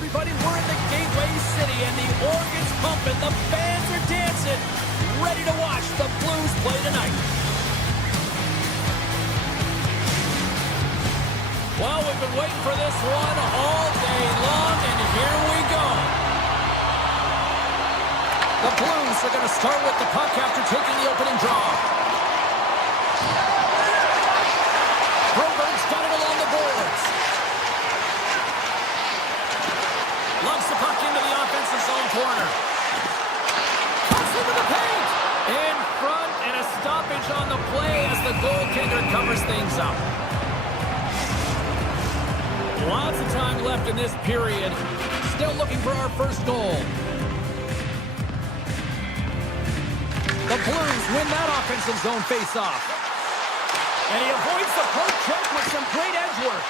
everybody. We're in the Gateway City, and the organ's pumping, the fans are dancing, ready to watch the Blues play tonight. Well, we've been waiting for this one all day long, and here we go. The Blues are going to start with the puck after taking the opening draw. Broberg's got it along the boards. Lugs the puck into the offensive zone corner. Cuts into the paint. In front, and a stoppage on the play as the goaltender covers things up. Lots of time left in this period. Still looking for our first goal. The Blues win that offensive zone face-off. And he avoids the poke check with some great edge work.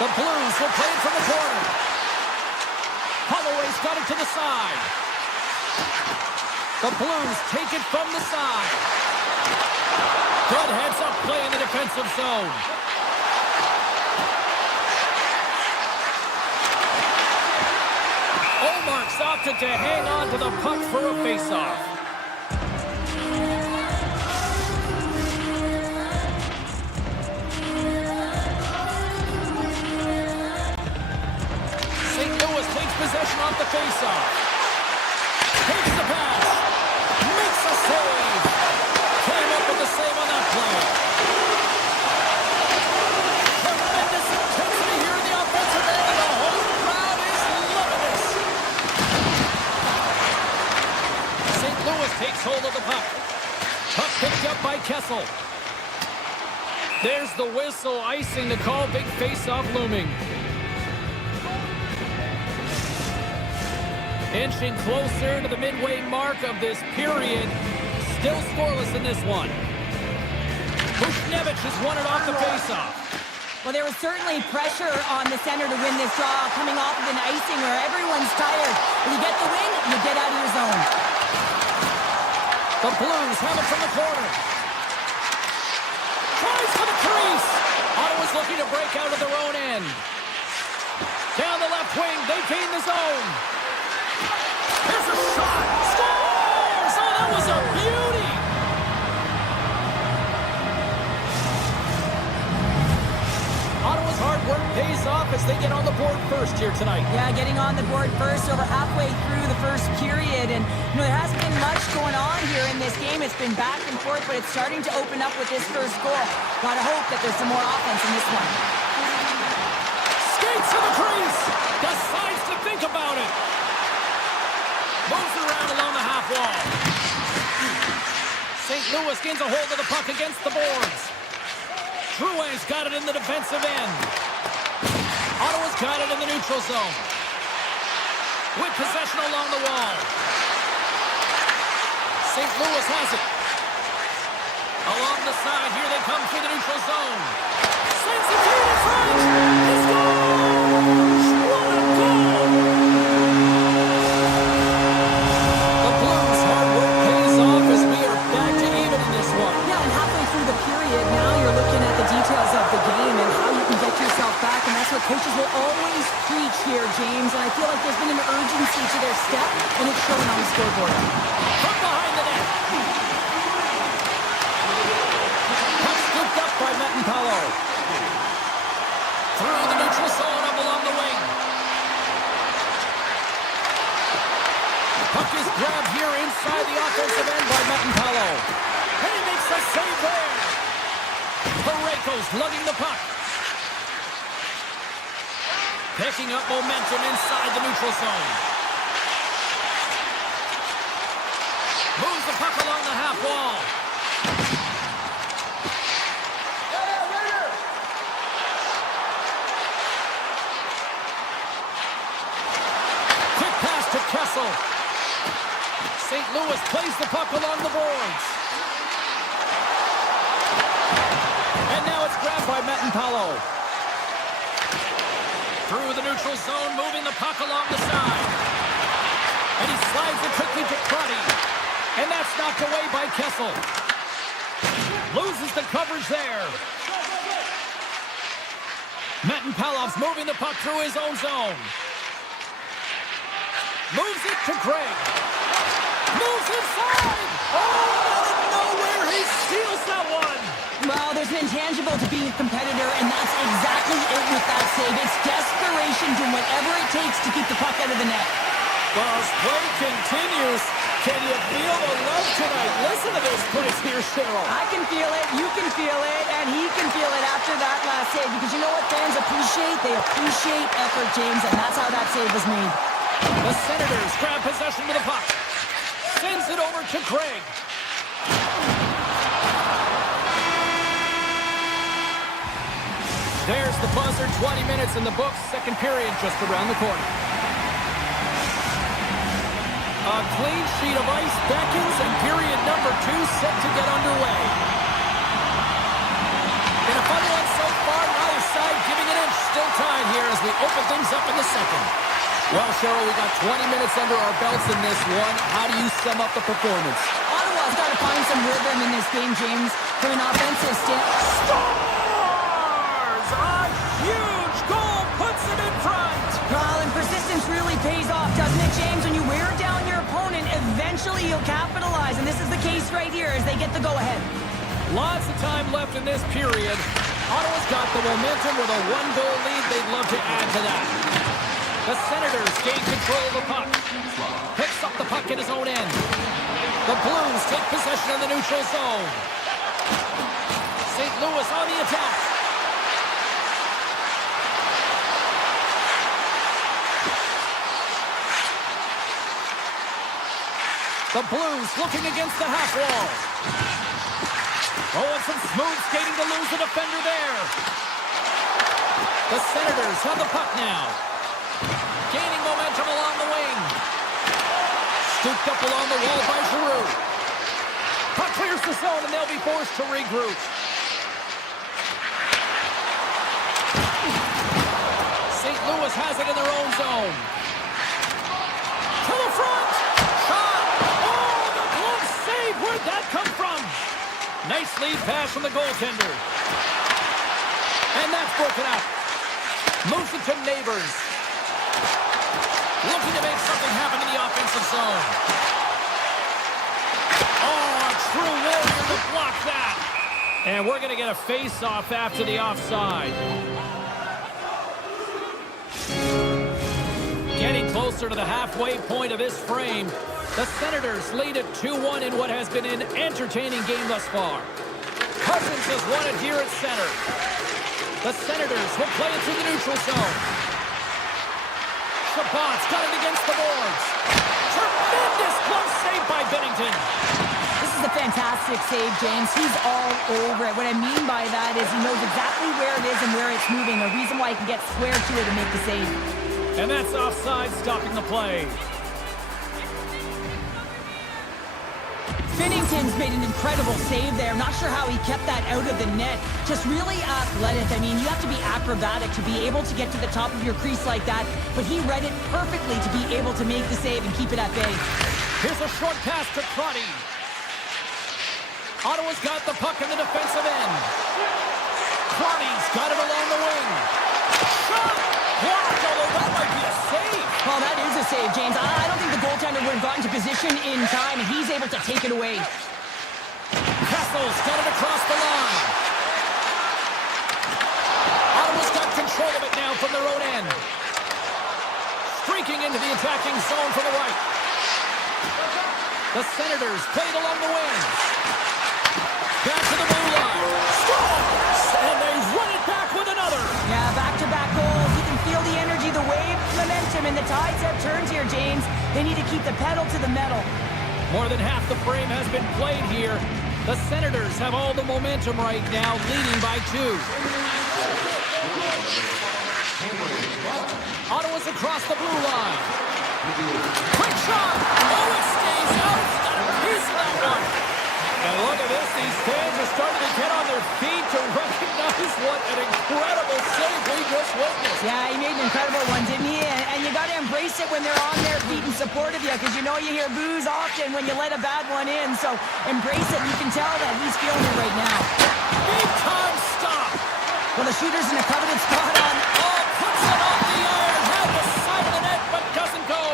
The Blues will play it from the corner. Holloway's got it to the side. The Blues take it from the side. Good heads-up play in the defensive zone. Omark's opted to hang on to the puck for a face-off. St. Louis takes possession off the face-off. Takes the pass. Makes a save. Came up with the save on that play. Tremendous intensity here in the offensive end, and the whole crowd is loving this. St. Louis takes hold of the puck. Puck picked up by Kessel. There's the whistle, icing the call. Big face-off looming. Inching closer to the midway mark of this period. Still scoreless in this one. Bushnevich has won it off the faceoff. Well, there was certainly pressure on the center to win this draw, coming off of an icing where everyone's tired. When you get the win, you get out of your zone. The Blues have it from the corner. Tries for the crease. Ottawa's looking to break out of their own end. Down the left wing, they gain the zone. Here's a shot. Scores! Oh, that was a beauty. Ottawa's hard work pays off as they get on the board first here tonight. Yeah, getting on the board first over halfway through the first period. And, there hasn't been much going on here in this game. It's been back and forth, but it's starting to open up with this first goal. Gotta hope that there's some more offense in this one. Skates to the crease. Decides to think about it. Moves around along the half wall. St. Louis gains a hold of the puck against the boards. Drouin's got it in the defensive end. Ottawa's got it in the neutral zone. With possession along the wall. St. Louis has it. Along the side, here they come through the neutral zone. Sends it through in front. He scores! What a goal! The Blues' hard work pays off as we are back to even in this one. Yeah, and halfway through the period, now you're looking at the details of the game and how you can get yourself back, and that's what coaches will always preach here, James, and I feel like there's been an urgency to their step, and it's showing on the scoreboard. From behind the net. Puck scooped up by Metanpalo. Through the neutral zone up along the wing. Puck is grabbed here inside the offensive end by Metanpalo. And he makes the save there. Parayko's lugging the puck. Picking up momentum inside the neutral zone. Moves the puck along the half wall. Quick pass to Kessel. St. Louis plays the puck along the boards. And now it's grabbed by Metanpalo. Through the neutral zone, moving the puck along the side. And he slides it quickly to Crotty. And that's knocked away by Kessel. Loses the coverage there. Palov's moving the puck through his own zone. Moves it to Craig. Moves inside. Oh, out of nowhere, he steals that one. Well, there's an intangible to being a competitor, and that's exactly it with that save. It's desperation, doing whatever it takes to keep the puck out of the net. Well, as play continues, can you feel the love tonight? Listen to this place here, Cheryl. I can feel it, you can feel it, and he can feel it after that last save. Because you know what fans appreciate? They appreciate effort, James, and that's how that save was made. The Senators grab possession with the puck. Sends it over to Craig. There's the buzzer. 20 minutes in the books. Second period just around the corner. A clean sheet of ice beckons, and period number 2 set to get underway. In a fun one so far, neither side giving an inch. Still tied here as we open things up in the second. Well, Cheryl, we got 20 minutes under our belts in this one. How do you sum up the performance? Ottawa's got to find some rhythm in this game, James, from an offensive standpoint. Scores! A huge goal puts him in front. Well, and persistence really pays off, doesn't it, James? When you wear down your opponent, eventually you'll capitalize, and this is the case right here as they get the go-ahead. Lots of time left in this period. Ottawa's got the momentum with a 1-goal lead. They'd love to add to that. The Senators gain control of the puck. Picks up the puck in his own end. The Blues take possession of the neutral zone. St. Louis on the attack. The Blues looking against the half wall. Oh, and some smooth skating to lose the defender there. The Senators have the puck now. Gaining momentum along the wing. Scooped up along the wall by Giroux. Puck clears the zone, and they'll be forced to regroup. St. Louis has it in their own zone. To the front. Shot. Oh, the glove save. Where'd that come from? Nice lead pass from the goaltender. And that's broken up. Moves it to Neighbors. Looking to make something happen in the offensive zone. Oh, a true warrior to block that. And we're going to get a face-off after the offside. Getting closer to the halfway point of this frame. The Senators lead at 2-1 in what has been an entertaining game thus far. Cousins has won it here at center. The Senators will play it to the neutral zone. Chabot's got it against the boards. Tremendous close save by Bennington. This is a fantastic save, James. He's all over it. What I mean by that is he knows exactly where it is and where it's moving. A reason why he can get square to it and make the save. And that's offside, stopping the play. Binnington's made an incredible save there. Not sure how he kept that out of the net. Just really athletic. I mean, you have to be acrobatic to be able to get to the top of your crease like that. But he read it perfectly to be able to make the save and keep it at bay. Here's a short pass to Crotty. Ottawa's got the puck in the defensive end. Crotty's got it along the wing. Shot! Blocked, although that might be a save. Well, that is a save, James. I don't think the goaltender would have gotten to position in time, and he's able to take it away. Kessel's got it across the line. Ottawa's got control of it now from their own end. Streaking into the attacking zone from the right. The Senators played along the wing. Back to the blue line. Scores! And they run it back with another. Yeah, back-to-back goals. You can feel the energy, the wave, momentum, and the tides have turned here, James. They need to keep the pedal to the metal. More than half the frame has been played here. The Senators have all the momentum right now, leading by 2. Ottawa's across the blue line. Quick shot! Oh, it stays out. He's got a piece of that one. And look at this. These fans are starting to get on their feet to recognize what an incredible save we just witnessed. Yeah, he made an incredible one, didn't he? And you got to embrace it when they're on their feet in support of you, because you know you hear boos often when you let a bad one in. So embrace it. You can tell that he's feeling it right now. Big time stop. Well, the shooter's in a coveted spot on. Oh, puts it off the iron. Had the side of the net, but doesn't go.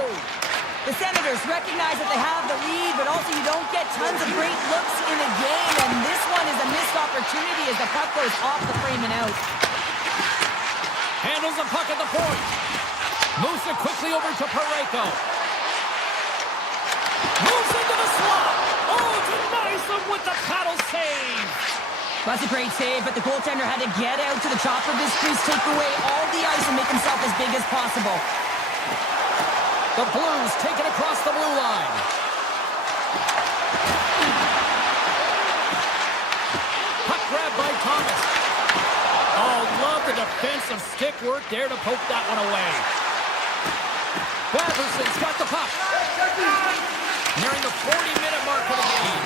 The Senators recognize that they have the lead, but also you don't get tons of great looks in a game, and this one is a missed opportunity as the puck goes off the frame and out. Handles the puck at the point. Moves it quickly over to Parayko. Moves into the slot. Oh, denies him with the paddle save. That's a great save, but the goaltender had to get out to the top of his crease, take away all the ice, and make himself as big as possible. The Blues take it across the blue line. Puck grab by Thomas. Oh, love the defensive stick work there to poke that one away. Batterson's got the puck. Nearing the 40-minute mark of the game.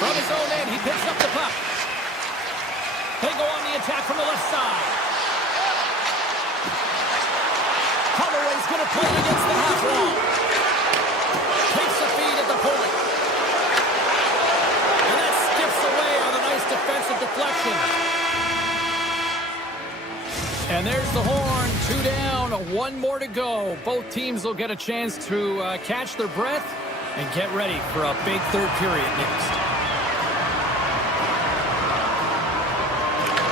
From his own end, he picks up the puck. They go on the attack from the left side. Holloway's going to play it against the half wall. Takes a feed at the point. And that skips away on a nice defensive deflection. And there's the horn. 2 down, 1 more to go. Both teams will get a chance to catch their breath and get ready for a big third period next.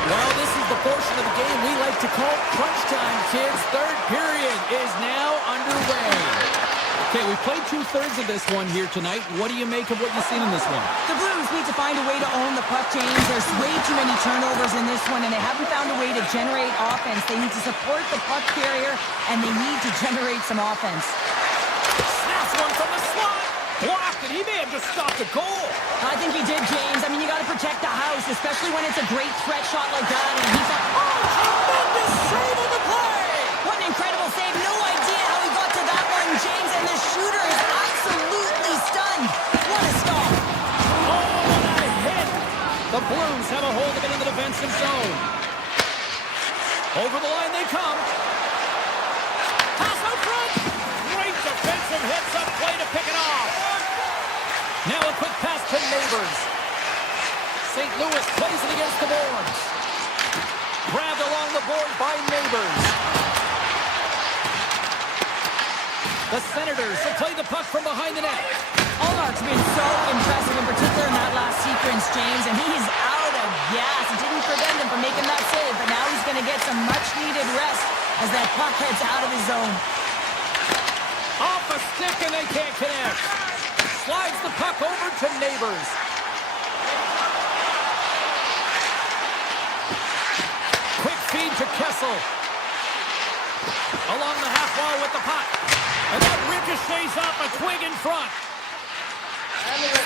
Well, this is the portion of the game we like to call crunch time, kids. Third period is now underway. Okay, we played 2/3 of this one here tonight. What do you make of what you've seen in this one? The Blues need to find a way to own the puck, James. There's way too many turnovers in this one, and they haven't found a way to generate offense. They need to support the puck carrier, and they need to generate some offense. Snaps one from the slot. Blocked, and he may have just stopped the goal. I think he did, James. I mean, you got to protect the house, especially when it's a great threat shot like that. And he's like, Oh, tremendous save of the play! what an incredible save. No idea how he got to that one, James. And the shooter is absolutely stunned. What a stop. Oh, what a hit! The Blues have a hold of it in the defensive zone. Over the line they come. Pass out front. Great defensive hits up play to pick it off. Now a quick pass to Neighbors. St. Louis plays it against the boards. Grabbed along the board by Neighbors. The Senators will play the puck from behind the net. Allmark's been so impressive, in particular in that last sequence, James, and he's out of gas. It didn't prevent him from making that save, but now he's going to get some much-needed rest as that puck heads out of his zone. Off a stick and they can't connect. Slides the puck over to Neighbors. Quick feed to Kessel. Along the half wall with the puck. And that ricochets off a twig in front.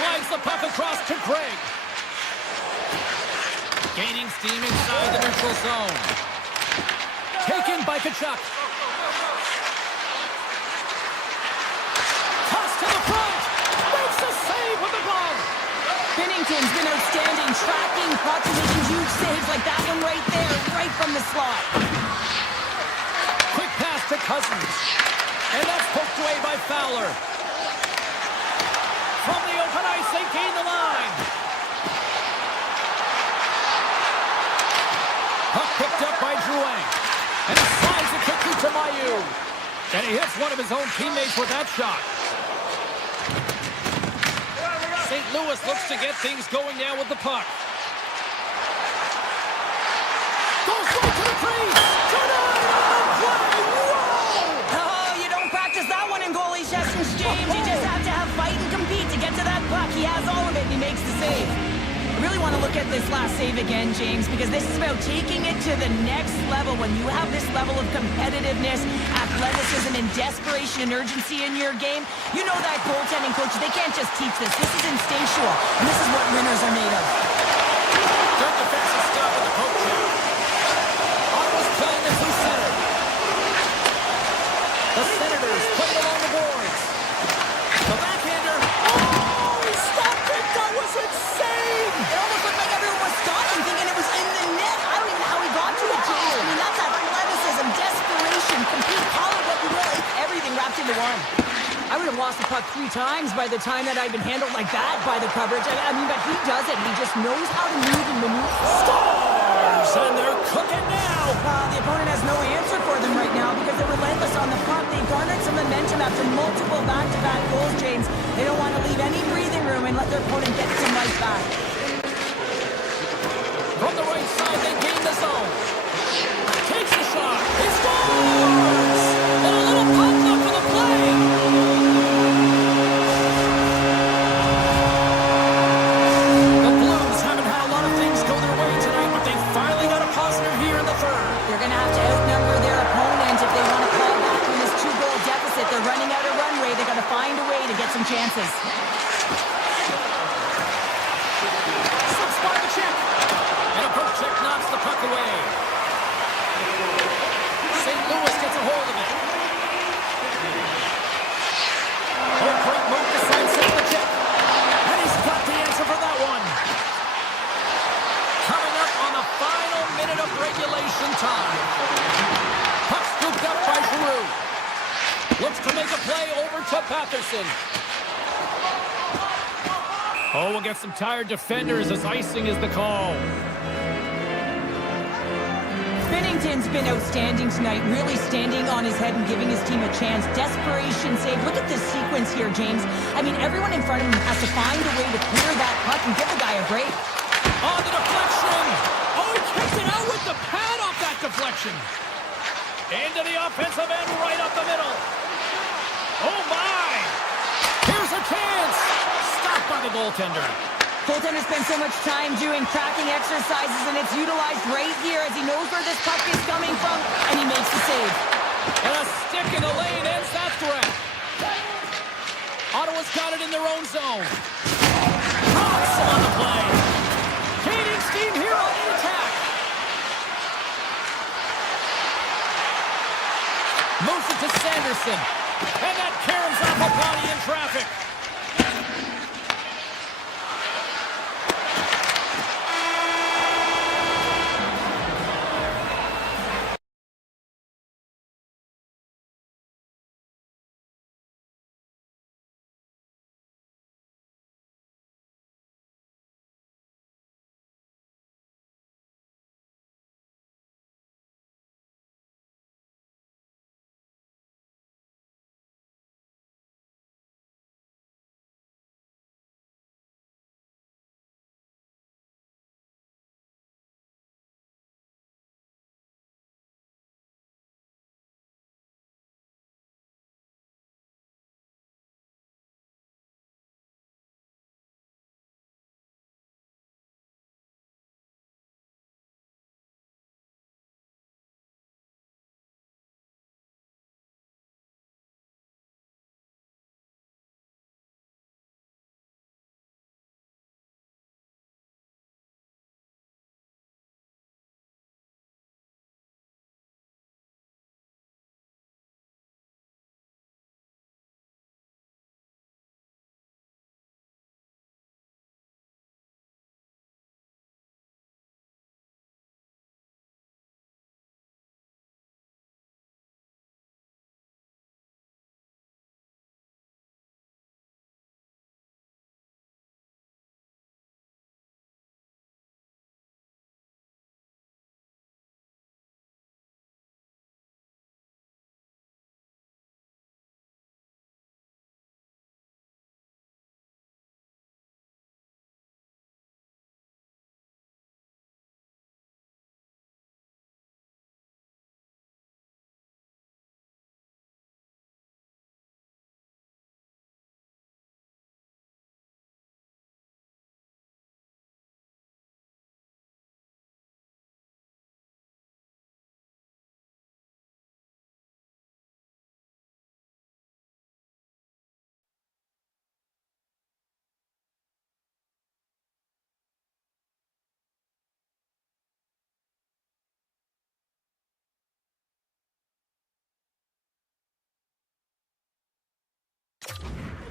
Slides the puck across to Craig. Gaining steam inside the neutral zone. Taken by Tkachuk. Toss to the front. Makes a save with the glove. Binnington's been outstanding, tracking pucks and making huge saves like that one right there, right from the slot. Quick pass to Cousins. And that's poked away by Fowler. From the open ice, they gain the line. Puck picked up by Drouin. And he slides it quickly to Mailloux. And he hits one of his own teammates with that shot. St. Louis looks to get things going now with the puck. Goes right to the crease. Denied on the play. Whoa! Oh, you don't practice that one in goalie sessions, James. You just have to have fight and compete to get to that puck. He has all of it, and he makes the save. I really want to look at this last save again, James, because this is about taking it to the next level. When you have this level of competitiveness, athleticism, and desperation and urgency in your game, you know that goaltending coach, they can't just teach this. This is instinctual, and this is what winners are made of. Good defensive stop with the poke check. Ottawa's playing it through center. The Senators play it along the boards. The backhander. Oh, he stopped it. That was insane. It almost looked like everyone was stopping, thinking it was in the net. I don't even know how he got to it, James. I mean, that's athleticism, desperation, compete, call it what you will. It's everything wrapped into one. I would have lost the puck 3 times by the time that I'd been handled like that by the coverage. I mean, but he does it. He just knows how to move and maneuver. Storm! Blues, and they're cooking now. The opponent has no answer for them right now because they're relentless on the puck. They've garnered some momentum after multiple back-to-back goals, James. They don't want to leave any breathing room and let their opponent get some life back. From the right side, they gain the zone. Takes a shot. He scores! And a little pop-up for the play. The Blues haven't had a lot of things go their way tonight, but they finally got a positive here in the third. They're going to have to outnumber their opponent if they want to claw back from this 2-goal deficit. They're running out of runway. They've got to find a way to get some chances. Slips by the check. And a poke check knocks the puck away. St. Louis gets a hold of it. Oh, great move to sidestep the check. And he's got the answer for that one. Coming up on the final minute of regulation time. Puck scooped up by Giroux. Looks to make a play over to Patterson. Oh, we'll get some tired defenders as icing is the call. Binnington's been outstanding tonight, really standing on his head and giving his team a chance. Desperation save. Look at this sequence here, James. I mean, everyone in front of him has to find a way to clear that puck and give the guy a break. On the deflection. Oh, he kicked it out with the pad off that deflection. Into the offensive end, right up the middle. Oh, my. Here's a chance. Stopped by the goaltender. Goaltender spends so much time doing tracking exercises, and it's utilized right here as he knows where this puck is coming from, and he makes the save. And a stick in the lane ends that threat. Ottawa's got it in their own zone. Cross on the play. Gaining steam here on the attack. Moves it to Sanderson. And that caroms off a body in traffic.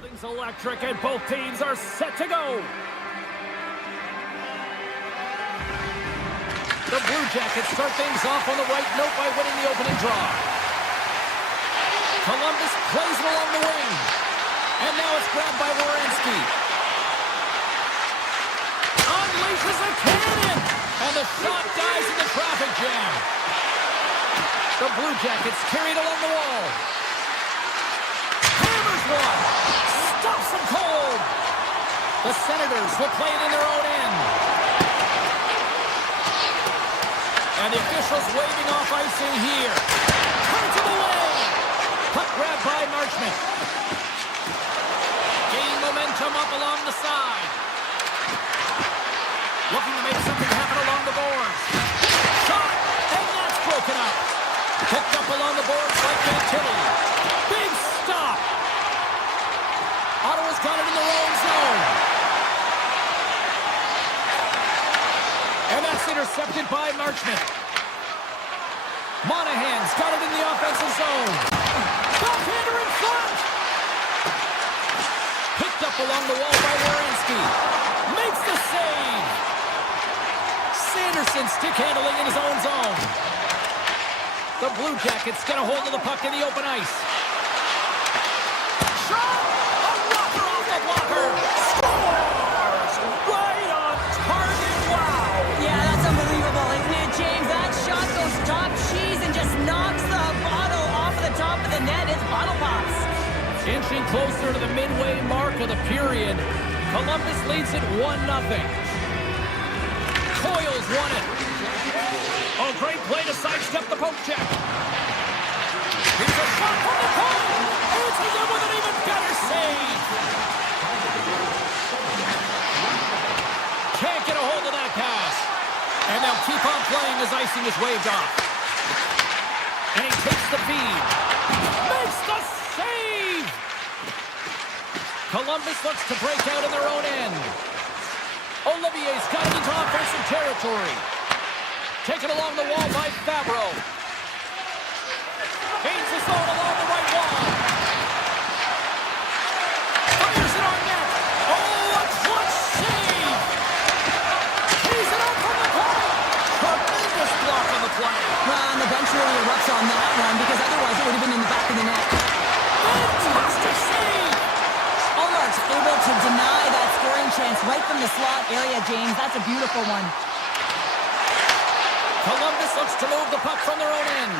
Building's electric and both teams are set to go. The Blue Jackets start things off on the right note by winning the opening draw. Columbus plays it along the wing. And now it's grabbed by Werenski. Unleashes a cannon. And And the shot dies in the traffic jam. The Blue Jackets carried along the wall. Hammers one. Stops them cold. The Senators will play it in their own end. And the officials waving off icing here. Turns it away. Puck grabbed by Marchment. Gain momentum up along the side. Looking to make something happen along the boards. Shot, and that's broken up. Picked up along the boards by Fantilli. Big stop. Ottawa's got it in their own zone. And that's intercepted by Marchment. Monahan's got it in the offensive zone. Backhander in front. Picked up along the wall by Werenski. Makes the save. Sanderson stick handling in his own zone. The Blue Jackets get a hold of the puck in the open ice. Shot! A rocker off the blocker! Scores! Right on target! Wow! Yeah, that's unbelievable, isn't it, James? That shot goes top cheese and just knocks the bottle off of the top of the net. It's bottle pops. Inching closer to the midway mark of the period, Columbus leads it 1-0. Coyle's won it. Oh, great play to sidestep the poke check. Here's a shot from the point. Answers it with an even better save. Can't get a hold of that pass. And they'll keep on playing as icing is waved off. And he takes the feed. Makes the save. Columbus looks to break out in their own end. Olivier's got it into offensive territory. Taken along the wall by Fabro. Gains the zone along the right wall. Fires it on net. Oh, a clutch save. He's it up from the point. Tremendous block on the play. Well, and the bench really erupts on that one because otherwise it would have been in the back of the net. Fantastic save. Allmark's able to deny that scoring chance right from the slot area, James. That's a beautiful one. Columbus looks to move the puck from their own end.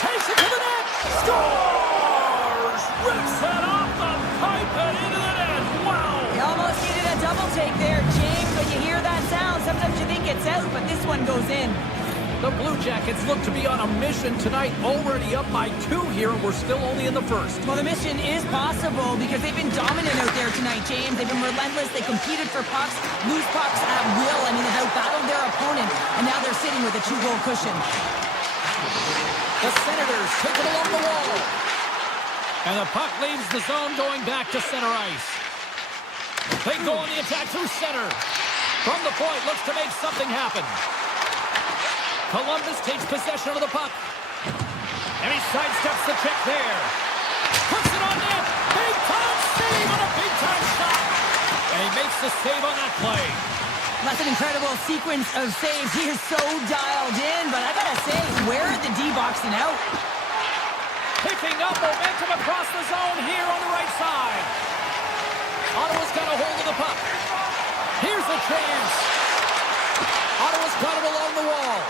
Takes it to the net. Scores! Rips it off the pipe and into the net. Wow! He almost needed a double take there, James. When you hear that sound, sometimes you think it's out, but this one goes in. The Blue Jackets look to be on a mission tonight, already up by 2 here, and we're still only in the first. Well, the mission is possible because they've been dominant out there tonight, James. They've been relentless. They competed for pucks, lose pucks at will. I mean, they've outbattled their opponent, and now they're sitting with a 2-goal cushion. The Senators take it along the wall. And the puck leaves the zone going back to center ice. They go on the attack through center. From the point, looks to make something happen. Columbus takes possession of the puck. And he sidesteps the check there. Puts it on net. Big time save on a big time shot. And he makes the save on that play. That's an incredible sequence of saves. He is so dialed in, but I gotta say, where are the D boxing out? Picking up momentum across the zone here on the right side. Ottawa's got a hold of the puck. Here's the chance. Ottawa's got it along the wall.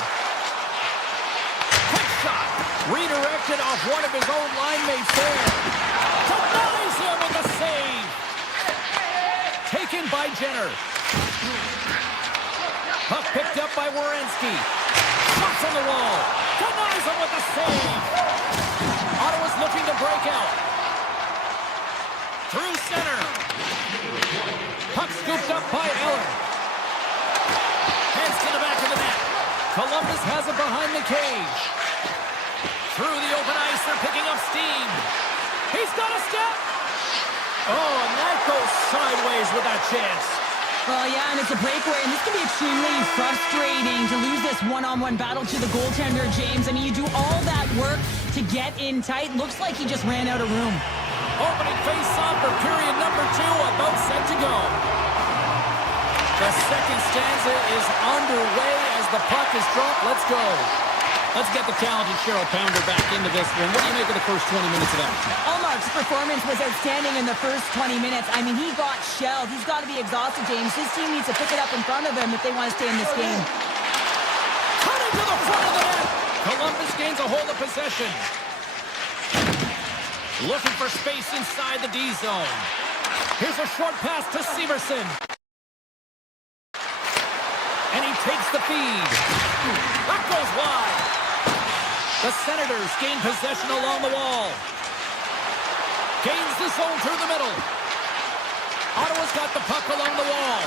Quick shot. Redirected off one of his own line mates there. Denies him with the save. Taken by Jenner. Puck picked up by Werenski. Shots on the wall. Denies him with the save. Ottawa's looking to break out. Through center. Puck scooped up by Eller. Hands to the back of the net. Columbus has it behind the cage. Through the open ice, they're picking up steam. He's got a step. Oh, and that goes sideways with that chance. Well, yeah, and it's a breakaway, and this can be extremely frustrating to lose this one-on-one battle to the goaltender, James. I mean, you do all that work to get in tight. Looks like he just ran out of room. Opening face-off for period number 2, about set to go. The second stanza is underway as the puck is dropped. Let's go. Let's get the talented Cheryl Pounder back into this one. What do you make of the first 20 minutes of action? Allmark's performance was outstanding in the first 20 minutes. I mean, he got shelled. He's got to be exhausted, James. His team needs to pick it up in front of him if they want to stay in this game. Cutting to the front of the net. Columbus gains a hold of possession. Looking for space inside the D zone. Here's a short pass to Severson. And he takes the feed. That goes wide. The Senators gain possession along the wall. Gains the zone through the middle. Ottawa's got the puck along the wall.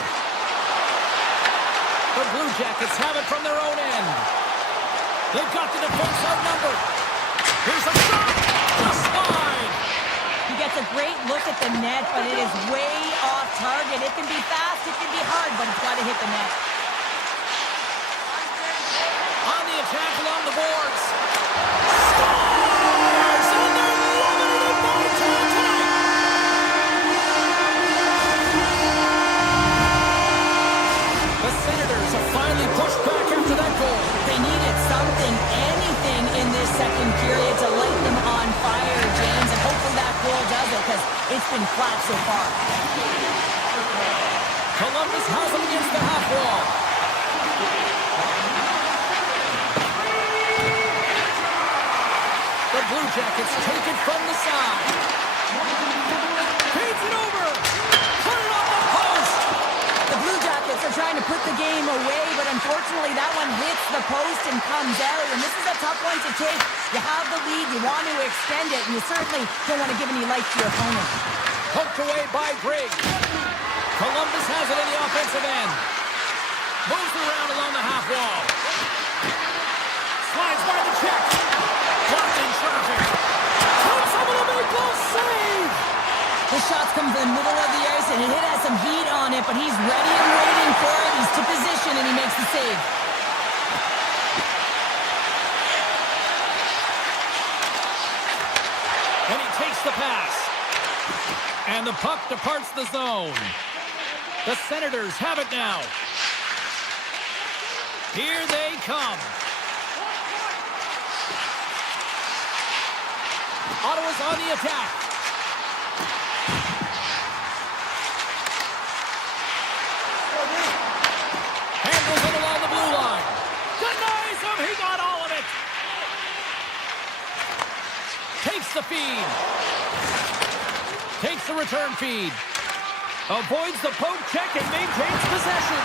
The Blue Jackets have it from their own end. They've got the defense outnumbered. Here's a shot. Just wide. He gets a great look at the net, but it is way off target. It can be fast, it can be hard, but it's got to hit the net. On the attack along the boards. Scores! And they're limited by 2 tonight. The Senators have finally pushed back after that goal. They needed something, anything in this second period to light them on fire, James, and hopefully that goal does it because it's been flat so far. Columbus has them against the half wall. The Blue Jackets take it from the side. Feeds it over. Put it on the post. The Blue Jackets are trying to put the game away, but unfortunately that one hits the post and comes out, and this is a tough one to take. You have the lead, you want to extend it, and you certainly don't want to give any life to your opponent. Poked away by Grigg. Columbus has it in the offensive end. Moves around along the half wall. Slides by the check. Blocked in traffic. Comes up with a big goal save. The shots come from the middle of the ice, and it has some heat on it, but he's ready and waiting for it. He's to position, and he makes the save. And he takes the pass. And the puck departs the zone. The Senators have it now. Here they come. Ottawa's on the attack. Handles it along the blue line. Denies him. He got all of it. Takes the feed. Takes the return feed. Avoids the poke check and maintains possession.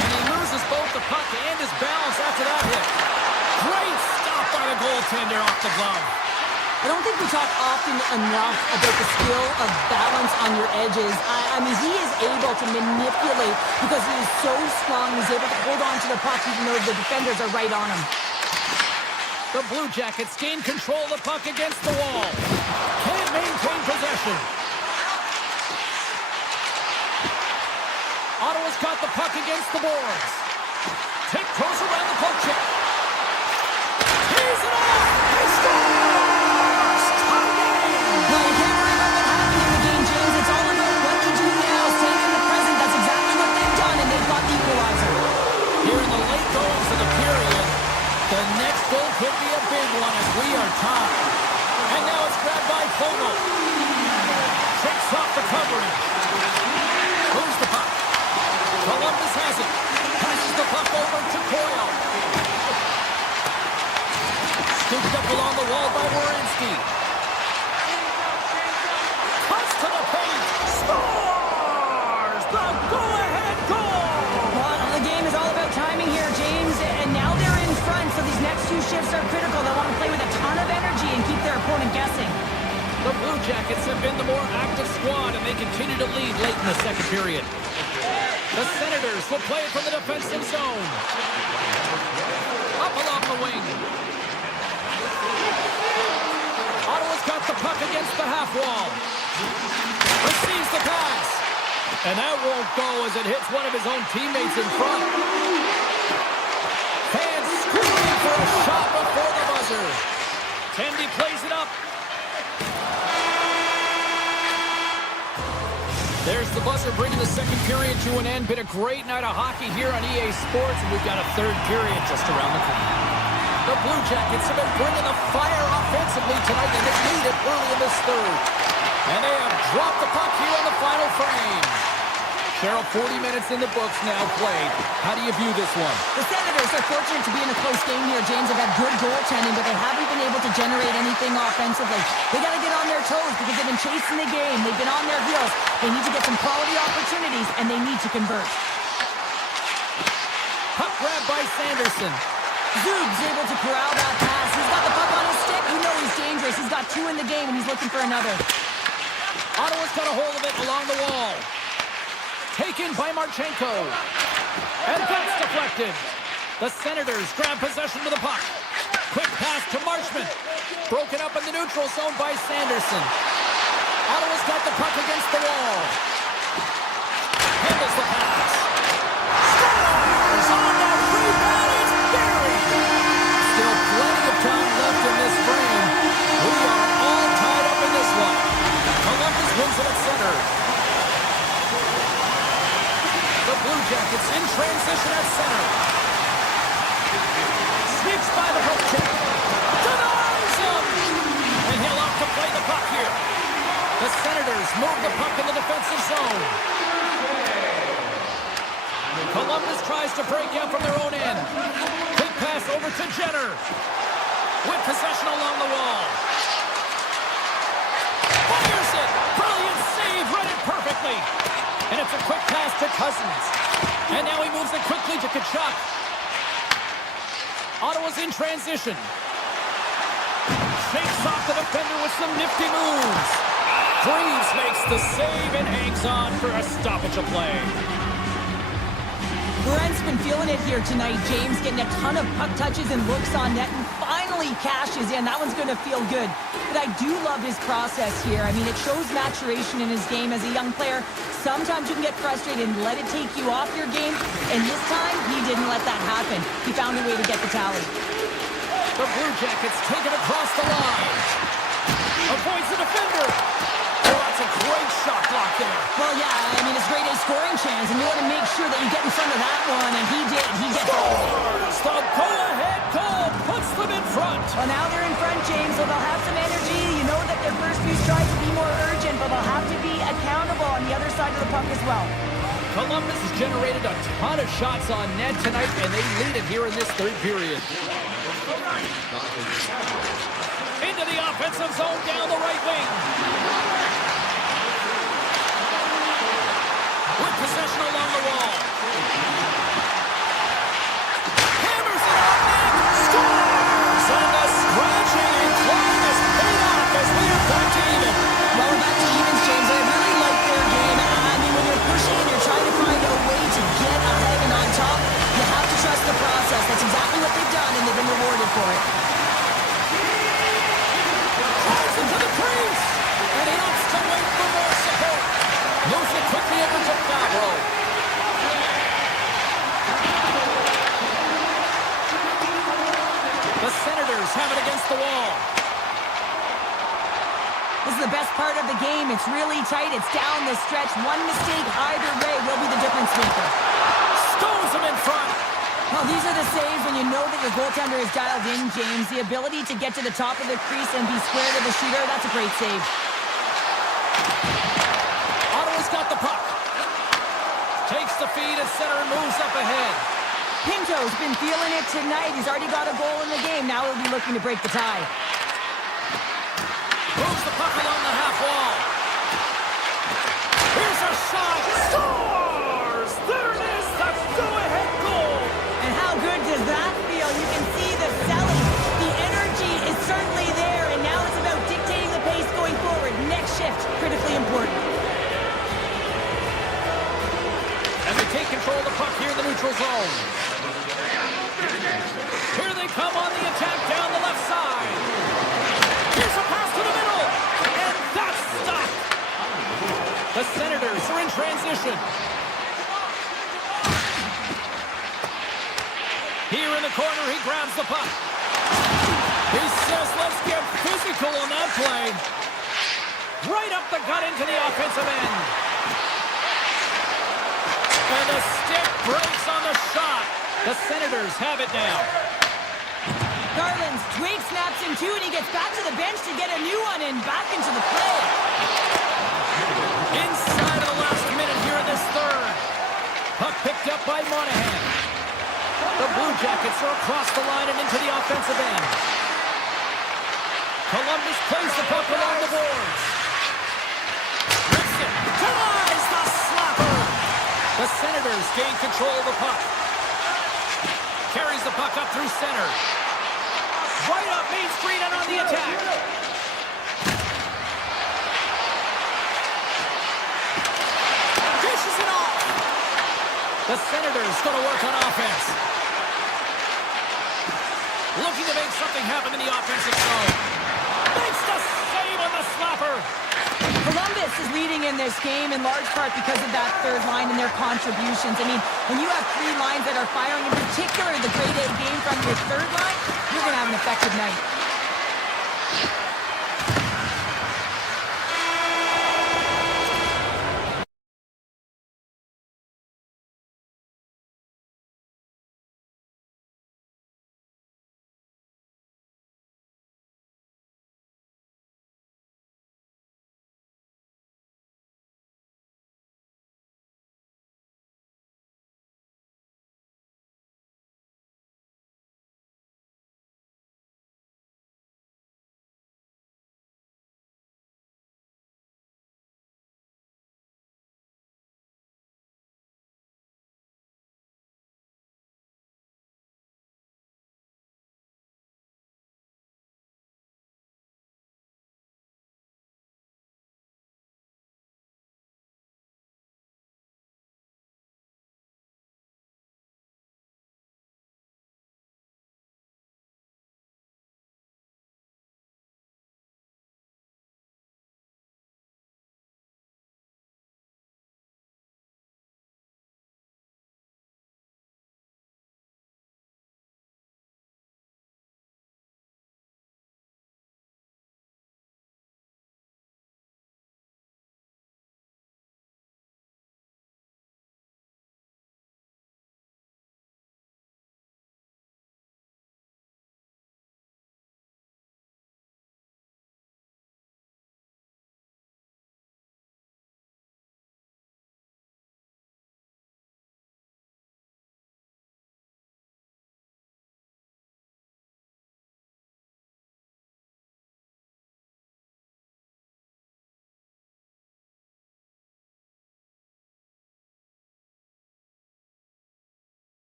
And he loses both the puck and his balance after that hit. Great stop by the goaltender off the glove. I don't think we talk often enough about the skill of balance on your edges. I mean, he is able to manipulate because he is so strong. He's able to hold on to the puck even though the defenders are right on him. The Blue Jackets gain control of the puck against the wall. Can't maintain possession. Ottawa's got the puck against the boards. Take close around the poke check. Tees it off. He scores! Tie game! Well, you can't worry about what happened in the game, James. It's all about what you do now. Staying in the present. That's exactly what they've done, and they've got the equalizer. Here in the late goals of the period, the next goal could be a big one as we are tied. And now it's grabbed by Fogle. Shakes off the coverage. Moves the puck. Columbus has it. Passes the puck over to Coyle. Scooped up along the wall by Werenski. Cuts to the paint. Scores! The go-ahead goal! Well, the game is all about timing here, James. And now they're in front, so these next two shifts are critical. They want to play with a ton of energy and keep their opponent guessing. The Blue Jackets have been the more active squad, and they continue to lead late in the second period. The Senators will play it from the defensive zone. Up along the wing. Ottawa's got the puck against the half wall. Receives the pass. And that won't go as it hits one of his own teammates in front. Fans screaming for a shot before the buzzer. Tendy plays it up. There's the buzzer bringing the second period to an end. Been a great night of hockey here on EA Sports, and we've got a third period just around the corner. The Blue Jackets have been bringing the fire offensively tonight, and they need it early in this third. And they have dropped the puck here on the final frame. Cheryl, 40 minutes in the books now played. How do you view this one? The Senators are fortunate to be in a close game here, James. They've had good goaltending, but they haven't been able to generate anything offensively. They got to get on their toes because they've been chasing the game. They've been on their heels. They need to get some quality opportunities, and they need to convert. Puck grab by Sanderson. Zub's able to corral that pass. He's got the puck on his stick. You know he's dangerous. He's got 2 in the game, and he's looking for another. Ottawa's got a hold of it along the wall. Taken by Marchenko. And that's deflected. The Senators grab possession of the puck. Quick pass to Marchment. Broken up in the neutral zone by Sanderson. Ottawa's got the puck against the wall. Handles the pass. Scores on the rebound. It's buried. Still plenty of time left in this frame. We are all tied up in this one. Columbus wins it at center. The Blue Jackets in transition at center. Sneaks by the hook check. Denies him! And he'll opt to play the puck here. The Senators move the puck in the defensive zone. Columbus tries to break out from their own end. Quick pass over to Jenner. With possession along the wall. Fires it! Brilliant save! Read it perfectly! And it's a quick pass to Cousins. And now he moves it quickly to Tkachuk. Ottawa's in transition. Shakes off the defender with some nifty moves. Freeze makes the save and hangs on for a stoppage of play. Brent's been feeling it here tonight, James, getting a ton of puck touches and looks on net, and finally cashes in. That one's going to feel good. But I do love his process here. I mean, it shows maturation in his game as a young player. Sometimes you can get frustrated and let it take you off your game, and this time, he didn't let that happen. He found a way to get the tally. The Blue Jackets take it across the line. Avoids the defender. Oh, that's a great shot block there. Well, yeah, I mean, it's great a scoring chance, and you want to make sure that you get in front of that one, and he did. He gets all of it. The go-ahead goal puts them in front. Well, now they're in front, James, so they'll have some energy. You know that their first few tries will be more urgent, but they'll have to be accountable on the other side of the puck as well. Columbus has generated a ton of shots on net tonight, and they lead it here in this third period. Into the offensive zone down the right wing. With possession along the wall. Hammers it on net. Scores! And the scratching and clawing is paid off as we are back to even. Well, we're back to evens, James. I really like their game. I mean, when you're pushing and you're trying to find a way to get ahead and on top, you have to trust the process. That's exactly what they've done, and they've been rewarded for it. Drives into the crease. And he opts to wait for more support. Moves it quickly over to Favreau. The Senators have it against the wall. This is the best part of the game. It's really tight. It's down the stretch. One mistake either way will be the difference maker. Stones him in front. Well, these are the saves when you know that your goaltender is dialed in, James. The ability to get to the top of the crease and be square to the shooter, that's a great save. Ottawa's got the puck. Takes the feed at center and moves up ahead. Pinto's been feeling it tonight. He's already got a goal in the game. Now he'll be looking to break the tie. Moves the puck along the half wall. Here's a shot. Scores! There it is. The go-ahead goal. And how good does that feel? You can see the selling. The energy is certainly there, and now it's about dictating the pace going forward. Next shift, critically important. And they take control of the puck here in the neutral zone. Here they come on the attack down the left side. Here's a pass to the middle. And that's stopped. The Senators are in transition. Here in the corner, he grabs the puck. He says, let's get physical on that play. Right up the gut into the offensive end. And the stick breaks on the shot. The Senators have it now. Wade snaps in two, and he gets back to the bench to get a new one and back into the play. Inside of the last minute here in this third. Puck picked up by Monahan. The Blue Jackets are across the line and into the offensive end. Columbus plays the puck along the boards. Rips it. Denies the slapper. The Senators gain control of the puck. Carries the puck up through center. Right up Main Street and on the attack. Dishes it off. The Senators going to work on offense. Looking to make something happen in the offensive zone. Makes the save on the slapper. Columbus is leading in this game in large part because of that third line and their contributions. I mean, when you have three lines that are firing, in particular the grade A game from your third line, you're going to have an effective night.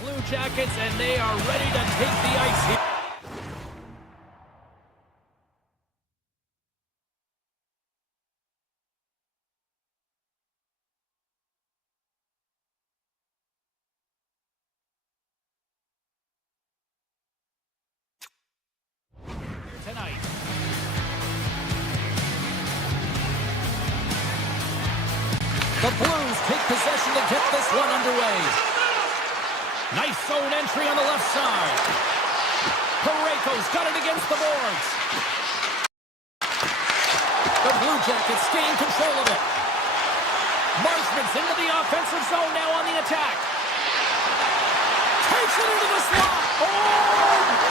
Blue Jackets, and they are ready to take the ice here. Tonight. The Blues take possession to get this one underway. Nice zone entry on the left side. Parayko's got it against the boards. The Blue Jackets gain control of it. Marshman's into the offensive zone now on the attack. Takes it into the slot. Oh,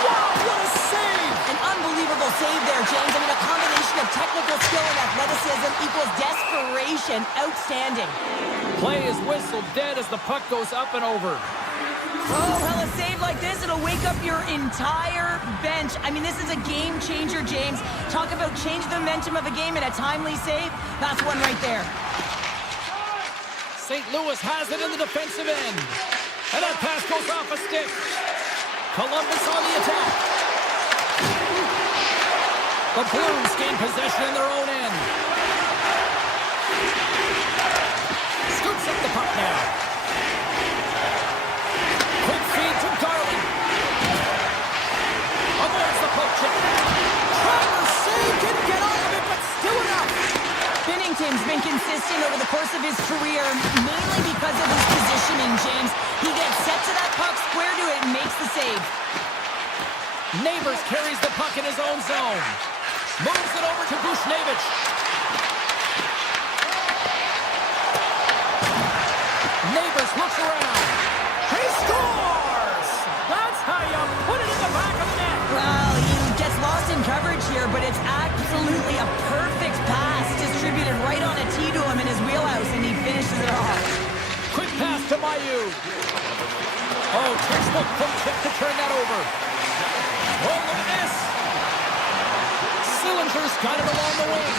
wow, what a save. An unbelievable save there, James. I mean, a combination of technical skill and athleticism equals desperation. Outstanding. Play is whistled dead as the puck goes up and over. Oh, well, a save like this, it'll wake up your entire bench. I mean, this is a game changer, James. Talk about change the momentum of a game in a timely save. That's one right there. St. Louis has it in the defensive end. And that pass goes off a stick. Columbus on the attack. The Blues gain possession in their own end. Scoops up the puck now. Quick feed to Garland. Avoids the poke check. Travers save, didn't get out of it, but still enough. Binnington's been consistent over the course of his career, mainly because of his positioning, James. He gets set to that puck, square to it, and makes the save. Neighbors carries the puck in his own zone. Moves it over to Buchnevich. Neighbors looks around. He scores! That's how you put it in the back of the net. Well, he gets lost in coverage here, but it's absolutely a perfect pass distributed right on a tee to him in his wheelhouse, and he finishes it off. Quick pass to Mailloux. Oh, textbook poke check to turn that over. Oh, look at this. Sillinger's got it along the wing.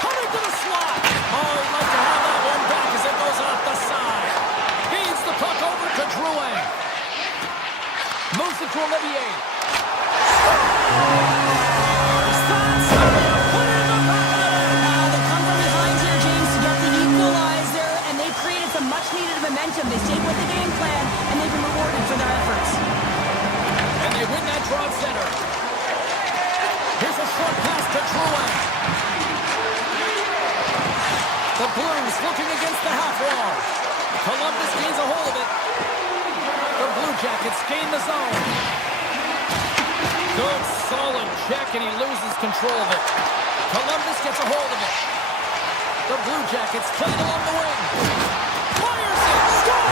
Coming to the slot. Oh, he'd like to have that one back as it goes off the side. Feeds the puck over to Drouin. Moves it to Olivier. They stayed with the game plan, and they've been rewarded for their efforts. And they win that draw center. Here's a short pass to Drouin. The Blues looking against the half wall. Columbus gains a hold of it. The Blue Jackets gain the zone. Good, solid check, and he loses control of it. Columbus gets a hold of it. The Blue Jackets play it along the wing. Scores!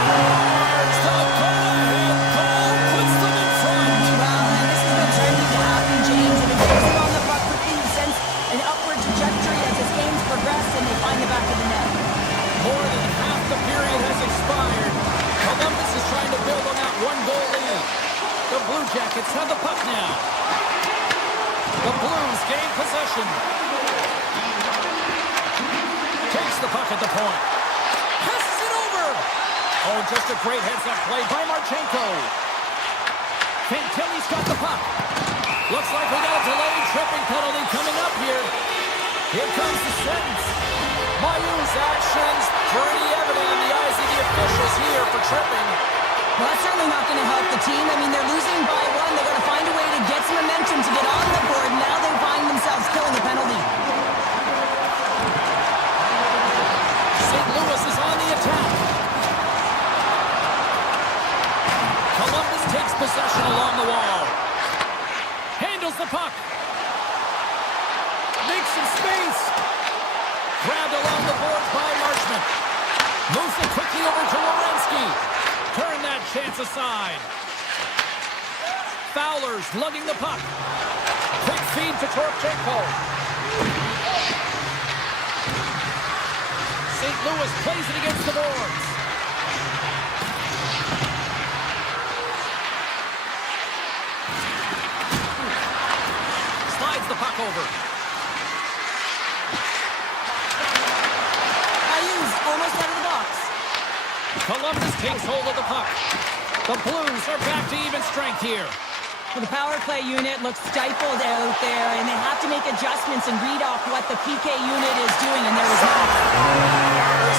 The go-ahead goal puts them in front. Well, and this has been starting to happen, James. And it goes along the puck quickly. He sends an upward trajectory as his games progress, and they find the back of the net. More than half the period has expired. Columbus is trying to build on that one-goal lead. The Blue Jackets have the puck now. The Blues gain possession. Takes the puck at the point. Passes it over. Oh, just a great heads-up play by Marchenko. Fantilli's got the puck. Looks like we got a delayed tripping penalty coming up here. Here comes the sentence. Mailloux's actions pretty evident in the eyes of the officials here for tripping. Well, that's certainly not going to help the team. I mean, they're losing by one. They've got to find a way to get some momentum to get on the board. Now they find themselves killing a penalty. St. Louis is on the attack. Columbus takes possession along the wall. Handles the puck. Makes some space. Grabbed along the boards by Marchment. Moves it quickly over to Werenski. Turn that chance aside. Fowler's lugging the puck. Quick feed to Torchenko. St. Louis plays it against the boards. Slides the puck over. Mailloux's almost out of the box. Columbus takes hold of the puck. The Blues are back to even strength here. Well, the power play unit looks stifled out there, and they have to make adjustments and read off what the PK unit is doing, and there was none.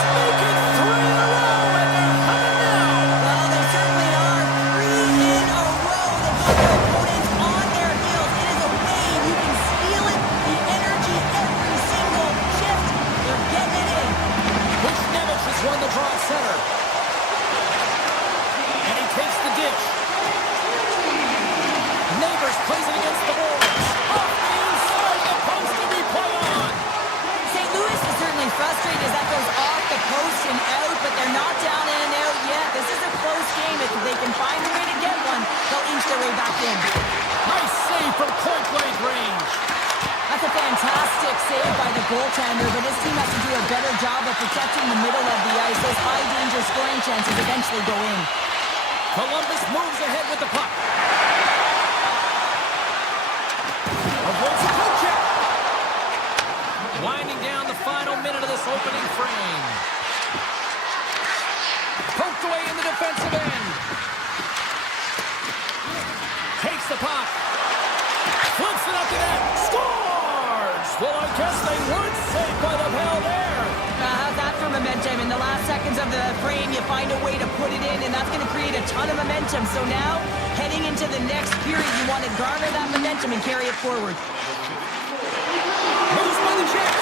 Make it 3 in a row, and they're coming now. Well, they certainly are. 3 in a row. They've got their opponents on their heels. It is a possession out, but they're not down and out yet. This is a close game. If they can find a way to get one, they'll inch their way back in. Nice save from point-blank range. That's a fantastic save by the goaltender, but his team has to do a better job of protecting the middle of the ice. Those high-danger scoring chances eventually go in. Columbus moves ahead with the puck. Avoids the poke check. Winding down the final minute of this opening frame. Poked away in the defensive end. Takes the puck. Flips it up to net. Scores! Well, I guess they weren't safe by the bell there. How's that for momentum? In the last seconds of the frame, you find a way to put it in, and that's going to create a ton of momentum. So now, heading into the next period, you want to garner that momentum and carry it forward. Moves by the check.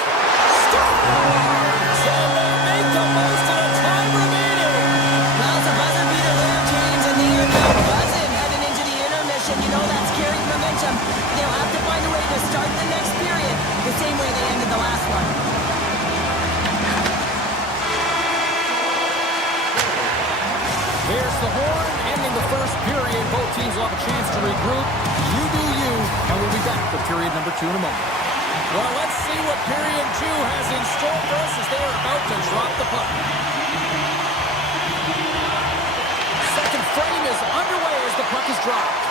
Scores! And they make the most of the time remaining. Well, it's a buzzer beater there, James, and they are now buzzing heading into the intermission. You know that's carrying momentum. They'll have to find a way to start the next period the same way they ended the last one. There's the horn, ending the first period. Both teams will have a chance to regroup. You do you, and we'll be back for period number 2 in a moment. Well, let's see what period 2 has in store for us as they are about to drop the puck. Second frame is underway as the puck is dropped.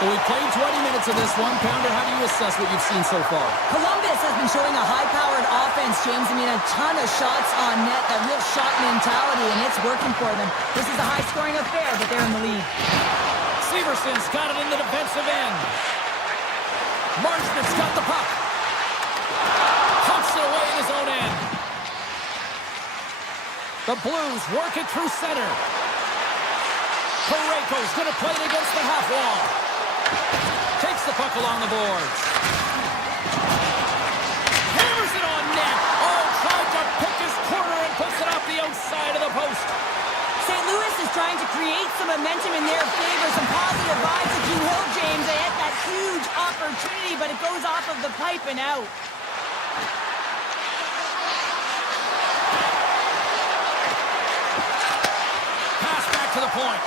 So we played 20 minutes of this one. Pounder, how do you assess what you've seen so far? Columbus has been showing a high-powered offense, James. I mean, a ton of shots on net, that real shot mentality, and it's working for them. This is a high-scoring affair, but they're in the lead. Severson's got it in the defensive end. Marchment's got the puck. Pumps it away in his own end. The Blues work it through center. Parayko's going to play it against the half wall. Takes the puck along the boards. Hammers it on net. Oh, tried to pick his corner and puts it off the outside of the post. St. Louis is trying to create some momentum in their favor, some positive vibes if you will, James. They had that huge opportunity, but it goes off of the pipe and out. Pass back to the point.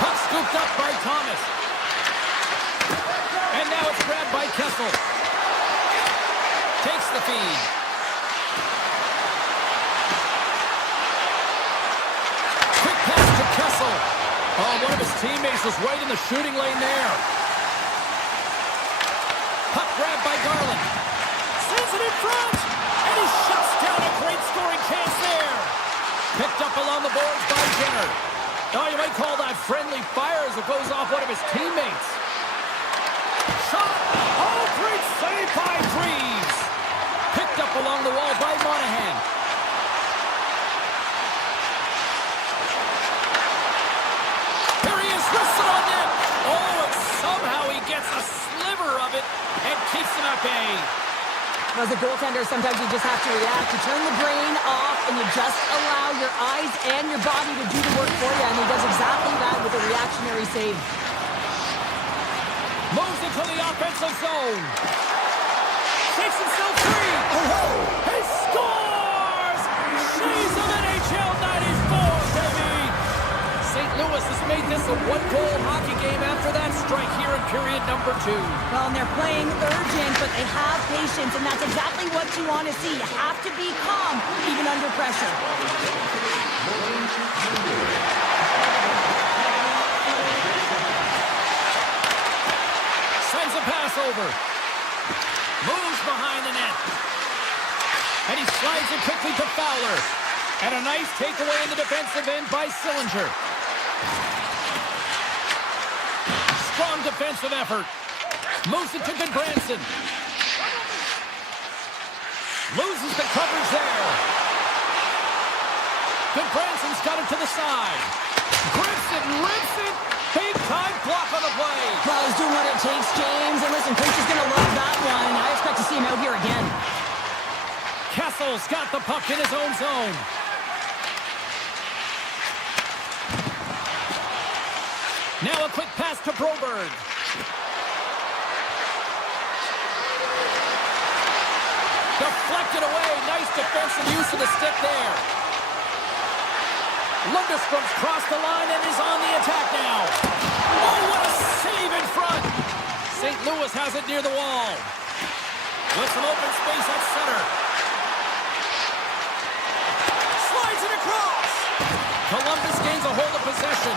Puck scooped up by Thomas. And now it's grabbed by Kessel. Takes the feed. Quick pass to Kessel. Oh, one of his teammates was right in the shooting lane there. Puck grabbed by Garland. Sends it in front. And he shuts down a great scoring chance there. Picked up along the boards by Jenner. Oh, you might call that friendly fire as it goes off one of his teammates. Shot! Oh, great save by Reeves! Picked up along the wall by Monahan. Here he is, wristed on net! Oh, and somehow he gets a sliver of it and keeps him at bay. As a goaltender, sometimes you just have to react. You turn the brain off, and you just allow your eyes and your body to do the work for you, and he does exactly that with a reactionary save. Moves into the offensive zone. Shakes himself free. He scores! She's of NHL 94, baby! St. Louis has made this a one-goal hockey game after that strike here in period number 2. Well, and they're playing urgent, but they have patience, and that's exactly what you want to see. You have to be calm, even under pressure. Sends a pass over. Moves behind the net. And he slides it quickly to Fowler. And a nice takeaway in the defensive end by Sillinger. Strong defensive effort. Moves it to Goodbranson. Loses the coverage there. Goodbranson's got it to the side. Grips it, rips it. Big time block on the play. Well, he's doing what it takes, James. And listen, Coach is going to love that one. I expect to see him out here again. Kessel's got the puck in his own zone. Now a quick pass to Broberg. Deflected away. Nice defensive use of the stick there. Lundstrom's crossed the line and is on the attack now. Oh, what a save in front. St. Louis has it near the wall. With some open space at center. Slides it across. Columbus gains a hold of possession.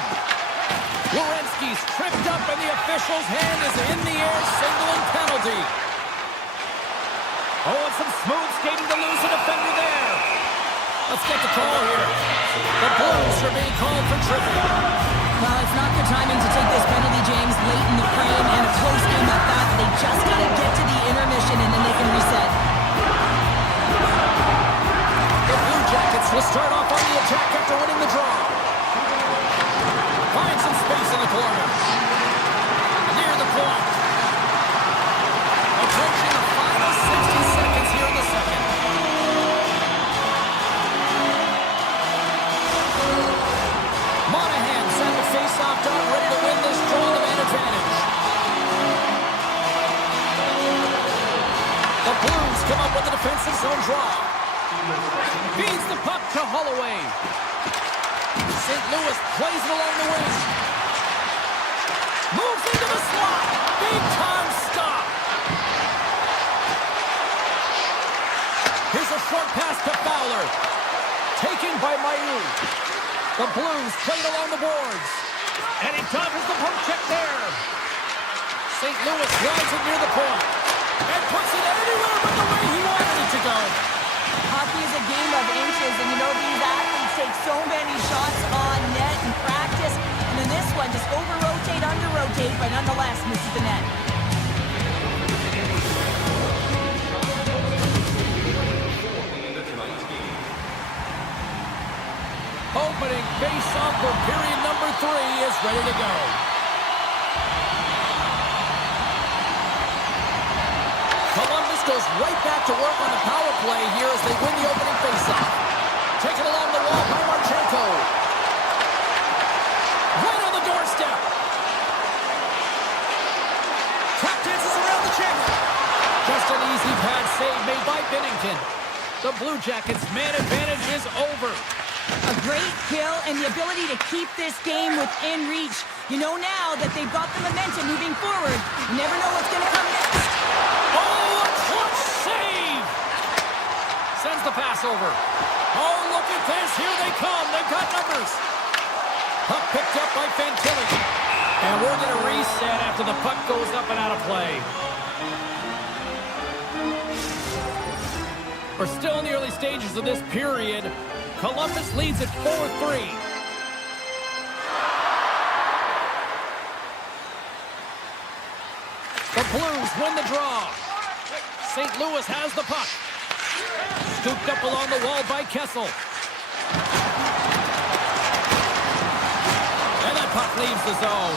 Werenski's tripped up and the official's hand is in the air, signaling penalty. Oh, and some smooth skating to lose a defender there. Let's get the call here. The Blues are being called for tripping. Well, it's not good timing to take this penalty, James, late in the frame and a close game at that. They just got to get to the intermission and then they can reset. The Blue Jackets will start off on the attack after winning the draw. Find some space in the corner. Near the point. Approaching the final 60 seconds here in the second. Monahan sent the face-off dot, ready to win this draw to man advantage. The Blues come up with a defensive zone draw. Feeds the puck to Holloway. St. Louis plays it along the wing. Moves into the slot. Big time stop. Here's a short pass to Fowler. Taken by Mailloux. The Blues played along the boards. And he covers the poke check there. St. Louis drives it near the point. And puts it anywhere but the way he wanted it to go. Hockey is a game of inches, and you know these athletes take so many shots on net in practice. And in this one, just over-rotate, under-rotate, but nonetheless misses the net. Opening face-off for period number 3 is ready to go. Columbus goes right back to work on the power play here as they win the opening face-off. Taken along the wall by Marchenko. Right on the doorstep. Tap dances around the check. Just an easy pad save made by Binnington. The Blue Jackets' man advantage is over. A great kill and the ability to keep this game within reach. You know now that they've got the momentum moving forward. You never know what's going to come next. Oh, a clutch save! Sends the pass over. Oh, look at this. Here they come. They've got numbers. Puck picked up by Fantilli. And we're going to reset after the puck goes up and out of play. We're still in the early stages of this period. Columbus leads at 4-3. The Blues win the draw. St. Louis has the puck. Scooped up along the wall by Kessel. And that puck leaves the zone.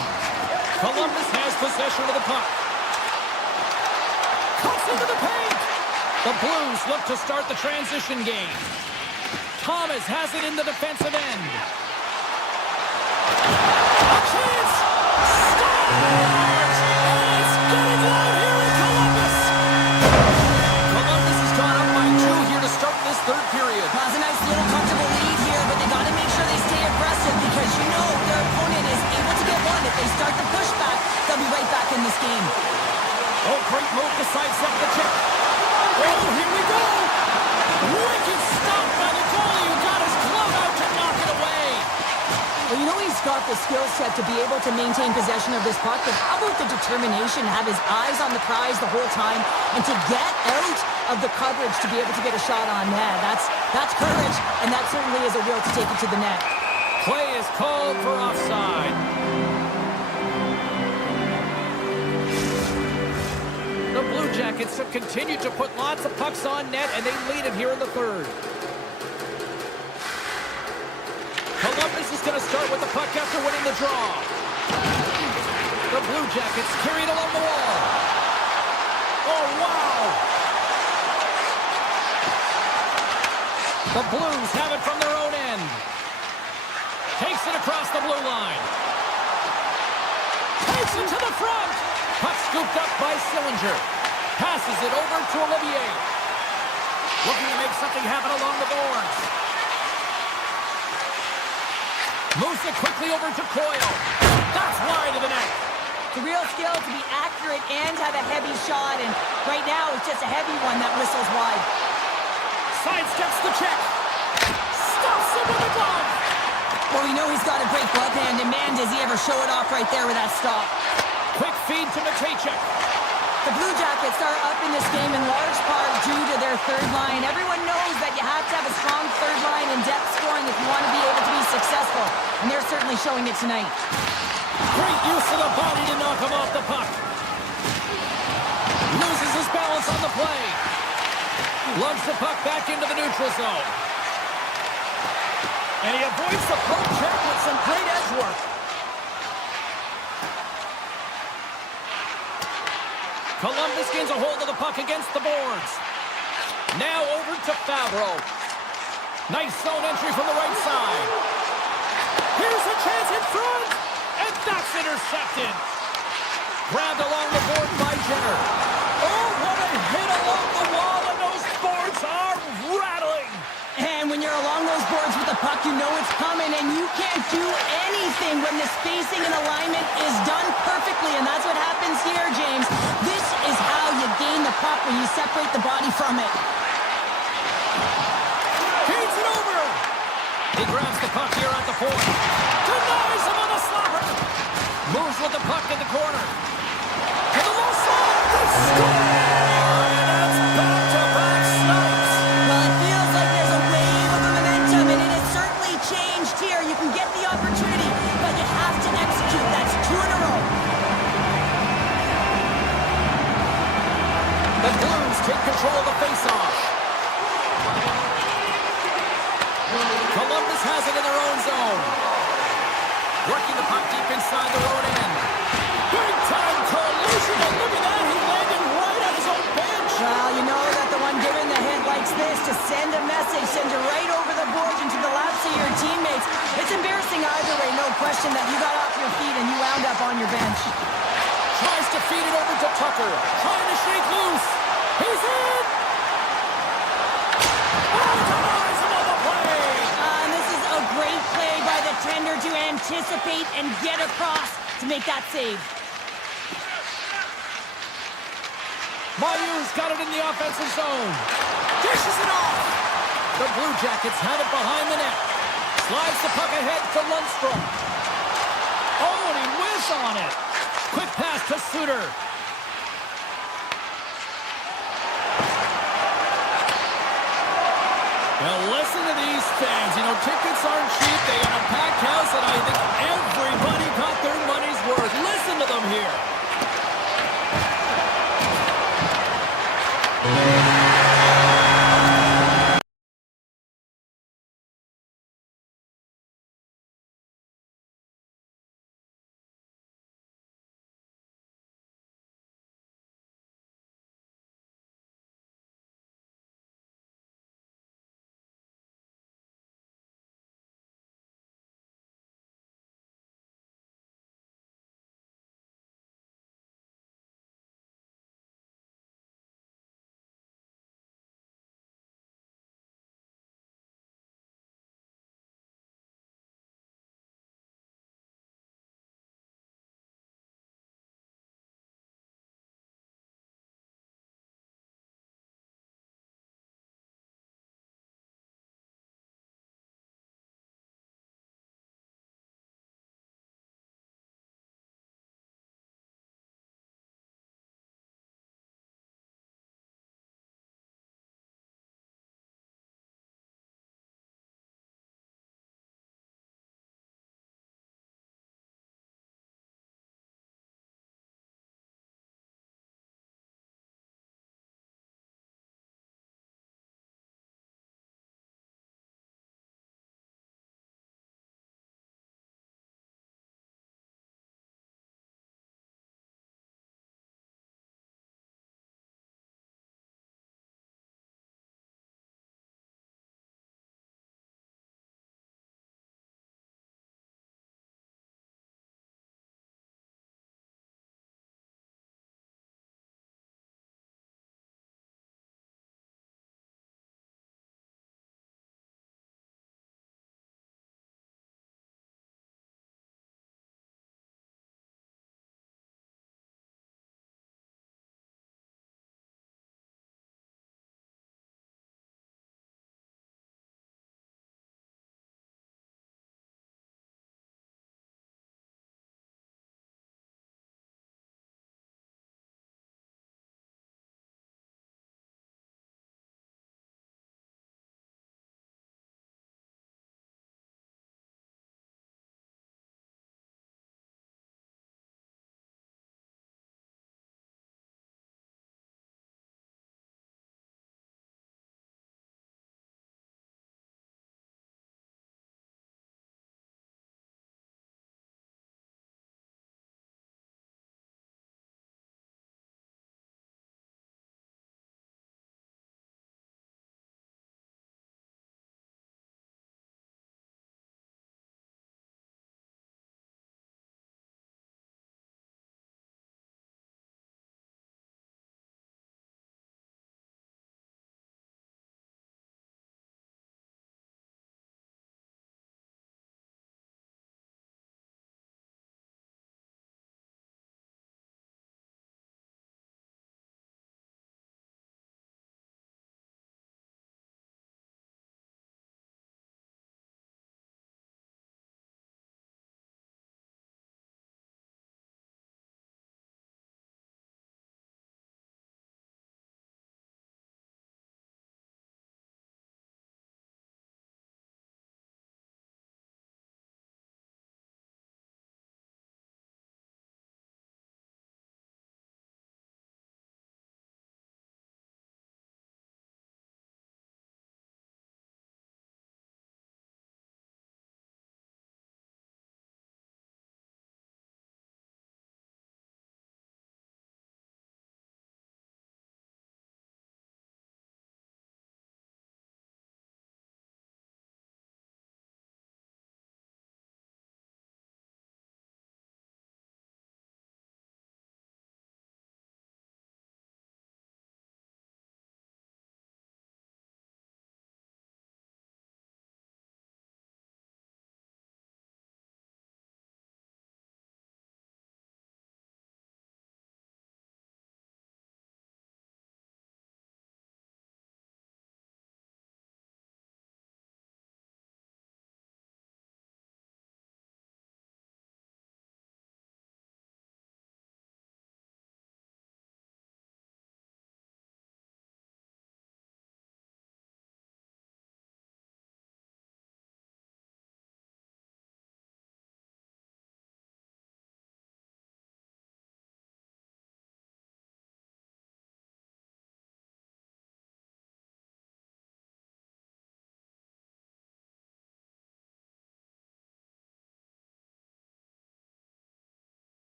Columbus has possession of the puck. Cuts into the paint. The Blues look to start the transition game. Thomas has it in the defensive end. A chance! Scores! And it's getting loud here in Columbus! Columbus has gone up by 2 here to start this third period. Well, it's a nice little comfortable lead here, but they got to make sure they stay aggressive because you know their opponent is able to get one. If they start the pushback, they'll be right back in this game. Oh, great move to sidestep the check. Oh, here we go! Wicked stop by the goalie who got his glove out to knock it away. Well, you know he's got the skill set to be able to maintain possession of this puck, but how about the determination, have his eyes on the prize the whole time, and to get out of the coverage to be able to get a shot on net. That's courage, and that certainly is a will to take it to the net. Play is called for offside. The Blue Jackets have continued to put lots of pucks on net, and they lead it here in the third. Columbus is going to start with the puck after winning the draw. The Blue Jackets carry it along the wall. Oh, wow! The Blues have it from their own end. Takes it across the blue line. Takes it to the front. Puck scooped up by Sillinger. Passes it over to Olivier. Looking to make something happen along the boards. Moves it quickly over to Coyle. That's wide of the net. It's a real skill to be accurate and have a heavy shot, and right now it's just a heavy one that whistles wide. Sidesteps the check. Stuffs it with a glove. Well, we know he's got a great glove hand, and man, does he ever show it off right there with that stop. Quick feed to Matejchuk. The Blue Jackets are up in this game in large part due to their third line. Everyone knows that you have to have a strong third line and depth scoring if you want to be able to be successful, and they're certainly showing it tonight. Great use of the body to knock him off the puck. Loses his balance on the play. Lugs the puck back into the neutral zone. And he avoids the poke check with some great edge work. Columbus gains a hold of the puck against the boards. Now over to Favreau. Nice zone entry from the right side. Here's a chance in front. And that's intercepted. Grabbed along the board by Jenner. Oh, what a hit along the wall, and those boards are rattling. And when you're along those boards with the puck, you know it's coming, and you can't do anything when the spacing and alignment is done perfectly, and that's what happens here, James. This is how you gain the puck, when you separate the body from it. Feeds it over. He grabs the puck here at the point. Denies him on the slapper. Moves with the puck in the corner. To the low side. They score! And it's back-to-back snipes. Well, it feels like there's a wave of momentum, and it has certainly changed here. You can get the opportunity, but you have to execute. That's 2 in a row. The Blues take control of the faceoff. Columbus has it in their own zone. Working the puck deep inside their own end. Big time collision, and look at that, he landed right on his own bench. Well, you know that the one giving the hit likes this, to send a message, send it right over the boards into the laps of your teammates. It's embarrassing either way, no question that you got off your feet and you wound up on your bench. Tries to feed it over to Tucker. Trying to shake loose. He's in! Oh, denies him on the play! And this is a great play by the tender to anticipate and get across to make that save. Mayu's got it in the offensive zone. Dishes it off. The Blue Jackets have it behind the net. Slides the puck ahead to Lundstrom. Oh, and he whizzed on it. Quick pass to Suter. Now listen to these fans. You know, tickets aren't cheap. They are a packed house, and I think everybody got their money's worth. Listen to them here.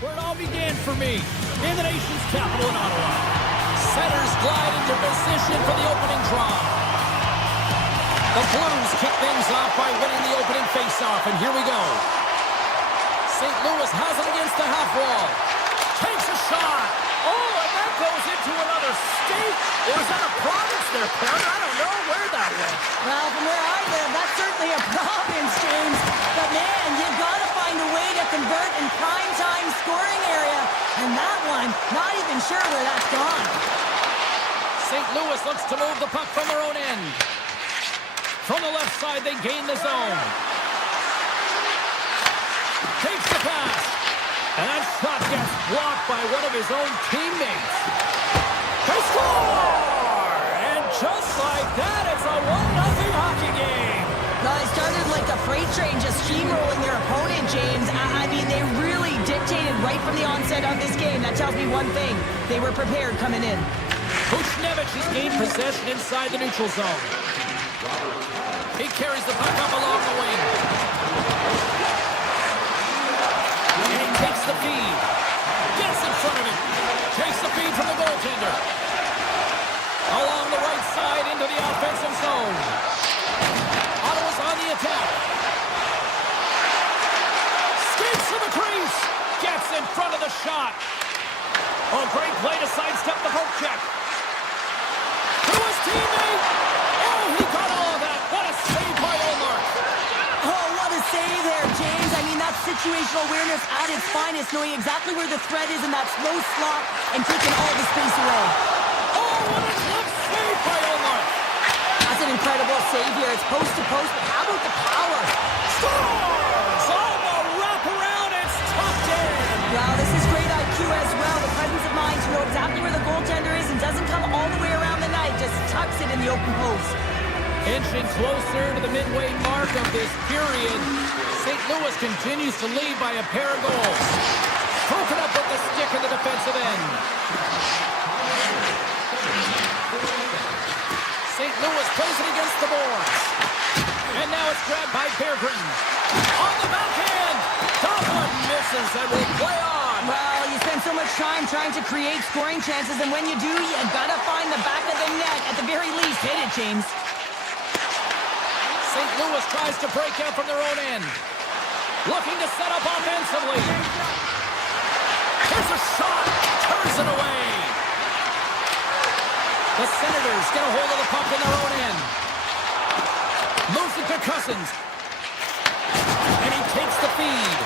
where it all began for me, in the nation's capital in Ottawa. Centers glide into position for the opening draw. The Blues kick things off by winning the opening faceoff, and here we go. St. Louis has it against the half wall. Takes a shot. Oh, and that goes into another state. Or is that a province there, Perry? I don't know where that went. Well, from where I live, that's certainly a province, James. But man, you've got to find a way to convert in prime time scoring area. And that one, not even sure where that's gone. St. Louis looks to move the puck from their own end. From the left side, they gain the zone. Takes the pass. And that shot gets blocked by one of his own teammates. They score! And just like that, it's a 1-0 hockey game. Well, it started like a freight train just steamrolling their opponent, James. I mean, they really dictated right from the onset of this game. That tells me one thing. They were prepared coming in. Buchnevich has gained possession inside the neutral zone. He carries the puck up along the wing. And he takes the feed. Gets in front of him. Takes the feed from the goaltender. Along the right side into the offensive zone. Ottawa's on the attack. Skates to the crease. Gets in front of the shot. Oh, great play to sidestep the poke check. To his teammate. Oh, he got all of that. What a save by Omar. Oh, what a save there, James. I mean, that's situational awareness at its finest, knowing exactly where the threat is in that slow slot and taking all the space away. Oh, what a tough save by Omar. That's an incredible save here. It's post to post, but how about the power? Scores! On the wraparound, it's tucked in. Wow, this is great IQ as well. The presence of mind to know exactly where the goaltender is and doesn't come all the way around the net, just tucks it in the open post. Inching closer to the midway mark of this period, St. Louis continues to lead by a pair of goals. Broken up with the stick in the defensive end. St. Louis plays it against the boards. And now it's grabbed by Berggren. On the backhand. Top one misses and will play on. Well, you spend so much time trying to create scoring chances, and when you do, you gotta find the back of the net. At the very least, hit it, James. St. Louis tries to break out from their own end. Looking to set up offensively. Here's a shot. Turns it away. The Senators get a hold of the puck in their own end. Moves it to Cousins. And he takes the feed.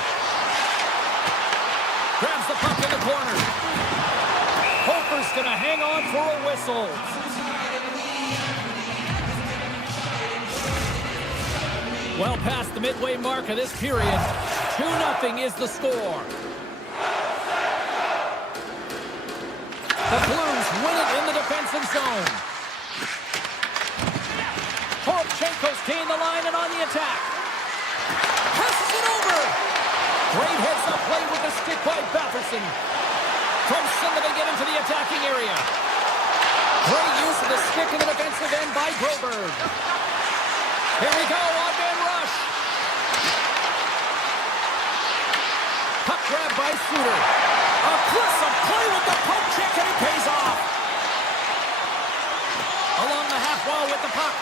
Grabs the puck in the corner. Hofer's going to hang on for a whistle. Well past the midway mark of this period, 2-0 is the score. The Blues win it in the defensive zone. Horchenko's gained the line and on the attack. Passes it over. Great heads-up play with the stick by Batherson. From center they get into the attacking area. Great use of the stick in the defensive end by Groberg. Here we go, odd-man rush. Puck grab by Suter. Aggressive play with the poke check, and it pays off. Along the half wall with the puck.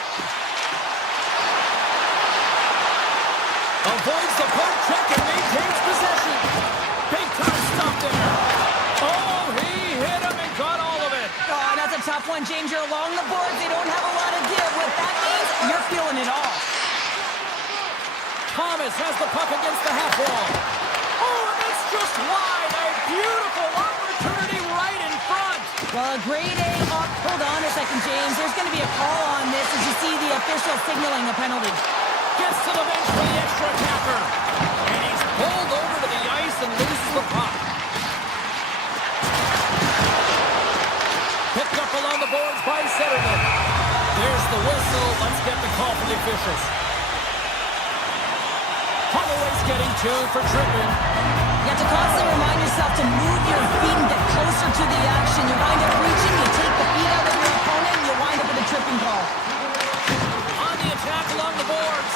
Avoids the poke check and maintains possession. Big time stop there. Oh, he hit him and got all of it. Oh, that's a tough one, James. You're along the boards. They don't have a lot of give. What that means, you're feeling it all. Thomas has the puck against the half wall. Oh, and that's just wide. A beautiful opportunity right in front. Well, a grade A. Oh, hold on a second, James. There's going to be a call on this as you see the official signaling a penalty. Gets to the bench for the extra attacker. And he's pulled over to the ice and loses the puck. Picked up along the boards by Zetterman. There's the whistle. Let's get the call from the officials. Holloway's getting 2 for tripping. You have to constantly remind yourself to move your feet and get closer to the action. You wind up reaching, you take the feet out of your opponent, and you wind up with a tripping call. On the attack along the boards.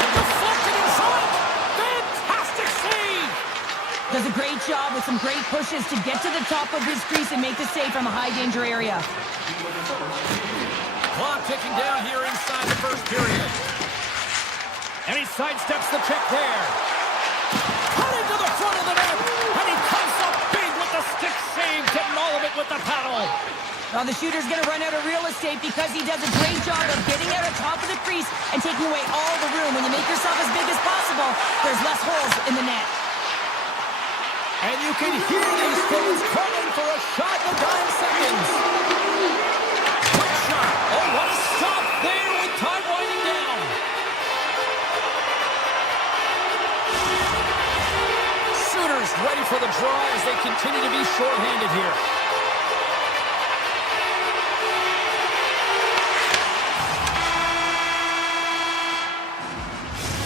Deflected in front. Fantastic save. Does a great job with some great pushes to get to the top of his crease and make the save from a high-danger area. Clock ticking down here inside the first period. And he sidesteps the check there. Cutting to the front of the net. And he comes up big with the stick save, getting all of it with the paddle. Well, the shooter's going to run out of real estate because he does a great job of getting out on top of the crease and taking away all the room. When you make yourself as big as possible, there's less holes in the net. And you can hear these fans calling for a shot in the dying seconds. Quick shot. Oh, what a stop there with time winding down. Shooters ready for the draw as they continue to be shorthanded here.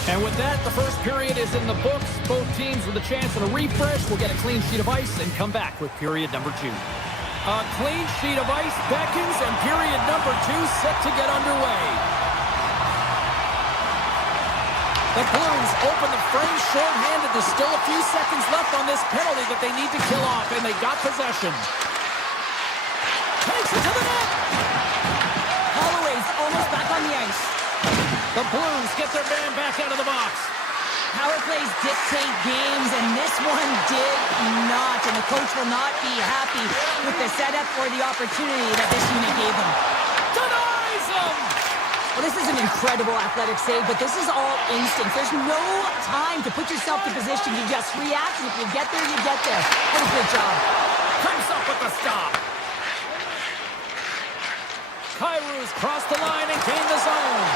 And with that, the first period is in the books. Both teams with a chance at a refresh will get a clean sheet of ice and come back with period number 2. A clean sheet of ice beckons, and period number 2 set to get underway. The Blues open the frame shorthanded. There's still a few seconds left on this penalty that they need to kill off, and they got possession. Takes it to the net! Holloway's almost back on the ice. The Blues get their man back out of the box. Power plays dictate games, and this one did not. And the coach will not be happy with the setup or the opportunity that this unit gave him. Denies him! Well, this is an incredible athletic save, but this is all instinct. There's no time to put yourself in position. You just react, and if you get there, you get there. What a good job. Comes up with the stop. Kairu's crossed the line and gained the zone.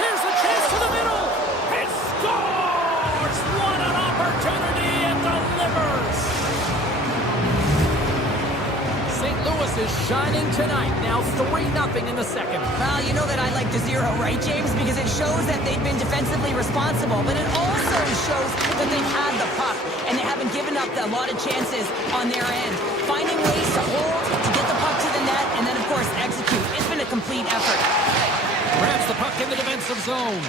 Here's a chance to the middle. It scores! What an opportunity and delivers! St. Louis is shining tonight. Now 3-0 in the second. Well, you know that I like the zero, right, James? Because it shows that they've been defensively responsible, but it also shows that they've had the puck, and they haven't given up a lot of chances on their end. Finding ways to hold, to get the puck to the net, and then, of course, execute. It's been a complete effort. Grabs the puck in the defensive zone.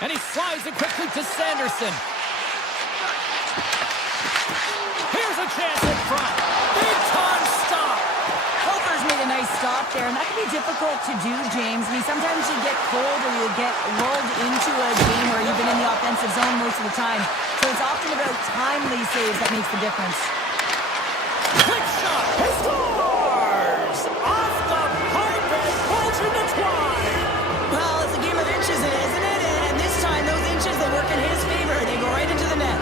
And he slides it quickly to Sanderson. Here's a chance in front. Big time stop. Hofer's made a nice stop there, and that can be difficult to do, James. I mean, sometimes you get cold or you get lulled into a game where you've been in the offensive zone most of the time. So it's often about timely saves that makes the difference. Quick shot. He scores! Off the pipe and pulls in the twine. Well, it's a game of inches, isn't it? And this time, those inches, they work in his favor. They go right into the net.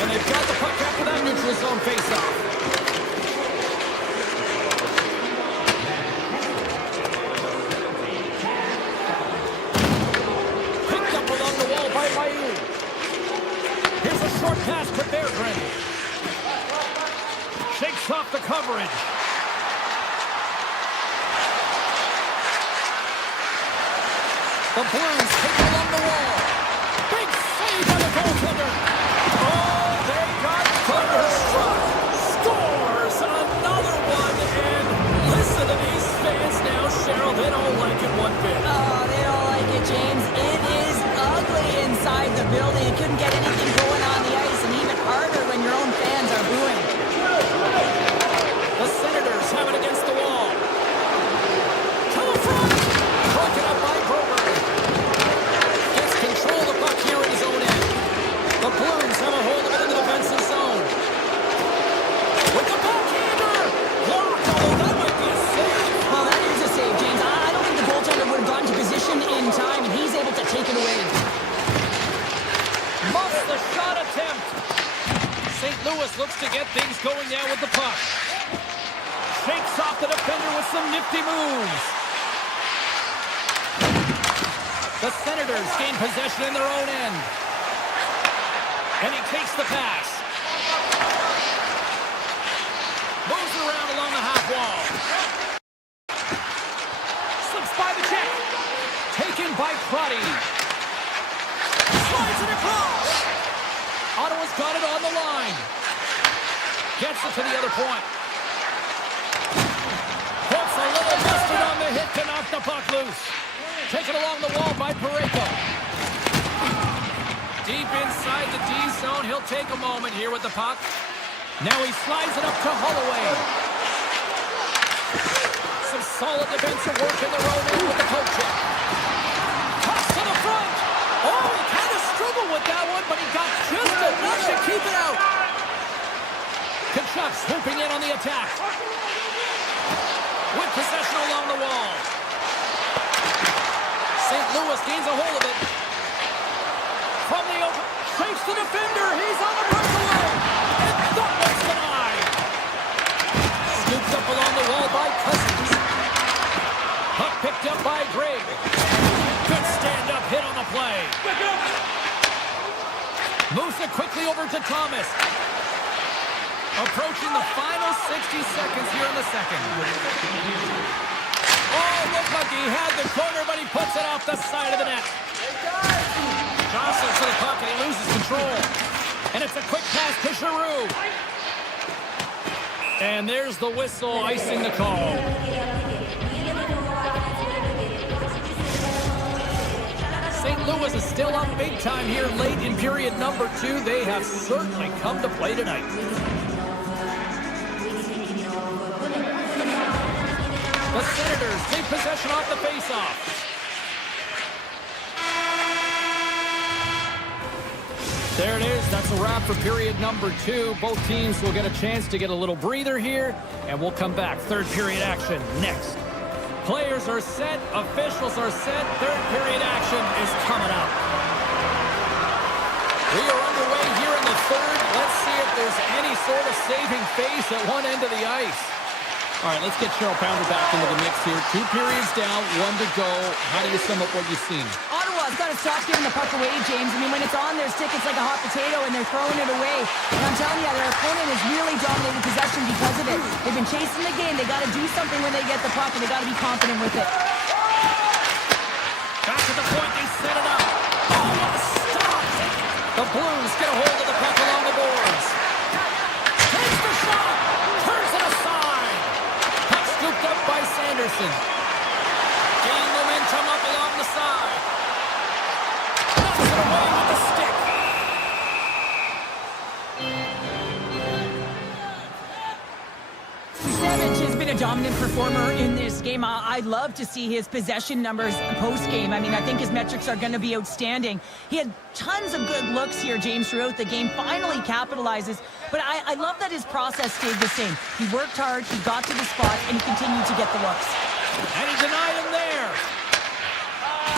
And they've got the puck after that neutral zone faceoff. Picked up along the wall by Mayu. Here's a short pass to Berggren. Shakes off the coverage. The Blues take it along the wall. Big save by the goaltender. Oh, they got thunderstruck. Scores another one. And listen to these fans now, Cheryl. They don't like it one bit. Oh, they don't like it, James. It is ugly inside the building. You couldn't get anything going on the ice, and even harder when your own fans are booing. The Senators have it against the wall. To the front. Broken up by Broberg. Gets control of the puck here in his own end. The Blues have a hold of it in the defensive zone. With the backhander. Blocked, although that might be a save. Well, that is a save, James. I don't think the goaltender would have gotten to position in time, and he's able to take it away. Muffs the shot attempt. St. Louis looks to get things going now with the puck. Shakes off the defender with some nifty moves. The Senators gain possession in their own end. And he takes the pass. Moves it around along the half wall. Slips by the check. Taken by Crotty. Slides it across. Ottawa's got it on the line. Gets it to the other point. Puts a little mustard on the hit to knock the puck loose. Taken along the wall by Parayko. Deep inside the D zone. He'll take a moment here with the puck. Now he slides it up to Holloway. Some solid defensive work in the road in with the poke check. Toss to the front. Oh, he kind of struggled with that one, but he got just enough to keep it out. Kachuk swooping in on the attack. With possession along the wall. St. Louis gains a hold of it. From the open, shakes the defender. He's on the breakaway. And that one's denied. Scooped up along the wall by Cousins. Puck picked up by Greg. Good stand-up hit on the play. Moves it quickly over to Thomas. Approaching the final 60 seconds here in the second. Oh, looked like he had the corner, but he puts it off the side of the net. Jostles to the puck, and he loses control. And it's a quick pass to Giroux. And there's the whistle, icing the call. St. Louis is still up big time here late in period number 2. They have certainly come to play tonight. The Senators take possession off the faceoff. There it is. That's a wrap for period number 2. Both teams will get a chance to get a little breather here, and we'll come back. Third period action next. Players are set. Officials are set. Third period action is coming up. We are underway here in the third. Let's see if there's any sort of saving face at one end of the ice. All right, let's get Cheryl Pounder back into the mix here. 2 periods down, 1 to go. How do you sum up what you've seen? Ottawa's got to stop giving the puck away, James. I mean, when it's on their stick, it's like a hot potato, and they're throwing it away. And I'm telling you, their opponent has really dominated possession because of it. They've been chasing the game. They got to do something when they get the puck, and they got to be confident with it. Back to the point, they set it up. Oh, what a stop! The Blues get a hold of the puck along the boards. Takes the shot, turns it aside. Puck scooped up by Sanderson. Gain momentum up along the side. Knocks it away with the stick. Savage has been a dominant performer in this game. I'd love to see his possession numbers post-game. I mean, I think his metrics are going to be outstanding. He had tons of good looks here, James, throughout the game. Finally capitalizes. But I love that his process stayed the same. He worked hard, he got to the spot, and he continued to get the looks. And he denied him there.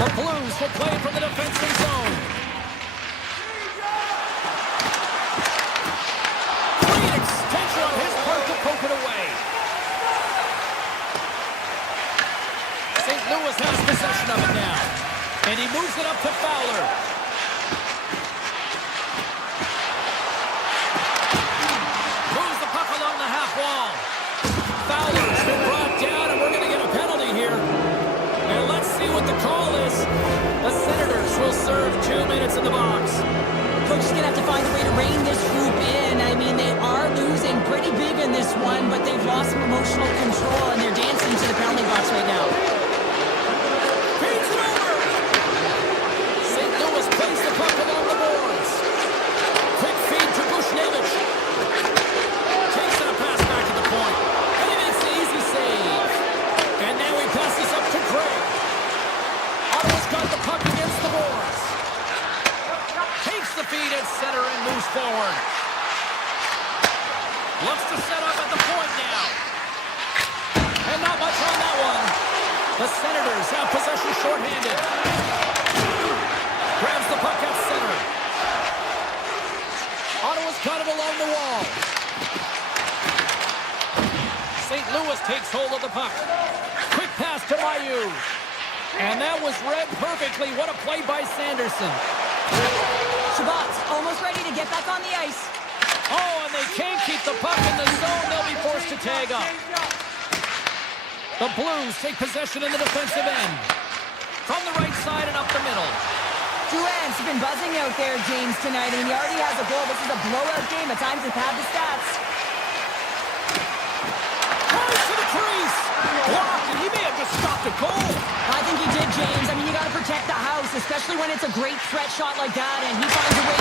The Blues will play from the defensive zone. Great extension on his part to poke it away. St. Louis has possession of it now. And he moves it up to Fowler. Moves the puck along the half wall. Fowler's been brought down, and we're going to get a penalty here. And let's see what the call is. The Senators will serve 2 minutes in the box. Coach is going to have to find a way to rein this group in. I mean, they are losing pretty big in this one, but they've lost some emotional control, and they're dancing to the penalty box right now. Feeds it over. St. Louis plays the puck along the boards. Quick feed to Bushnevich. Takes a pass back to the point. And he makes the easy save. And now he passes up to Gray. Ottawa's got the puck against the boards. Takes the feed at center and moves forward. Looks to set up at the point now. And not much on that one. The Senators have possession shorthanded. Grabs the puck at center. Ottawa's got it along the wall. St. Louis takes hold of the puck. Quick pass to Mailloux. And that was read perfectly. What a play by Sanderson. Shabbat's almost ready to get back on the ice. Oh, and they can't keep the puck in the zone. They'll be forced to tag up. The Blues take possession in the defensive end. From the right side and up the middle. Durant's been buzzing out there, James, tonight. I mean, he already has a goal. This is a blowout game. At times, they've had the stats. Goes to the crease. Blocked, and he may have just stopped a goal. I think he did, James. I mean, you got to protect the house, especially when it's a great threat shot like that, and he finds a way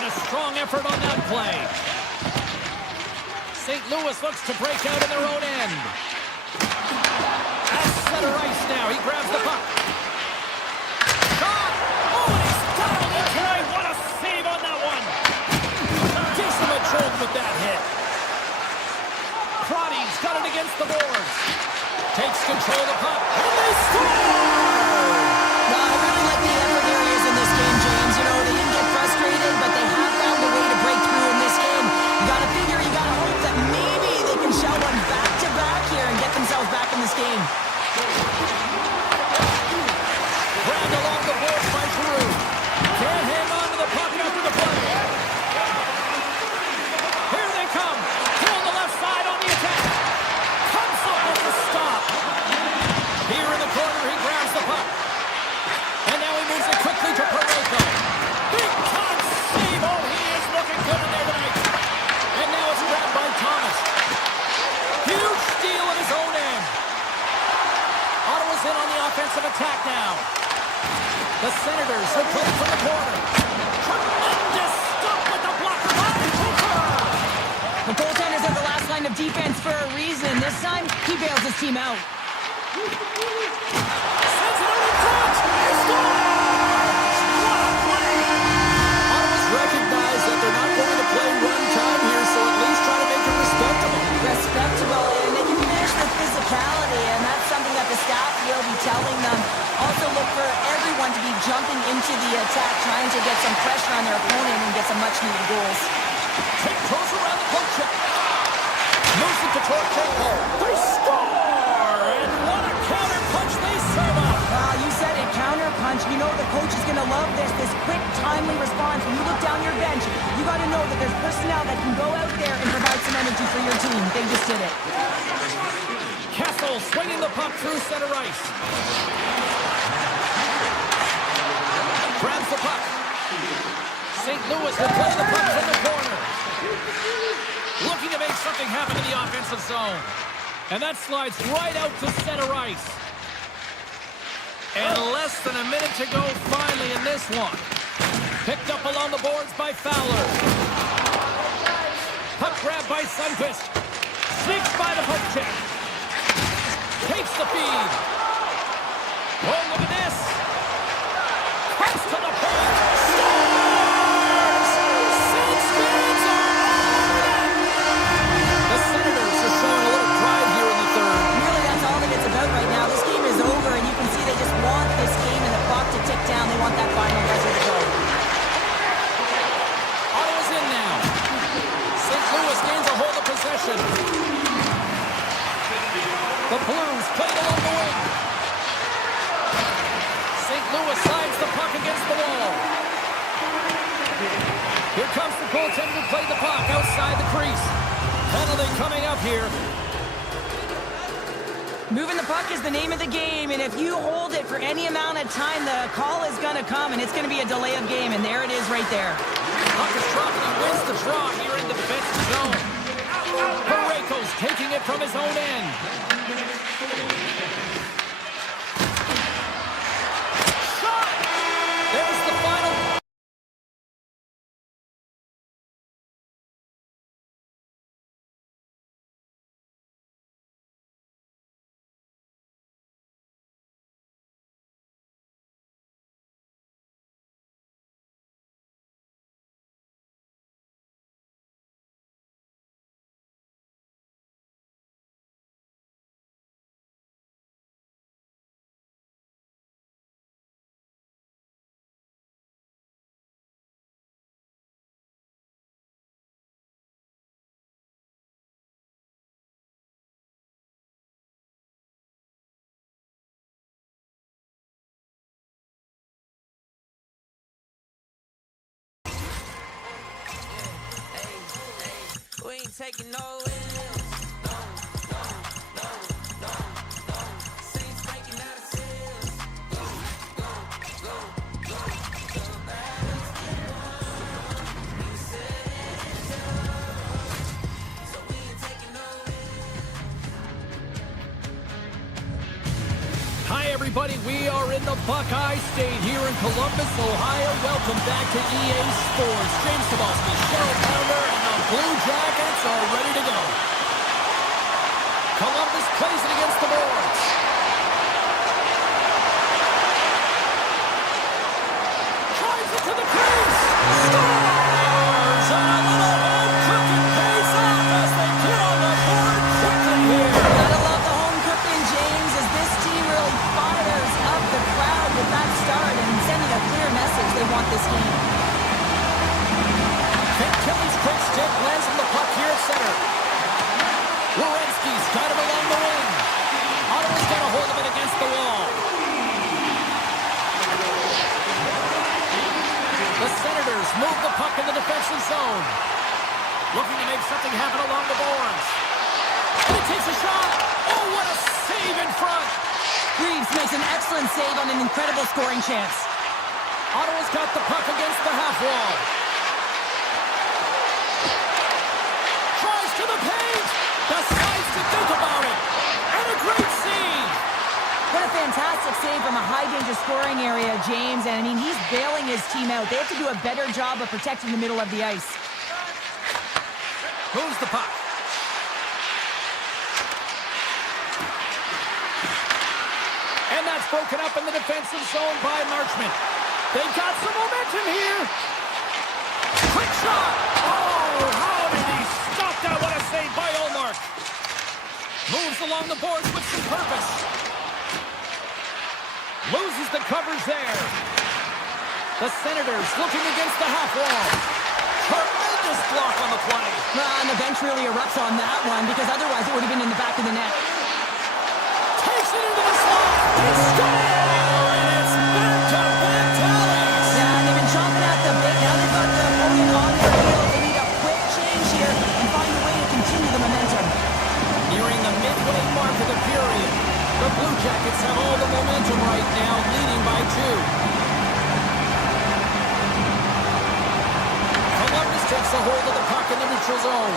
And a strong effort on that play. St. Louis looks to break out in their own end. At center ice now. He grabs the puck. Shot! Oh, and he's dialed in tonight. What a save on that one. Decent control with that hit. Crotty's got it against the boards. Takes control of the puck. And they score! Well, I really like the effort areas in this game, James. You know, they didn't get frustrated, but they have found a way to break through in this game. You got to figure, you got to hope that maybe they can shell one back-to-back here and get themselves back in this game. Grabbed along the boards by Giroux. Can't hang on to the puck after the play. Here they come. Here on the left side on the attack. Comes up with the stop. Here in the corner, he grabs the puck. And now he moves it quickly to Parayko. Big time save. Oh, he is looking good in there tonight. And now it's grabbed by Thomas. Huge steal at his own end. Ottawa's in on the offensive attack now. The Senators have played from the corner. Tremendous stop with the blocker by Cooper. The goaltenders are the last line of defense for a reason. This time, he bails his team out. Sends it out in front. He scores! What a play! Ottawa's recognized that they're not going to play run time here, so at least try to make it respectable. Respectable, and they can finish with physicality, and that's something that the staff will be telling them. Also look for everyone to be jumping into the attack, trying to get some pressure on their opponent and get some much-needed goals. Take close around the poke check. Moves it to Torcheco. They score! And what a counter punch they serve up. Wow, you said it, counter punch. You know the coach is going to love this quick, timely response. When you look down your bench, you got to know that there's personnel that can go out there and provide some energy for your team. They just did it. Kessel swinging the puck through center ice. Grabs the puck. St. Louis will play the puck from the corner. Looking to make something happen in the offensive zone. And that slides right out to center ice. And less than a minute to go finally in this one. Picked up along the boards by Fowler. Puck grab by Sundqvist. Sneaks by the poke check. Takes the feed. Oh, look at this. Cuts to the point. Scores! Saints fans are on it! The Senators are showing a little pride here in the third. Really, that's all that it's about right now. This game is over, and you can see they just want this game and the clock to tick down. They want that final buzzer to go. Ottawa's in now. St. Louis gains a hold of possession. The Blues played along the wing. St. Louis slides the puck against the wall. Here comes the goaltender to play the puck outside the crease. Penalty coming up here. Moving the puck is the name of the game, and if you hold it for any amount of time, the call is going to come, and it's going to be a delay of game, and there it is right there. Puck is dropped, and he wins the draw here in the defensive zone. Parayko's taking it from his own end. Shot! There's the final. We ain't taking no L's. No, no, no, no, no. Saints breaking out of sales. Go, go, go, go. The battle's been won. You said it's yours. So we ain't taking no L's. Hi, everyone. everybody. We are in the Buckeye State here in Columbus, Ohio. Welcome back to EA Sports. James Cebulski, Cheryl Pounder, and the Blue Jackets are ready to go. Columbus plays it against the boards. Drives it to the crease. Scores! And a little home cooking pays off as they get on the board quickly here. Gotta love the home cooking, James, as this team really fires up the crowd with that start and sending a clear message they want this game. Finn Kelly's quick stick lands on the puck here at center. Werenski's got him along the wing. Ottawa's got a hold of it against the wall. The Senators move the puck in the defensive zone. Looking to make something happen along the boards. And he takes a shot. Oh, what a save in front. Reeves makes an excellent save on an incredible scoring chance. Ottawa's got the puck against the half wall. Tries to the paint. Decides to think about it. And a great save. What a fantastic save from a high-danger scoring area, James. And, I mean, he's bailing his team out. They have to do a better job of protecting the middle of the ice. Moves the puck. And that's broken up in the defensive zone by Marchment. They've got some momentum here. Quick shot. Oh, how did he stop that? What a save by Ullmark. Moves along the boards with some purpose. Loses the covers there. The Senators looking against the half wall. Tremendous block on the play. And the bench really erupts on that one because otherwise it would have been in the back of the net. Takes it into the slot. They score! And it's back-to-back tallies. Yeah, they've been chomping at the bit. Now they've got the opponent on their heels. They need a quick change here and find a way to continue the momentum. Nearing the midway mark of the period. The Blue Jackets have all the momentum right now, leading by 2. Columbus takes a hold of the puck in the neutral zone.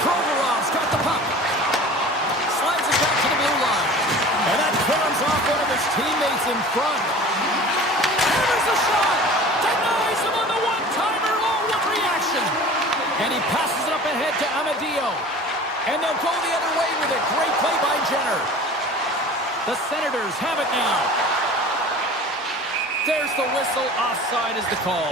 Provorov's got the puck. Slides it back to the blue line. And that caroms off one of his teammates in front. Hammers a shot. Denies him on the one-timer. Oh, what reaction. And he passes it up ahead to Amadio. And they'll go the other way with it. Great play by Jenner. The Senators have it now. There's the whistle. Offside is the call.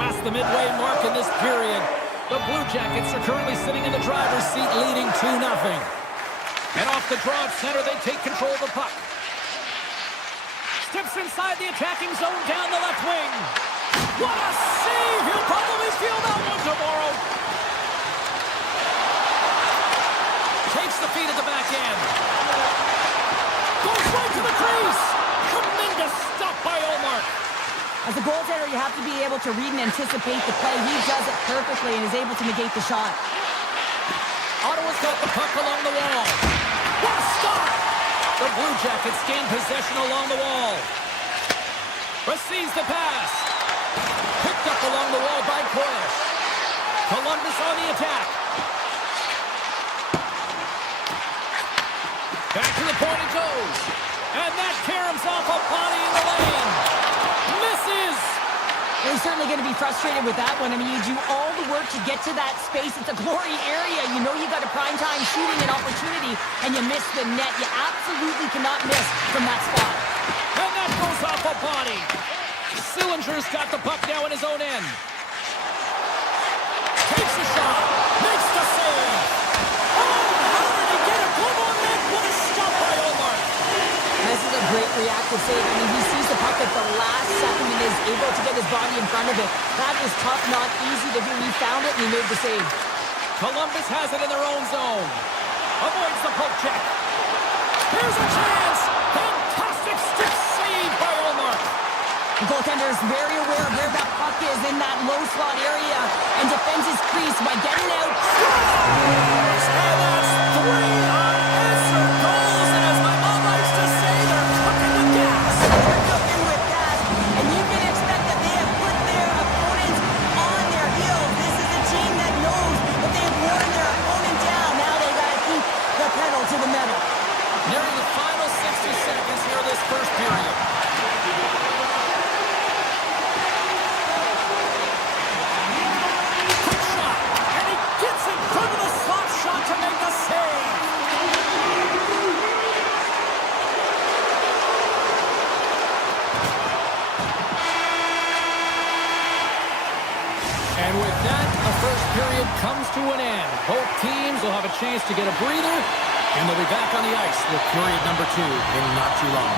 Past the midway mark in this period, the Blue Jackets are currently sitting in the driver's seat, leading 2-0. And off the draw at center, they take control of the puck. Steps inside the attacking zone down the left wing. What a save! He'll probably feel that one tomorrow. Takes the feed at the back end. Goes right to the crease. Tremendous stop by Ullmark. As a goaltender, you have to be able to read and anticipate the play. He does it perfectly and is able to negate the shot. Ottawa's got the puck along the wall. What a stop! The Blue Jackets gain possession along the wall. Receives the pass. Picked up along the wall by Corliss. Columbus on the attack. Back to the point it goes. And that caroms off a body in the lane. Misses. He's certainly going to be frustrated with that one. I mean, you do all the work to get to that space. It's a glory area. You know you got a prime-time shooting an opportunity, and you miss the net. You absolutely cannot miss from that spot. And that goes off a body. Sillinger's got the puck now in his own end. Takes the shot. Makes the save. Oh, how did he get a glove on net? What a stop by Ullmark. This is a great reactive save. I mean, he sees the puck at the last second and is able to get his body in front of it. That is tough, not easy to do. He found it and he made the save. Columbus has it in their own zone. Avoids the poke check. Here's a chance. Fantastic stick save by Ullmark. The goaltender is very aware of where that puck is in that low slot area and defends his crease by getting out. Scores! And that's 3 unanswered goals. And as my mom likes to say, they're cooking with gas. They're cooking with gas. And you can expect that they have put their opponents on their heels. This is a team that knows that they've worn their opponent down. Now they got to comes to an end. Both teams will have a chance to get a breather, and they'll be back on the ice with period number 2 in not too long.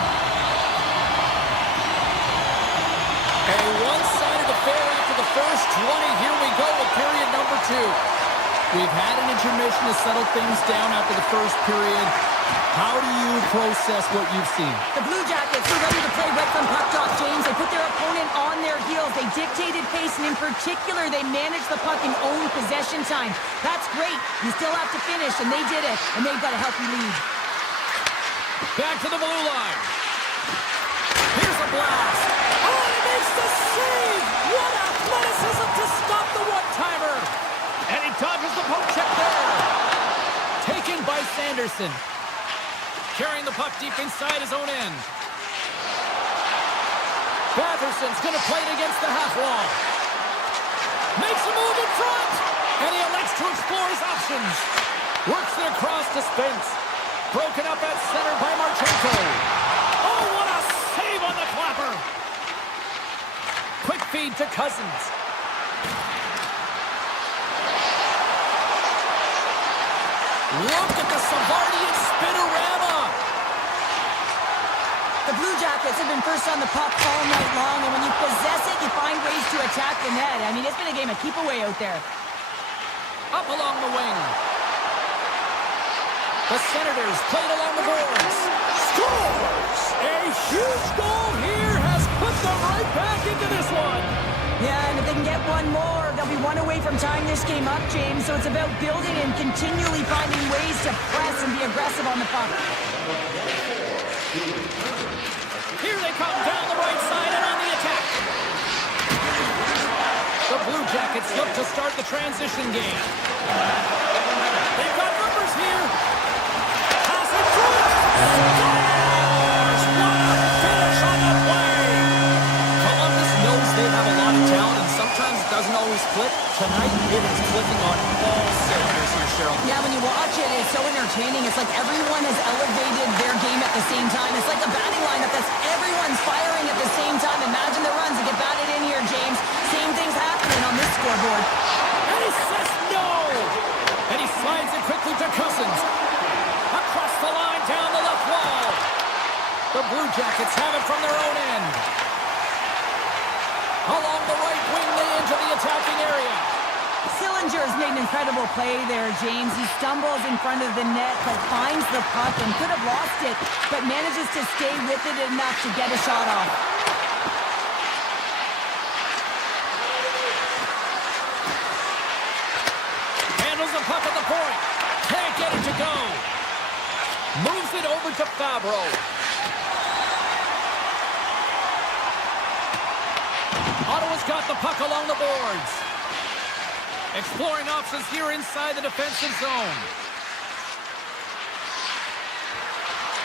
A one-sided affair after the first 20. Here we go with period number 2. We've had an intermission to settle things down after the first period. How do you process what you've seen? The Blue Jackets are ready to play right from puck drop, James. They put their opponent on their heels. They dictated pace, and in particular, they managed the puck in own possession time. That's great. You still have to finish, and they did it, and they've got a healthy lead. Back to the blue line. Here's a blast. Oh, and he makes the save! What athleticism to stop the one-timer! And he dodges the poke check there. Taken by Sanderson. Carrying the puck deep inside his own end. Batherson's going to play it against the half wall. Makes a move in front. And he elects to explore his options. Works it across to Spence. Broken up at center by Marchenko. Oh, what a save on the clapper. Quick feed to Cousins. Look at the Savardian spinorama. The Blue Jackets have been first on the puck all night long, and when you possess it, you find ways to attack the net. I mean, it's been a game of keep away out there. Up along the wing. The Senators played along the boards. Scores! A huge goal here has put them right back into this one. Yeah, and if they can get one more, they'll be one away from tying this game up, James. So it's about building and continually finding ways to press and be aggressive on the puck. Here they come down the right side and on the attack. The Blue Jackets look to start the transition game. They've got numbers here. Pass it through. Scores! What a finish on the play. Columbus knows they have a lot of talent, and sometimes it doesn't always click. Tonight, it is clicking on all cylinders here, Cheryl. Yeah, when you watch it, it's so entertaining. It's like everyone has elevated their game at the same time. It's like a batting lineup that's everyone's firing at the same time. Imagine the runs that get batted in here, James. Same thing's happening on this scoreboard. And he says no! And he slides it quickly to Cousins. Across the line, down the left wall. The Blue Jackets have it from their own end. Along the right wing, they enter the attacking area. Sillinger's made an incredible play there, James. He stumbles in front of the net, but finds the puck and could have lost it, but manages to stay with it enough to get a shot off. Handles the puck at the point. Can't get it to go. Moves it over to Fabro. Ottawa's got the puck along the boards. Exploring options here inside the defensive zone.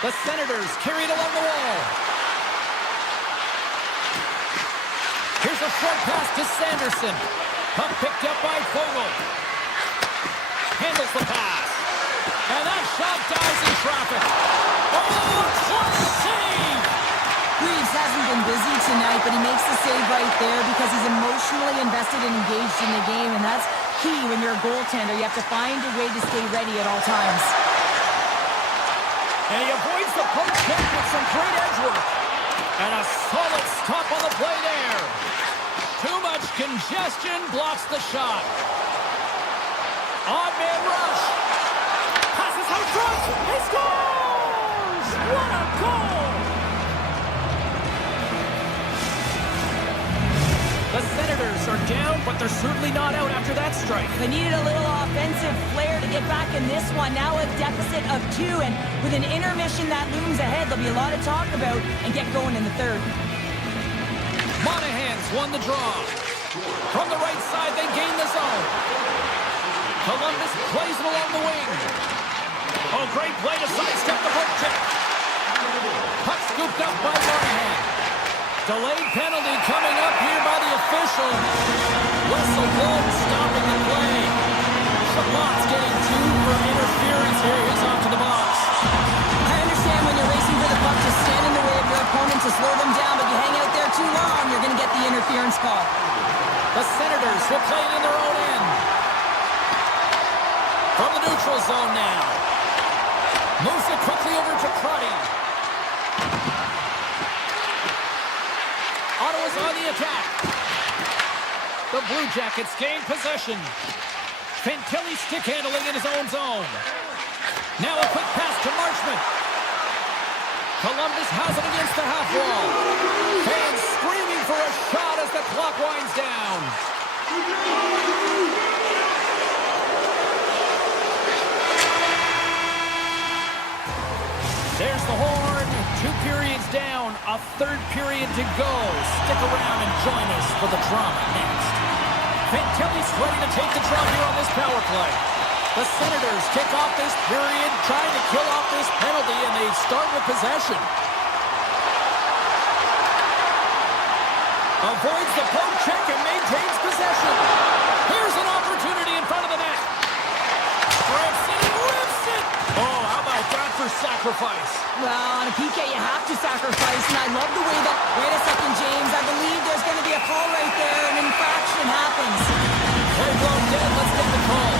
The Senators carry it along the wall. Here's a short pass to Sanderson. Puck picked up by Fogle. Handles the pass. And that shot dies in traffic. Oh, close save! Reeves hasn't been busy tonight, but he makes the save right there because he's emotionally invested and engaged in the game, and that's key when you're a goaltender. You have to find a way to stay ready at all times. And he avoids the poke check with some great edge work. And a solid stop on the play there. Too much congestion blocks the shot. Odd man rush. Passes out front. He scores! What a goal! The Senators are down, but they're certainly not out after that strike. They needed a little offensive flair to get back in this one. Now a deficit of 2, and with an intermission that looms ahead, there'll be a lot to talk about and get going in the third. Monahan's won the draw. From the right side, they gain the zone. Columbus plays it along the wing. Oh, great play to sidestep the poke check. Puck scooped up by Monahan. Delayed penalty coming up here by the official. Whistle blown, stopping the play. Chabot's getting 2 for interference here. He's off to the box. I understand when you're racing for the puck to stand in the way of your opponent to slow them down, but you hang out there too long, you're going to get the interference call. The Senators will play it in their own end. From the neutral zone now. Moves it quickly over to Cruddy. Ottawa's on the attack. The Blue Jackets gain possession. Fantilli stick handling in his own zone. Now a quick pass to Marchment. Columbus has it against the half wall. Fans screaming for a shot as the clock winds down. There's the horn. 2 periods down. A third period to go. Stick around and join us for the drama next. Fantilli's ready to take the draw here on this power play. The Senators kick off this period, trying to kill off this penalty, and they start with possession. Avoids the poke check and maintains possession. Here's an opportunity in front of the net. Rips it and rips it. Oh, how about that for sacrifice? Well, on a PK, you have to sacrifice, and I love the way that... Wait a second, James. I believe there's going to be a call right there. An infraction happens. Play blown dead. Let's get the call.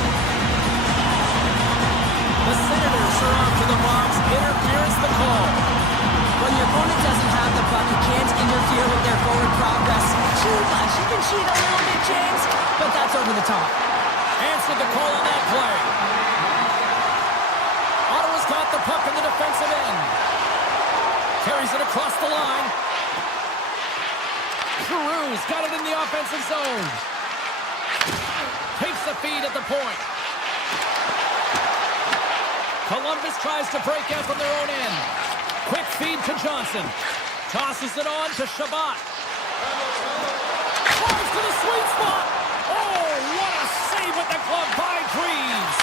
The Senators are off to the box. Interference the call. When your opponent doesn't have the puck, you can't interfere with their forward progress too much. You can cheat a little bit, James, but that's over the top. Answered the call on that play. Ottawa's got the puck in the defensive end. Carries it across the line. Giroux's got it in the offensive zone. Takes the feed at the point. Columbus tries to break out from their own end. Quick feed to Johnson. Tosses it on to Shabbat. Drives to the sweet spot. Oh, what a save with the glove by Greaves.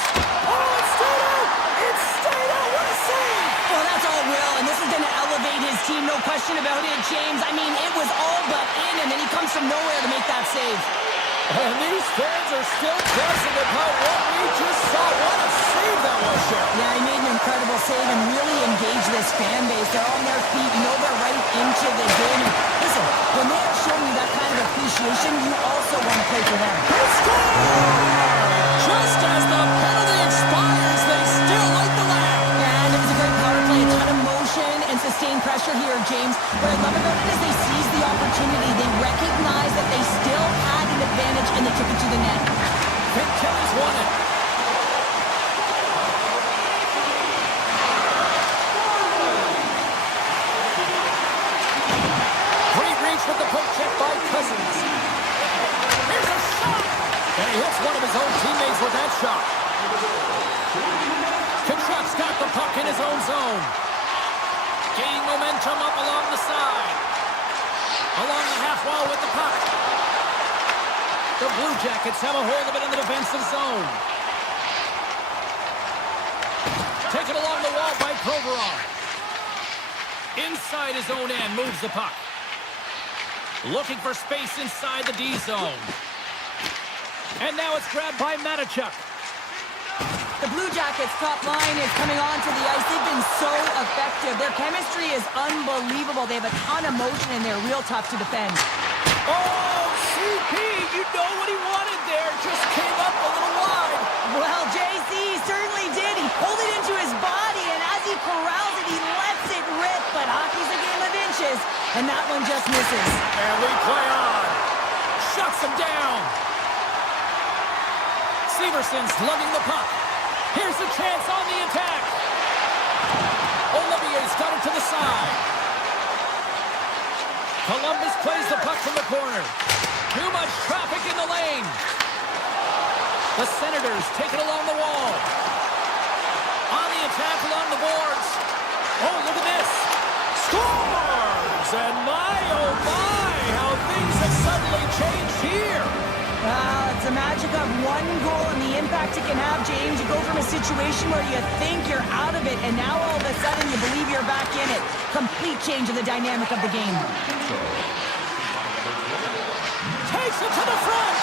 Oh, it's stayed out. It's stayed out. What a save. Well, that's all Will, and this is going to elevate his team, no question about it, James. I mean, it was all but in, and then he comes from nowhere to make that save. And these fans are still buzzing about what we just saw. What a save that was, Sheriff. Yeah, he made an incredible save and really engaged this fan base. They're on their feet. You know they're right into the game. And listen, when they're showing you that kind of appreciation, you also want to play for them. They score! Just as the penalty expires, they still light the lamp. And it was a great power play. A ton of motion and sustained pressure here, James. What I love about it is they seized the opportunity. They recognized that they still had an advantage and they took it to the net. Fantilli's won it. Great reach with the poke check by Cousins. Here's a shot! And he hits one of his own teammates with that shot. Kachuk's got the puck in his own zone. Gaining momentum up along the side. Along the half wall with the puck. The Blue Jackets have a hold of it in the defensive zone. Taken along the wall by Provorov. Inside his own end, moves the puck. Looking for space inside the D zone. And now it's grabbed by Matachuk. The Blue Jackets' top line is coming onto the ice. They've been so effective. Their chemistry is unbelievable. They have a ton of motion and they're real tough to defend. Oh, CP, you know what he wanted there. Just came up a little wide. Well, JC certainly did. He pulled it into his body, and as he corrals it, he lets it rip. But hockey's a game of inches, and that one just misses. And we play on. Shuts him down. Severson's lugging the puck. Here's a chance on the attack. Olivier's got it to the side. Columbus plays the puck from the corner. Too much traffic in the lane. The Senators take it along the wall. On the attack along the boards. Oh, look at this. Scores! And my, oh my, how things have suddenly changed here. It's the magic of one goal and the impact it can have, James. You go from a situation where you think you're out of it, and now all of a sudden you believe you're back in it. Complete change of the dynamic of the game. Takes it to the front,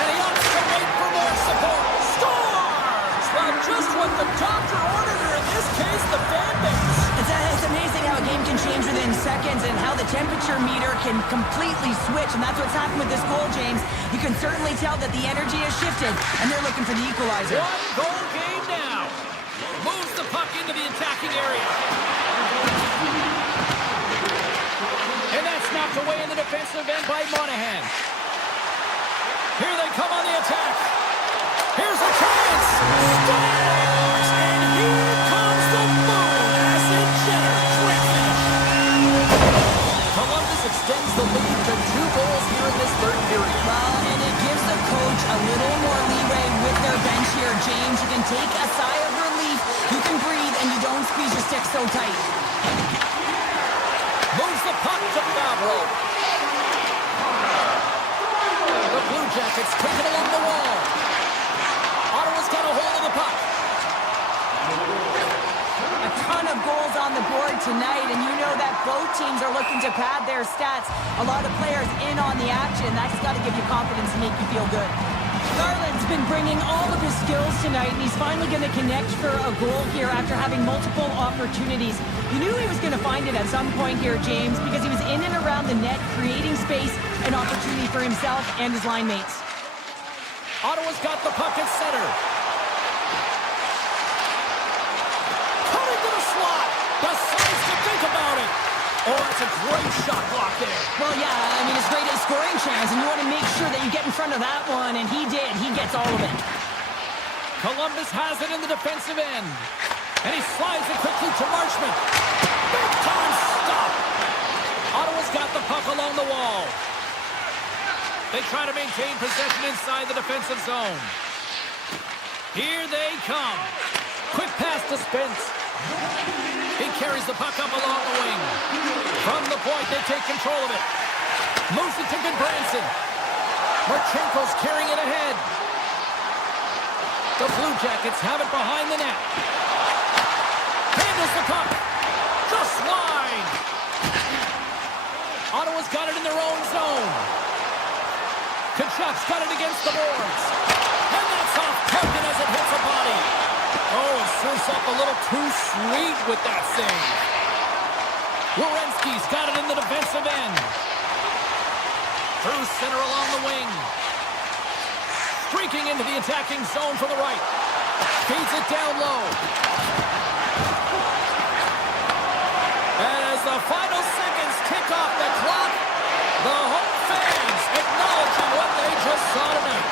and he opts to wait for more support. Scores! Well, just what the doctor ordered, or in this case, the fan base. It's amazing how a game can change within seconds and how the temperature meter can completely switch, and that's what's happened with this goal, James. You can certainly tell that the energy has shifted, and they're looking for the equalizer. One goal game now. Moves the puck into the attacking area. And that's knocked away in the defensive end by Monahan. Here they come on the attack. Here's a chance. Scores! And here comes the moon as in Jenner. Great finish. Columbus extends the lead to 2 goals here in this third period. Well, and it gives the coach a little more leeway with their bench here, James. You can take a sigh of relief, you can breathe, and you don't squeeze your stick so tight. Moves the puck to Favreau. The Blue Jackets take it along the wall. Ottawa's got a hold of the puck. A ton of goals on the board tonight, and you know that both teams are looking to pad their stats. A lot of players in on the action. That's got to give you confidence and make you feel good. Garland's been bringing all of his skills tonight, and he's finally going to connect for a goal here after having multiple opportunities. You knew he was going to find it at some point here, James, because he was in and around the net, creating space and opportunity for himself and his line mates. Ottawa's got the puck at center. Coming to the slot. Decides to think about it. Oh, that's a great shot block there. Well, yeah, I mean, it's great at scoring chance, and you want to make sure that you get in front of that one, and he did. He gets all of it. Columbus has it in the defensive end. And he slides it quickly to Marchment. Big time stop. Ottawa's got the puck along the wall. They try to maintain possession inside the defensive zone. Here they come. Quick pass to Spence. He carries the puck up along the wing. From the point, they take control of it. Moves it to Goodbranson. Marchenko's carrying it ahead. The Blue Jackets have it behind the net. Handles the puck. Just wide. Ottawa's got it in their own zone. Kachuk's got it against the boards. And that's off Parkin as it hits a body. Oh, it serves up a little too sweet with that save. Werenski's got it in the defensive end. Through center along the wing. Streaking into the attacking zone from the right. Feeds it down low. And as the final seconds tick off the clock, the home fans acknowledging what they just saw tonight.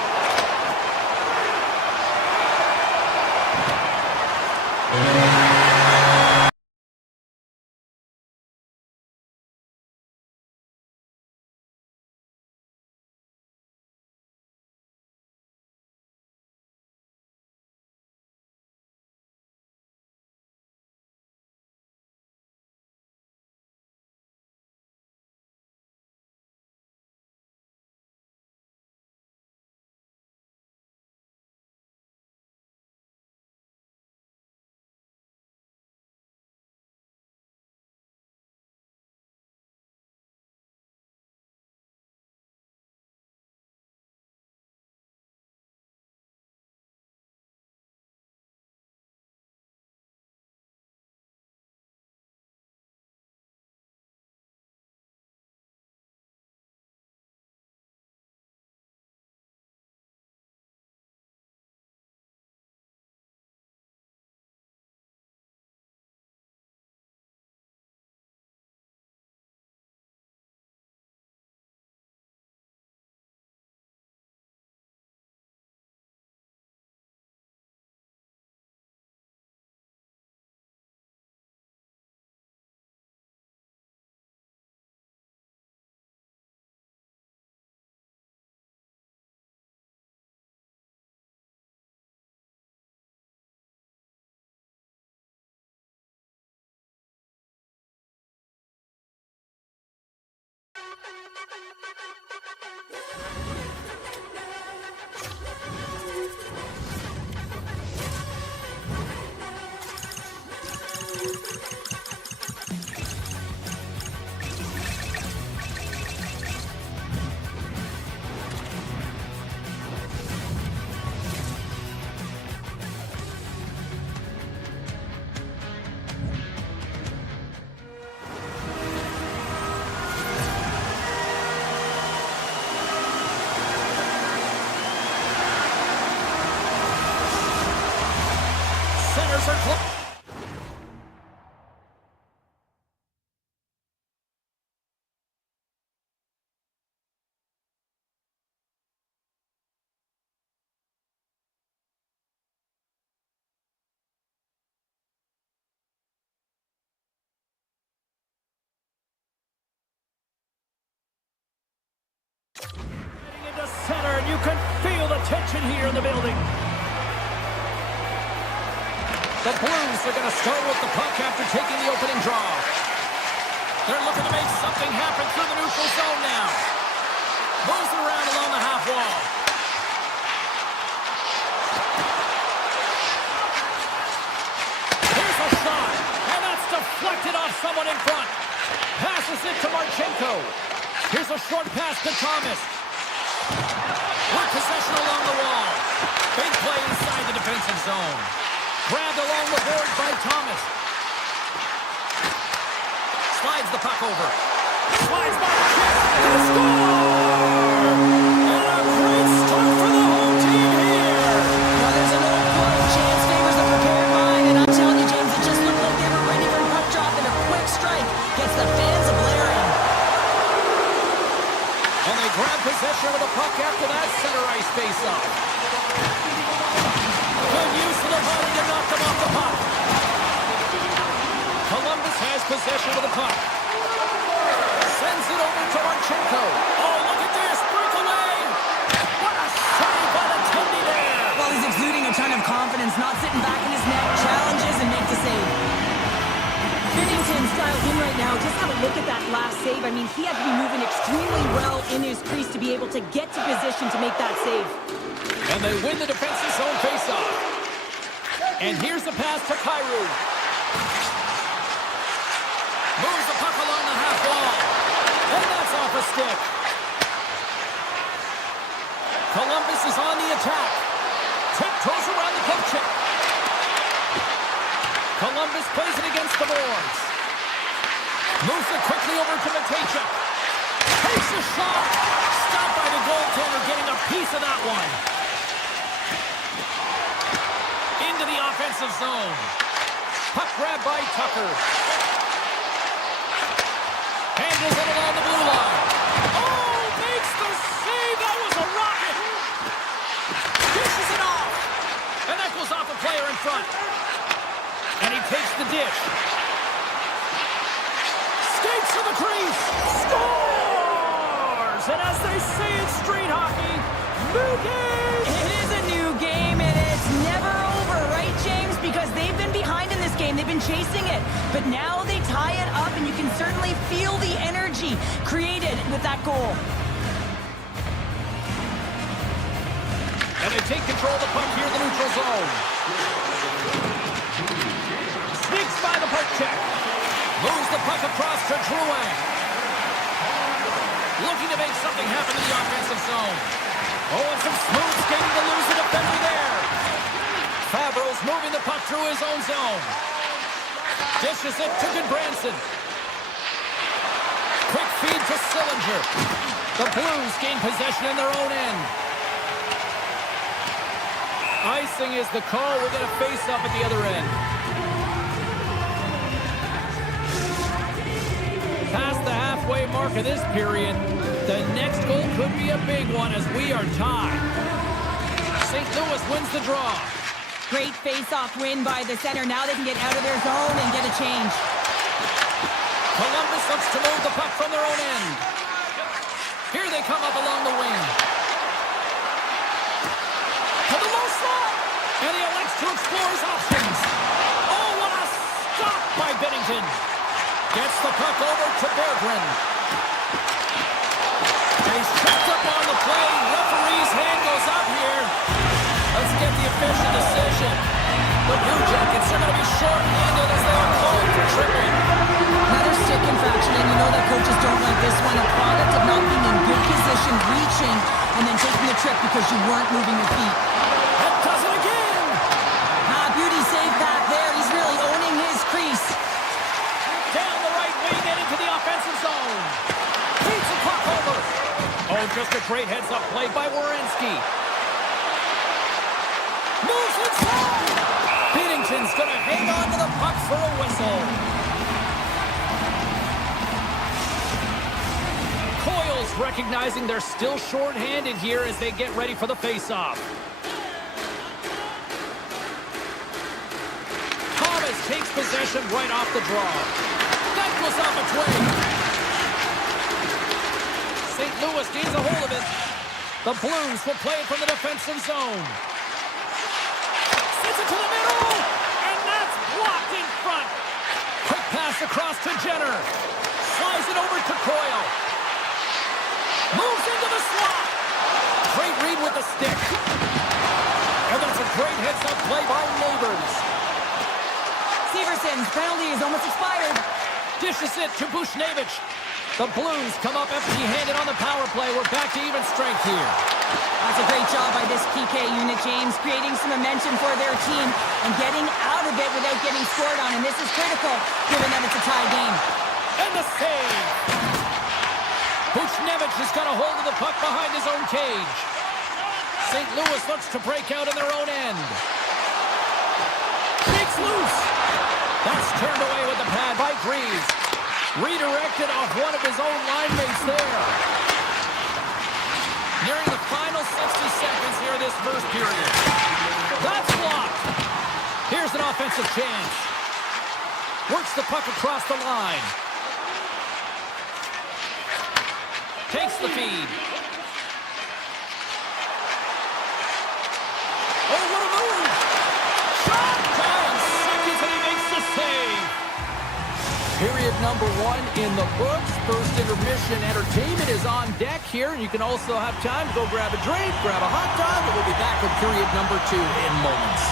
action here in the building. The Blues are going to start with the puck after taking the opening draw. They're looking to make something happen through the neutral zone now. Moves it around along the half wall. Here's a shot, and that's deflected off someone in front. Passes it to Marchenko. Here's a short pass to Thomas. With possession along the wall. Big play inside the defensive zone. Grabbed along the board by Thomas. Slides the puck over. Slides by the chest. And a score! And a great start for the home team here. Now there's an old quote, chance favors the prepared mind, and I'm telling you, James, it just looked like they were ready for a puck drop, and a quick strike gets the fans a-blaring. And they grab possession of the puck after that center ice face-off. Good use of the body to knock them off the puck. Columbus has possession of the puck. Sends it over to Marchenko. Oh, look at this. Breakaway. What a save by the Tendy there. Well, he's exuding a ton of confidence, not sitting back in his net, challenges and makes a save. Binnington's dialed in right now. Just have a look at that last save. I mean, he had to be moving extremely well in his crease to be able to get to position to make that save. And they win the defensive zone faceoff. And here's the pass to Kyrou. Moves the puck along the half wall. And that's off a stick. Columbus is on the attack. Tiptoes around the poke check. Columbus plays it against the boards. Moves it quickly over to Matejchuk. Takes a shot. Stopped by the goaltender, getting a piece of that one. Into the offensive zone. Puck grab by Tucker. Handles it along the blue line. Oh, makes the save. That was a rocket. Dishes it off. And that goes off a player in front. And he takes the dish. Skates to the crease. Scores! And as they say in street hockey, new game! It is a new game, and it's never over, right, James? Because they've been behind in this game. They've been chasing it. But now they tie it up, and you can certainly feel the energy created with that goal. And they take control of the puck here in the neutral zone. Sneaks by the poke check. Moves the puck across to Drouin. Looking to make something happen in the offensive zone. Oh, and some smooth skating to lose the defender there. Fabro's moving the puck through his own zone. Dishes it to Goodbranson. Quick feed to Sillinger. The Blues gain possession in their own end. Icing is the call. We're going to face up at the other end. Past the halfway mark of this period, the next goal could be a big one as we are tied. St. Louis wins the draw. Great face-off win by the center. Now they can get out of their zone and get a change. Columbus looks to move the puck from their own end. Here they come up along the wing. To the low slot. And he elects to explore his options. Oh, what a stop by Binnington. Gets the puck over to Berggren. And he's tripped up on the play. Referee's hand goes up here. Let's get the official decision. The Blue Jackets are going to be short-handed as they are called for tripping. Another stick infraction, and you know that coaches don't like this one. A product of not being in good position, reaching, and then taking the trip because you weren't moving your feet. That does it again. Beauty save back there. He's really owning his crease. Down the right wing and into the offensive zone. Beats the puck over. Oh, just a great heads-up play by Werenski. Moves inside. Binnington's going to hang on to the puck for a whistle. Coyle's recognizing they're still short-handed here as they get ready for the face-off. Thomas takes possession right off the draw. That goes off a twig. St. Louis gains a hold of it. The Blues will play it from the defensive zone. Sends it to the middle, and that's blocked in front. Quick pass across to Jenner. Slides it over to Coyle. Moves into the slot. Great read with the stick. And that's a great heads-up play by Neighbors. Severson's penalty is almost expired. Dishes it to Bushnevich. The Blues come up empty-handed on the power play. We're back to even strength here. That's a great job by this PK unit, James, creating some momentum for their team and getting out of it without getting scored on. And this is critical, given that it's a tie game. And the save. Bushnevich has got a hold of the puck behind his own cage. St. Louis looks to break out in their own end. Shakes loose. That's turned away with the pad by Greaves. Redirected off one of his own line mates there. Nearing the final 60 seconds here this first period. That's blocked. Here's an offensive chance. Works the puck across the line. Takes the feed. Oh, what a move! Shot! 9 seconds and he makes the save. Period number 1 in the books. First intermission entertainment is on deck here. And you can also have time to go grab a drink, grab a hot dog, and we'll be back with period number 2 in moments.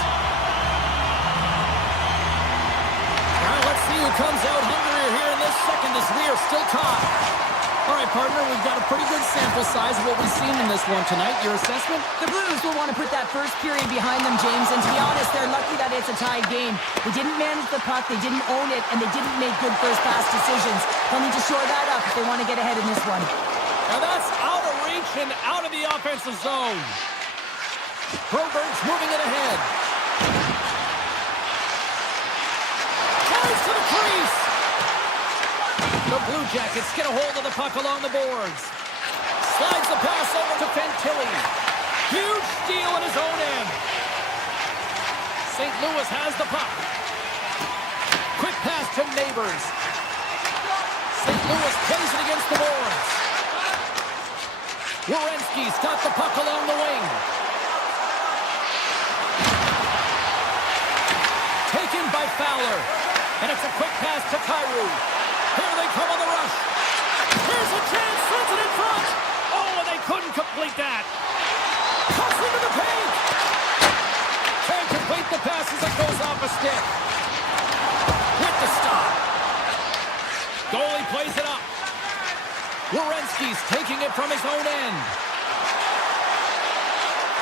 All right, let's see who comes out hungrier here in this second as we are still tied. All right, partner, we've got a pretty good sample size of what we've seen in this one tonight. Your assessment? The Blues will want to put that first period behind them, James, and to be honest, they're lucky that it's a tied game. They didn't manage the puck, they didn't own it, and they didn't make good first pass decisions. They'll need to shore that up if they want to get ahead in this one. Now that's out of reach and out of the offensive zone. Broberg's moving it ahead. Tries to the crease. The Blue Jackets get a hold of the puck along the boards. Slides the pass over to Fantilli. Huge steal in his own end. St. Louis has the puck. Quick pass to Neighbors. St. Louis plays it against the boards. Werenski's got the puck along the wing. Taken by Fowler. And it's a quick pass to Kyrou. Here they come on the rush. Here's a chance. Sends it in front. Oh, and they couldn't complete that. Cuts into the paint. Can't complete the pass as it goes off a stick. With the stop. Goalie plays it up. Werenski's taking it from his own end.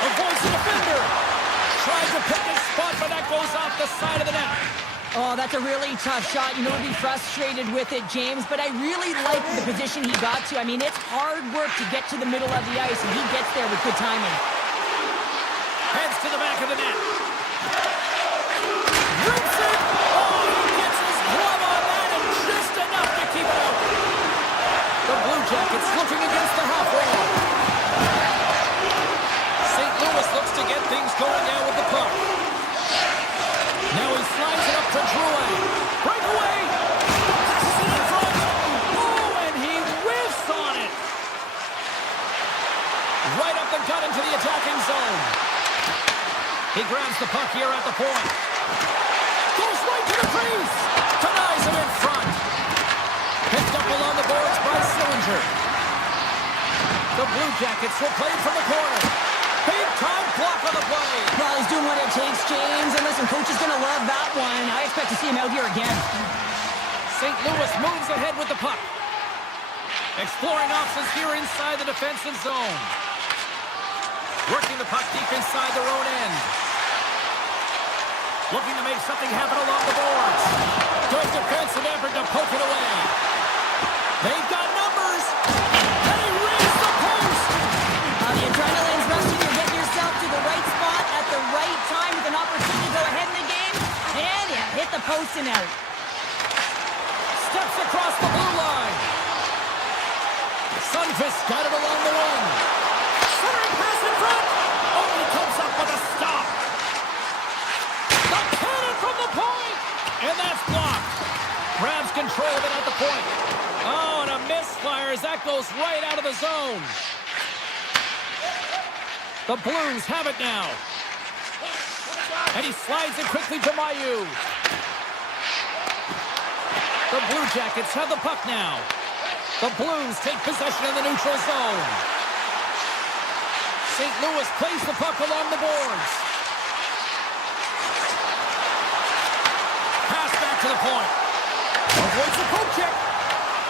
Avoids the defender. Tries to pick his spot, but that goes off the side of the net. Oh, that's a really tough shot. You know, he'll be frustrated with it, James, but I really like the position he got to. I mean, it's hard work to get to the middle of the ice, and he gets there with good timing. Heads to the back of the net. Rips it! Oh, he gets his glove on that, and just enough to keep it out. The Blue Jackets looking against the half wall. St. Louis looks to get things going now with the puck. Now he slides it up to Drouin. Breakaway! Passes it in front. Oh, and he whiffs on it. Right up the gut into the attacking zone. He grabs the puck here at the point. Goes right to the crease. Denies him in front. Picked up along the boards by Sillinger. The Blue Jackets will play from the corner. Big time block on the play. Well, he's doing what it takes, James. And listen, coach is going to love that one. I expect to see him out here again. St. Louis moves ahead with the puck. Exploring options here inside the defensive zone. Working the puck deep inside their own end. Looking to make something happen along the boards. Good defensive effort to poke it away. They've got numbers. And he rings the post. The adrenaline's rushing. You're getting yourself to the right spot at the right time with an opportunity to go ahead in the game. And you hit the post and out. Steps across the blue line. Sundqvist got it along the wing. Centering pass in front. Oh, he comes up with a stop. The cannon from the point. And that's blocked. Grabs control of it at the point. Oh, and a misfire as that goes right out of the zone. The Blues have it now. And he slides it quickly to Mailloux. The Blue Jackets have the puck now. The Blues take possession in the neutral zone. St. Louis plays the puck along the boards. Pass back to the point. Avoids the poke check.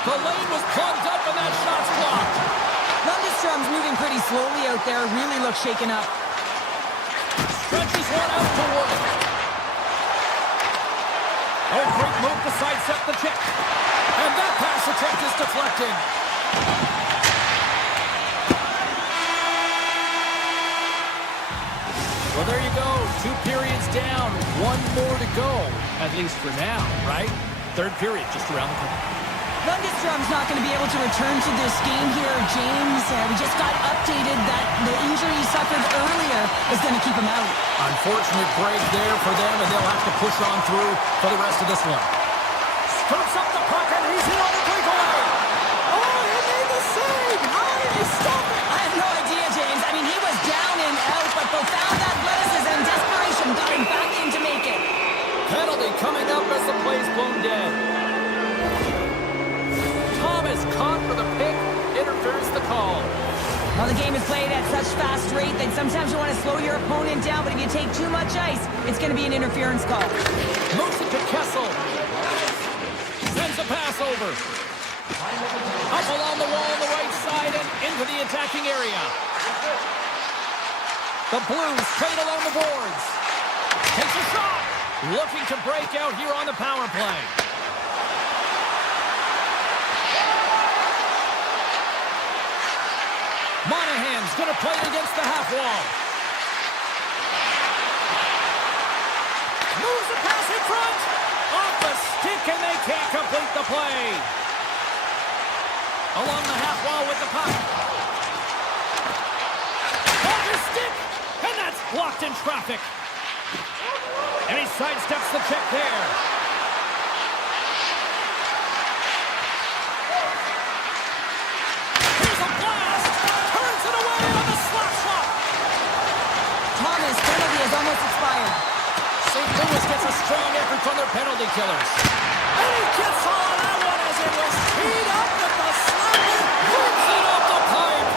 The lane was plugged up and that shot's blocked. Lundstrom's moving pretty slowly out there. Really looks shaken up. Stretches one out to Wood. Oh, great move to sidestep the check. And that pass attempt is deflected. Well, there you go. 2 periods down. 1 more to go. At least for now, right? Third period just around the corner. Lundstrom's not going to be able to return to this game here, James. We just got updated that the injury he suffered earlier is going to keep him out. Unfortunate break there for them, and they'll have to push on through for the rest of this one. Scoops up the puck, and he's in on the breakaway. Oh, he made the save. How did he stop it? I have no idea, James. I mean, he was down and out, but profound athleticism and desperation got him back in to make it. Penalty coming up as the play's blown dead. Thomas caught for the pick. Interference the call. Well, the game is played at such fast rate that sometimes you want to slow your opponent down, but if you take too much ice, it's going to be an interference call. Moves it to Kessel. Sends a pass over. Up along the wall on the right side and into the attacking area. The Blues trade along the boards. Takes a shot. Looking to break out here on the power play. Monahan's going to play it against the half wall. Moves the pass in front. Off the stick, and they can't complete the play. Along the half wall with the puck. Off his stick, and that's blocked in traffic. And he sidesteps the check there. Here's a blast. Turns it away on the slap shot. Thomas, penalty has almost expired. St. Louis gets a strong effort from their penalty killers. And he gets all of that one as it was teed up with the slapper. Hits it off the pipe.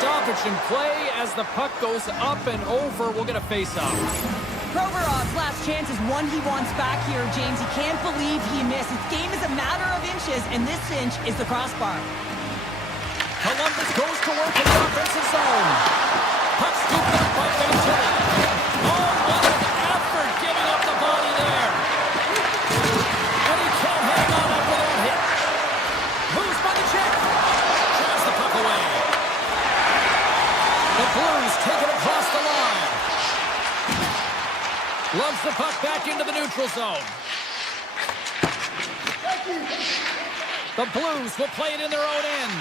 Stoppage in play as the puck goes up and over. We'll get a face-off. Provorov's last chance is one he wants back here, James. He can't believe he missed. His game is a matter of inches, and this inch is the crossbar. Columbus goes to work in the offensive zone. Puck scooped up by Ventura. Oh, what an effort giving up the body there. And he can't hang on after that hit. Moves by the check. Drives the puck away. The Blues take it across the line. Loves the puck back into the neutral zone. The Blues will play it in their own end.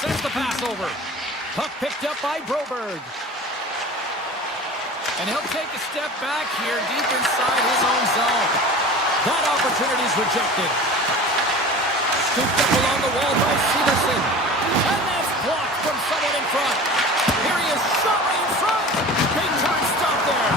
Sends the pass over. Puck picked up by Broberg. And he'll take a step back here deep inside his own zone. That opportunity is rejected. Scooped up along the wall by Severson. And that's blocked from someone in front. Here he is, shot right in front. Big turn stop there.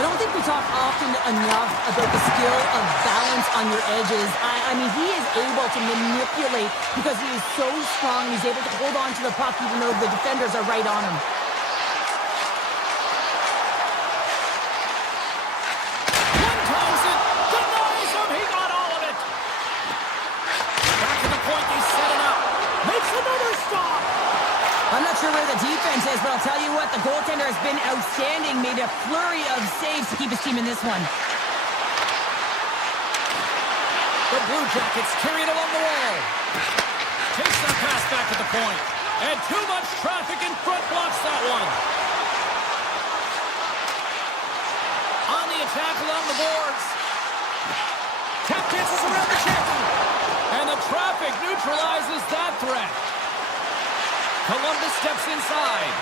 I don't think we talk often enough about the skill of balance on your edges. I mean, he is able to manipulate because he is so strong. He's able to hold on to the puck even though the defenders are right on him. One times it, denies him, he got all of it. Back to the point, they set it up. Makes another stop. I'm not sure where the defense is, but I'll tell you what, the goaltender has been outstanding, made a flurry of saves to keep his team in this one. The Blue Jackets carry it along the wall. Takes that pass back at the point. And too much traffic in front blocks that one. On the attack along the boards. Tap dances around the check. And the traffic neutralizes that threat. Columbus steps inside.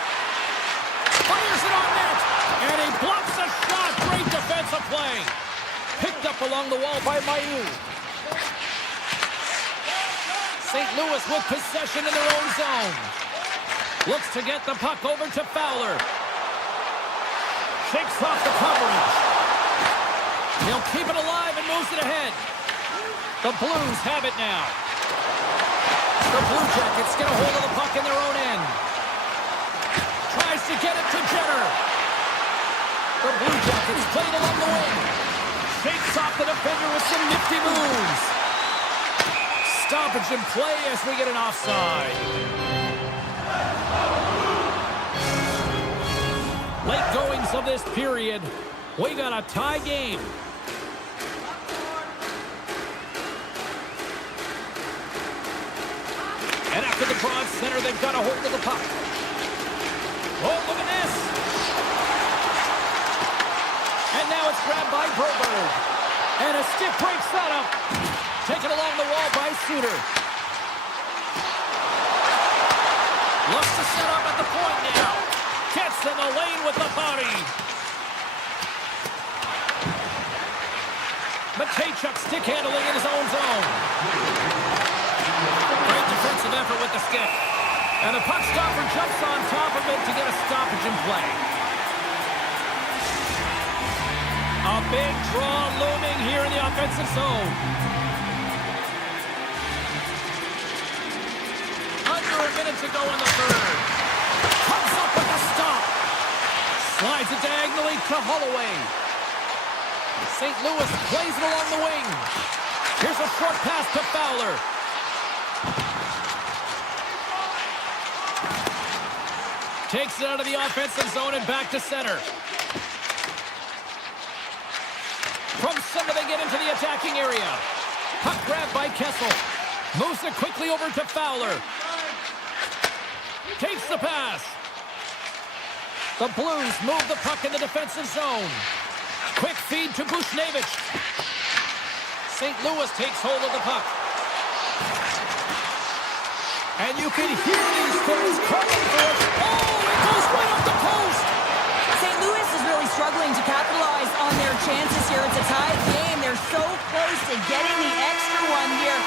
Fires it on net. And he blocks a shot. Great defensive play. Picked up along the wall by Mailloux. St. Louis with possession in their own zone. Looks to get the puck over to Fowler. Shakes off the coverage. He'll keep it alive and moves it ahead. The Blues have it now. The Blue Jackets get a hold of the puck in their own end. Tries to get it to Jenner. The Blue Jackets played along the wing. Shakes off the defender with some nifty moves. Stoppage in play as we get an offside. Late goings of this period. We got a tie game. And after the broad center, they've got a hold of the puck. Oh, look at this. And now it's grabbed by Broberg. And a stick breaks that up. Taken along the wall by Suter. Looks to set up at the point now. Gets in the lane with the body. Matejchuk stick handling in his own zone. Great defensive effort with the stick. And the puck stopper jumps on top of it to get a stoppage in play. A big draw looming here in the offensive zone. Under a minute to go in the third. Comes up with a stop. Slides it diagonally to Holloway. St. Louis plays it along the wing. Here's a short pass to Fowler. Takes it out of the offensive zone and back to center. From center, they get into the attacking area. Puck grabbed by Kessel. Moves it quickly over to Fowler. Takes the pass. The Blues move the puck in the defensive zone. Quick feed to Bushnevich. St. Louis takes hold of the puck. And you can hear these fans calling for it. Oh, it goes right off the post. St. Louis is really struggling to capitalize on their chances here. It's a tied game. They're so close to getting the extra one here.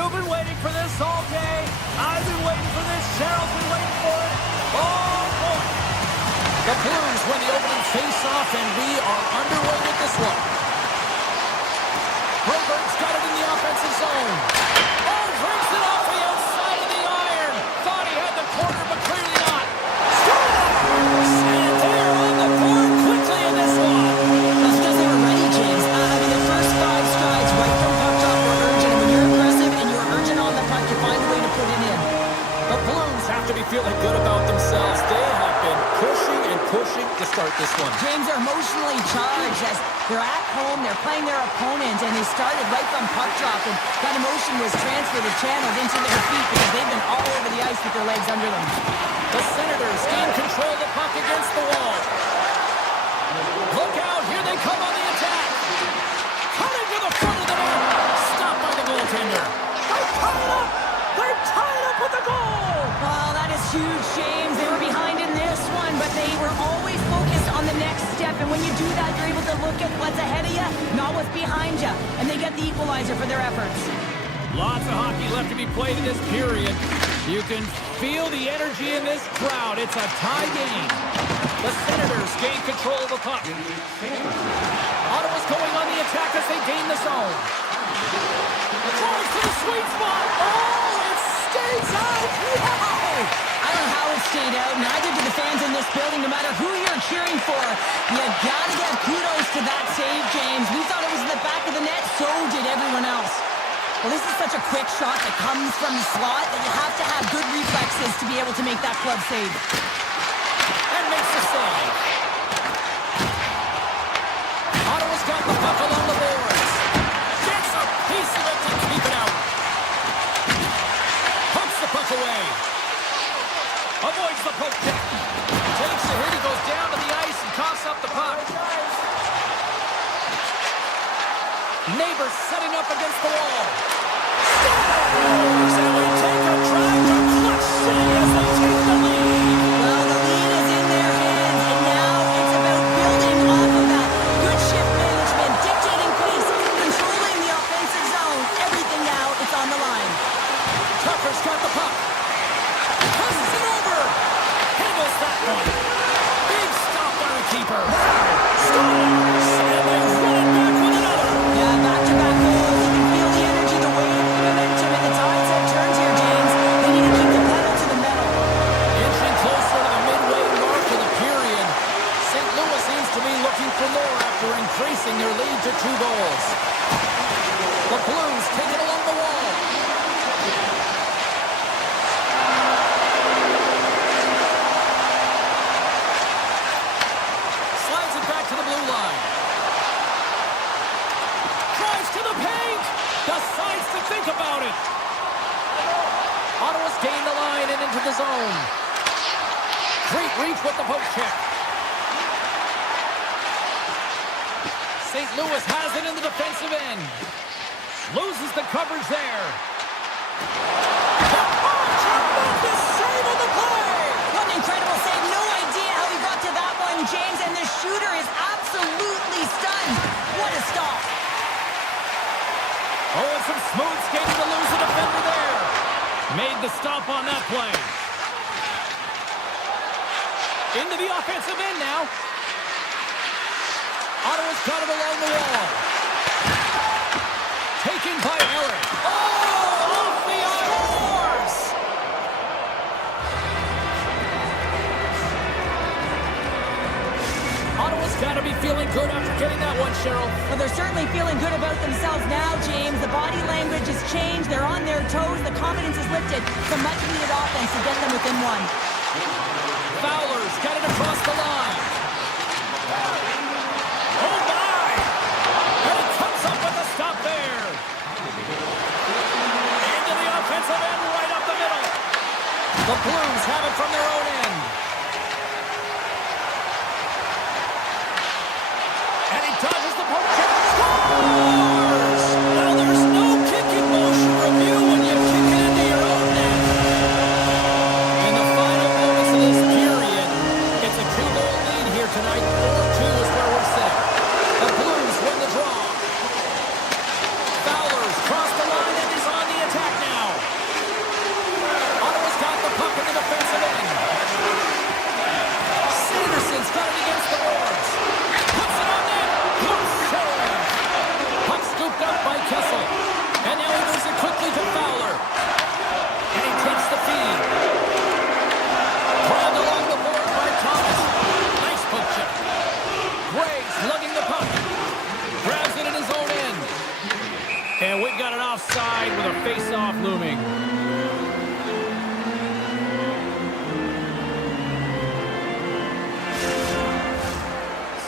You've been waiting for this all day. I've been waiting for this. Cheryl's been waiting for it. Oh, boy. The Blues win the opening face-off, and we are underway with this one. Broberg's got it in the offensive zone. Oh, brings it off the outside of the iron. Thought he had the corner, but clearly not. Scores! And they're on the board quickly in this one. That's because they were ready, James. The first 5 strides right from puck drop were urgent. And when you're aggressive and you're urgent on the puck, you find a way to put it in. The Blues have to be feeling good about themselves. They have been pushing and pushing to start this one. James are emotionally charged as they're at home, they're playing their opponent, and they started right from puck drop, and that emotion was transferred and channeled into their feet because they've been all over the ice with their legs under them. The Senators gain control of the puck against the wall. Look out, here they come on the attack. Cutting to the front of the net. Stopped by the goaltender. They're tied up. They're tied up with the goal. Well, that is huge, James. They were behind in this one, but they were always focused on the next step. And when you do that, you're able to look at what's ahead of you, not what's behind you. And they get the equalizer for their efforts. Lots of hockey left to be played in this period. You can feel the energy in this crowd. It's a tie game. The Senators gain control of the puck. Ottawa's going on the attack as they gain the zone. Tries to the sweet spot. Oh, it stays out. Wow! I don't know how it stayed out. Neither do the fans in this building, no matter who you're cheering for. You gotta give kudos to that save, James. We thought it was in the back of the net, so did everyone else. Well, this is such a quick shot that comes from the slot that you have to have good reflexes to be able to make that club save. And makes the save. Ottawa's got the puck along the boards. Gets a piece of it to keep it out. Pumps the puck away. Avoids the poke check. Takes the hit. He goes down to the ice and coughs up the puck. Neighbors setting up against the wall. Scores! And we take a drive to clutch city as they take the lead. Well, the lead is in their hands, and now it's about building off of that. Good shift management, dictating pace, controlling the offensive zone. Everything now, it's on the line. Tucker's got the puck. Passes it over. Handles that one. Big stop by the keeper. Scores! And they run it back with another. Yeah, back-to-back goals. You can feel the energy, the wave, the momentum, and the tides have turned here, James. They need to keep the pedal to the metal. Inching closer to the midway mark of the period. St. Louis seems to be looking for more after increasing their lead to 2 goals. The Blues take it along the wall. Slides it back to the blue line. Drives to the paint. Decides to think about it. Ottawa's gained the line and into the zone. Great reach with the poke check. St. Louis has it in the defensive end. Loses the coverage there. Oh, tremendous save on the play! What an incredible save. No idea how he got to that one, James, and the shooter is absolutely stunned. What a stop. Oh, and some smooth skating to lose the defender there. Made the stop on that play. Into the offensive end now. Ottawa's got it along the wall. Taken by Eric. Oh, off the scores! Ottawa's got to be feeling good after getting that one, Cheryl. Well, they're certainly feeling good about themselves now, James. The body language has changed. They're on their toes. The confidence is lifted. Some much-needed offense to get them within one. Fowler's got it across the line. Oh, my! And it comes up with a stop there. Into the offensive end, right up the middle. The Blues have it from their own end. And he dodges the poke check. Scores! Now there's no kicking motion review when you kick it into your own net. And the final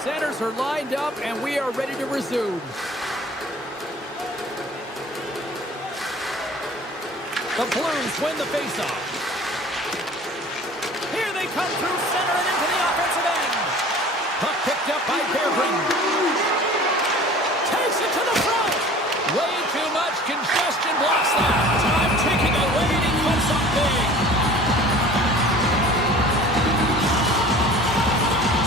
centers are lined up, and we are ready to resume. The Blues win the faceoff. Here they come through center and into the offensive end. Puck picked up by Bearbrink. Takes it to the front. Way too much congestion blocks that. Time ticking away, and he comes up big.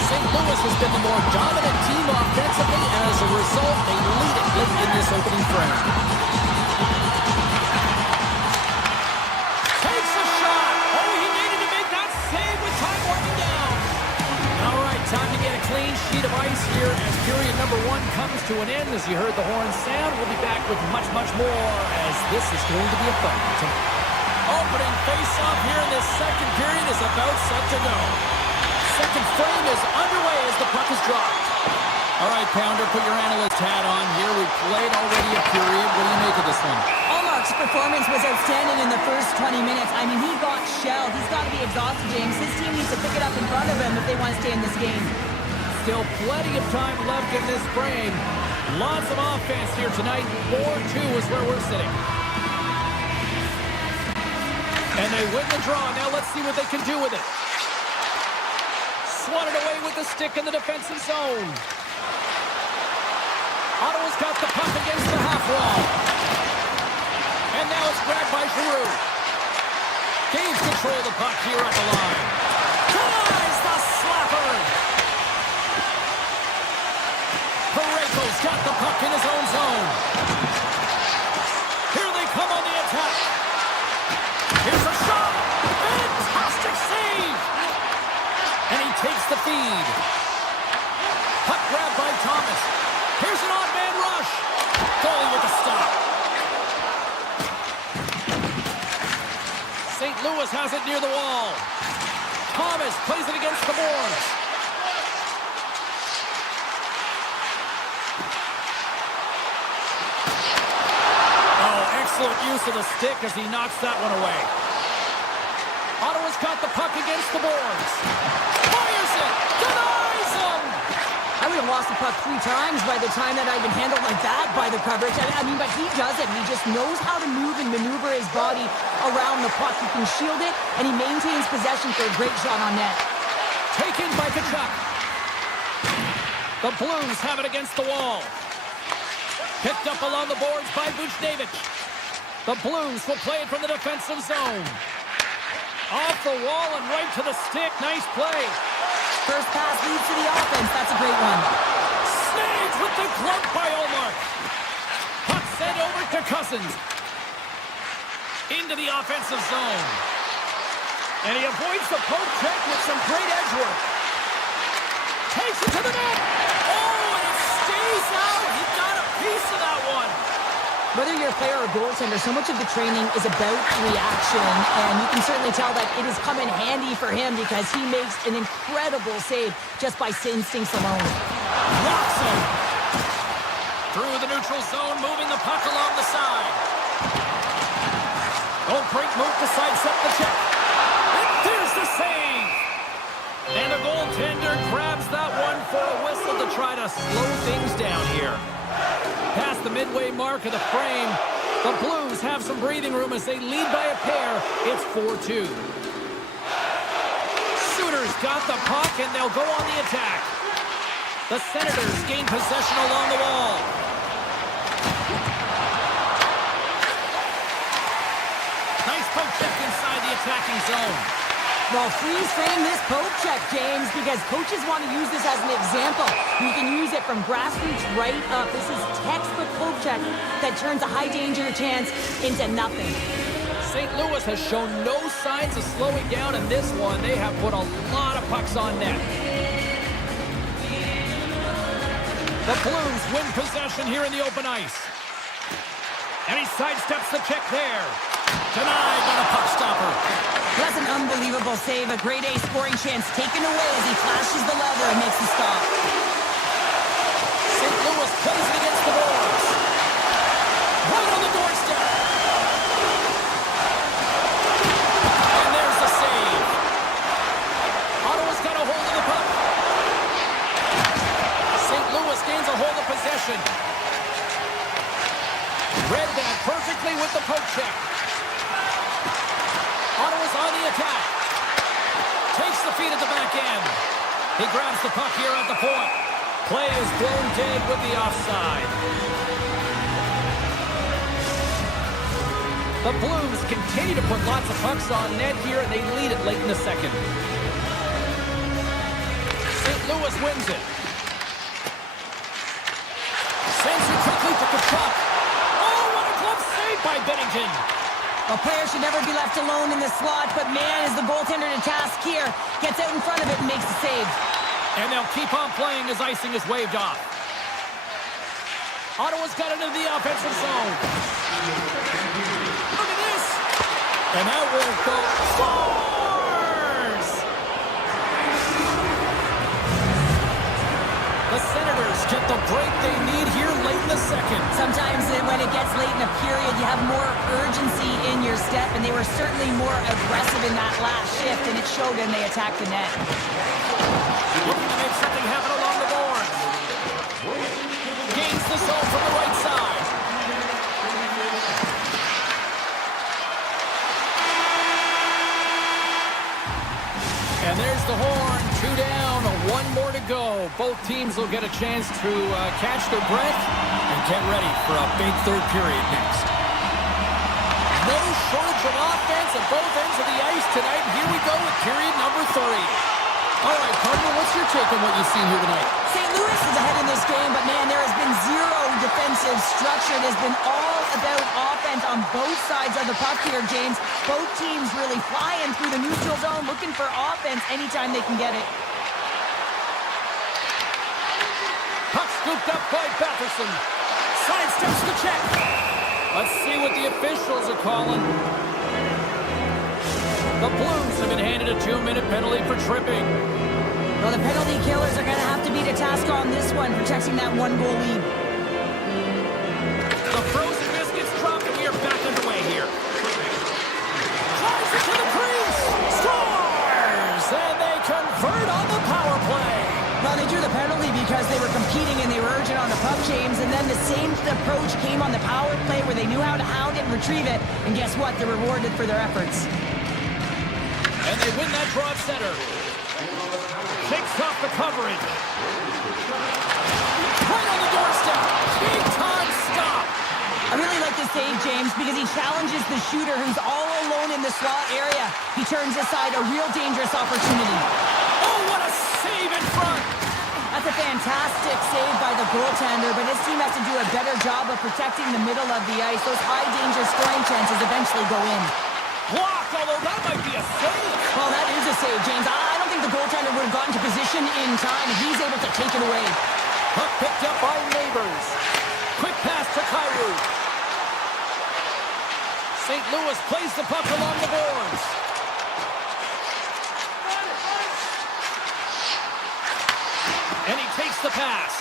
St. Louis has been the more dominant team offensively, and as a result, they lead it late in this opening frame. Takes a shot. Oh, he needed to make that save with time winding down. All right, time to get a clean sheet of ice here as period number 1 comes to an end. As you heard the horn sound, we'll be back with much, much more as this is going to be a fun one. Opening face-off here in this second period is about set to go. Second frame is underway as the puck is dropped. All right, Pounder, put your analyst hat on here. We've played already a period. What do you make of this one? Allmark's performance was outstanding in the first 20 minutes. I mean, he got shelled. He's got to be exhausted, James. His team needs to pick it up in front of him if they want to stay in this game. Still plenty of time left in this frame. Lots of offense here tonight. 4-2 is where we're sitting. And they win the draw. Now let's see what they can do with it. Swatted away with the stick in the defensive zone. Ottawa's got the puck against the half wall. And now it's grabbed by Giroux. Gains control of the puck here at the line. Denies the slapper. Parayko's got the puck in his own zone. Here they come on the attack. Here's a shot. Fantastic save. And he takes the feed. Puck grabbed by Thomas. Here's an odd man rush. Goalie with a stop. St. Louis has it near the wall. Thomas plays it against the boards. Oh, excellent use of the stick as he knocks that one away. Ottawa's got the puck against the boards. Fires it. Denies him. I would have lost the puck 3 times by the time that I'd been handled like that by the coverage. I mean, but he does it. He just knows how to move and maneuver his body around the puck. He can shield it, and he maintains possession for a great shot on net. Taken by Kachuk. The Blues have it against the wall. Picked up along the boards by Buchnevich. The Blues will play it from the defensive zone. Off the wall and right to the stick. Nice play. First pass leads to the offense. That's a great one. Snagged with the glove by Allmark. Puck sent over to Cousins. Into the offensive zone. And he avoids the poke check with some great edge work. Takes it to the net. Oh, and it stays out. He got a piece of that one. Whether you're a player or goaltender, so much of the training is about reaction, and you can certainly tell that it has come in handy for him because he makes an incredible save just by instincts alone. Rocks him. Through the neutral zone, moving the puck along the side. Oh, great move to sidestep the check. And there's the save. And the goaltender grabs that one for a whistle to try to slow things down here. Past the midway mark of the frame, the Blues have some breathing room as they lead by a pair. It's 4-2. Sooners got the puck, and they'll go on the attack. The Senators gain possession along the wall. Nice poke check inside the attacking zone. Well, freeze frame this poke check, James, because coaches want to use this as an example. You can use it from grassroots right up. This is textbook poke check that turns a high danger chance into nothing. St. Louis has shown no signs of slowing down in this one. They have put a lot of pucks on net. The Blues win possession here in the open ice. And he sidesteps the check there. Denied by the puck stopper. That's an unbelievable save. A grade A scoring chance taken away as he flashes the lever and makes the stop. St. Louis plays it against the boards. Right on the doorstep. And there's the save. Ottawa's got a hold of the puck. gains a hold of possession. Read that perfectly with the poke check. Ottawa's on the attack. Takes the feed at the back end. He grabs the puck here at the point. Play is blown dead with the offside. The Blues continue to put lots of pucks on net here, and they lead it late in the second. St. Louis wins it. Sends it quickly to Kachuk. Oh, what a glove save by Bennington. Well, players should never be left alone in the slot, but man, is the goaltender to task here. Gets out in front of it and makes the save. And they'll keep on playing as icing is waved off. Ottawa's got it into the offensive zone. Look at this. And that will go. Scores! The Senators get the break they need here late in the second. Sometimes when it gets late in a period, you have more urgency in your step, and they were certainly more aggressive in that last shift, and it showed when they attacked the net. Looking to make something happen along the board. Gains the zone from the right side. And there's the horn. 2 down, 1 more to go. Both teams will get a chance to catch their breath and get ready for a big third period next. No shortage of offense at both ends of the ice tonight. Here we go with period number 3. All right, Cardinal, what's your take on what you've seen here tonight? St. Louis is ahead in this game, but man, there has been zero defensive structure. It has been all about offense on both sides of the puck here, James. Both teams really flying through the neutral zone, looking for offense anytime they can get it. Puck scooped up by Batherson. Sidesteps the check. Let's see what the officials are calling. The Blues have been handed a 2-minute penalty for tripping. Well, the penalty killers are going to have to be to task on this one, protecting that 1-goal lead. The frozen biscuits drop, and we are back underway here. Drives it to the crease. Scores! And they convert on the power play. Well, they drew the penalty because they were competing and they were urgent on the puck, James, and then the same approach came on the power play where they knew how to hound it and retrieve it, and guess what? They're rewarded for their efforts. And they win that draw at center. Shakes off the coverage. Right on the doorstep. Big time stop. I really like this save, James, because he challenges the shooter who's all alone in the slot area. He turns aside a real dangerous opportunity. Oh, what a save in front. That's a fantastic save by the goaltender, but his team has to do a better job of protecting the middle of the ice. Those high-danger scoring chances eventually go in. Blocked, although that might be a save. Well, that is a save, James. I don't think the goaltender would have gotten to position in time. He's able to take it away. Puck picked up by Neighbors. Quick pass to Kyrou. St. Louis plays the puck along the boards. And he takes the pass.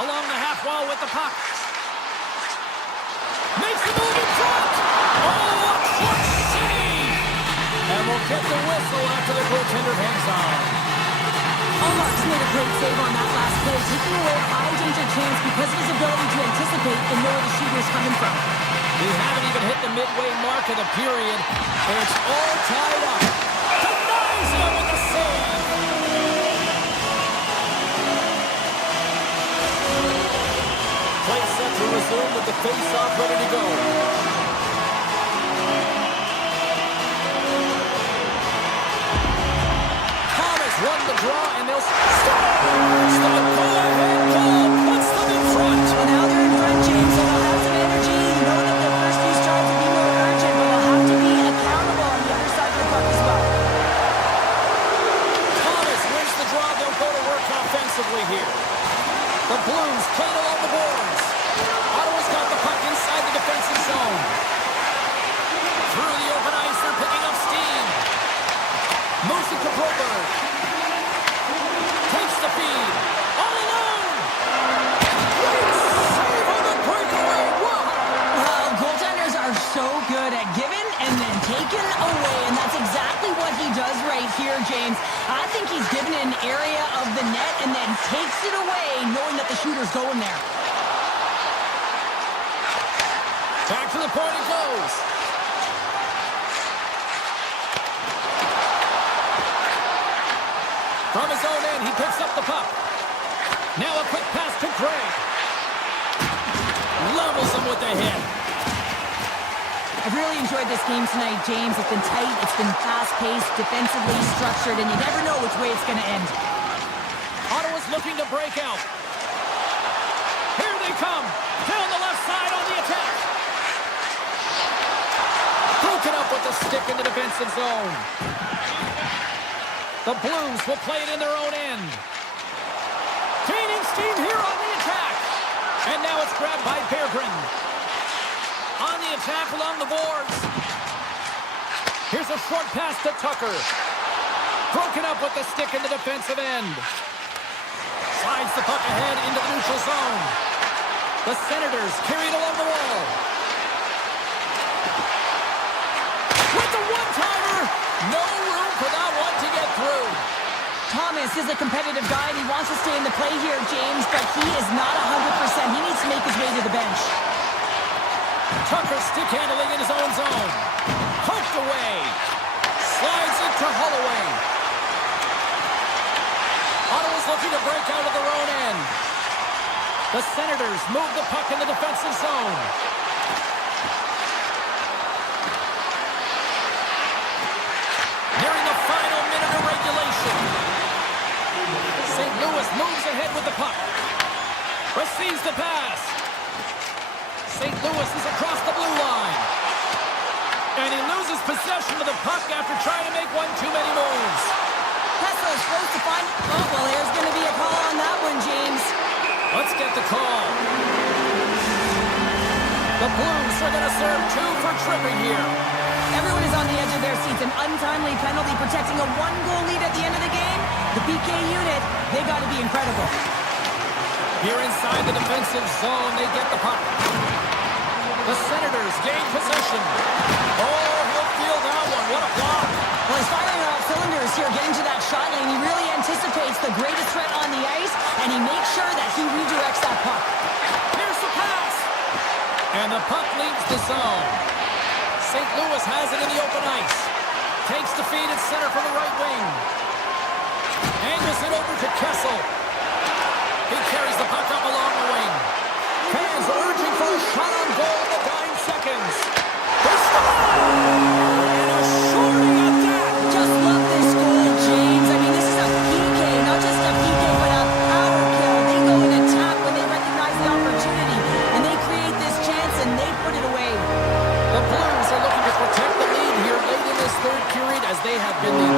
Along the half wall with the puck. Makes the move in front. Oh, what a save! And we'll get the whistle after the goaltender hangs on. Ullmark's made a great save on that last play, taking away a high-danger chance because of his ability to anticipate and know where the shooter's coming from. We haven't even hit the midway mark of the period, and it's all tied up. Denies him with the save. Play set to resume with the face-off ready to go. Thomas won the draw, and they'll start. The go-ahead goal puts them in front. Well, now they're in front, James, so they'll have some energy. You know that their first few strides will be more urgent, but they'll have to be accountable on the other side of the puck as well. Thomas wins the draw. They'll go to work offensively here. The Blues played along the boards. Ottawa's got the puck inside the defensive zone. Through the open ice, they're picking up steam. Moves it to Broberg. Takes the feed. All alone. Great save on the breakaway. Wow. Well, goaltenders are so good at giving and then taking away, and that's exactly exactly what he does right here, James. I think he's given it an area of the net and then takes it away, knowing that the shooter's going there. Back to the point it goes. From his own end, he picks up the puck. Now a quick pass to Gray. Levels him with the hit. I've really enjoyed this game tonight, James. It's been tight, it's been fast-paced, defensively structured, and you never know which way it's going to end. Ottawa's looking to break out. Here they come. Down the left side on the attack. Broken up with the stick in the defensive zone. The Blues will play it in their own end. Gaining steam here on the attack. And now it's grabbed by Berggren. On the attack along the boards. Here's a short pass to Tucker. Broken up with the stick in the defensive end. Slides the puck ahead into the neutral zone. The Senators carry it along the wall. With the one-timer. No room for that one to get through. Thomas is a competitive guy, and he wants to stay in the play here, James, but he is not 100%. He needs to make his way to the bench. Tucker stick handling in his own zone. Poked away. Slides it to Holloway. Ottawa's looking to break out of their own end. The Senators move the puck in the defensive zone. Nearing the final minute of regulation. St. Louis moves ahead with the puck. Receives the pass. St. Louis is across the blue line. And he loses possession of the puck after trying to make one too many moves. Kessel's supposed to find... Oh, well, there's going to be a call on that one, James. Let's get the call. The Blues are going to serve 2 for tripping here. Everyone is on the edge of their seats. An untimely penalty protecting a 1-goal lead at the end of the game. The PK unit, they got to be incredible. Here inside the defensive zone, they get the puck. The Senators gain possession. Oh, he'll feel that one. What a block. Well, he's firing on all cylinders here, getting to that shot lane. He really anticipates the greatest threat on the ice, and he makes sure that he redirects that puck. Here's the pass. And the puck leaves the zone. St. Louis has it in the open ice. Takes the feed at center from the right wing. Angles it over to Kessel. He carries the puck up along the wing. Fans urging for a shot on goal in the dying seconds. The stop! And a shorting at that! Just love this goal, James. I mean, this is a PK, not just a PK, but a power kill. They go in attack when they recognize the opportunity, and they create this chance, and they put it away. The Blues are looking to protect the lead here late in this third period as they have been the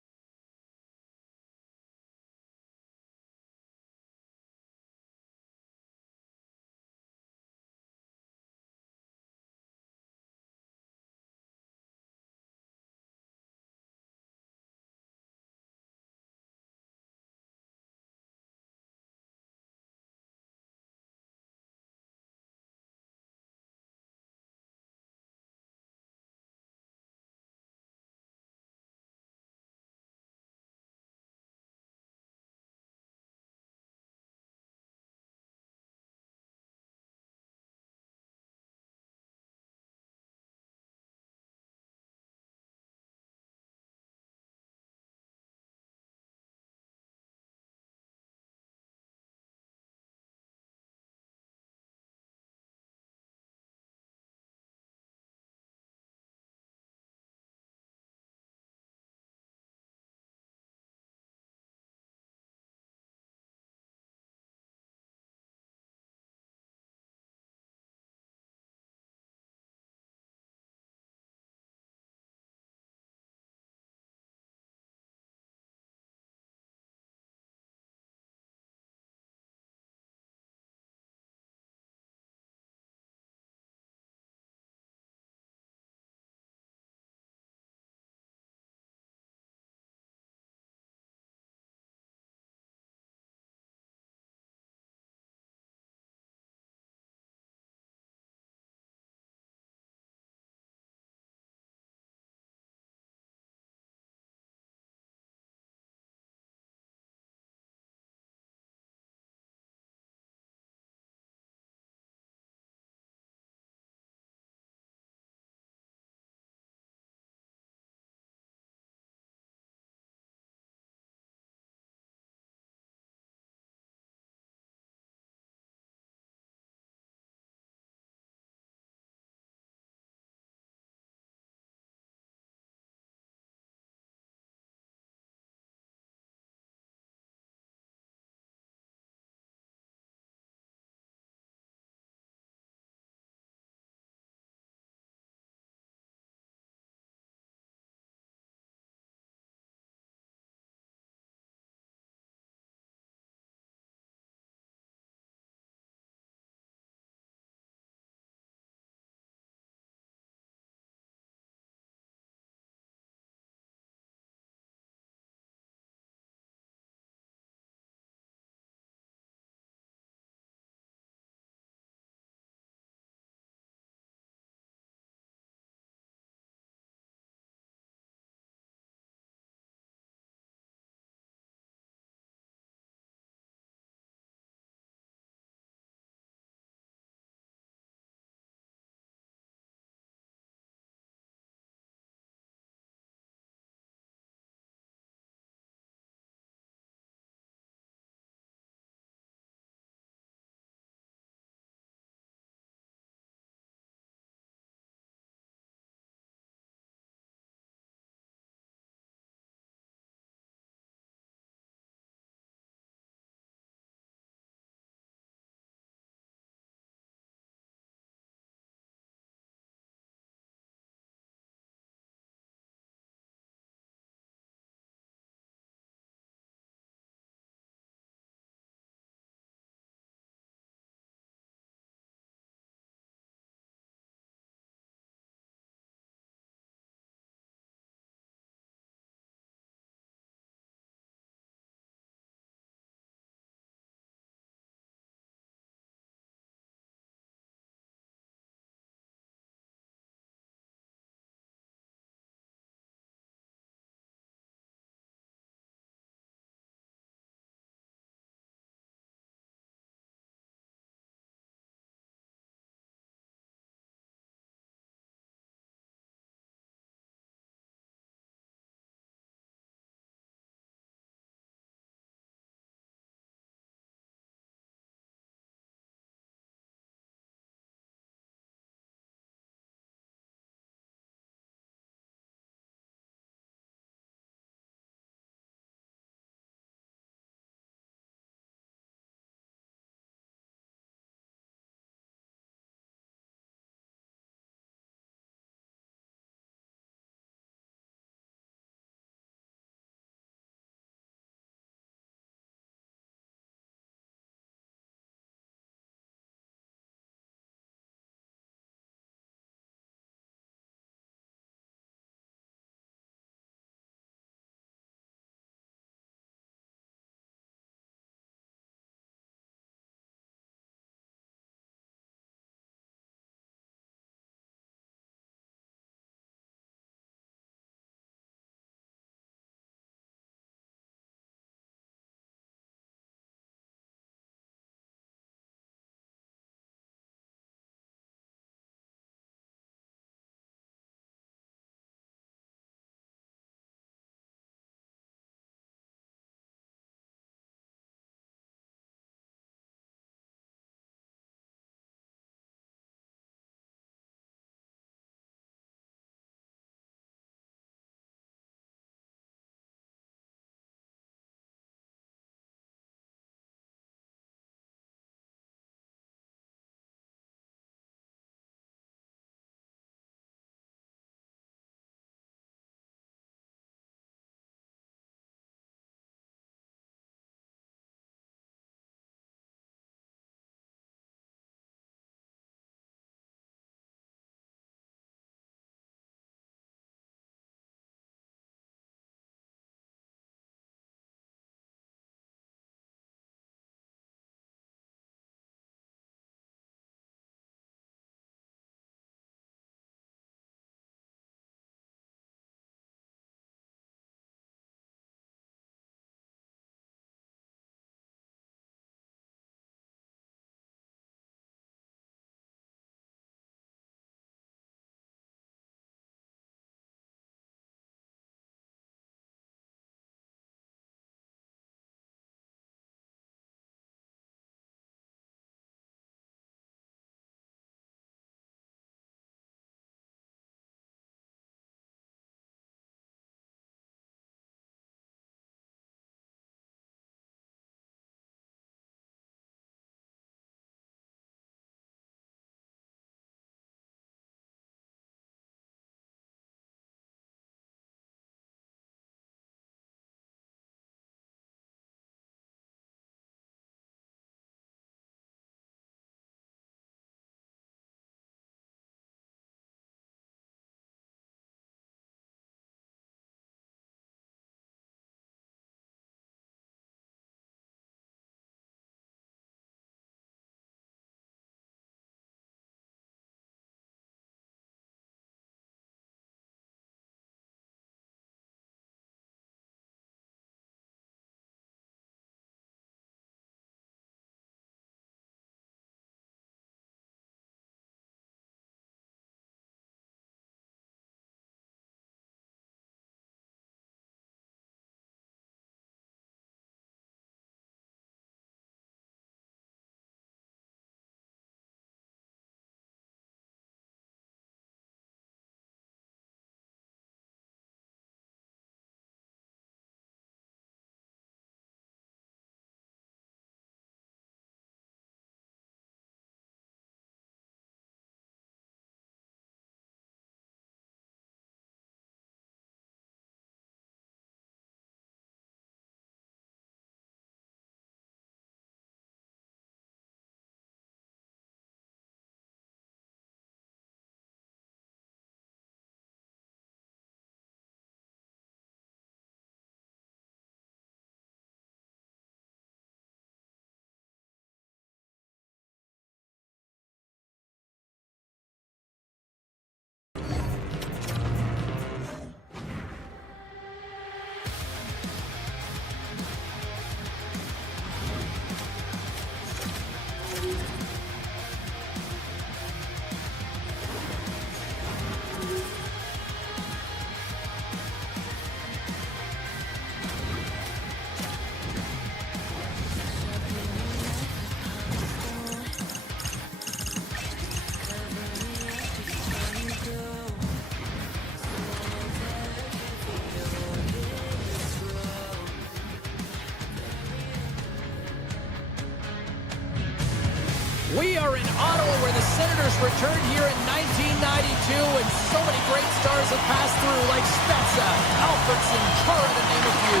We are in Ottawa where the Senators returned here in 1992, and so many great stars have passed through like Spezza, Alfredson, Chara, to name a few.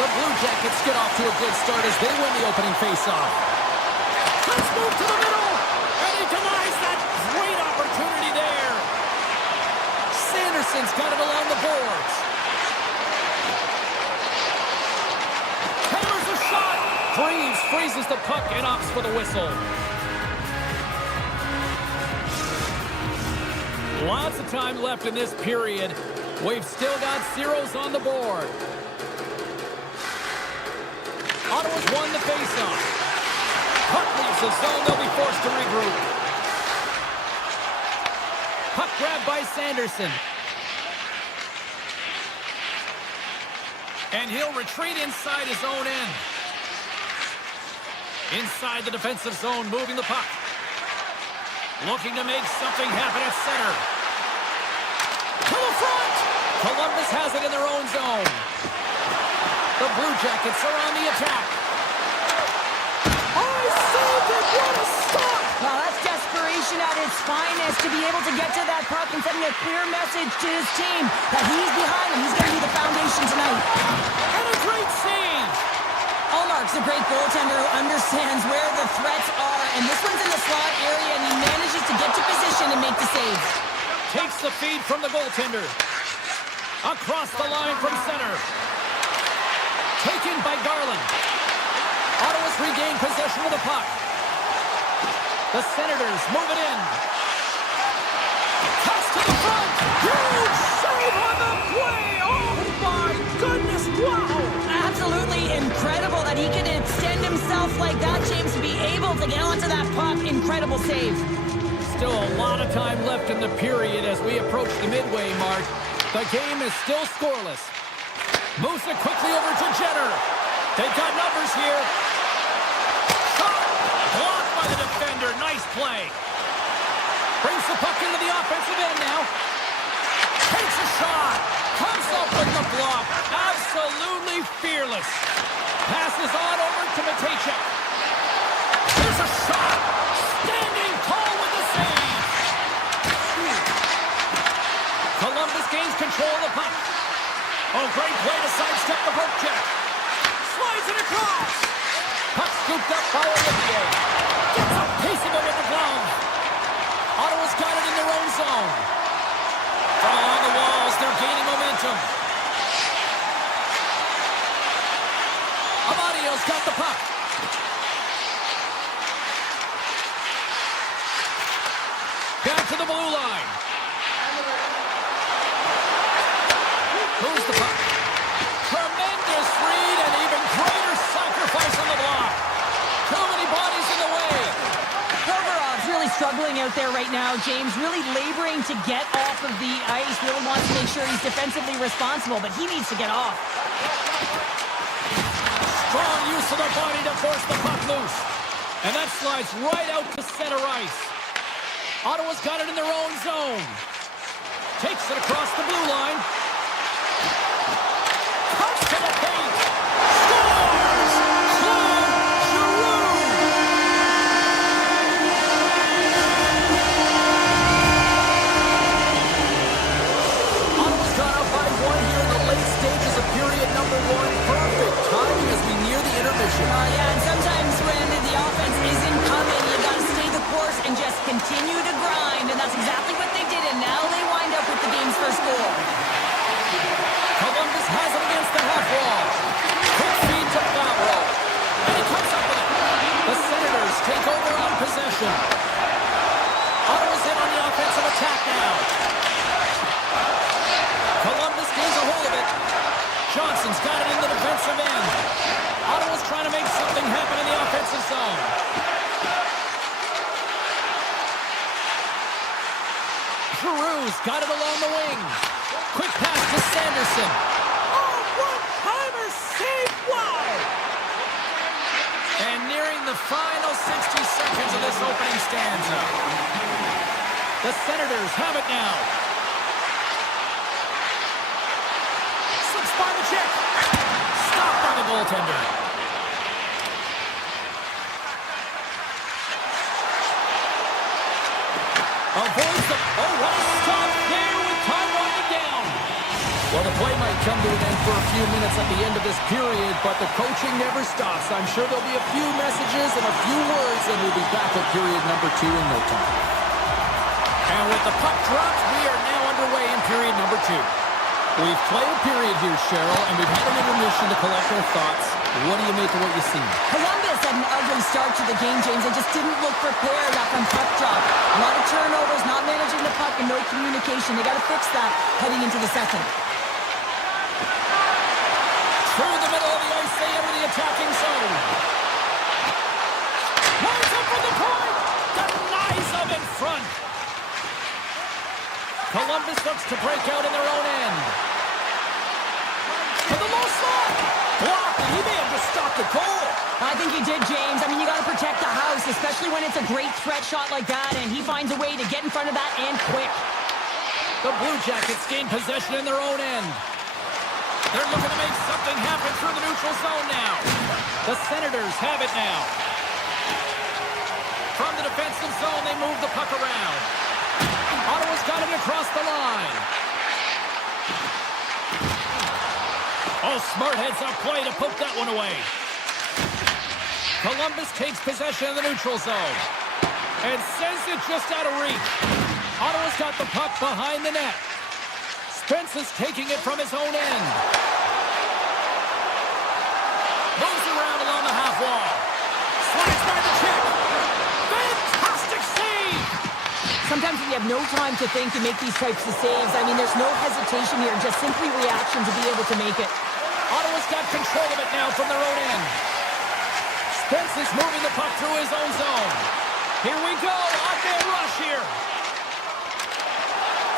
The Blue Jackets get off to a good start as they win the opening faceoff. Let's move to the middle, and he denies that great opportunity there. Sanderson's got it along the boards. Hammers a shot. Freeze freezes the puck and opts for the whistle. Lots of time left in this period. We've still got zeros on the board. Ottawa's won the faceoff. Puck leaves the zone. They'll be forced to regroup. Puck grabbed by Sanderson. And he'll retreat inside his own end. Inside the defensive zone, moving the puck. Looking to make something happen at center. To the front! Columbus has it in their own zone. The Blue Jackets are on the attack. Oh, he saved it! What a stop! Well, that's desperation at its finest to be able to get to that puck and sending a clear message to his team that he's behind him. He's going to be the foundation tonight. And a great save! Ullmark's a great goaltender who understands where the threats are, and this one's in the slot area, and he manages to get to position and make the save. Takes the feed from the goaltender. Across the line from center. Taken by Garland. Ottawa's regained possession of the puck. The Senators move it in. Toss to the front. Huge save on the play. Oh, my goodness. Wow. Absolutely incredible that he can extend himself like that, James, to be able to get onto that puck. Incredible save. Still a lot of time left in the period as we approach the midway mark. The game is still scoreless. Moves it quickly over to Jenner. They've got numbers here. Shot! Blocked by the defender. Nice play. Brings the puck into the offensive end now. Takes a shot. Comes up with the block. Absolutely fearless. Passes on over to Matejchuk. There's a shot. Standing tall with the save. Columbus gains control of the puck. Oh, great play to sidestep the poke check. Slides it across. Puck scooped up by Olivier. Gets a piece of it with the glove. Ottawa's got it in their own zone. From along the walls, they're gaining momentum. Amadio's got the puck. Back to the blue line. Moves the puck. Tremendous read and even greater sacrifice on the block. Too many bodies in the way. Provorov's really struggling out there right now, James. Really laboring to get off of the ice. Really wants to make sure he's defensively responsible, but he needs to get off. Strong use of the body to force the puck loose. And that slides right out to center ice. Ottawa's got it in their own zone. Takes it across the blue line. Comes to the paint. Scores! Claude Giroux! Ottawa's gone up by one here in the late stages of period number one. Perfect timing as we near the intermission. Yeah, and sometimes when the offense isn't coming, you got to stay the course and just continue to grind, and that's exactly what they did, and now they wind up with the game's first goal. Columbus has it against the half wall. Quick feed to Favreau. And he comes up with it. The Senators take over on possession. Ottawa's in on the offensive attack now. Columbus gains a hold of it. Johnson's got it in the defensive end. Ottawa's trying to make something happen in the offensive zone. Giroux's got it along the wing. Quick pass to Sanderson. Oh, one-timer save! Wow! And nearing the final 60 seconds of this opening stanza. The Senators have it now. Slips by the check. Stopped by the goaltender. Well, the play might come to an end for a few minutes at the end of this period, but the coaching never stops. I'm sure there'll be a few messages and a few words, and we'll be back at period number 2 in no time. And with the puck dropped, we are now underway in period number 2. We've played a period here, Cheryl, and we've had an intermission to collect our thoughts. What do you make of what you've seen? Columbus had an ugly start to the game, James. They just didn't look prepared after puck drop. A lot of turnovers, not managing the puck, and no communication. They got to fix that heading into the second. Through the middle of the ice, they enter the attacking zone. Lines up for the point. Denies them in front. Columbus looks to break out in their own end. To the low slot. Blocked. He may have just stopped the goal. I think he did, James. I mean, you got to protect the house, especially when it's a great threat shot like that, and he finds a way to get in front of that and quick. The Blue Jackets gain possession in their own end. They're looking to make something happen through the neutral zone now. The Senators have it now. From the defensive zone, they move the puck around. Ottawa's got it across the line. Oh, smart heads-up play to poke that one away. Columbus takes possession of the neutral zone and sends it just out of reach. Ottawa's got the puck behind the net. Spence is taking it from his own end. Moves around along the half wall. Slides by the check. Fantastic save! Sometimes when you have no time to think to make these types of saves, I mean, there's no hesitation here, just simply reaction to be able to make it. Ottawa's got control of it now from their own end. Spence is moving the puck through his own zone. Here we go. Odd-man rush here.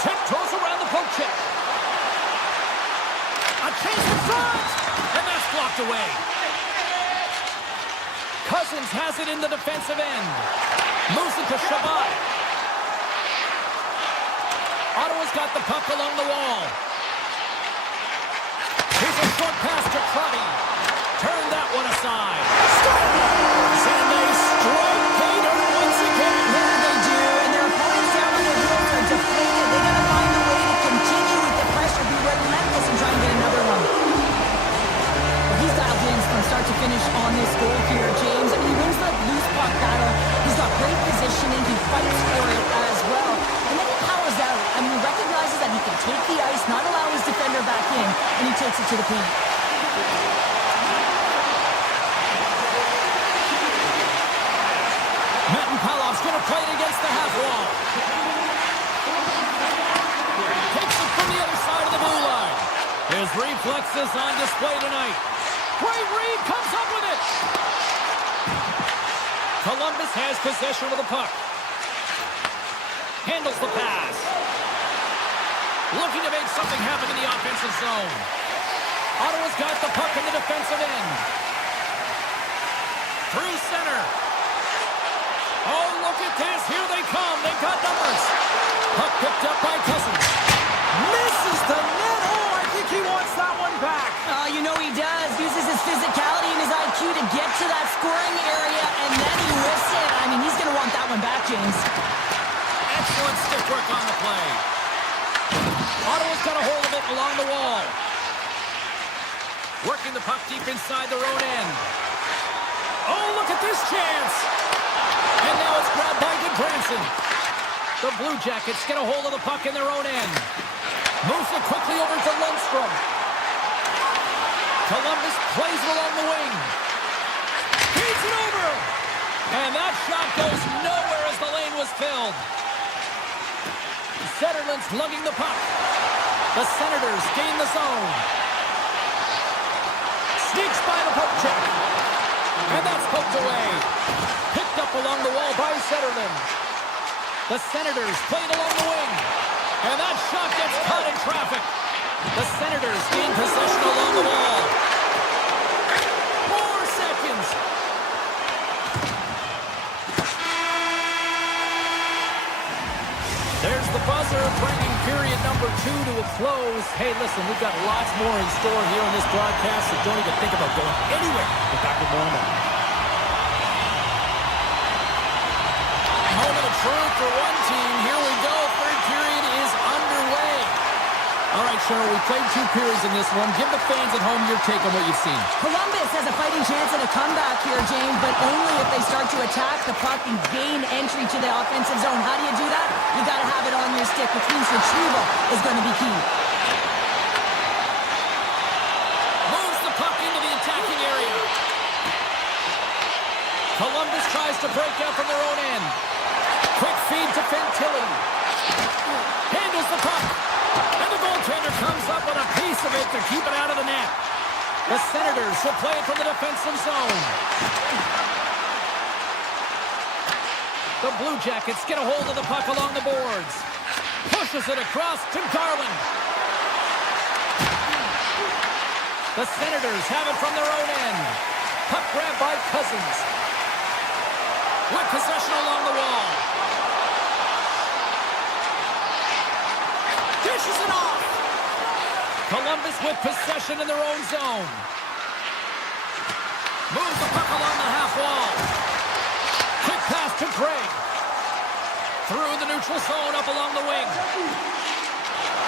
Tiptoes around the poke check. A chance in front. And that's blocked away. Cousins has it in the defensive end. Moves it to Shabbat. Ottawa's got the puck along the wall. Here's a short pass to Crotty. Turn that one aside. And they strike Gator once again. Yeah, they do, and their opponents down on their heels are deflated. They got to find a way to continue with the pressure, be relentless, and try and get another one. Well, he's dialed in from start to finish on this goal here, James. I mean, he wins the loose puck battle. He's got great positioning. He fights for it as well. And then he powers out. I mean, he recognizes that he can take the ice, not allow his defender back in, and he takes it to the paint. Palov's going to play it against the half wall. Takes it from the other side of the blue line. His reflexes on display tonight. Great read, comes up with it. Columbus has possession of the puck. Handles the pass. Looking to make something happen in the offensive zone. Ottawa's got the puck in the defensive end. Through center. Oh, look at this. Here they come. They've got numbers. Puck picked up by Cousins. Misses the net. Oh, I think he wants that one back. Oh, you know he does. Uses his physicality and his IQ to get to that scoring area, and then he whiffs it. I mean, he's going to want that one back, James. Excellent stick work on the play. Ottawa's got a hold of it along the wall. Working the puck deep inside their own end. Oh, look at this chance. And now it's grabbed by Goodbranson. The Blue Jackets get a hold of the puck in their own end. Moves it quickly over to Lundstrom. Columbus plays it along the wing. Feeds it over. And that shot goes nowhere as the lane was filled. Zetterlund's lugging the puck. The Senators gain the zone. Sneaks by the poke check. And that's poked away. Picked up along the wall by Zetterlund. The Senators played along the wing. And that shot gets caught in traffic. The Senators gain possession along the wall. 4 seconds. There's the buzzer, bringing period number 2 to a close. Hey, listen, we've got lots more in store here in this broadcast, so don't even think about going anywhere. We're back with more in a moment. Moment of truth for one team. Here we go. Third period is underway. A All right, Cheryl, we played 2 periods in this one. Give the fans at home your take on what you've seen. Columbus has a fighting chance at a comeback here, James, but only if they start to attack the puck and gain entry to the offensive zone. How do you do that? You got to have it on your stick, which means retrieval is going to be key. Moves the puck into the attacking area. Columbus tries to break out from their own end. Quick feed to Fantilli. Handles the puck. And the goaltender comes up with a piece of it to keep it out of the net. The Senators will play it from the defensive zone. The Blue Jackets get a hold of the puck along the boards. Pushes it across to Garland. The Senators have it from their own end. Puck grab by Cousins. With possession along the wall. Dishes it off. Columbus with possession in their own zone. Moves the puck along the half wall. Quick pass to Craig. Through the neutral zone up along the wing.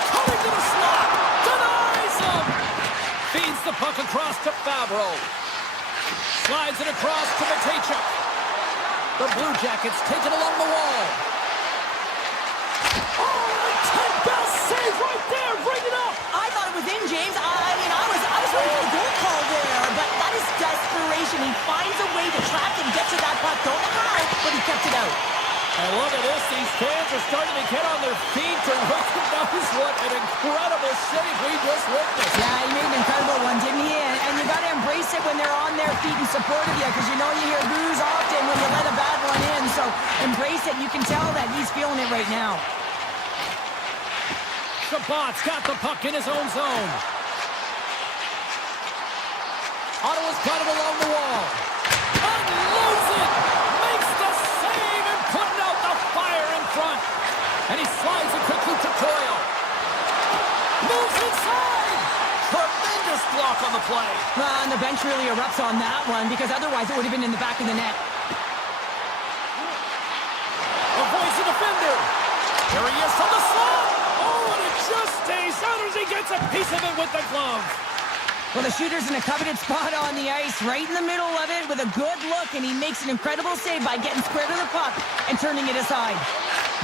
Coming to the slot. Denies him. Feeds the puck across to Fabro. Slides it across to Matejchuk. The Blue Jackets take it along the wall. Save right there, bring it up! I thought it was in, James. I was ready for the goal call there, but that is desperation. He finds a way to track and get to that puck. Don't know how, but he kept it out. And look at this. These fans are starting to get on their feet to recognize what an incredible save we just witnessed. Yeah, he made an incredible one, didn't he? And you got to embrace it when they're on their feet in support of you, because you know you hear boos often when you let a bad one in. So embrace it. You can tell that he's feeling it right now. Shabbat's got the puck in his own zone. Ottawa's got it along the wall. Unloads it! Makes the save and putting out the fire in front. And he slides it quickly to Coyle. Moves inside! Tremendous block on the play. And the bench really erupts on that one, because otherwise it would have been in the back of the net. Avoids the defender. Here he is from the slot. Oh, and it just stays out as he gets a piece of it with the glove. Well, the shooter's in a coveted spot on the ice, right in the middle of it with a good look, and he makes an incredible save by getting square to the puck and turning it aside.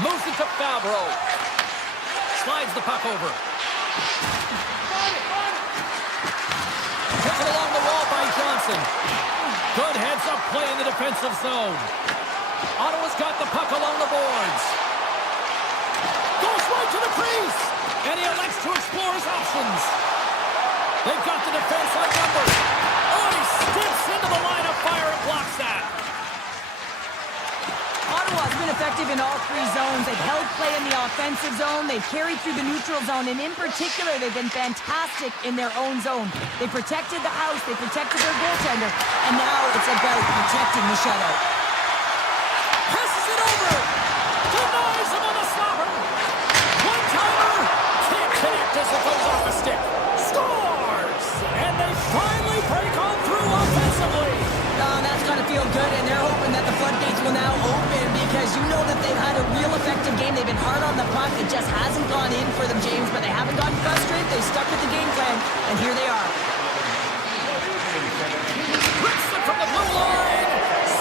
Moves it to Fabro. Slides the puck over. Taken along the wall by Johnson. Good heads-up play in the defensive zone. Ottawa's got the puck along the boards. Goes right to the crease. And he elects to explore his options. They've got the defense outnumbered. Oh, he steps into the line of fire and blocks that. Ottawa's been effective in all 3 zones. They've held play in the offensive zone. They've carried through the neutral zone. And in particular, they've been fantastic in their own zone. They protected the house. They protected their goaltender. And now it's about protecting the shutout. Passes it over. Denies him on the stopper. One-timer. Can't connect as it goes off the stick. Scores! And they finally break on through offensively. That's got to feel good, and they're hoping that the floodgates will now open, because you know that they've had a real effective game. They've been hard on the puck. It just hasn't gone in for them, James, but they haven't gotten frustrated. They've stuck with the game plan, and here they are. Rips it from the blue line.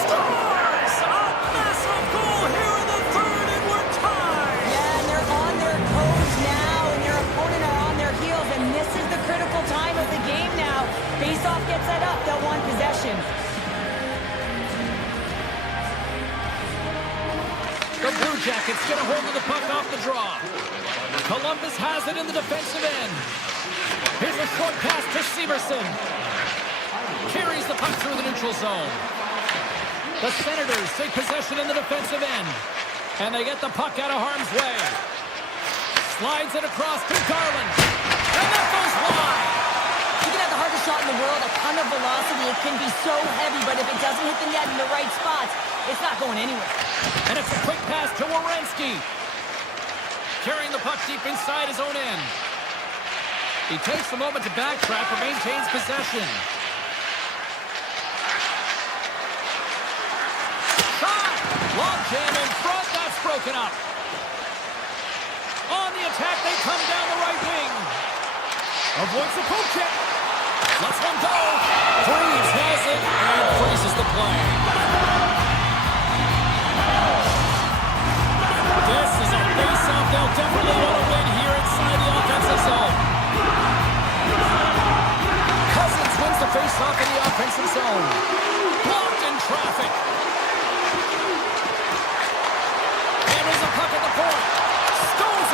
Scores! A massive goal here in the third, and we're tied. Yeah, and they're on their toes now, and their opponent are on their heels, and this is the critical time of the game now. Face-off gets set up. They'll want possession. The Blue Jackets get a hold of the puck off the draw. Columbus has it in the defensive end. Here's a short pass to Severson. Carries the puck through the neutral zone. The Senators take possession in the defensive end. And they get the puck out of harm's way. Slides it across to Garland. And that goes wide. You can have the hardest shot in the world, a ton of velocity. It can be so heavy, but if it doesn't hit the net in the right spots, it's not going anywhere. And it's a quick pass to Werenski. Carrying the puck deep inside his own end. He takes a moment to backtrack but maintains possession. Shot! Long jam in front. That's broken up. On the attack, they come down the right wing. Avoids the poke check. Lets one go. Freeze has it and freezes the play. This is a face-off they'll definitely want to win here inside the offensive zone. Cousins wins the face-off in the offensive zone. Blocked in traffic. Handles the puck at the point. Stones.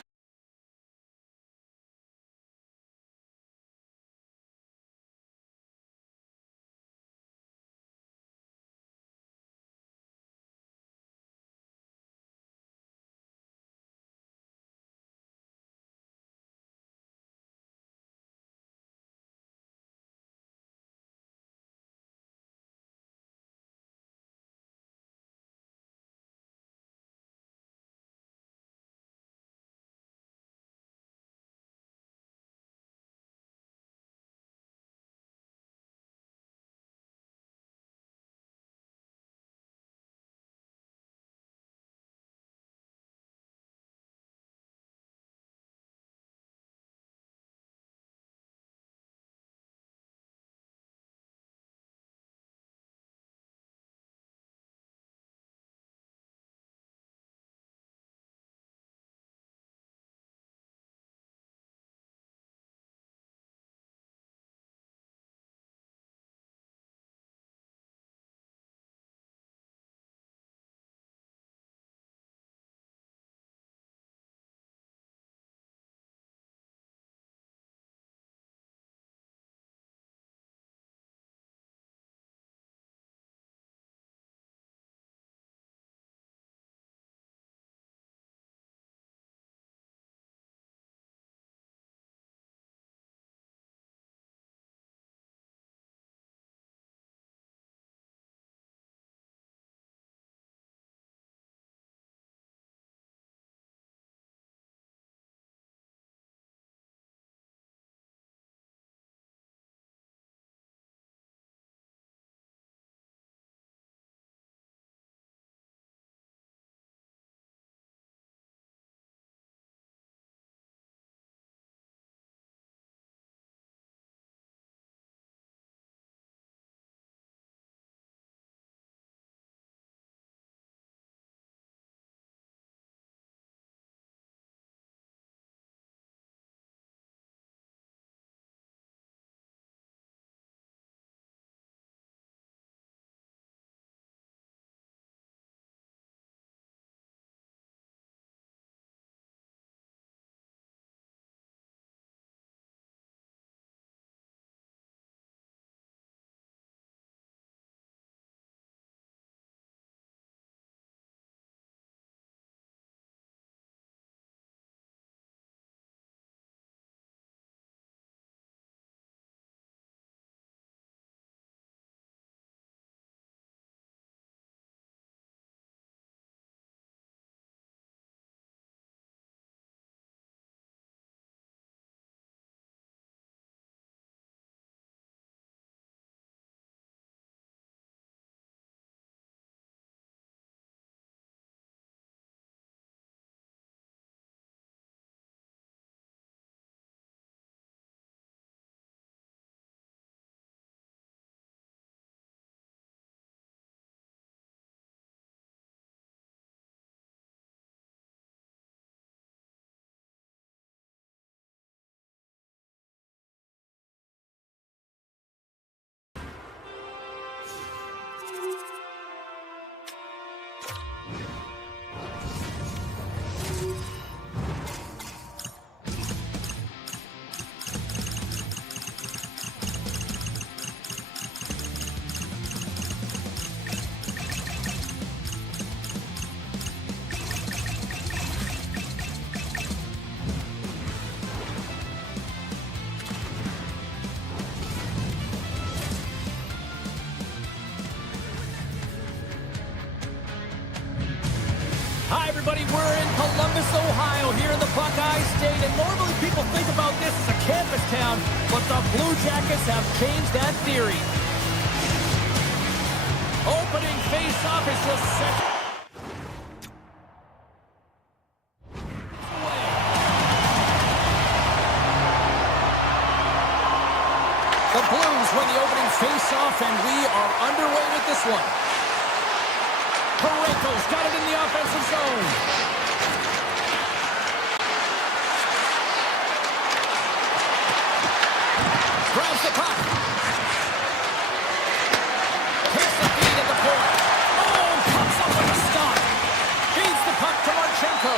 Hi, everybody. We're in Columbus, Ohio, here in the Buckeye State. And normally people think about this as a campus town, but the Blue Jackets have changed that theory. Opening face-off is the second. win the opening face-off, and we are underway with this one. Parayko's got it in the offensive zone. Grabs the puck. Takes the feed at the point. Oh, comes up with a stop. Feeds the puck to Marchenko.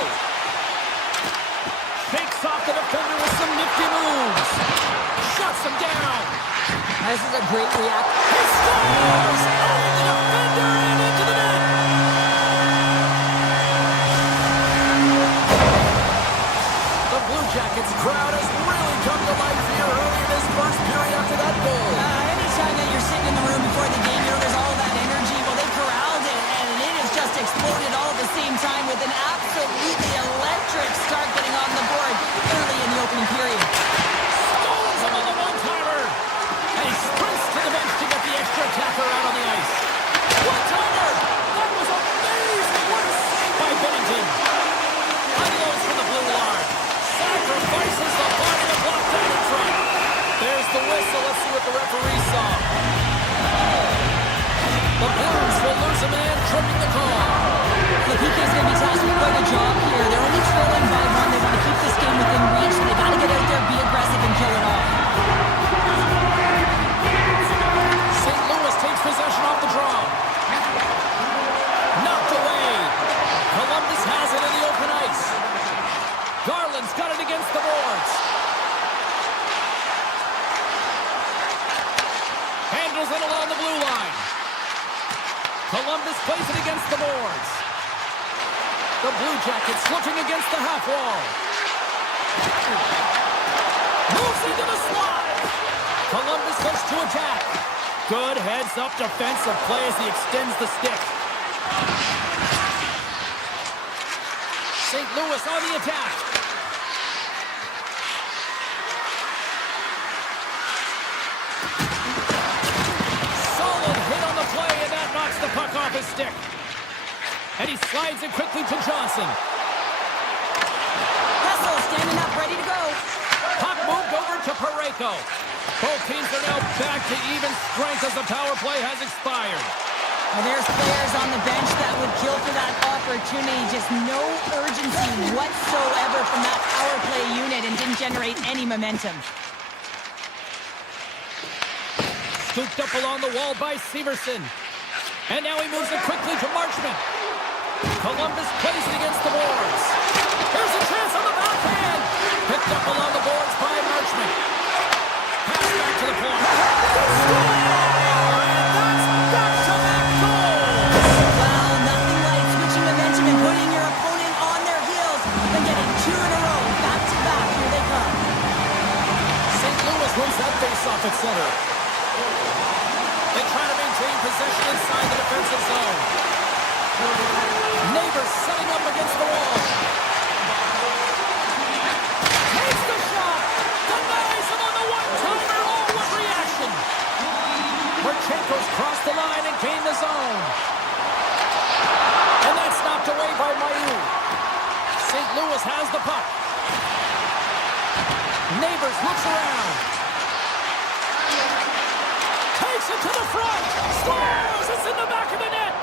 Shakes off the defender with some nifty moves. Shuts him down. This is a great reaction. He scores! Oh, the defender and into the net. The Blue Jackets crowd has really come to life here early in this first period after that goal. Anytime that you're sitting in the room before the game, there's all that energy. Well, they corralled it, and it has just exploded all at the same time with an absolutely electric start getting on the board early in the opening period. Stones him on the one-timer. And he sprints to the bench to get the extra attacker out on the ice. One-timer! That was amazing! What a save by Bennington! Unloads from the blue line. Sacrifices the body to block down in front. There's the whistle. Let's see what the referee saw. The Blues will lose a man, tripping the call. The PK's going to be tasked with quite a job here. They're only trailing by one. They want to keep this game within reach. They got to get out there, be aggressive, and kill it off. St. Louis takes possession off the draw. Knocked away. Columbus has it in the open ice. Garland's got it against the boards. Handles it along the blue line. Columbus plays it against the boards. The Blue Jackets looking against the half wall. Moves into the slot. Columbus looks to attack. Good heads-up defensive play as he extends the stick. St. Louis on the attack. Solid hit on the play, and that knocks the puck off his stick. And he slides it quickly to Johnson. Hessel standing up, ready to go. Puck moved over to Parayko. Both teams are now back to even strength as the power play has expired. Well, there's players on the bench that would kill for that opportunity. Just no urgency whatsoever from that power play unit and didn't generate any momentum. Scooped up along the wall by Severson. And now he moves it quickly to Marchment. Columbus plays it against the boards. Here's a chance on the backhand. Picked up along the boards by Marchment. Pass back to the point. They score! And that's back-to-back goals! Well, nothing like switching momentum and putting your opponent on their heels and getting two in a row. Back-to-back, here they come. St. Louis wins that face-off at center. They try to maintain possession inside the defensive zone. Neighbors setting up against the wall. Takes the shot. Denies him on the one-timer. Oh, what reaction. Marchenko's crossed the line and gained the zone. And that's knocked away by Mailloux. St. Louis has the puck. Neighbors looks around. Takes it to the front. Scores! It's in the back of the net.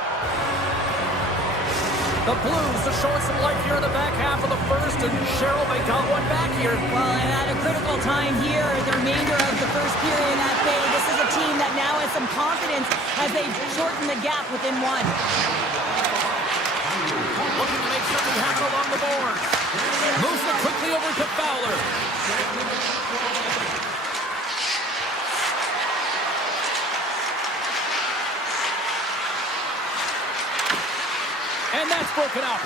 The Blues are showing some life here in the back half of the first, and Cheryl, they got one back here. Well, and at a critical time here, the remainder of the first period at bay, this is a team that now has some confidence as they shorten the gap within one. Looking to make something happen along the boards. Moves it quickly over to Fowler. And that's broken up.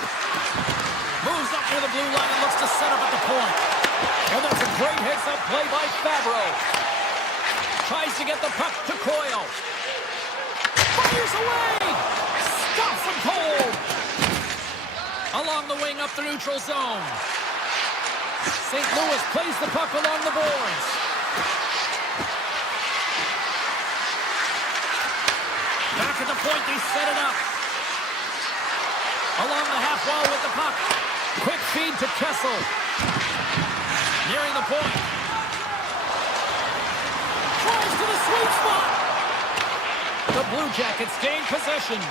Moves up near the blue line and looks to set up at the point. And that's a great heads-up play by Favreau. Tries to get the puck to Coyle. Fires away! Stops him cold! Along the wing up the neutral zone. St. Louis plays the puck along the boards. Back at the point, they set it up. Along the half wall with the puck. Quick feed to Kessel. Nearing the point. Tries to the sweet spot. The Blue Jackets gain possession.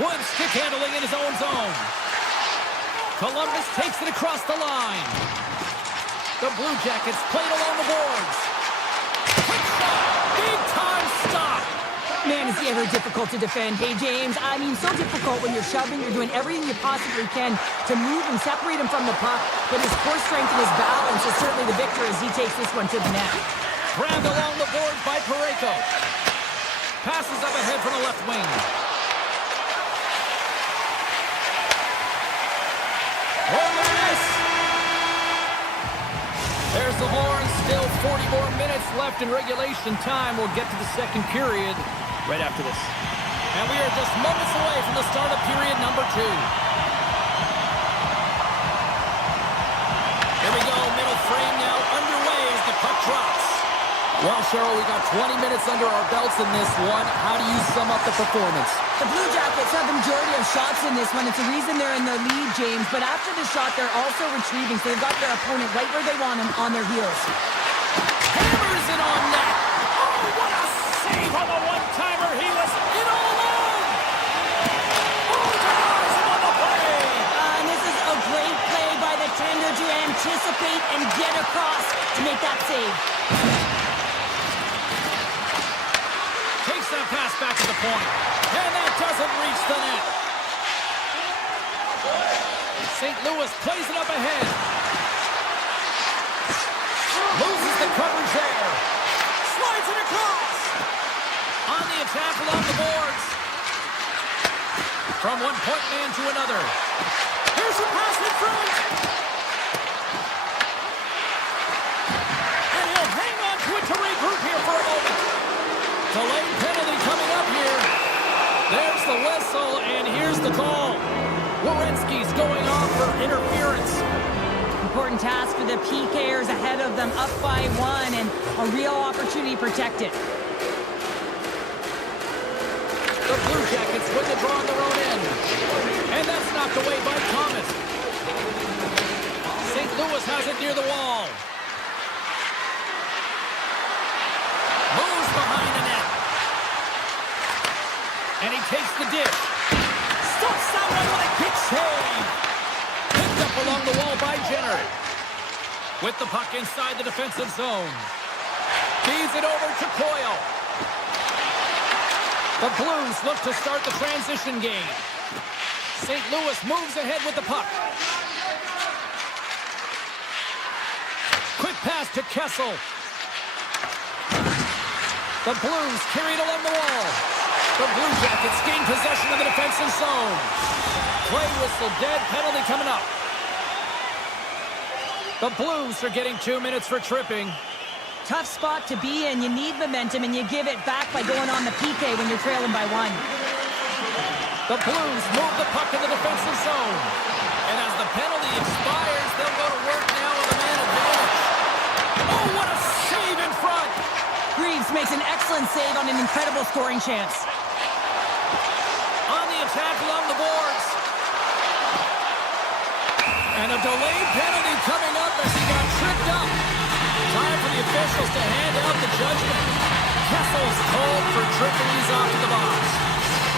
Wood stick handling in his own zone. Columbus takes it across the line. The Blue Jackets played along the boards. Quick shot. Big time stop. Man, is he ever difficult to defend. Hey, James, I mean, so difficult when you're shoving. You're doing everything you possibly can to move and separate him from the puck. But his core strength and his balance is certainly the victor as he takes this one to the net. Grabbed along the boards by Parayko. Passes up ahead from the left wing. There's the horn. Still 40 more minutes left in regulation time. We'll get to the second period right after this. And we are just moments away from the start of period number 2. Here we go. Middle frame now underway as the puck drops. Well, Cheryl, we got 20 minutes under our belts in this one. How do you sum up the performance? The Blue Jackets have the majority of shots in this one. It's the reason they're in the lead, James. But after the shot, they're also retrieving. So they've got their opponent right where they want him, on their heels. Hammers it on net. Oh, what a save on the one-timer. He was in all alone. Oh, denies him on the play. And this is a great play by the tender to anticipate and get across to make that save. Takes that pass back to the point. And that doesn't reach the net. St. Louis plays it up ahead. Loses the coverage there. Slides it across. On the attack along the boards. From one point man to another. Here's the pass in front. And he'll hang on to it to regroup here for a moment. Delayed penalty coming up here. There's the whistle, and here's the call. Werenski's going off for interference. Important task for the PKers ahead of them, up by 1, and a real opportunity protected. The Blue Jackets win the draw on their own end. And that's knocked away by Thomas. St. Louis has it near the wall. Moves behind the net. And he takes the dish. Stuffs that one with a kick save. Picked up along the wall by Jenner. With the puck inside the defensive zone. Feeds it over to Coyle. The Blues look to start the transition game. St. Louis moves ahead with the puck. Quick pass to Kessel. The Blues carry it along the wall. The Blue Jackets gain possession of the defensive zone. Play whistle dead, penalty coming up. The Blues are getting 2 minutes for tripping. Tough spot to be in. You need momentum, and you give it back by going on the PK when you're trailing by 1. The Blues move the puck in the defensive zone. And as the penalty expires, they'll go to work now with a man advantage. Oh, what a save in front! Greaves makes an excellent save on an incredible scoring chance. On the attack along the boards. And a delayed penalty coming up as he got tripped up. Time for the officials to hand out the judgment. Kessel's called for tripping. He's off to the box.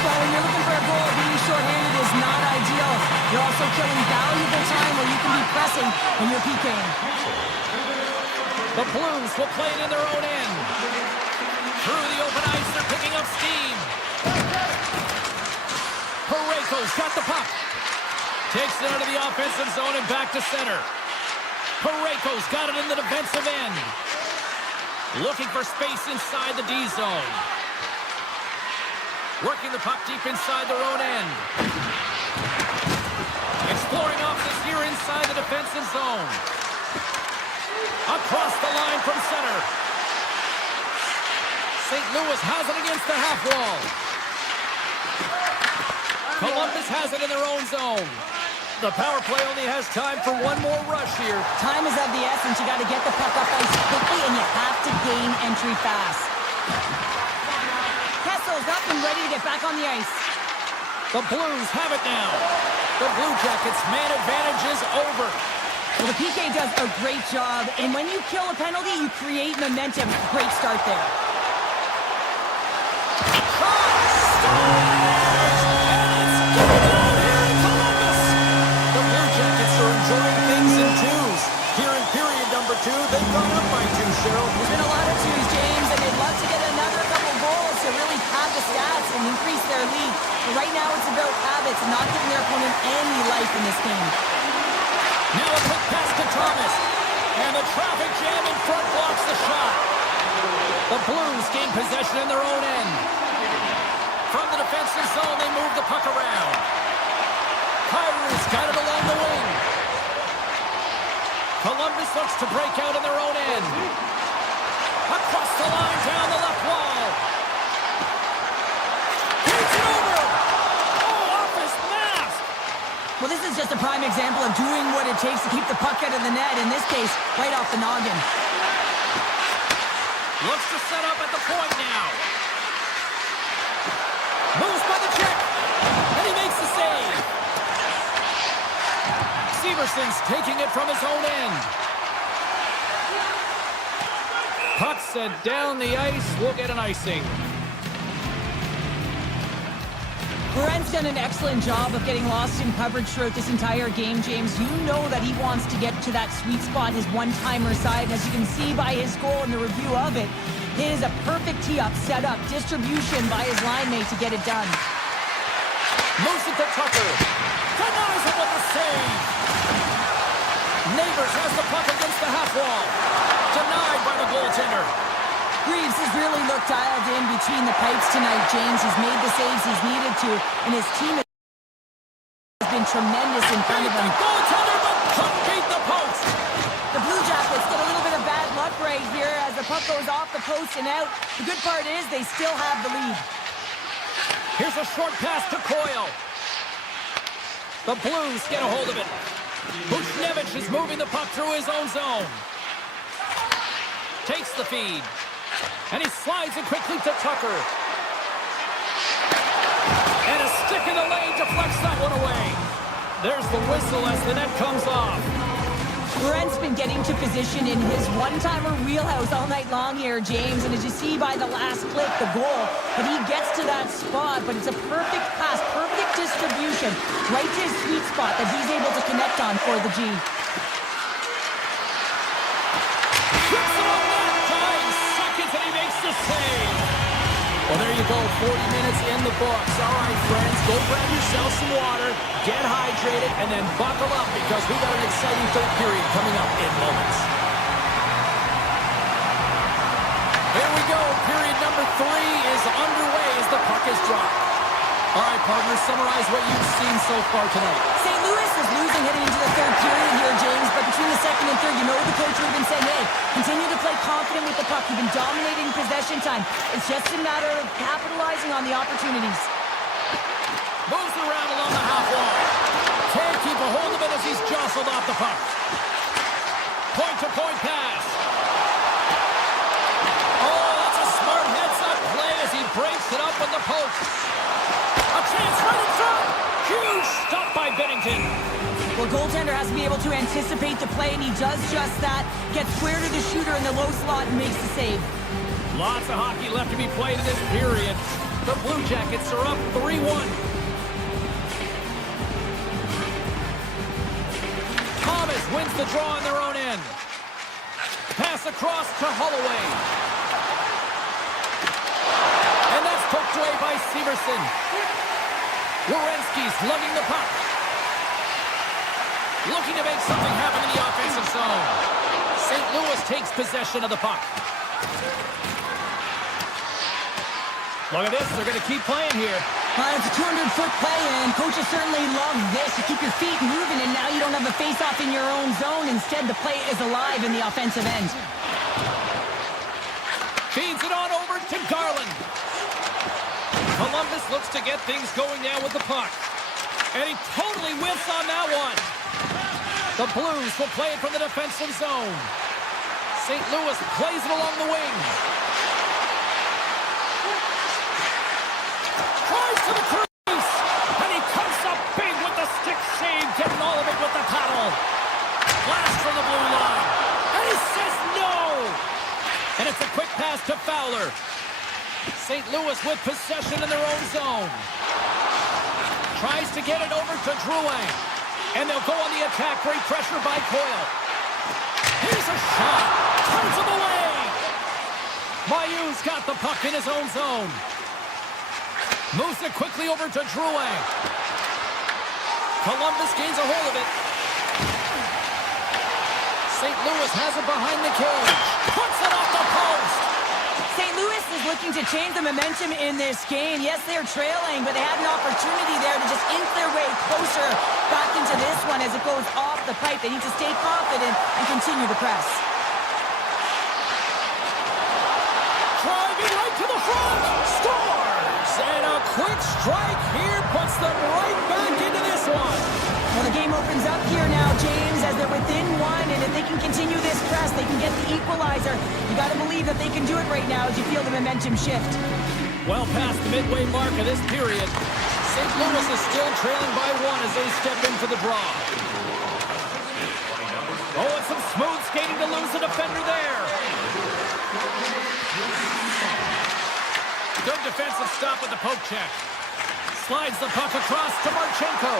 Well, when you're looking for a goal, being shorthanded is not ideal. You're also killing valuable time where you can be pressing when you're PKing. The Blues will play it in their own end. Through the open ice, they're picking up steam. Parayko's got the puck. Takes it out of the offensive zone and back to center. Parayko's got it in the defensive end. Looking for space inside the D zone. Working the puck deep inside their own end. Exploring options here inside the defensive zone. Across the line from center. St. Louis has it against the half wall. Columbus has it in their own zone. The power play only has time for one more rush here. Time is of the essence. You got to get the puck up ice quickly, and you have to gain entry fast. Kessel's up and ready to get back on the ice. The Blues have it now. The Blue Jackets' man advantage is over. Well, the PK does a great job, and when you kill a penalty, you create momentum. Great start there. The Blue Jackets are enjoying things in twos. Here in period number 2, they've gone up by 2, Cheryl. There's been a lot of twos, James, and they'd love to get another couple goals to really pad the stats and increase their lead. But right now, it's about habits, not giving their opponent any life in this game. Now a quick pass to Thomas. And the traffic jam in front blocks the shot. The Blues gain possession in their own end. From the defensive zone, they move the puck around. Kyrie's got it along the wing. Columbus looks to break out in their own end. Across the line, down the left wall. He's it over. Oh, off his mask. Well, this is just a prime example of doing what it takes to keep the puck out of the net. In this case, right off the noggin. Looks to set up at the point now. Moves by the check. And he makes the save. Severson's taking it from his own end. Puck sent down the ice. We'll get an icing. Brent's done an excellent job of getting lost in coverage throughout this entire game, James. You know that he wants to get to that sweet spot, his one-timer side. And as you can see by his goal and the review of it, it is a perfect tee-up, set-up, distribution by his line mate to get it done. Moves it to Tucker. Denies him with a save. Neighbors has the puck against the half wall. Denied by the goaltender. Greaves has really looked dialed in between the pipes tonight, James. He's made the saves he's needed to, and his team has been tremendous in front of him. Goaltender, but couldn't beat the post. The Blue Jackets get a little bit of bad luck right here as the puck goes off the post and out. The good part is they still have the lead. Here's a short pass to Coyle. The Blues get a hold of it. Buchnevich is moving the puck through his own zone. Takes the feed. And he slides it quickly to Tucker. And a stick in the lane deflects that one away. There's the whistle as the net comes off. Brent's been getting to position in his one-timer wheelhouse all night long here, James. And as you see by the last clip, the goal, but he gets to that spot, but it's a perfect pass, perfect distribution, right to his sweet spot that he's able to connect on for the G. Save. Well, there you go, 40 minutes in the books. All right, friends, go grab yourself some water, get hydrated, and then buckle up because we got an exciting third period coming up in moments. Here we go. Period number 3 is underway as the puck is dropped. All right, partners, summarize what you've seen so far tonight. St. Louis is losing heading into the third period here, James, but between the second and third, you know the coach would have been saying, hey, continue to play confident with the puck. You've been dominating possession time. It's just a matter of capitalizing on the opportunities. Moves around along the half wall. Can't keep a hold of it as he's jostled off the puck. Point-to-point pass. Oh, that's a smart heads-up play as he breaks it up with the post. A chance right in front. Huge stop by Bennington. Well, goaltender has to be able to anticipate the play, and he does just that. Gets square to the shooter in the low slot and makes the save. Lots of hockey left to be played in this period. The Blue Jackets are up 3-1. Thomas wins the draw on their own end. Pass across to Holloway. And that's poked away by Severson. Werenski's lugging the puck. Looking to make something happen in the offensive zone. St. Louis takes possession of the puck. Look at this. They're going to keep playing here. It's a 200-foot play, and coaches certainly love this. You keep your feet moving, and now you don't have a face-off in your own zone. Instead, the play is alive in the offensive end. Feeds it on over to Garland. Columbus looks to get things going now with the puck. And he totally whiffs on that one. The Blues will play it from the defensive zone. St. Louis plays it along the wing. Tries to the crease. And he comes up big with the stick save, getting all of it with the paddle. Last Louis with possession in their own zone. Tries to get it over to Drouin. And they'll go on the attack. Great pressure by Coyle. Here's a shot. Turns him away. Mayu's got the puck in his own zone. Moves it quickly over to Drouin. Columbus gains a hold of it. St. Louis has it behind the cage. Puts it off the post. St. Louis is looking to change the momentum in this game. Yes, they're trailing, but they had an opportunity there to just inch their way closer back into this one as it goes off the pipe. They need to stay confident and continue to press. Driving right to the front. Scores! And a quick strike here puts them right back into this one. Well, the game opens up here now, James, as they're within one, and if they can continue this press, they can get the equalizer. You got to believe that they can do it right now as you feel the momentum shift. Well past the midway mark of this period, St. Louis is still trailing by one as they step in for the draw. Oh, and some smooth skating to lose the defender there. Good defensive stop with the poke check. Slides the puck across to Marchenko.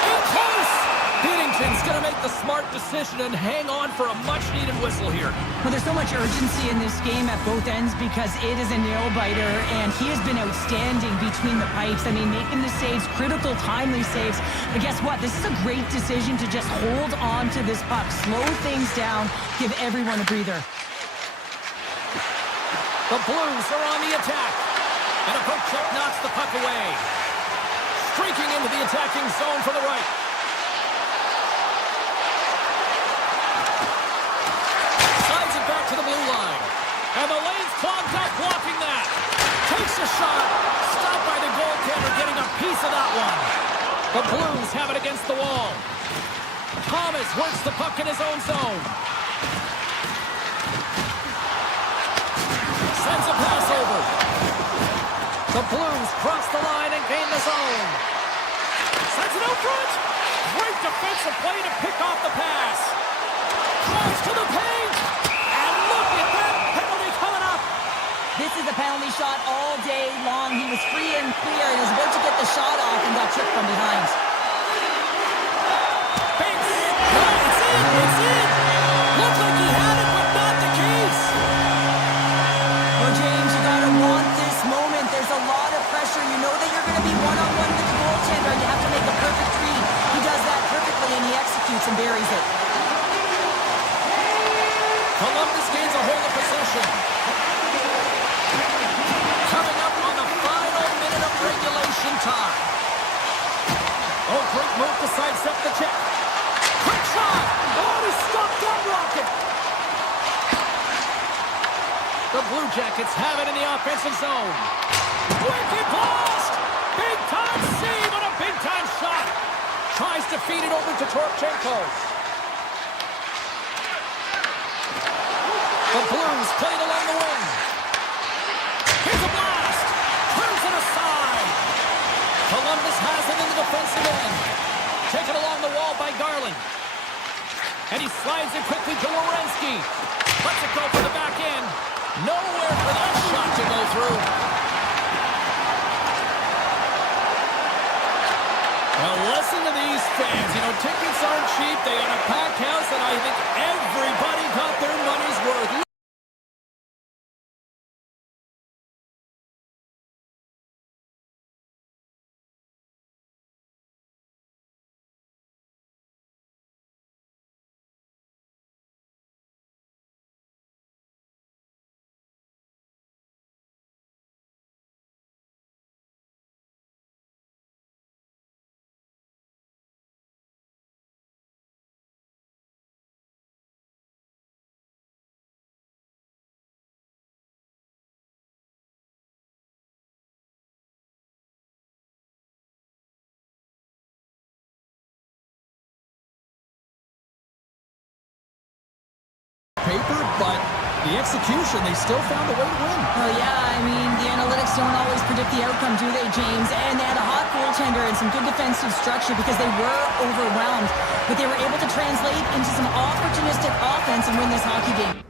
In close! Binnington's going to make the smart decision and hang on for a much-needed whistle here. Well, there's so much urgency in this game at both ends because it is a nail-biter, and he has been outstanding between the pipes. I mean, making the saves, critical, timely saves. But guess what? This is a great decision to just hold on to this puck, slow things down, give everyone a breather. The Blues are on the attack. And a poke check knocks the puck away. Streaking into the attacking zone for the right. Slides it back to the blue line. And the lane's clogged up blocking that. Takes a shot. Stopped by the goaltender getting a piece of that one. The Blues have it against the wall. Thomas works the puck in his own zone. Sends a pass over. The Blues cross the line and gain the zone. Sends it out front. Great defensive play to pick off the pass. Drives to the paint. And look at that penalty coming up. This is a penalty shot all day long. He was free and clear and was about to get the shot off and got tripped from behind. Binks. It's in. It's in. Looks like he had it, but not the case. Well, James, you got to want this moment. There's a lot of pressure. You know that you're going to be one-on-one with the goaltender, and you have to make a perfect read. He does that perfectly, and he executes and buries it. Columbus gains a hold of possession. Coming up on the final minute of regulation time. Oh, great move to sidestep the check. Quick shot. Oh, he stopped that rocket. The Blue Jackets have it in the offensive zone. Wicked blast! Big-time save and a big-time shot. Tries to feed it over to Torchenko. The Blues play it along the wing. Here's a blast. Turns it aside. Columbus has it in the defensive end. Taken along the wall by Garland. And he slides it quickly to Werenski. Lets it go for the back end. Nowhere for that shot to go through. Well, listen to these fans. You know, tickets aren't cheap. They got a packed house, and I think everybody got their money's worth. Paper, but the execution, they still found a way to win. Well, yeah, I mean, the analytics don't always predict the outcome, do they, James? And they had a hot goaltender and some good defensive structure because they were overwhelmed. But they were able to translate into some opportunistic offense and win this hockey game.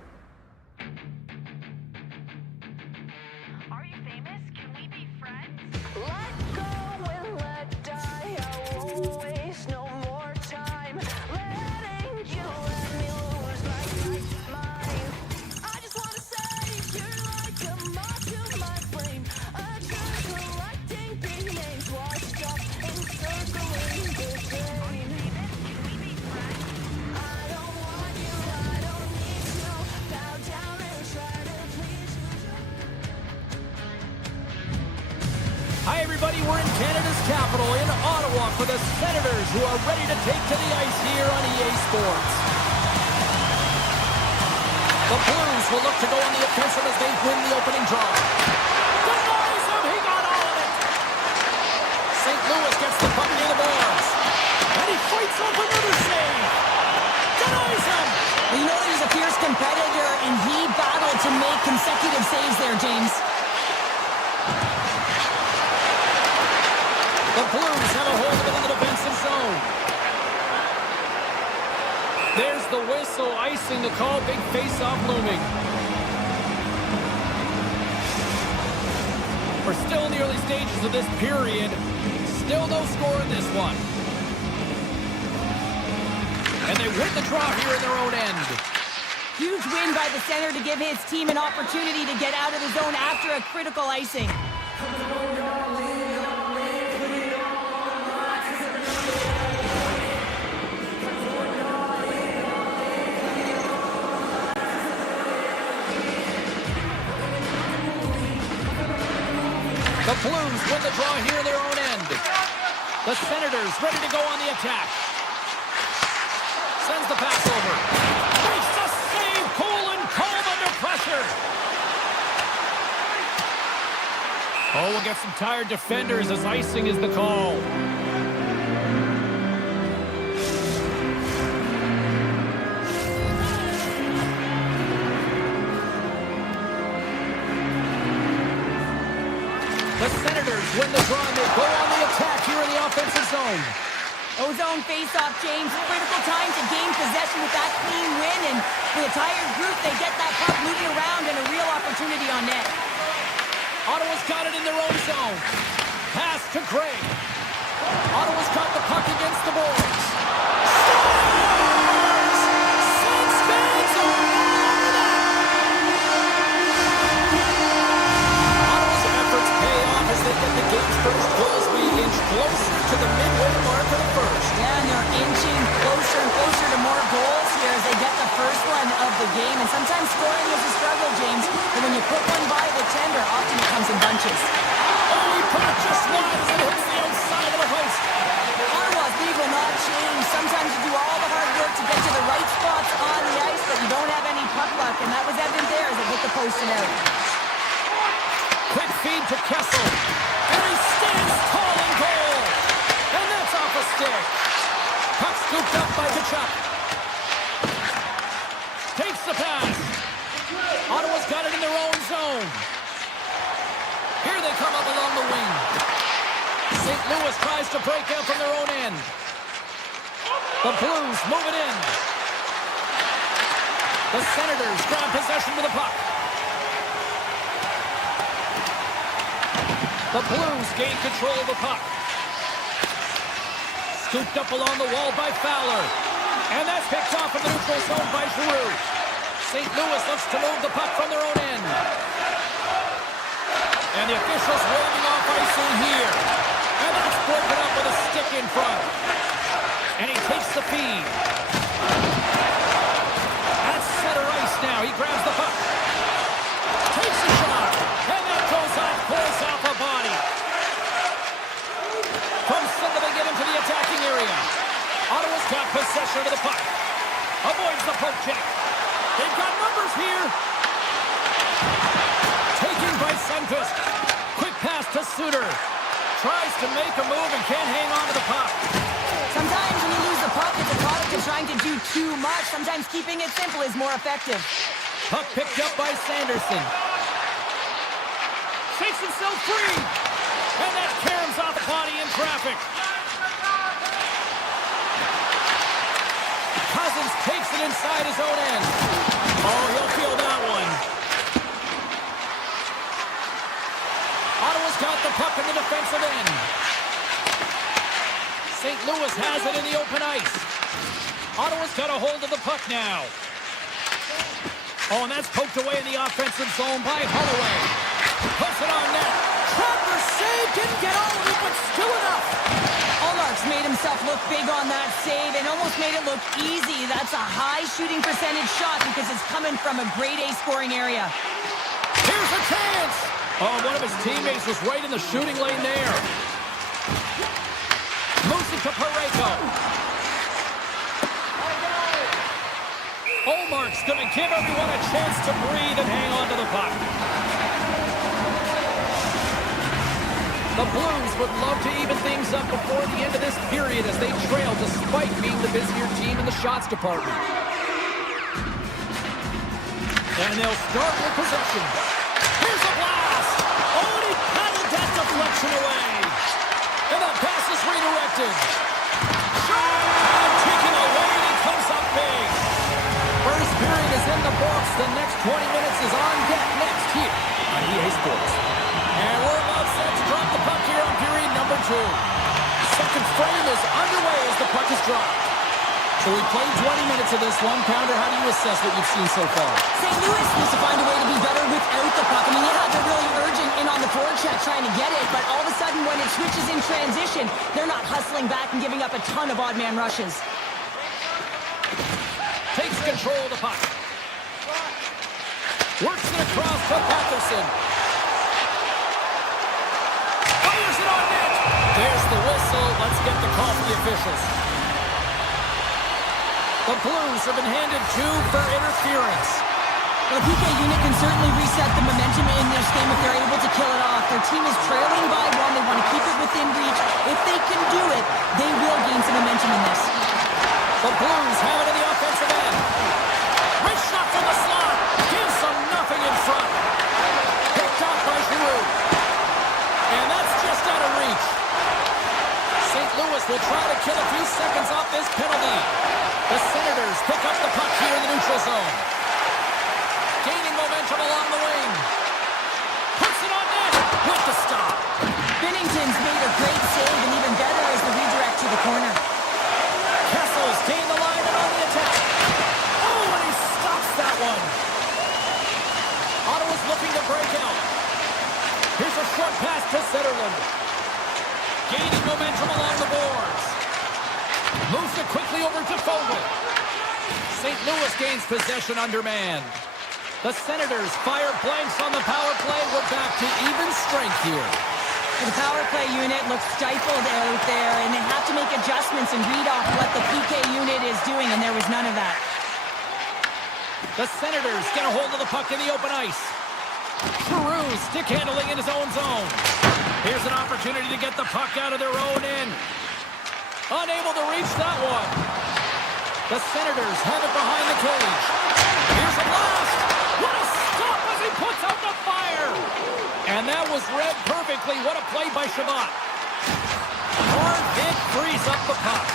Hi, everybody. We're in Canada's capital, in Ottawa, for the Senators, who are ready to take to the ice here on EA Sports. The Blues will look to go on the offensive as they win the opening draw. Denies him. He got all of it. St. Louis gets the puck near the boards. And he fights off another save. Denies him. Well, you know that he's a fierce competitor, and he battled to make consecutive saves there, James. The Blues have a hold of it in the defensive zone. There's the whistle, icing the call, big face-off looming. We're still in the early stages of this period. Still no score in this one. And they win the draw here in their own end. Huge win by the center to give his team an opportunity to get out of the zone after a critical icing. The Blues win the draw here in their own end. The Senators ready to go on the attack. Sends the pass over. Makes the save. Cool and calm under pressure. Oh, we'll get some tired defenders as icing is the call. The Senators win the draw and they go on the attack here in the offensive zone. O-zone face-off, James. Critical time to gain possession with that clean win, and with a tired group, they get that puck moving around and a real opportunity on net. Ottawa's got it in their own zone. Pass to Gray. Ottawa's got the puck against the boards. Scores! Six fans all over that! Ottawa's efforts pay off as they get the game's first goal as we inch closer to the midway mark of the first. Yeah, and they're inching closer and closer to more goals here as they get the first one of the game. And sometimes scoring is a struggle, James. But when you put one by the tender, often it comes in bunches. Oh, he put it just wide as it hits the outside of the post. Ottawa's lead will not change. Sometimes you do all the hard work to get to the right spots on the ice, but you don't have any puck luck. And that was evident there as it hit the post and out. Quick feed to Kessel. And he stands tall in goal. And that's off a stick. Puck scooped up by Kachuk. Takes the pass. Ottawa's got it in their own zone. Here they come up along the wing. St. Louis tries to break out from their own end. The Blues move it in. The Senators grab possession with the puck. The Blues gain control of the puck. Scooped up along the wall by Fowler. And that's picked off in the neutral zone by Giroux. St. Louis looks to move the puck from their own end. And the officials waving off icing here. And that's broken up with a stick in front. And he takes the feed. At center ice now. He grabs the puck. Takes a shot. And that goes off course off a body. From center they get into the attacking area. Ottawa's got possession of the puck. Avoids the poke check. They've got numbers here. Taken by Sundqvist. Quick pass to Suter. Tries to make a move and can't hang on to the puck. Sometimes when you lose the puck, it's a product of trying to do too much. Sometimes keeping it simple is more effective. Puck picked up by Sanderson. Shakes himself free. And that caroms off the body in traffic. Cousins takes it inside his own end. Oh, he'll feel that one. Ottawa's got the puck in the defensive end. St. Louis has it in the open ice. Ottawa's got a hold of the puck now. Oh, and that's poked away in the offensive zone by Holloway. Puts it on net. Trapper save. Didn't get all of it, but still enough. Ullmark's made himself look big on that save and almost made it look easy. That's a high shooting percentage shot because it's coming from a grade A scoring area. Here's a chance. Oh, one of his teammates was right in the shooting lane there. Moves it to Parayko. Olmark's going to give everyone a chance to breathe and hang on to the puck. The Blues would love to even things up before the end of this period as they trail despite being the busier team in the shots department. And they'll start with possession. Here's a blast! Oh, and he paddled that deflection away. And that pass is redirected. Shot! Taken away, and he comes up big. First period is in the books. The next 20 minutes is on deck next here on EA Sports. And we're about set to drop the puck here on period number 2. Second frame is underway as the puck is dropped. So we played 20 minutes of this one. Pounder, how do you assess what you've seen so far? St. Louis needs to find a way to be better without the puck. I mean, yeah, they're really urgent in on the forecheck trying to get it, but all of a sudden when it switches in transition, they're not hustling back and giving up a ton of odd man rushes. Takes control of the puck. Works it across to Patterson. Fires it on net. There's the whistle. Let's get the call from the officials. The Blues have been handed 2 for interference. The PK unit can certainly reset the momentum in this game if they're able to kill it off. Their team is trailing by 1. They want to keep it within reach. If they can do it, they will gain some momentum in this. The Blues have it in the offensive end. Rich shot from the slot. Gives them nothing in front. Picked off by Giroux. And that's just out of reach. St. Louis will try to kill a few seconds off this penalty. The Senators pick up the puck here in the neutral zone. Gaining momentum along the wing. Puts it on net with the stop. Binnington's made a great save, and even better is the redirect to the corner. Kessel's gained the line and on the attack. Oh, and he stops that one. Ottawa's looking to break out. Here's a short pass to Zetterlund. Gaining momentum along the boards. Moves it quickly over to Fogle. St. Louis gains possession undermanned. The Senators fire blanks on the power play. We're back to even strength here. The power play unit looks stifled out there, and they have to make adjustments and read off what the PK unit is doing, and there was none of that. The Senators get a hold of the puck in the open ice. Giroux stick handling in his own zone. Here's an opportunity to get the puck out of their own end. Unable to reach that one. The Senators have it behind the cage. Here's a blast. What a stop as he puts out the fire. And that was read perfectly. What a play by Shabbat. Hard hit frees up the puck.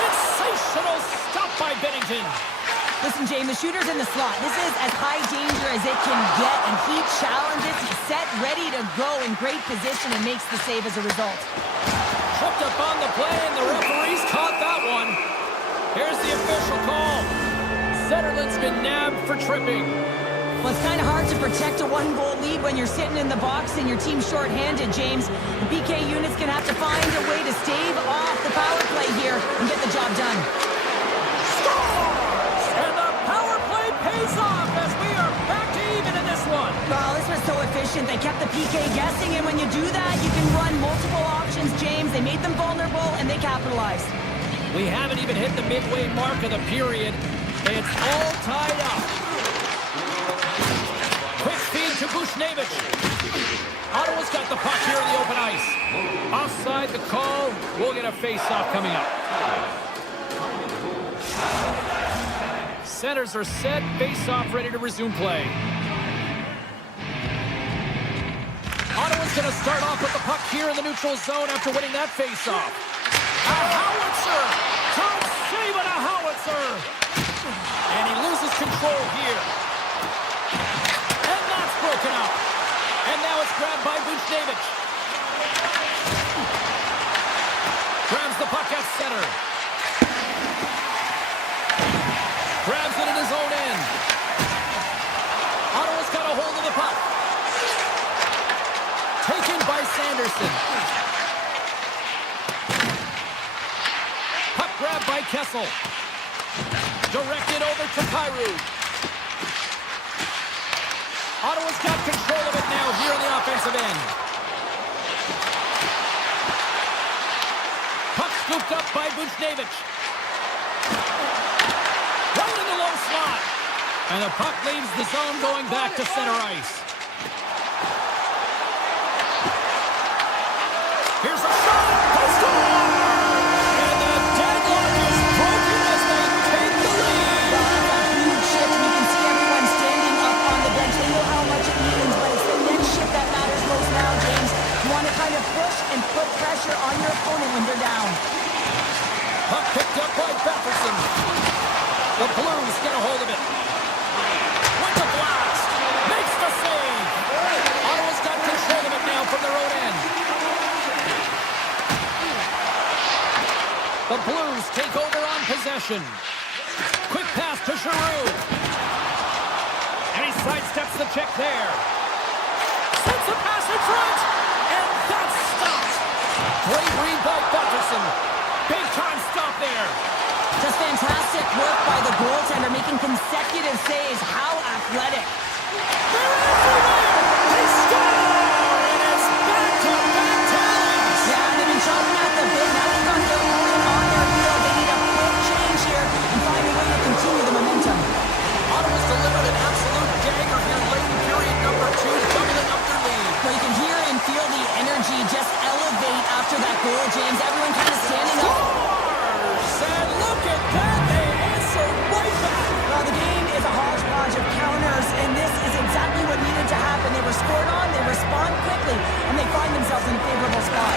Sensational stop by Binnington. Listen, James, the shooter's in the slot. This is as high danger as it can get, and he challenges. He's set, ready to go in great position, and makes the save as a result. Tripped up on the play, and the referees caught that one. Here's the official call. Zetterlund's been nabbed for tripping. Well, it's kind of hard to protect a 1-goal lead when you're sitting in the box and your team's shorthanded, James. The BK unit's going to have to find a way to stave off the power play here and get the job done. Scores! And the power play pays off as we are back to even in this one. Well, this was so efficient. They kept the PK guessing, and when you do that, you can run multiple options, James. They made them vulnerable, and they capitalized. We haven't even hit the midway mark of the period. It's all tied up. Quick feed to Bushnevich. Ottawa's got the puck here in the open ice. Offside the call. We'll get a face-off coming up. Centers are set. Face-off ready to resume play. Ottawa's going to start off with the puck here in the neutral zone after winning that face-off. A howitzer! Good save and a howitzer! And he loses control here. And that's broken up. And now it's grabbed by Bushnevich. Grabs the puck at center. Grabs it in his own end. Ottawa's got a hold of the puck. Taken by Sanderson. Puck grabbed by Kessel. Directed over to Kyrou. Ottawa's got control of it now here on the offensive end. Puck scooped up by Buchnevich. Right in the low slot. And the puck leaves the zone going back to center ice. Here's a shot. They score! And the deadlock is broken as they take the lead. That's a huge shift. We can see everyone standing up on the bench. They know how much it means, but it's the next shift that matters most now, James. You want to kind of push and put pressure on your opponent when they're down. Puck picked up by Befferson. The Blues get a hold of it. With the blast. Makes the save. Ottawa's got control of it now from their own end. The Blues take over on possession. Quick pass to Giroux. And he sidesteps the check there. Sends a pass in front. And that's stopped. Great read by Befferson. Big time stop there. Just fantastic work by the goaltender, making consecutive saves. How athletic. They're everywhere. They score. And it's back-to-back tallies. Yeah, they've been chopping at the bit. Now they've got their opponent on their heel. They need a quick change here and find a way to continue the momentum. Ottawa's delivered an absolute dagger here late in period number 2 to doubling up their lead. Well, you can hear and feel the energy just elevate after that goal, James. Everyone kind of standing up. And look at that. They answer right back. Well, the game is a hodgepodge of counters, and this is exactly what needed to happen. They were scored on, they respond quickly, and they find themselves in a favorable spot.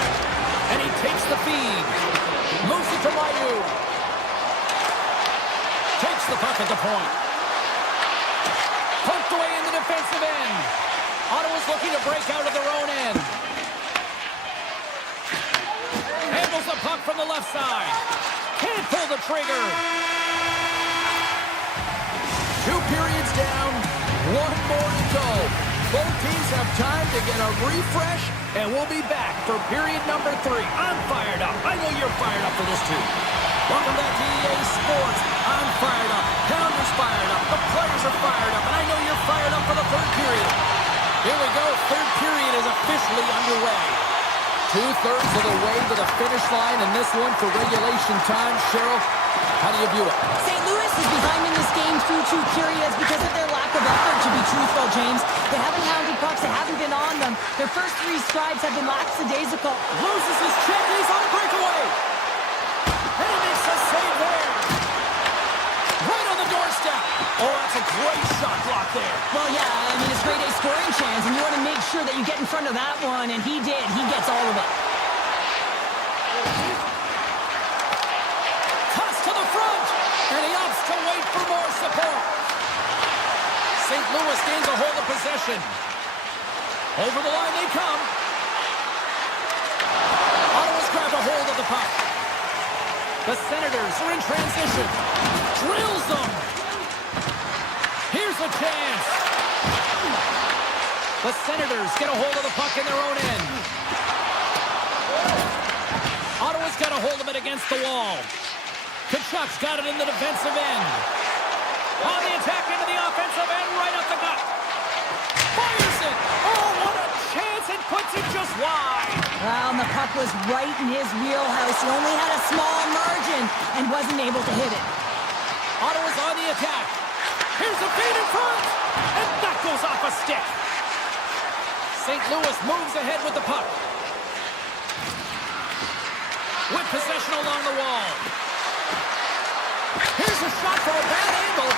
And he takes the feed. Moves it to Mailloux. Takes the puck at the point. Poked away in the defensive end. Ottawa's looking to break out of their own end. Handles the puck from the left side. Can't pull the trigger. 2 periods down. 1 more to go. Both teams have time to get a refresh, and we'll be back for period number 3. I'm fired up. I know you're fired up for this too. Welcome back to EA Sports. I'm fired up. Pounder's fired up. The players are fired up, and I know you're fired up for the 3rd period. Here we go. 3rd period is officially underway. 2/3 of the way to the finish line, and this one for regulation time. Cheryl, how do you view it? St. Louis is behind in this game through 2 periods because of their lack of effort, to be truthful, James. They haven't hounded pucks. They haven't been on them. Their first 3 strides have been lackadaisical. Loses his check, and he's on a breakaway. And he makes a save there. Right on the doorstep. Oh, that's a great shot block there. Well, yeah, I mean, it's grade A scoring chance, and you want to make sure that you get in front of that one, and he did. He gets all of it. Toss to the front, and he opts to wait for more support. St. Louis gains a hold of possession. Over the line they come. Ottawa's grabbed a hold of the puck. The Senators are in transition. Drills them. Here's a chance. The Senators get a hold of the puck in their own end. Ottawa's got a hold of it against the wall. Tkachuk's got it in the defensive end. On the attack into the offensive end, right up the gut. Fires it. Oh, what a chance. It puts it just wide. Well, and the puck was right in his wheelhouse. He only had a small margin and wasn't able to hit it. Ottawa's on the attack. Here's a feed in front. And that goes off a stick. St. Louis moves ahead with the puck. With possession along the wall. Here's a shot from a bad angle.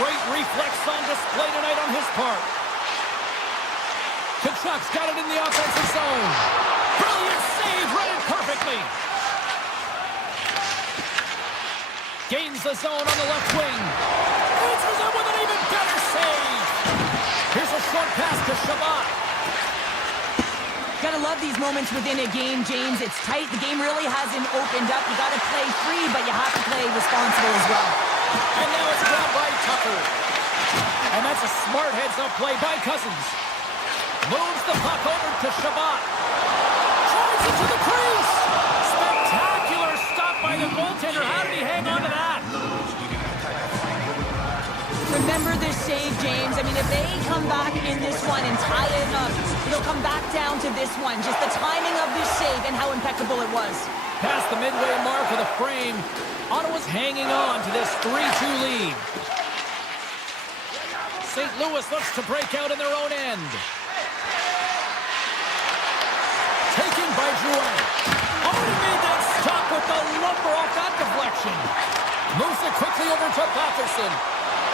Great reflex on display tonight on his part. Tkachuk's got it in the offensive zone. Brilliant save, read it perfectly. Gains the zone on the left wing. Answers it with an even better save. Here's a short pass to Shabbat. Gotta love these moments within a game, James. It's tight. The game really hasn't opened up. You gotta play free, but you have to play responsible as well. And now it's grabbed by Tucker. And that's a smart heads-up play by Cousins. Moves the puck over to Shabbat. Drives it to the crease. Spectacular stop by the goaltender. How did he hang on to that? Remember, there's save, James. I mean, if they come back in this one and tie it up, it'll come back down to this one. Just the timing of this save and how impeccable it was. Past the midway mark of the frame, Ottawa's hanging on to this 3-2 lead. St. Louis looks to break out in their own end. Taken by Drouin. Oh, he made that stop with the lumber off that deflection. Moves it quickly over to Patterson.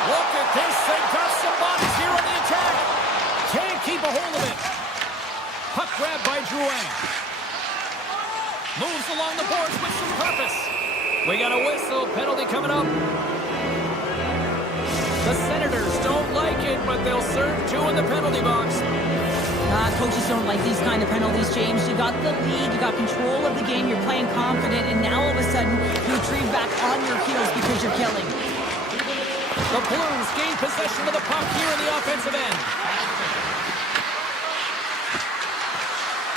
Look at this. They've got some bodies here on the attack. Can't keep a hold of it. Puck grab by Drouin. Moves along the boards with some purpose. We got a whistle. Penalty coming up. The Senators don't like it, but they'll serve 2 in the penalty box. Coaches don't like these kind of penalties, James. You got the lead, you got control of the game, you're playing confident, and now all of a sudden you retrieve back on your heels because you're killing. The Blues gain possession of the puck here in the offensive end.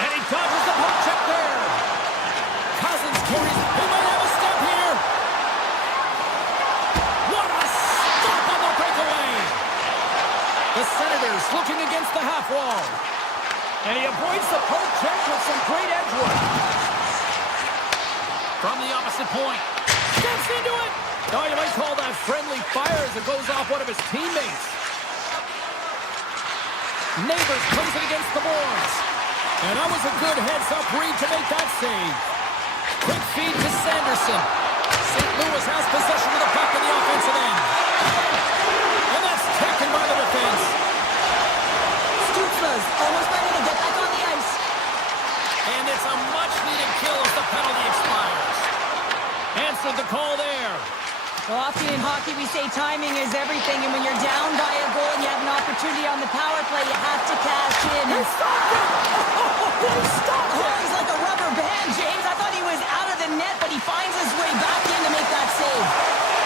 And he dodges the puck check there. Cousins carries. He might have a step here. What a stop on the breakaway. The Senators looking against the half wall. And he avoids the poke check with some great edge work. From the opposite point. Steps into it. Oh, you might call that friendly fire as it goes off one of his teammates. Neighbors comes it against the boards. And that was a good heads-up read to make that save. Quick feed to Sanderson. St. Louis has possession of the puck in the offensive end. And that's taken by the defense. Stützle's almost ready to get back on the ice. And it's a much-needed kill as the penalty expires. Answered the call there. Well, often in hockey we say timing is everything, and when you're down by a goal and you have an opportunity on the power play, you have to cash in. He stopped it! He stopped it! Oh, he's like a rubber band, James. I thought he was out of the net, but he finds his way back in to make that save.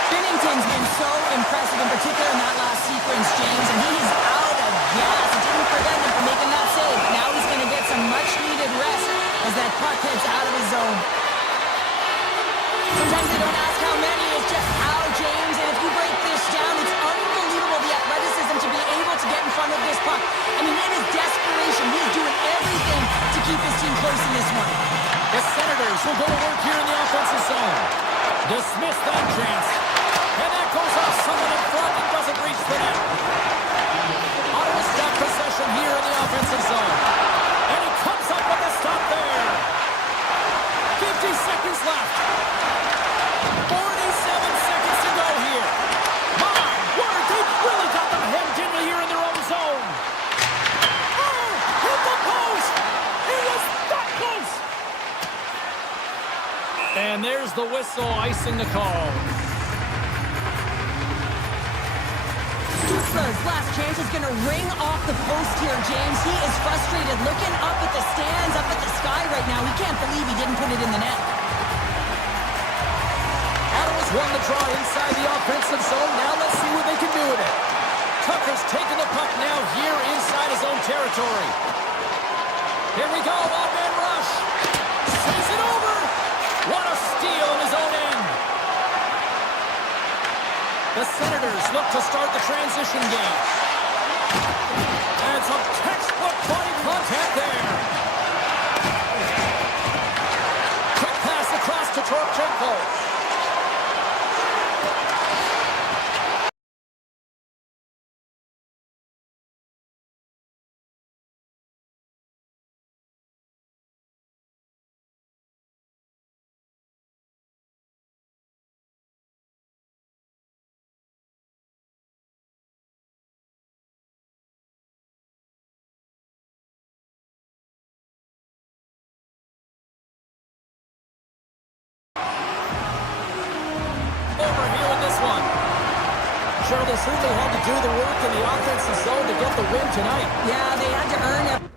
Binnington's been so impressive, in particular in that last sequence, James, and he's out of gas. It didn't prevent him from making that save. Now he's going to get some much-needed rest as that puck heads out of his zone. Sometimes they don't ask how many, it's just how, James. And if you break this down, it's unbelievable the athleticism to be able to get in front of this puck. I mean, in his desperation, he's doing everything to keep his team close in this one. The Senators will go to work here in the offensive zone. Dismiss that chance. And that goes off someone in front and doesn't reach the net. Ottawa's got possession here in the offensive zone. And he comes up with a stop there. 50 seconds left. 47 seconds to go here. My word, they've really got them hemmed in here in their own zone. Oh, hit the post. It was that close. And there's the whistle icing the call. Stützle's last chance is going to ring off the post here, James. He is frustrated, looking up at the stands, up at the sky right now. He can't believe he didn't put it in the net. Ottawa's won the draw inside the offensive zone. Now let's see what they can do with it. Tucker's taking the puck now here inside his own territory. Here we go, one-man rush. Saves it over. What a steal in his own end. The Senators look to start the transition game. And some textbook body contact there. Quick pass across to Torchenko. Sure, they certainly had to do the work in the offensive zone to get the win tonight. Yeah, they had to earn it.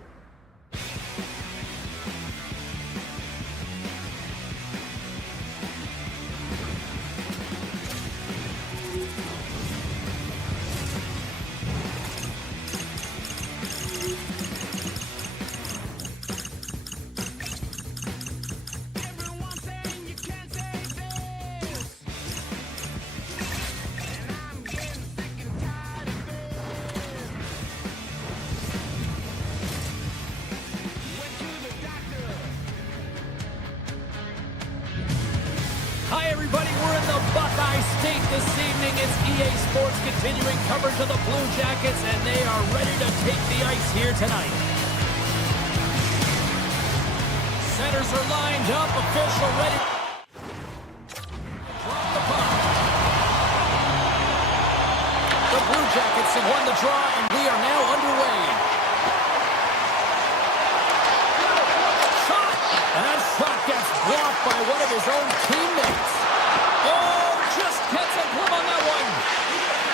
8 this evening. It's EA Sports continuing coverage of the Blue Jackets, and they are ready to take the ice here tonight. Centers are lined up, official ready. Drop the puck. The Blue Jackets have won the draw, and we are now underway. Shot! And that shot gets blocked by one of his own teammates. Oh, just gets a glove on that one.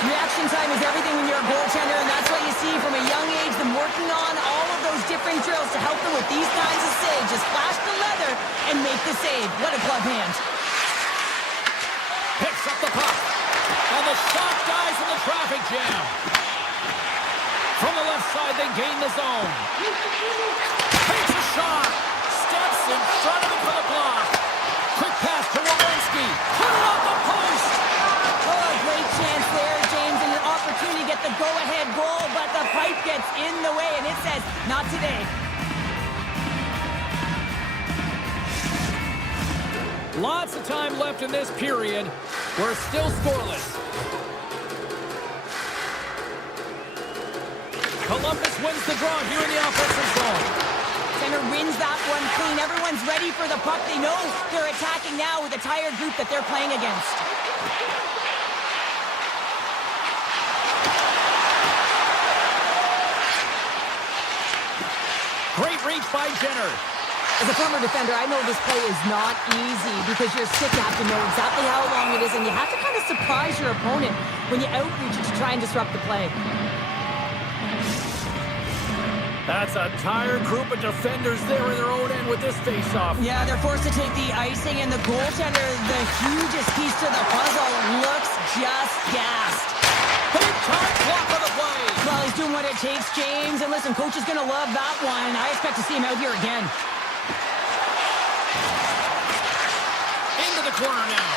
Reaction time is everything when you're a goaltender, and that's what you see from a young age, them working on all of those different drills to help them with these kinds of saves. Just flash the leather and make the save. What a glove hand. Picks up the puck. And the shot dies in the traffic jam. From the left side, they gain the zone. Takes a shot. Steps in front of him for the block. Quick pass to Walensky. Put it off the post. Oh, great chance there, James, and an opportunity to get the go-ahead goal, but the pipe gets in the way, and it says, not today. Lots of time left in this period. We're still scoreless. Columbus wins the draw here in the offensive zone. Center wins that one clean. Everyone's ready for the puck. They know they're attacking now with a tired group that they're playing against. Great reach by Jenner. As a former defender, I know this play is not easy because you're stick. You have to know exactly how long it is, and you have to kind of surprise your opponent when you outreach it to try and disrupt the play. That's a tired group of defenders there in their own end with this face-off. Yeah, they're forced to take the icing, and the goaltender, the hugest piece to the puzzle, looks just gassed. Big time block on the play. Well, he's doing what it takes, James. And listen, coach is going to love that one. I expect to see him out here again. Into the corner now.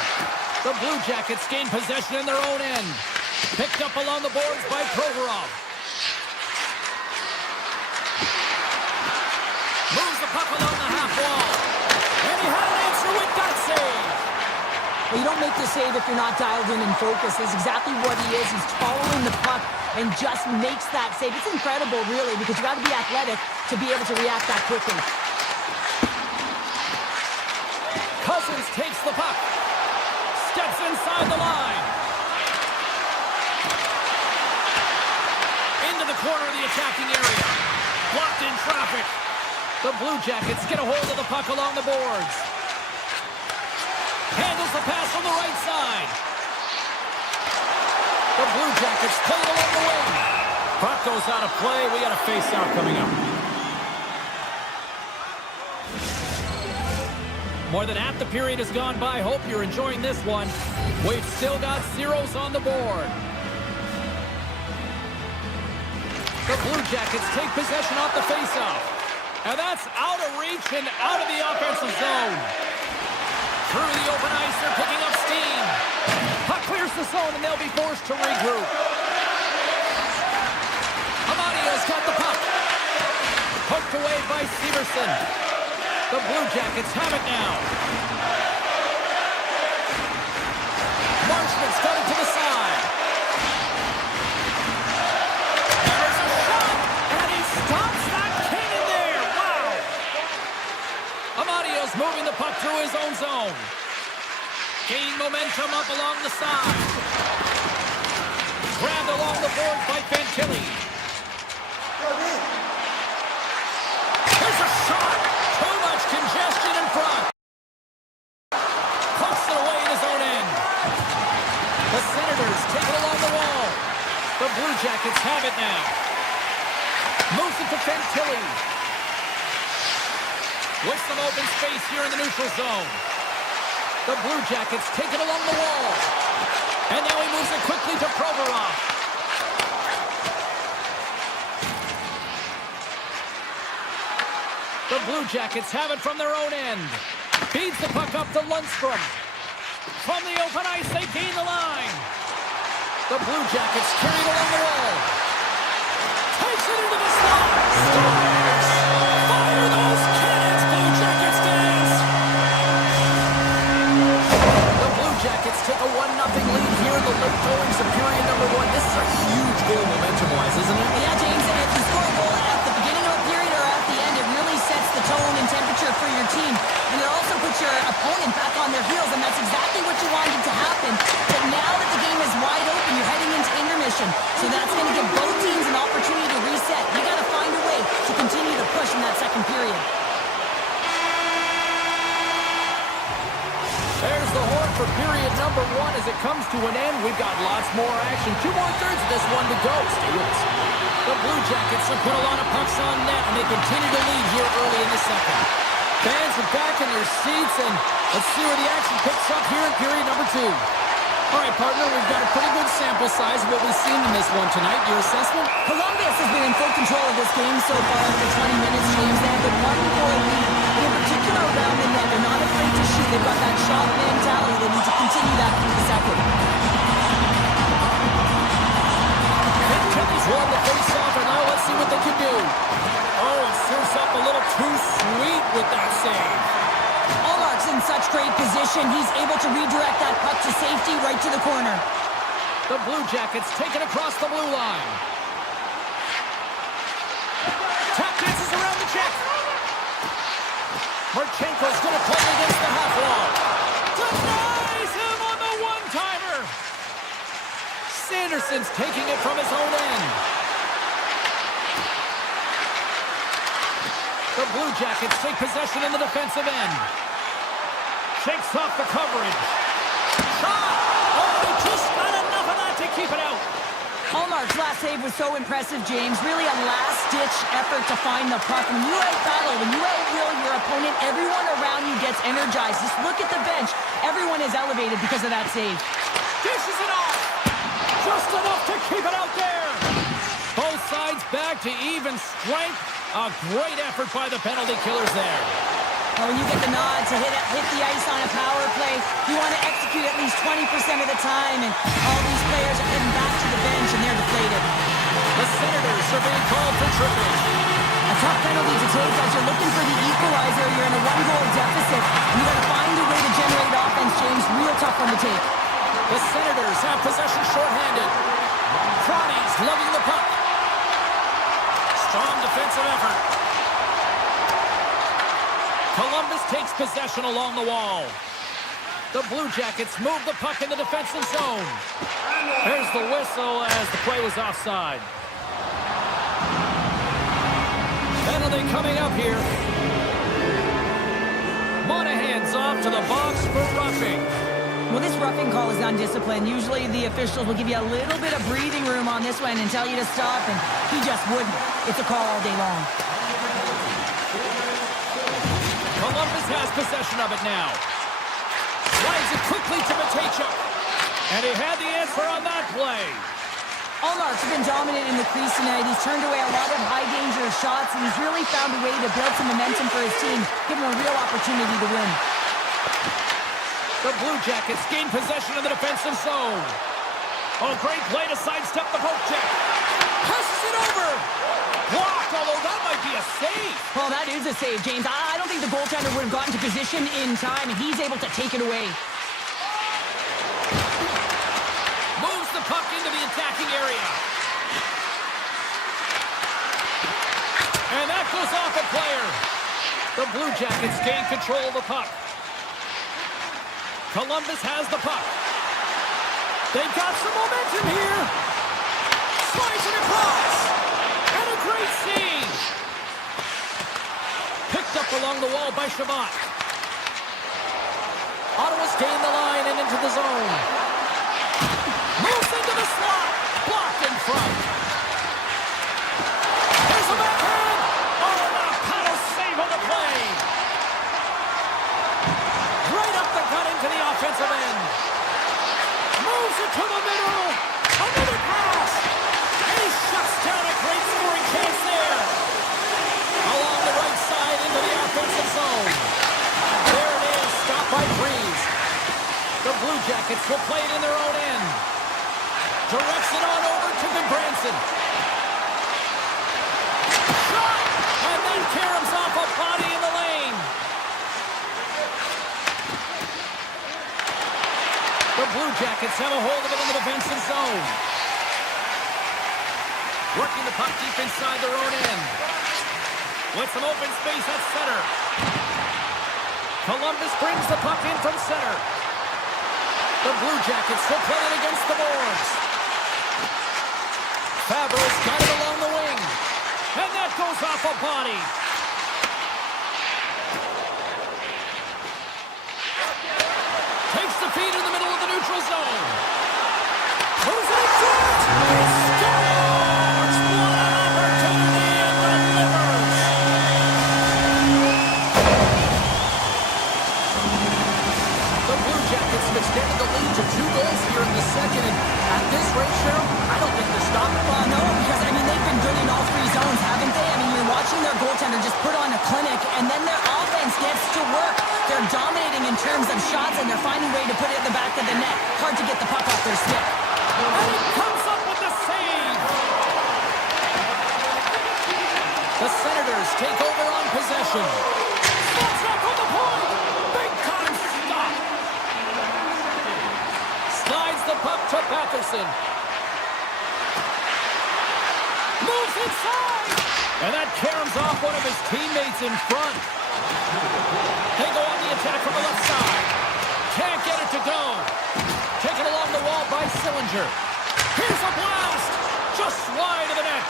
The Blue Jackets gain possession in their own end. Picked up along the boards by Provorov. Moves the puck along the half wall. And he had an answer with that save. Well, you don't make the save if you're not dialed in and focused. That's exactly what he is. He's following the puck and just makes that save. It's incredible, really, because you got to be athletic to be able to react that quickly. Cousins takes the puck. Steps inside the line. Into the corner of the attacking area. Blocked in traffic. The Blue Jackets get a hold of the puck along the boards. Handles the pass on the right side. The Blue Jackets play it along the wing. Puck goes out of play. We got a face-off coming up. More than half the period has gone by. Hope you're enjoying this one. We've still got zeros on the board. The Blue Jackets take possession off the face-off. And that's out of reach and out of the offensive zone. Through the open ice, they're picking up steam. Puck clears the zone, and they'll be forced to regroup. Amadio's got the puck. Poked away by Severson. The Blue Jackets have it now. Marshman's got it to the side. There's a shot, and he stops that cannon there. Wow. Amadio's moving the puck through his own zone. Gain momentum up along the side. Grabbed along the boards by Fantilli. Here's a shot. Too much congestion in front. Pucks it away in his own end. The Senators take it along the wall. The Blue Jackets have it now. Moves it to Fantilli. With some open space here in the neutral zone. The Blue Jackets take it along the wall. And now he moves it quickly to Provorov. The Blue Jackets have it from their own end. Feeds the puck up to Lundstrom. From the open ice, they gain the line. The Blue Jackets carry it along the wall. Takes it into the slot. Scores! Fire those cannons, Blue Jackets dance! The Blue Jackets take a 1-0 lead opponent back on their heels, and that's exactly what you wanted to happen. But now that the game is wide open, you're heading into intermission. So that's going to give both teams an opportunity to reset. You got to find a way to continue the push in that second period. There's the horn for period number 1 as it comes to an end. We've got lots more action. 2 more thirds of this one to go. Stay with us. The Blue Jackets have put a lot of pucks on net, and they continue to lead here early in the second. Fans are back in their seats, and let's see where the action picks up here in period number 2. All right, partner, we've got a pretty good sample size of what we've seen in this one tonight. Your assessment? Columbus has been in full control of this game so far over 20 minutes, James. They have a 1-goal lead, and in particular around the net. They're not afraid to shoot. They've got that shot mentality. They need to continue that through the second. Kelly's won the face-off, and now let's see what they can do. Oh, it serves up a little too sweet with that save. Allmark's in such great position. He's able to redirect that puck to safety right to the corner. The Blue Jackets take it across the blue line. Tap dances around the check. Marchenko's going to play against the half wall. Denies him on the one-timer. Sanderson's taking it from his own end. The Blue Jackets take possession in the defensive end. Shakes off the coverage. Shot! Oh, he just got enough of that to keep it out. Allmark's last save was so impressive, James. Really a last-ditch effort to find the puck. When you out-battle, when you out-will your opponent, everyone around you gets energized. Just look at the bench. Everyone is elevated because of that save. Dishes it off. Just enough to keep it out there. Both sides back to even strength. A great effort by the penalty killers there. When you get the nod to hit the ice on a power play, you want to execute at least 20% of the time, and all these players are heading back to the bench, and they're deflated. The Senators are being called for tripping. A tough penalty to take as you're looking for the equalizer. You're in a 1-goal deficit, and you got to find a way to generate offense, James. Real tough one to take. The Senators have possession shorthanded. Cronies lugging the puck. Strong defensive effort. Columbus takes possession along the wall. The Blue Jackets move the puck in the defensive zone. There's the whistle as the play was offside. Penalty coming up here. Monahan's off to the box for roughing. Well, this roughing call is undisciplined. Usually the officials will give you a little bit of breathing room on this one and tell you to stop, and he just wouldn't. It's a call all day long. Columbus has possession of it now. Drives it quickly to Matejchuk. And he had the answer on that play. Allmark's been dominant in the crease tonight. He's turned away a lot of high-danger shots, and he's really found a way to build some momentum for his team, give him a real opportunity to win. The Blue Jackets gain possession of the defensive zone. Oh, great play to sidestep the poke check. Passes it over. Blocked, although that might be a save. Well, that is a save, James. I don't think the goaltender would have gotten to position in time, and he's able to take it away. Moves the puck into the attacking area. And that goes off a player. The Blue Jackets gain control of the puck. Columbus has the puck. They've got some momentum here. Slides it across. And a great save. Picked up along the wall by Shabbat. Ottawa's gained the line and into the zone. Moves into the slot. Blocked in front. There's a backhand. Oh, and a paddle save on the play. Right up the gut into the offensive end. Moves it to the middle. Another pass. And he shuts down a great scoring chance there. Along the right side into the offensive zone. There it is. Stopped by Freeze. The Blue Jackets will play it in their own end. Directs it on over to Branson. Shot! And then caroms off a body in the lane. The Blue Jackets have a hold of it in the defensive zone. Working the puck deep inside their own end. With some open space at center. Columbus brings the puck in from center. The Blue Jackets will play it against the boards. Fabro's got it along the wing. And that goes off a body. Takes the feed in the middle of the neutral zone. Throws it in front. He scores! What an opportunity and delivers. The Blue Jackets have extended the lead to 2 goals here in the second. And at this rate, Cheryl, I don't think they're stopping. Well, no, because, I mean, they've been good in all 3 zones, haven't they? I mean, you're watching their goaltender just put on a clinic, and then their offense gets to work. They're dominating in terms of shots, and they're finding a way to put it in the back of the net. Hard to get the puck off their stick. And he comes up with the save. The Senators take over on possession. That's up on the point. Big time stop. Slides the puck to Batherson. Moves inside. And that caroms off one of his teammates in front. They go on the attack from the left side. Can't get it to go. Taken along the wall by Sillinger. Here's a blast. Just wide of the net.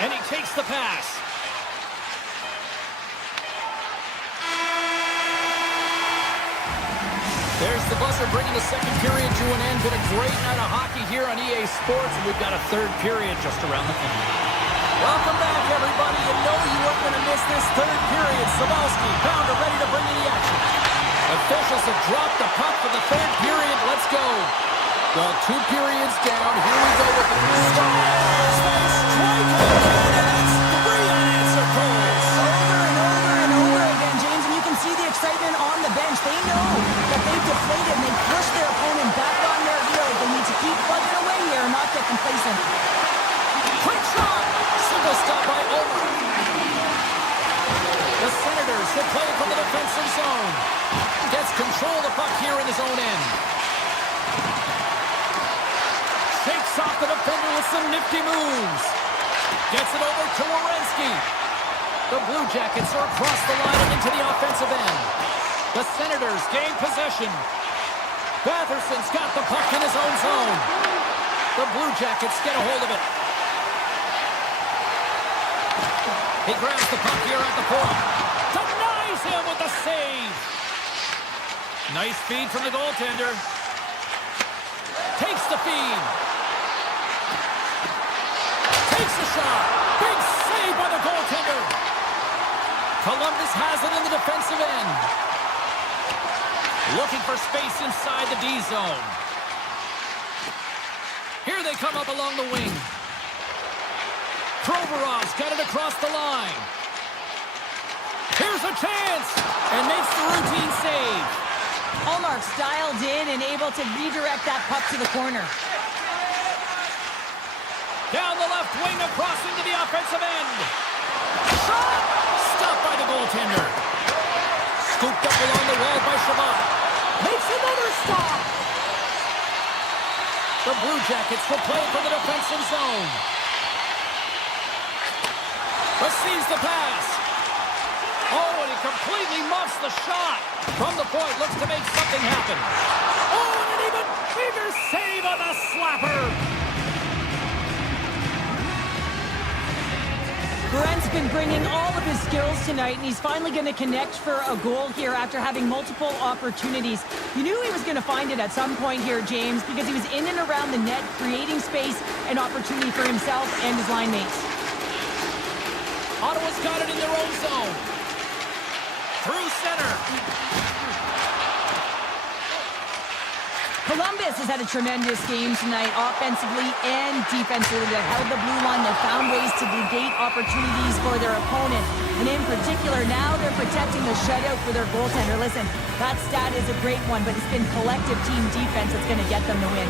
And he takes the pass. There's the buzzer bringing the second period to an end. Been a great night of hockey here on EA Sports, and we've got a third period just around the corner. Welcome back, everybody. You know you weren't going to miss this third period. Sabalski, Pounder ready to bring in the action. Officials have dropped the puck for the third period. Let's go. Well, 2 periods down. Here we go with the Stars. They strike again, and it's 3 unanswered goals. Over and over and over again, James, and you can see the excitement on the bench. They know that they've deflated and they've pushed their opponent back on their heels. They need to keep plugging away here and not get complacent. Quick shot! Single stop by Omar. The Senators will play from the defensive zone. Gets control of the puck here in his own end. Shakes off the defender with some nifty moves. Gets it over to Werenski. The Blue Jackets are across the line and into the offensive end. The Senators gain possession. Batherson's got the puck in his own zone. The Blue Jackets get a hold of it. He grabs the puck here at the point. Denies him with the save. Nice feed from the goaltender. Takes the feed. Takes the shot. Big save by the goaltender. Columbus has it in the defensive end. Looking for space inside the D zone. Here they come up along the wing. Provorov's got it across the line. Here's a chance. And makes the routine save. Allmark's dialed in and able to redirect that puck to the corner. Down the left wing across into the offensive end. Shot! Stopped by the goaltender. Scooped up along the wall by Shabbat. Makes another stop. The Blue Jackets will play for the defensive zone. Receives the pass. Oh, and he completely muffs the shot. From the point, looks to make something happen. Oh, and an even bigger save on the slapper. Brent's been bringing all of his skills tonight, and he's finally going to connect for a goal here after having multiple opportunities. You knew he was going to find it at some point here, James, because he was in and around the net, creating space and opportunity for himself and his line mates. Ottawa's got it in their own zone. Through center. Columbus has had a tremendous game tonight, offensively and defensively. They held the blue line. They found ways to negate opportunities for their opponent. And in particular, now they're protecting the shutout for their goaltender. Listen, that stat is a great one, but it's been collective team defense that's going to get them the win.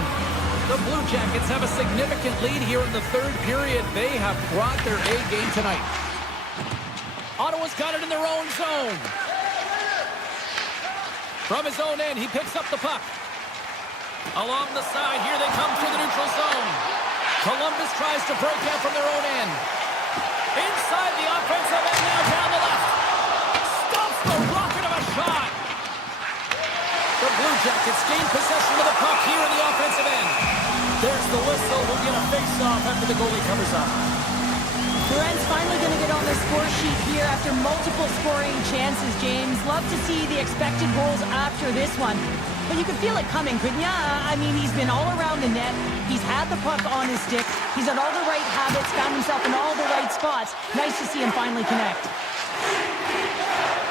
The Blue Jackets have a significant lead here in the third period. They have brought their A game tonight. Ottawa's got it in their own zone. From his own end, he picks up the puck. Along the side, here they come through the neutral zone. Columbus tries to break out from their own end. Inside the offensive end now, Senators gain possession of the puck here in the offensive end. There's the whistle. We'll get a face-off after the goalie covers up. Durant's finally going to get on the score sheet here after multiple scoring chances, James. Love to see the expected goals after this one. But you could feel it coming, couldn't ya? I mean, he's been all around the net. He's had the puck on his stick. He's had all the right habits, found himself in all the right spots. Nice to see him finally connect.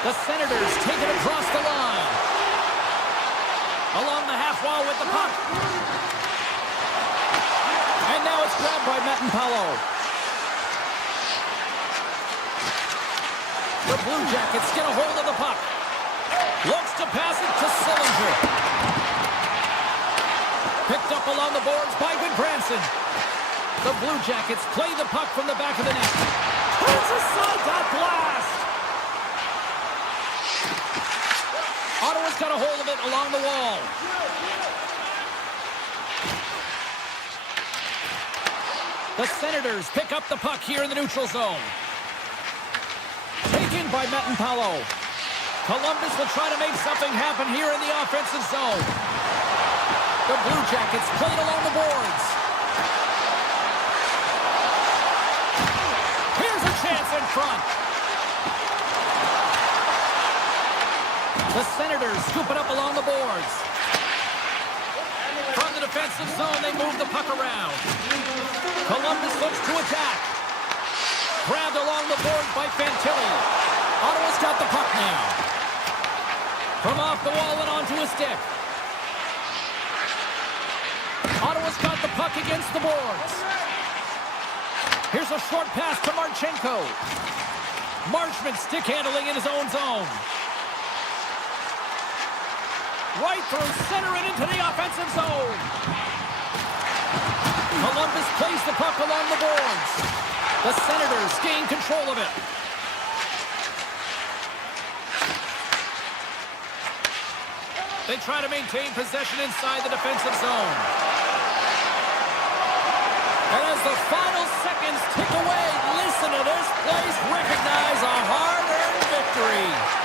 The Senators take it across the line. Along the half wall with the puck. And now it's grabbed by Metanpalo. The Blue Jackets get a hold of the puck. Looks to pass it to Sillinger. Picked up along the boards by Goodbranson. The Blue Jackets play the puck from the back of the net. Turns aside that blast. Ottawa's got a hold of it along the wall. The Senators pick up the puck here in the neutral zone. Taken by Metanpalo. Columbus will try to make something happen here in the offensive zone. The Blue Jackets played along the boards. Here's a chance in front. The Senators scoop it up along the boards. From the defensive zone, they move the puck around. Columbus looks to attack. Grabbed along the boards by Fantilli. Ottawa's got the puck now. From off the wall and onto a stick. Ottawa's got the puck against the boards. Here's a short pass to Marchenko. Marchment stick handling in his own zone. Right through center and into the offensive zone. Columbus plays the puck along the boards. The Senators gain control of it. They try to maintain possession inside the defensive zone. And as the final seconds tick away, listen to this place recognize a hard-earned victory.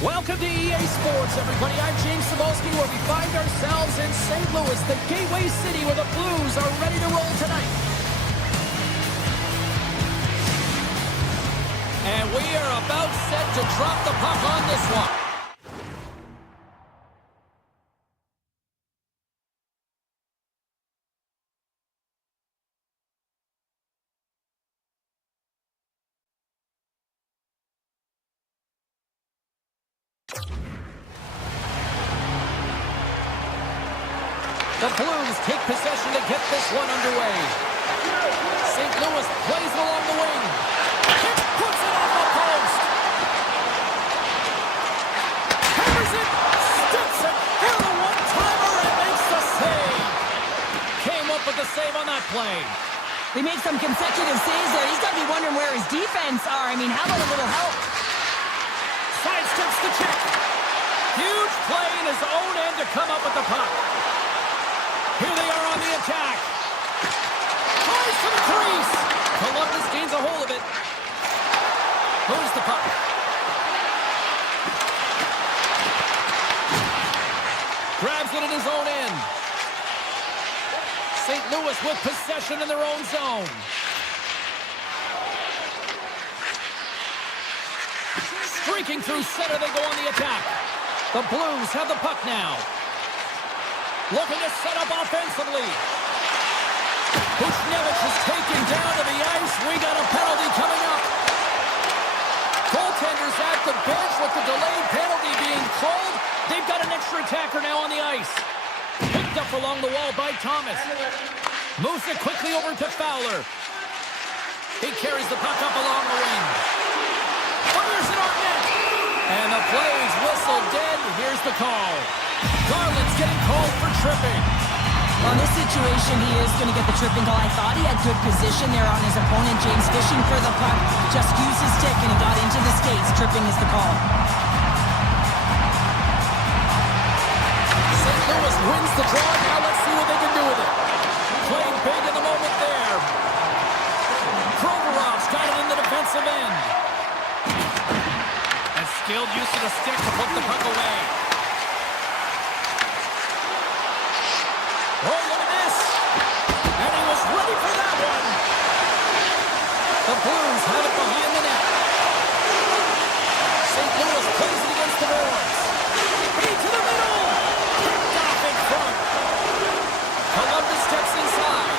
Welcome to EA Sports, everybody. I'm James Cebulski, where we find ourselves in St. Louis, the gateway city where the Blues are ready to roll tonight. And we are about set to drop the puck on this one. The Blues take possession to get this one underway. St. Louis plays it along the wing. Kick puts it off the post. Hammers it, sticks it, through the one-timer and makes the save. Came up with the save on that play. They made some consecutive saves there. He's got to be wondering where his defense are. I mean, how about a little help? Sidesteps the check. Huge play in his own end to come up with the puck. Here they are on the attack. Tries to the crease. Columbus gains a hold of it. Moves the puck. Grabs it in his own end. St. Louis with possession in their own zone. Streaking through center, they go on the attack. The Blues have the puck now. Looking to set up offensively. Buchnevich is taken down to the ice. We got a penalty coming up. Goaltenders at the bench with the delayed penalty being called. They've got an extra attacker now on the ice. Picked up along the wall by Thomas. Moves it quickly over to Fowler. He carries the puck up along the wing. Fires it on net. And the play's whistle dead. Here's the call. Garland's getting called for tripping. Well, in this situation, he is going to get the tripping call. I thought he had good position there on his opponent. James fishing for the puck. Just used his stick and he got into the skates. Tripping is the call. St. Louis wins the draw. Now let's see what they can do with it. Played big in the moment there. Provorov's got it in the defensive end. And skilled use of the stick to put the puck away. Oh, look at this. And he was ready for that one. The Blues have it behind the net. St. Louis plays it against the boards. Feed to the middle. Kicked off in front. Columbus steps inside.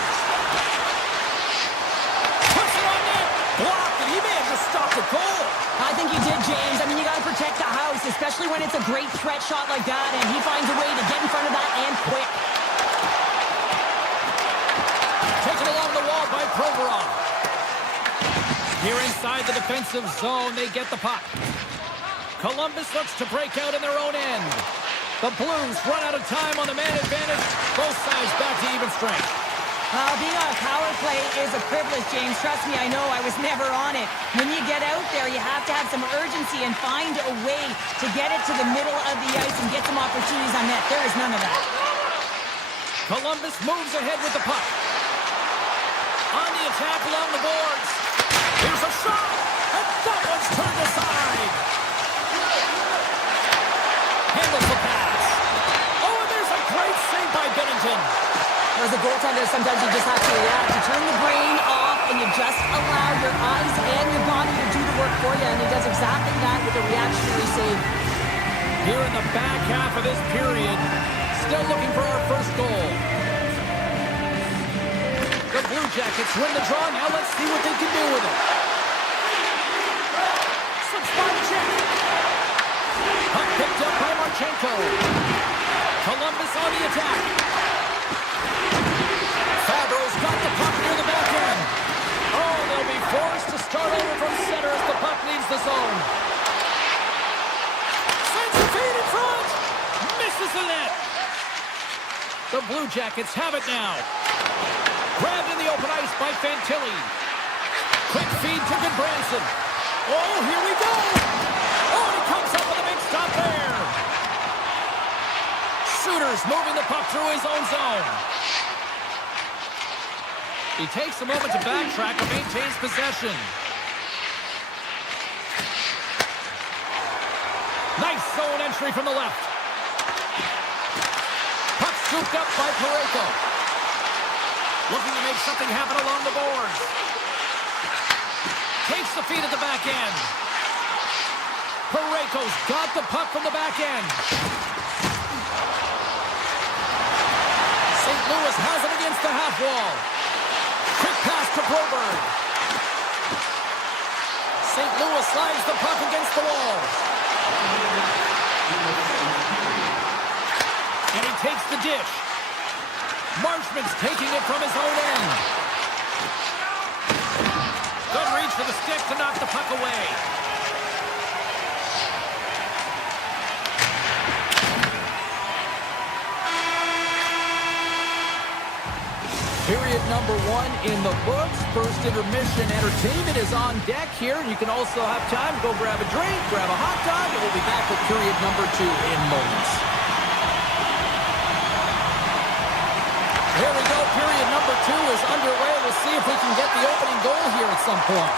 Puts it on net. Blocked, and he may have just stopped the goal. I think he did, James. I mean, you got to protect the house, especially when it's a great threat shot like that, and he finds a way to get in front of that and quick. Taken along the wall by Provorov. Here inside the defensive zone, they get the puck. Columbus looks to break out in their own end. The Blues run out of time on the man advantage. Both sides back to even strength. Being on a power play is a privilege, James. Trust me, I know. I was never on it. When you get out there, you have to have some urgency and find a way to get it to the middle of the ice and get some opportunities on net. There is none of that. Columbus moves ahead with the puck. On the attack along the boards. Here's a shot, and that one's turned aside. Handles the pass. Oh, and there's a great save by Bennington. As a goaltender, sometimes you just have to react. You turn the brain off, and you just allow your eyes and your body to do the work for you, and he does exactly that with a reactionary save. Here in the back half of this period, still looking for our first goal. The Blue Jackets win the draw. Now let's see what they can do with it. Some spot check. Puck picked up by Marchenko. Columbus on the attack. Fabro's got the puck near the back end. Oh, they'll be forced to start over from center as the puck leaves the zone. Sends a feed in front. Misses the net. The Blue Jackets have it now. Grabbed in the open ice by Fantilli. Quick feed to Goodbranson. Oh, here we go. Oh, and he comes up with a big stop there. Suter's moving the puck through his own zone. He takes a moment to backtrack and maintains possession. Nice zone entry from the left. Puck scooped up by Parayko. Looking to make something happen along the boards. Takes the feed at the back end. Parayko's got the puck from the back end. St. Louis has it against the half wall. Quick pass to Broberg. St. Louis slides the puck against the wall. And he takes the dish. Marchman's taking it from his own end. Good reach for the stick to knock the puck away. Period number 1 in the books. First intermission entertainment is on deck here. You can also have time to go grab a drink, grab a hot dog, and we'll be back with period number 2 in moments. Here we go. Period number 2 is underway. We'll see if we can get the opening goal here at some point.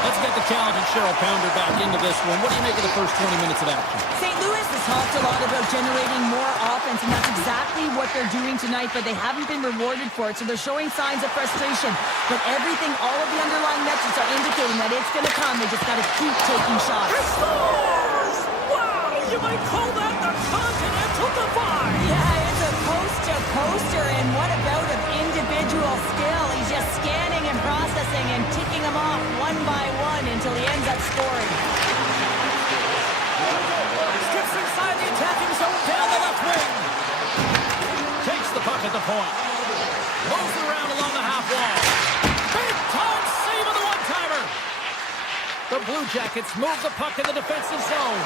Let's get the talented Cheryl Pounder back into this one. What do you make of the first 20 minutes of action? St. Louis has talked a lot about generating more offense, and that's exactly what they're doing tonight, but they haven't been rewarded for it, so they're showing signs of frustration. But everything, all of the underlying metrics are indicating that it's going to come. They just got to keep taking shots. He scores! Wow, you might call that the Continental Divide! Yeah, it's a poster, and what about of individual skill? He's just scanning and processing and ticking them off one by one until he ends up scoring. Skips inside the attacking zone down the left wing. Takes the puck at the point. Moves it around along the half wall. Big time save of the one-timer. The Blue Jackets move the puck in the defensive zone.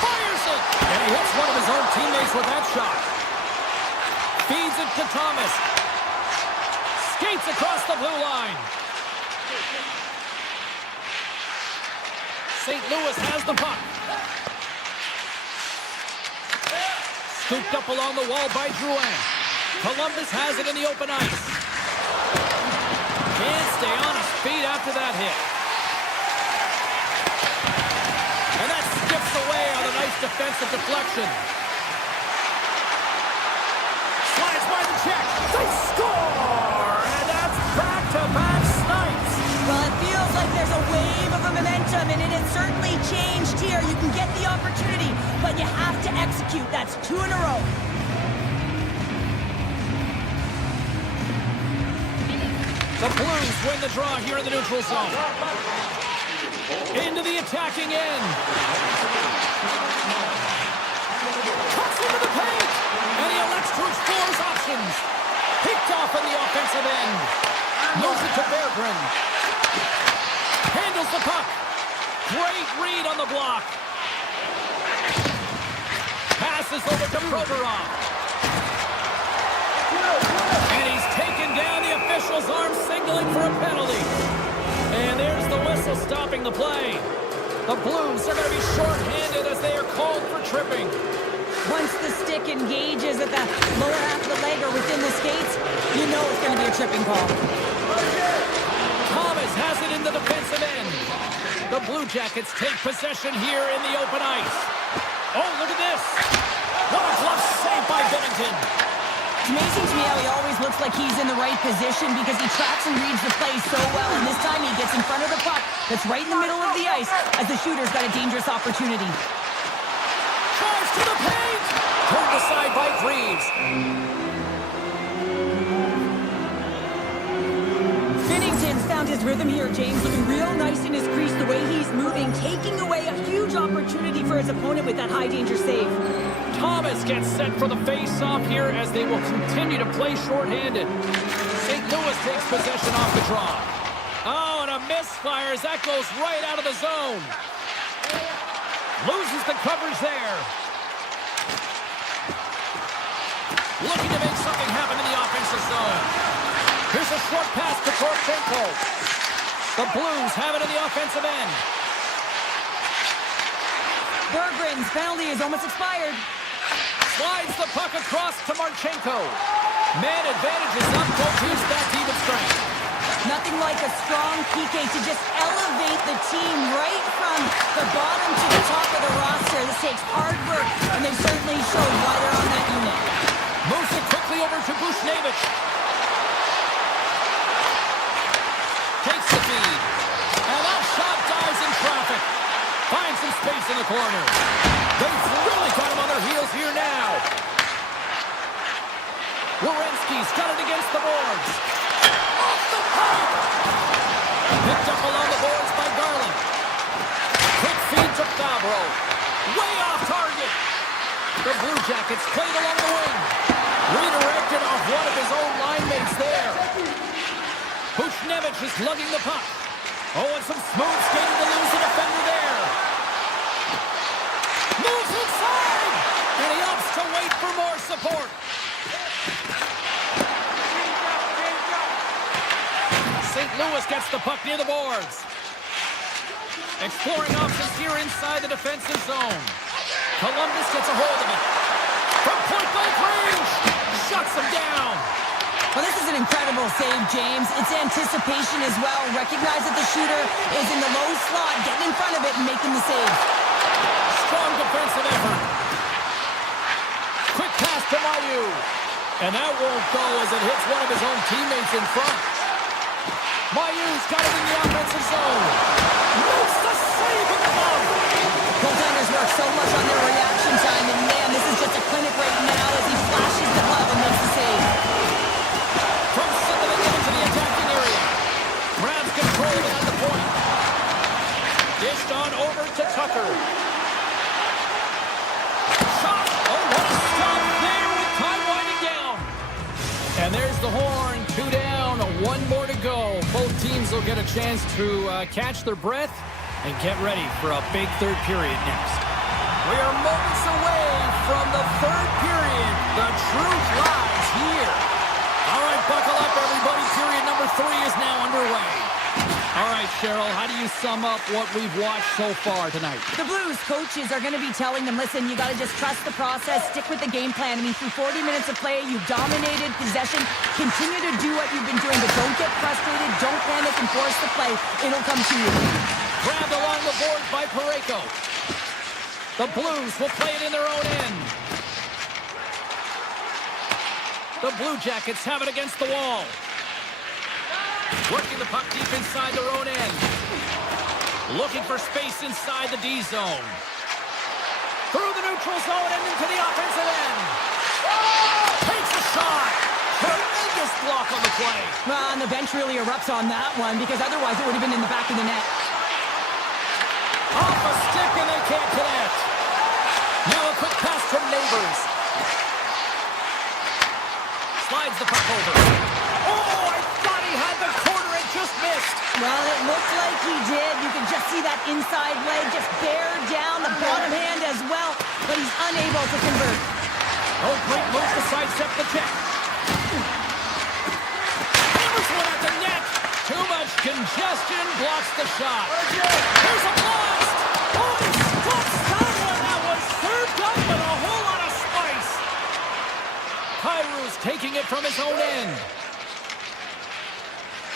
Fires it! And he hits one of his own teammates with that shot. Feeds it to Thomas. Skates across the blue line. St. Louis has the puck. Scooped up along the wall by Drouin. Columbus has it in the open ice. Can't stay on his feet after that hit. And that skips away on a nice defensive deflection. Slides by the check. They score! And that's back-to-back snipes. Well, it feels like there's a wave of momentum, and it has certainly changed here. You can get the opportunity, but you have to execute. That's 2 in a row. The Blues win the draw here in the neutral zone. Into the attacking end. Cuts into the paint. And he elects to explore his options. Picked off on the offensive end. Moves it to Berggren. Handles the puck. Great read on the block. Passes over to Provorov. And he's taken down. The official's arm signaling for a penalty. And there's the whistle stopping the play. The Blues are going to be shorthanded as they are called for tripping. Once the stick engages at the lower half of the leg or within the skates, you know it's going to be a tripping call. Thomas has it in the defensive end. The Blue Jackets take possession here in the open ice. Oh, look at this. What a glove save by Bennington. It's amazing to me how he always looks like he's in the right position because he tracks and reads the play so well. And this time he gets in front of the puck that's right in the middle of the ice as the shooter's got a dangerous opportunity. Tries to the paint. Turned aside by Greaves. Binnington's found his rhythm here, James. Looking real nice in his crease, the way he's moving, taking away a huge opportunity for his opponent with that high-danger save. Thomas gets set for the face-off here as they will continue to play shorthanded. St. Louis takes possession off the draw. Oh, and a misfire as that goes right out of the zone. Loses the coverage there. Looking to make something happen in the offensive zone. Here's a short pass to Porchenko. The Blues have it in the offensive end. Berggren's penalty is almost expired. Slides the puck across to Marchenko. Man advantage is up. Goalkeeper's back to even strength. Nothing like a strong PK to just elevate elevate the team right from the bottom to the top of the roster. This takes hard work, and they've certainly showed why they're on that unit. Moves it quickly over to Buchnevich. Takes the feed. And that shot dives in traffic. Finds some space in the corner. They've really got him on their heels here now. Werenski's got it against the boards. Off the puck! Picked up along the boards by Garland. Quick feed to Fabro. Way off target. The Blue Jackets played along the wing. Redirected off one of his own line mates there. Buchnevich is lugging the puck. Oh, and some smooth skating to lose the defender there. Moves inside! And he opts to wait for more support. St. Louis gets the puck near the boards. Exploring options here inside the defensive zone. Columbus gets a hold of it. From point-blank range. Shuts him down. Well, this is an incredible save, James. It's anticipation as well. Recognize that the shooter is in the low slot, getting in front of it and making the save. Strong defensive effort. Quick pass to Mayu. And that won't go as it hits one of his own teammates in front. Mayu's got it in the offensive zone. Makes the save with the ball. Goaltenders work so much on their reaction time, and man, this is just a clinic right now as he flashes the glove and makes the save. From settling into the attacking area. Grabs control of it at the point. Dished on over to Tucker. Shot! Oh, what a stop there with time winding down. And there's the horn. 2 down, 1 more to go. Both teams will get a chance to catch their breath and get ready for a big third period next. We are moments away from the third period. The truth lies here. All right, buckle up, everybody. Period number 3 is now underway. All right, Cheryl, how do you sum up what we've watched so far tonight? The Blues coaches are going to be telling them, listen, you got to just trust the process, stick with the game plan. I mean, through 40 minutes of play, you've dominated possession. Continue to do what you've been doing, but don't get frustrated. Don't panic and force the play. It'll come to you. Grabbed along the board by Parayko. The Blues will play it in their own end. The Blue Jackets have it against the wall. Working the puck deep inside their own end. Looking for space inside the D zone. Through the neutral zone and into the offensive end. Takes a shot. Tremendous block on the play. Well, and the bench really erupts on that one because otherwise it would have been in the back of the net. Off a stick and they can't connect. Now a quick pass from Neighbors. Slides the puck over. Oh, I thought he had the corner and just missed. Well, it looked like he did. You can just see that inside leg just bear down the bottom hand as well, but he's unable to convert. Oh, great move to sidestep the check. Hammers one at the net. Too much congestion blocks the shot. There's a blast. Oh, he stops that one. That was served up with a whole lot of spice. Kyrou's taking it from his own end.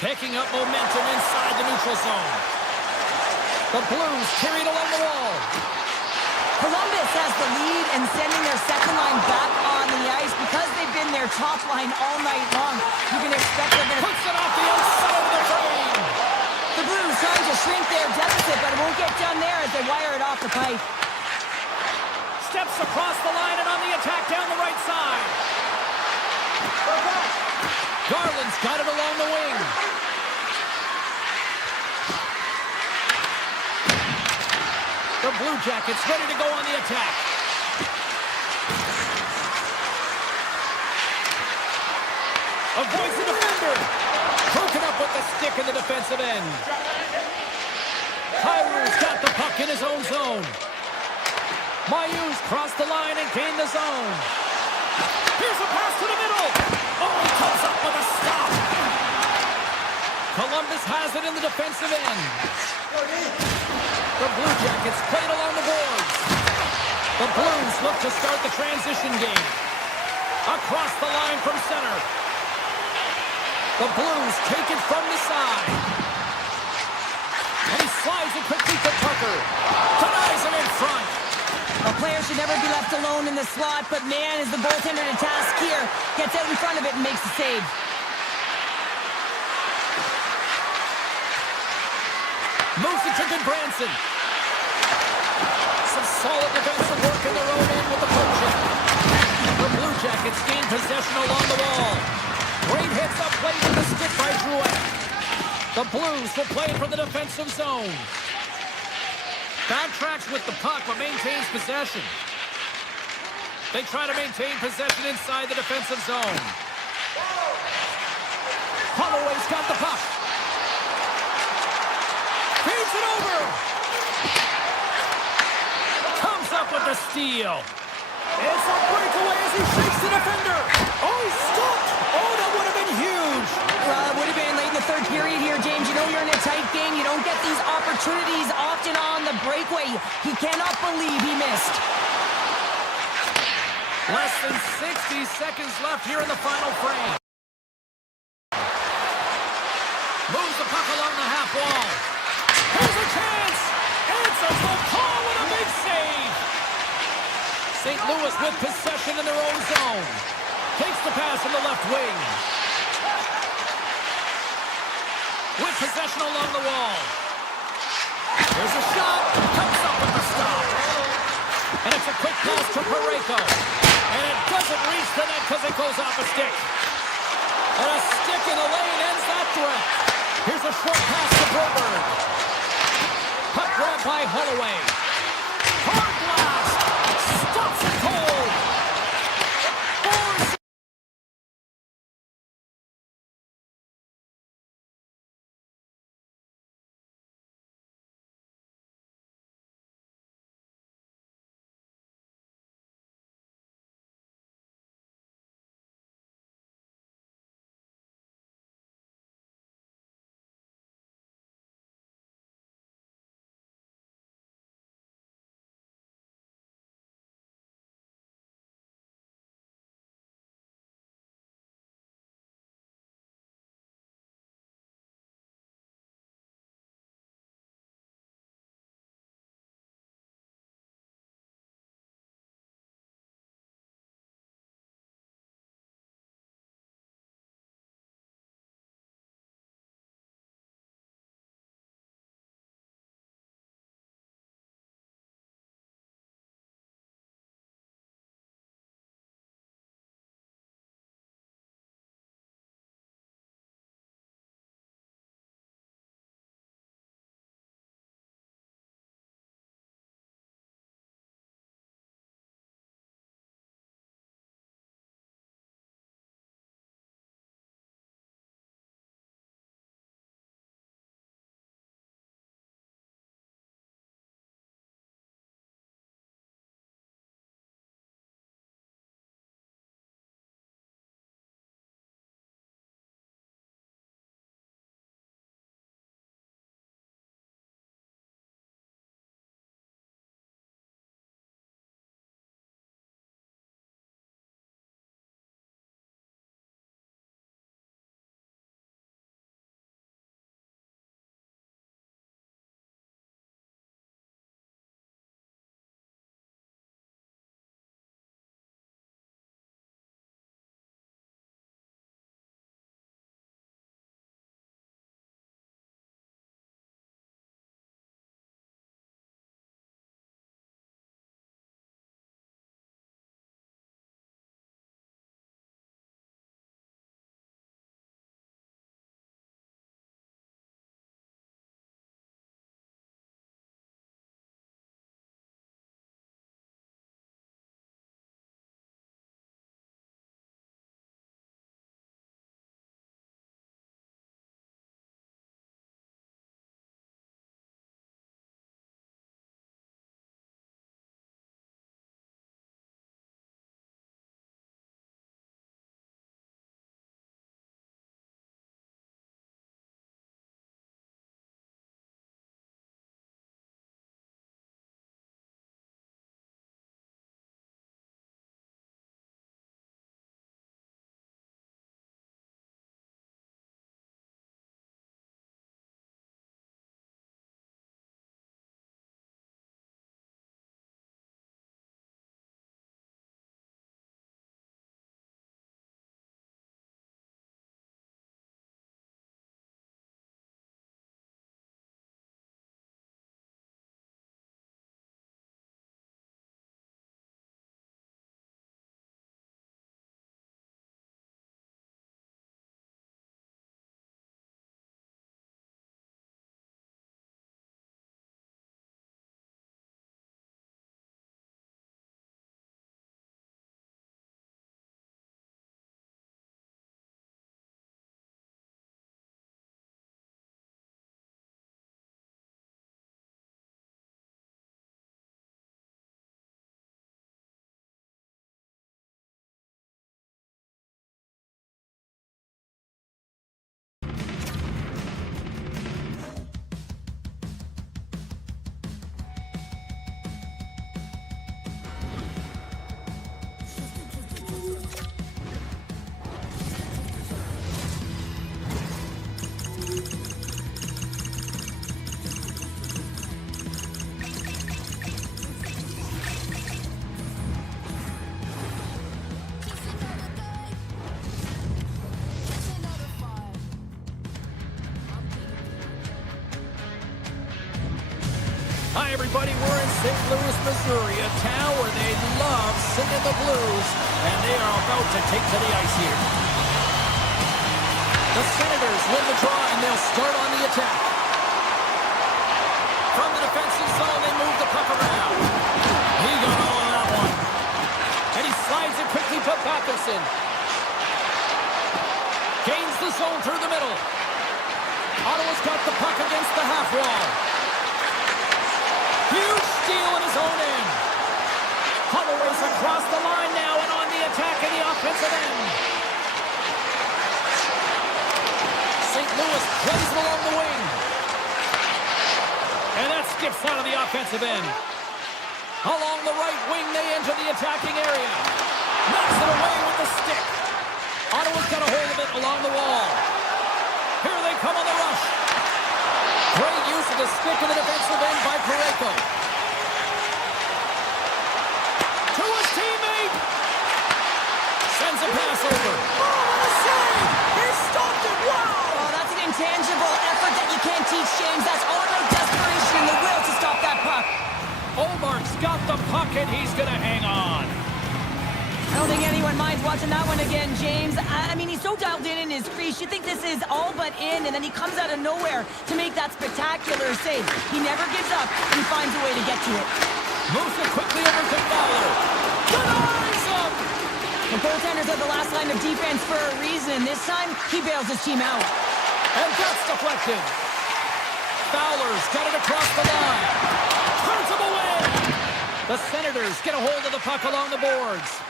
Picking up momentum inside the neutral zone. The Blues carried along the wall. Columbus has the lead and sending their second line back on the ice because they've been their top line all night long. You can expect they're going to... Puts it off the outside of the frame. The Blues trying to shrink their deficit, but it won't get done there as they wire it off the pipe. Steps across the line and on the attack down the right side. Garland's got it along the wing. The Blue Jackets ready to go on the attack. Avoids the defender. Broken up with the stick in the defensive end. Kyrou's got the puck in his own zone. Mayu's crossed the line and gained the zone. Here's a pass to the middle. Oh, he comes up with a stop. Columbus has it in the defensive end. The Blue Jackets played along the boards. The Blues look to start the transition game. Across the line from center. The Blues take it from the side. And he slides it quickly to Tucker. Denies him in front. A player should never be left alone in the slot, but man, is the goaltender to task here. Gets out in front of it and makes the save. Moves it to Goodbranson. Some solid defensive work in their own end with the poke check. The Blue Jackets gain possession along the wall. Great hits up played with the stick by Drouet. The Blues will play from the defensive zone. Backtracks with the puck, but maintains possession. They try to maintain possession inside the defensive zone. Holloway's got the puck. Feeds it over. Comes up with the steal. It's a breakaway as he shakes the defender. Oh, he stopped. Oh, that would have been huge. Well, it would have been late in the third period here, James. You know you're in a tight game. You don't get these opportunities often on the breakaway. He cannot believe he missed. Less than 60 seconds left here in the final frame. Moves the puck along the half wall. Here's a chance. Answers the call with a big save. St. Louis with possession in their own zone. Takes the pass in the left wing. With possession along the wall. There's a shot. Comes up with the stop. And it's a quick pass to Parayko. And it doesn't reach the net because it goes off a stick. And a stick in the lane ends that threat. Here's a short pass to Broberg. Puck grabbed by Holloway. Hard blast. Stops it cold. Hi, everybody. We're in St. Louis, Missouri, a town where they love singing the blues, and they are about to take to the ice here. The Senators win the draw, and they'll start on the attack. From the defensive zone, they move the puck around. He got all of that one. And he slides it quickly to Patterson. Gains the zone through the middle. Ottawa's got the puck against the half wall. Huge steal in his own end. Holloway's across the line now and on the attack in the offensive end. St. Louis plays it along the wing. And that skips out of the offensive end. Along the right wing, they enter the attacking area. Knocks it away with the stick. Ottawa's got a hold of it along the wall. Here they come on the rush. Great use of the stick in the defensive end by Parayko. To his teammate. Sends a pass over. Oh, a save! He stopped it! Wow! Oh, that's an intangible effort that you can't teach, James. That's all about desperation and the will to stop that puck. Omark's got the puck and he's going to hang on. I don't think anyone minds watching that one again, James. I mean, he's so dialed in his crease. You think this is all but in, and then he comes out of nowhere to make that spectacular save. He never gives up. He finds a way to get to it. Moves it quickly over to Fowler. Denies him! The goaltenders are the last line of defense for a reason. This time, he bails his team out. And that's deflected. Fowler's got it across the line. Turns him away. The Senators get a hold of the puck along the boards.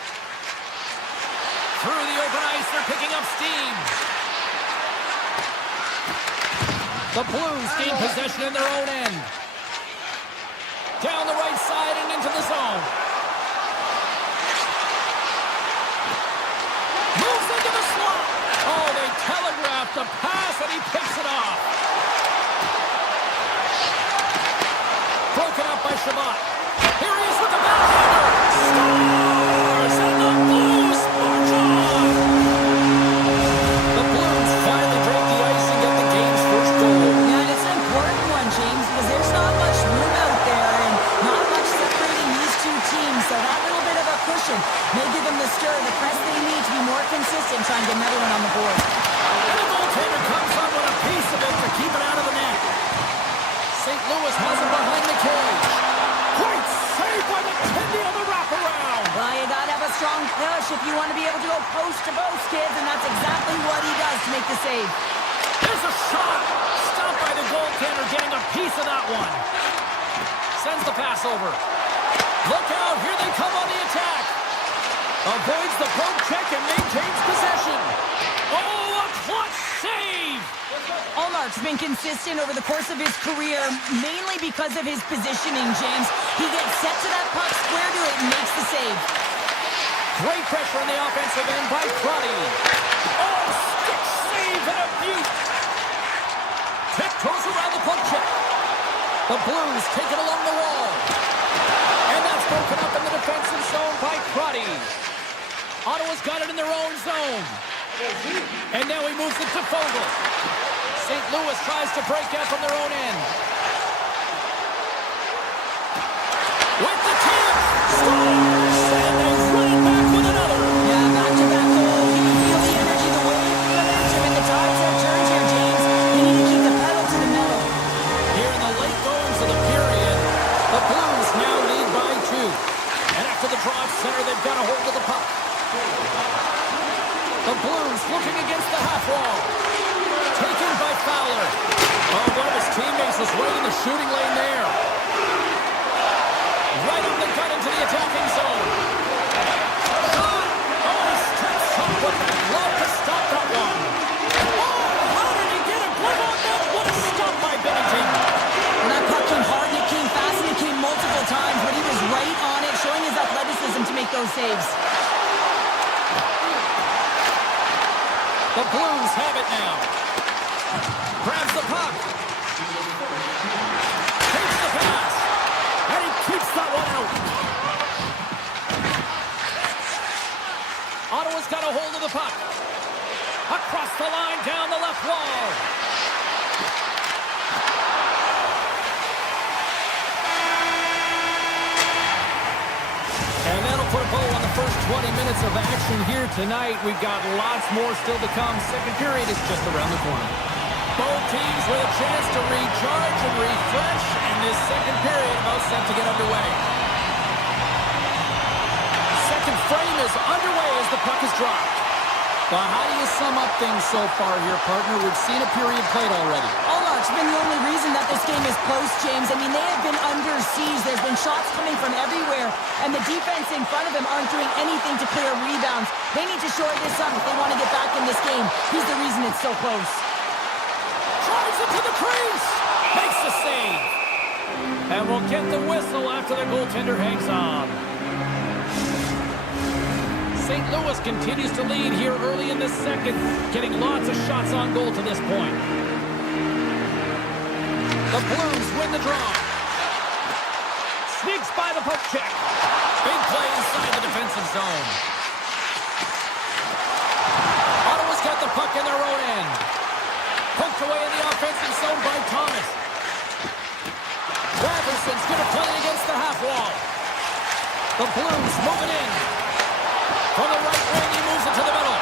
Through the open ice, they're picking up steam. The Blues gain possession in their own end. Down the right side and into the zone. Moves into the slot. Oh, they telegraphed the pass and he picks it off. Broken up by Shabbat. Here he is with the backhander. Scores! And the Blues march on! The Blues finally break the ice and get the game's first goal. Yeah, and it's an important one, James, because there's not much room out there and not much separating these two teams. So that little bit of a cushion may give them the stir, the press they need to be more consistent, trying to get another one on the board. And the goaltender comes up with a piece of it to keep it out of the net. St. Louis has it behind the cage. Great save by the Kindy on the wraparound. Well, you gotta have a strong push if you want to be able to go post to post, kids, and that's exactly what he does to make the save. There's a shot. Stopped by the goaltender, getting a piece of that one. Sends the pass over. Look out, here they come on the attack. Avoids the poke check and maintains possession. Oh, a clutch save! Ullmark's been consistent over the course of his career, mainly because of his positioning, James. He gets set to that puck, square to it, and makes the save. Great pressure on the offensive end by Crotty. Oh, stick save and a beaut. Tiptoes around the poke check. The Blues take it along the wall. And that's broken up in the defensive zone by Crotty. Ottawa's got it in their own zone. And now he moves it to Fogle. St. Louis tries to break out from their own end. With the tip! Scores! And they run it back with another. Yeah, back-to-back goal. You can feel the energy, the way the momentum, and the tides have turned here, James. They need to keep the pedal to the metal. Here in the late goings of the period, the Blues now lead by 2. And after the draw at center, they've got a hold of the puck. The Blues looking against the half wall. Taken by Fowler. Oh, one of his teammates was right in the shooting lane there. Right up the gut into the attacking zone. Shot! Oh, he steps up with that glove to stop that one. Oh, how did he get a glove on that? What a stop by Bennington. Well, that puck came hard, and it came fast, and it came multiple times, but he was right on it, showing his athleticism to make those saves. The Blues have it now. Grabs the puck. Takes the pass. And he keeps that one out. Ottawa's got a hold of the puck. Across the line, down the left wall. put a bow on the first 20 minutes of action here tonight. We've got lots more still to come. Second period is just around the corner. Both teams with a chance to recharge and refresh, and this second period about set to get underway. Second frame is underway as the puck is dropped. But how do you sum up things so far here, partner? We've seen a period played already. It's been the only reason that this game is close, James. I mean, they have been under siege. There's been shots coming from everywhere, and the defense in front of them aren't doing anything to clear rebounds. They need to shore this up if they want to get back in this game. He's the reason it's so close. Drives it to the crease. Makes the save. And we'll get the whistle after the goaltender hangs on. St. Louis continues to lead here early in the second, getting lots of shots on goal to this point. The Blues win the draw. Sneaks by the poke check. Big play inside the defensive zone. Ottawa's got the puck in their own end. Poked away in the offensive zone by Thomas. Raverson's going to play against the half wall. The Blues moving in. From the right wing, he moves it to the middle.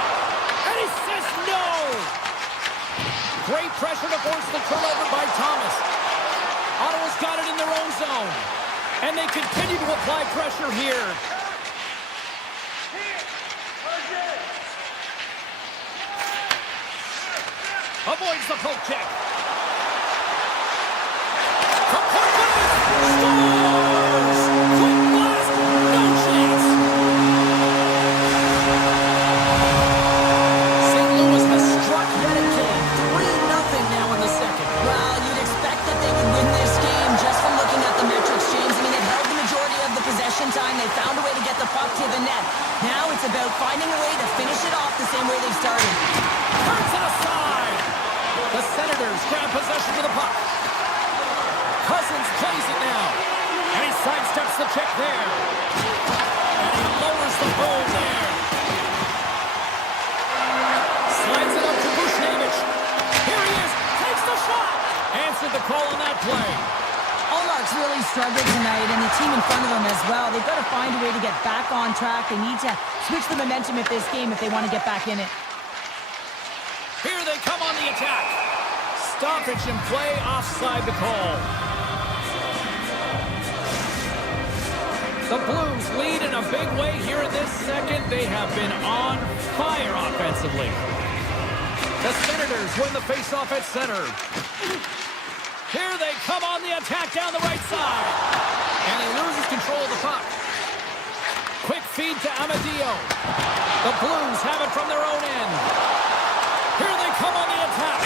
And he says no! Great pressure to force the turnover by Thomas. Ottawa's got it in their own zone. And they continue to apply pressure here. Avoids the poke check. From point blank. Scores! Quick blast. No chance. St. Louis has struck Bennington 3-0 now in the second. Well, you'd expect that they would win this game just from looking at the metrics, James. I mean, they've held the majority of the possession time. They found a way to get the puck to the net. Now it's about finding a way to finish it off the same way they started. Turns it aside. The Senators grab possession of the puck. Cousins plays it now. And he sidesteps the check there. And he lowers the hole there. Slides it up to Bushnevich. Here he is. Takes the shot. Answered the call on that play. Allmark's really struggled tonight, and the team in front of him as well. They've got to find a way to get back on track. They need to switch the momentum of this game if they want to get back in it. Here they come on the attack. Stoppage in play, offside the call. The Blues lead in a big way here in this second. They have been on fire offensively. The Senators win the faceoff at center. Here they come on the attack down the right side. And he loses control of the puck. Quick feed to Amadio. The Blues have it from their own end. Here they come on the attack.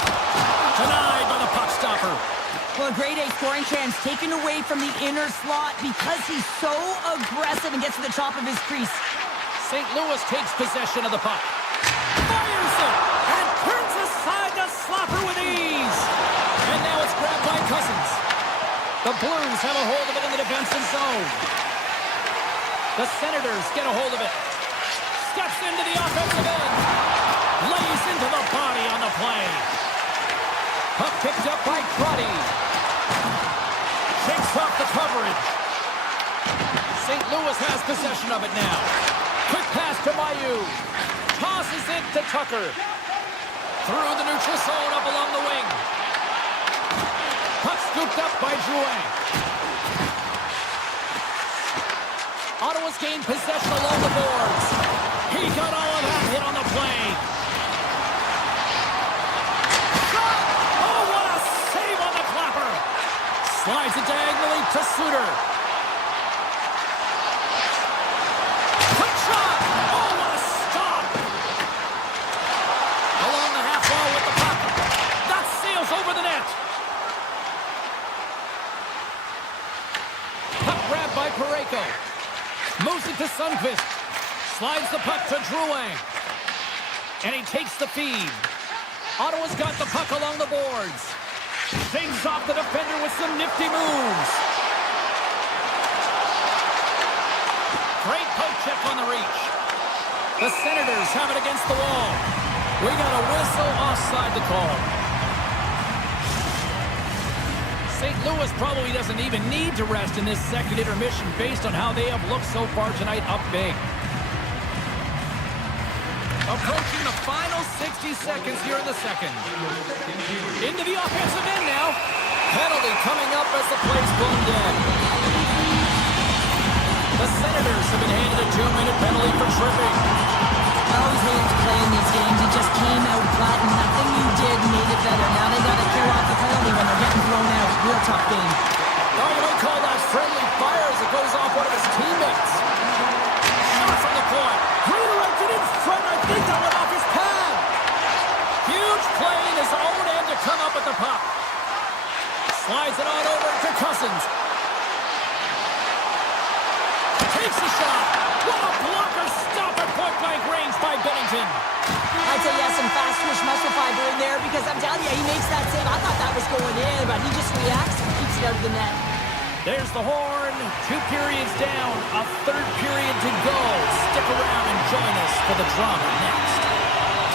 Denied by the puck stopper. Well, a grade A scoring chance taken away from the inner slot because he's so aggressive and gets to the top of his crease. St. Louis takes possession of the puck. Fires it and turns aside the slapper with ease. And now it's grabbed by Cousins. The Blues have a hold of it in the defensive zone. The Senators get a hold of it. Steps into the offensive end. Lays into the body on the play. Puck picked up by Crotty. Shakes off the coverage. St. Louis has possession of it now. Quick pass to Mailloux. Tosses it to Tucker. Through the neutral zone up along the wing. Puck scooped up by Drouin. Ottawa's gained possession along the boards. He got all of that hit on the play. Shot! Oh, what a save on the clapper! Slides it diagonally to Suter. Quick shot! Oh, what a stop! Along the half wall with the puck. That sails over the net. Puck grabbed by Parayko. Moves it to Sundqvist. Slides the puck to Drouin. And he takes the feed. Ottawa's got the puck along the boards. Things off the defender with some nifty moves. Great poke check on the reach. The Senators have it against the wall. We got a whistle offside to call. St. Louis probably doesn't even need to rest in this second intermission based on how they have looked so far tonight up big. Approaching the final 60 seconds here in the second. Into the offensive end now. Penalty coming up as the play's blown dead. The Senators have been handed a 2-minute penalty for tripping. I always hated to play in these games. He just came out flat and nothing you did made it better. Now they got to kill off the penalty when they're getting thrown out. Real tough game. Oh, you might call that friendly fire as it goes off one of his teammates. Shot from the point. Redirected in front. I think that went off his pad. Huge play in his own end to come up with the puck. Slides it on over to Cousins. Takes the shot. What a blocker. Stop at point-blank range by Bennington. I'd say he has some fast twitch muscle fiber in there because I'm telling you, he makes that save. I thought that was going in, but he just reacts and keeps it out of the net. There's the horn. 2 periods down. A third period to go. Stick around and join us for the drama next.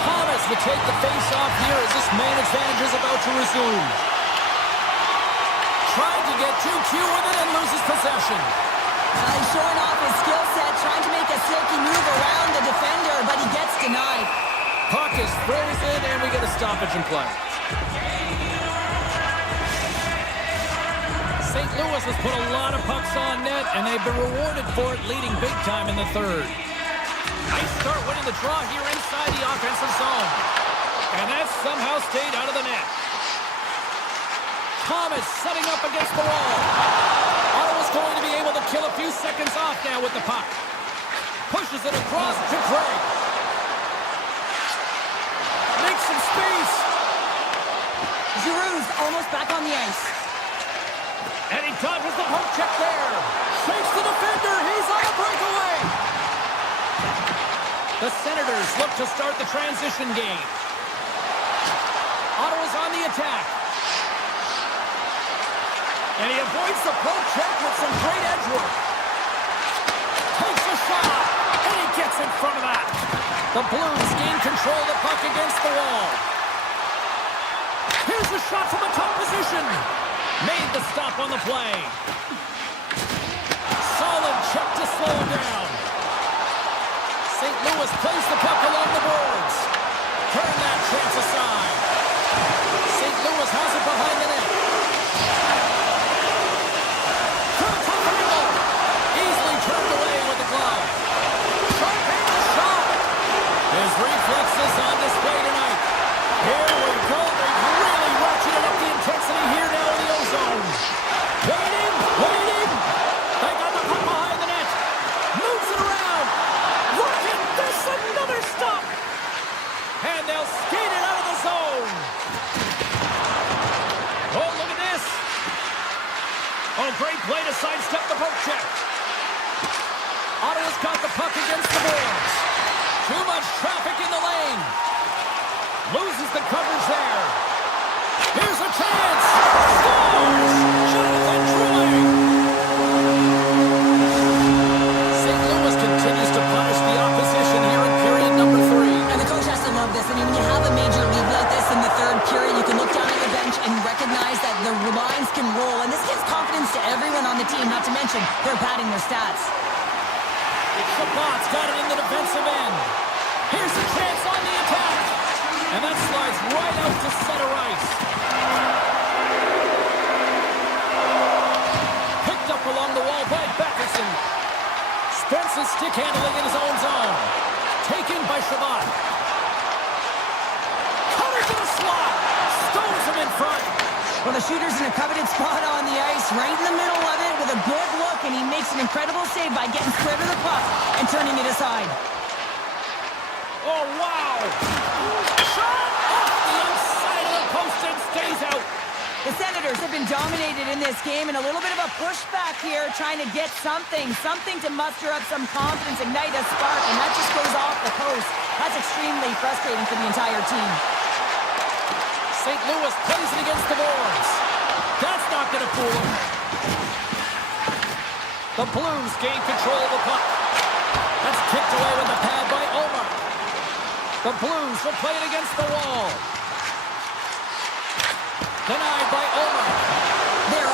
Thomas will take the face-off here as this man advantage is about to resume. Tried to get 2Q with it and loses possession. He's showing off his skill set, trying to make a silky move around the defender, but he gets denied. Puck is frozen, and we get a stoppage in play. St. Louis has put a lot of pucks on net, and they've been rewarded for it, leading big time in the third. Nice start winning the draw here inside the offensive zone. And that somehow stayed out of the net. Thomas setting up against the wall. Ottawa's going to be able to kill a few seconds off now with the puck. Pushes it across to Craig. Makes some space. Giroux's almost back on the ice. And he dodges the poke check there. Shakes the defender. He's on a breakaway. The Senators look to start the transition game. Ottawa's on the attack. And he avoids the poke check with some great edge work. Takes a shot. And he gets in front of that. The Blues gain control of the puck against the wall. Here's a shot from a top position. Made the stop on the play. Solid check to slow him down. St. Louis plays the puck along the boards. Turn that chance aside. St. Louis has it behind the net. From a top angle. Easily turned away with the glove. Sharp-handed shot. His reflexes on display tonight. Here we go. They've really ratcheted up the intensity here now in the O-zone. Waiting, waiting. They got the puck behind the net. Moves it around. Working. There's another stop. And they'll skate it out of the zone. Oh, look at this. Oh, great play to sidestep the poke check. Ottawa's got the puck against the boards. Too much traffic in the lane. Loses the coverage there. Here's a chance. Scores! Jonathan Drouin. St. Louis continues to punish the opposition here in period number 3. And the coach has to love this. I mean, when you have a major lead like this in the third period, you can look down at your bench and recognize that the lines can roll. And this gives confidence to everyone on the team, not to mention they're padding their stats. Chabot's got it in the defensive end. Here's a chance on the attack. And that slides right out to center ice. Picked up along the wall by Beckerson. Spence is stick handling in his own zone. Taken by Chabot. Cutter to the slot. Stones him in front. Well, the shooter's in a coveted spot on the ice, right in the middle of it with a good look, and he makes an incredible save by getting square to the puck and turning it aside. Oh, wow! Shot off the outside of the post and stays out. The Senators have been dominated in this game, and a little bit of a pushback here, trying to get something to muster up some confidence, ignite a spark, and that just goes off the post. That's extremely frustrating for the entire team. St. Louis plays it against the boards. That's not going to fool them. The Blues gain control of the puck. That's kicked away with the pad by Omar. The Blues will play it against the wall. Denied by Omar. They're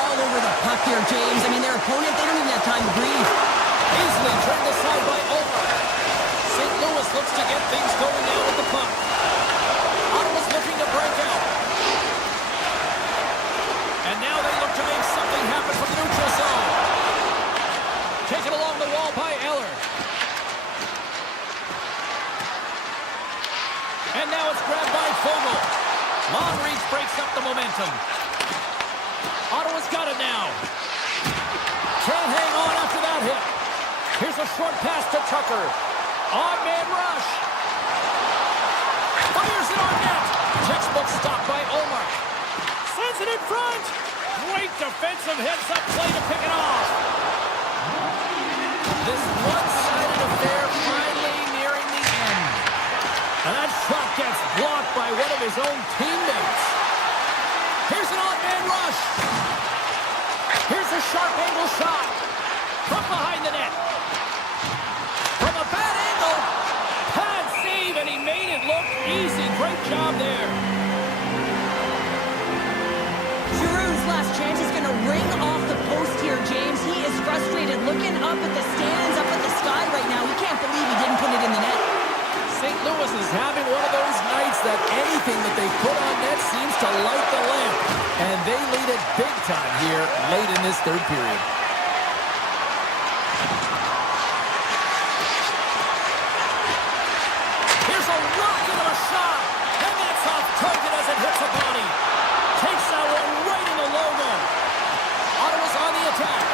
here, James. I mean, their opponent, they don't even have time to breathe. Easily turned aside by Omar. St. Louis looks to get things going now with the puck. Ottawa's looking to break out. And now they look to make something happen from the neutral zone. Taken along the wall by Eller. And now it's grabbed by Fogle. Long reach breaks up the momentum. Ottawa's got it now. Can't hang on after that hit. Here's a short pass to Tucker. On-man rush. Fires it on net. Textbook stop by Omar. Sends it in front. Great defensive heads-up play to pick it off. This one-sided affair finally nearing the end. And that shot gets blocked by one of his own teammates. Here's an on-man rush. Here's a sharp angle shot. From behind the net. From a bad angle. Pad save, and he made it look easy. Great job there. Giroux's last chance is going to ring off the post here, James. He is frustrated looking up at the stands, up at the sky right now. He can't believe he didn't put it in the net. St. Louis is having one of those nights that anything that they put on net seems to light the lamp. And they lead it big time here late in this third period. Here's a rocket of a shot. And that's off target as it hits a body. Takes that one right in the logo. Ottawa's on the attack.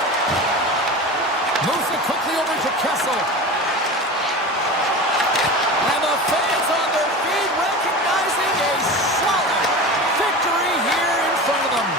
Moves it quickly over to Kessel. And the fans on their feet recognizing a solid victory here in front of them.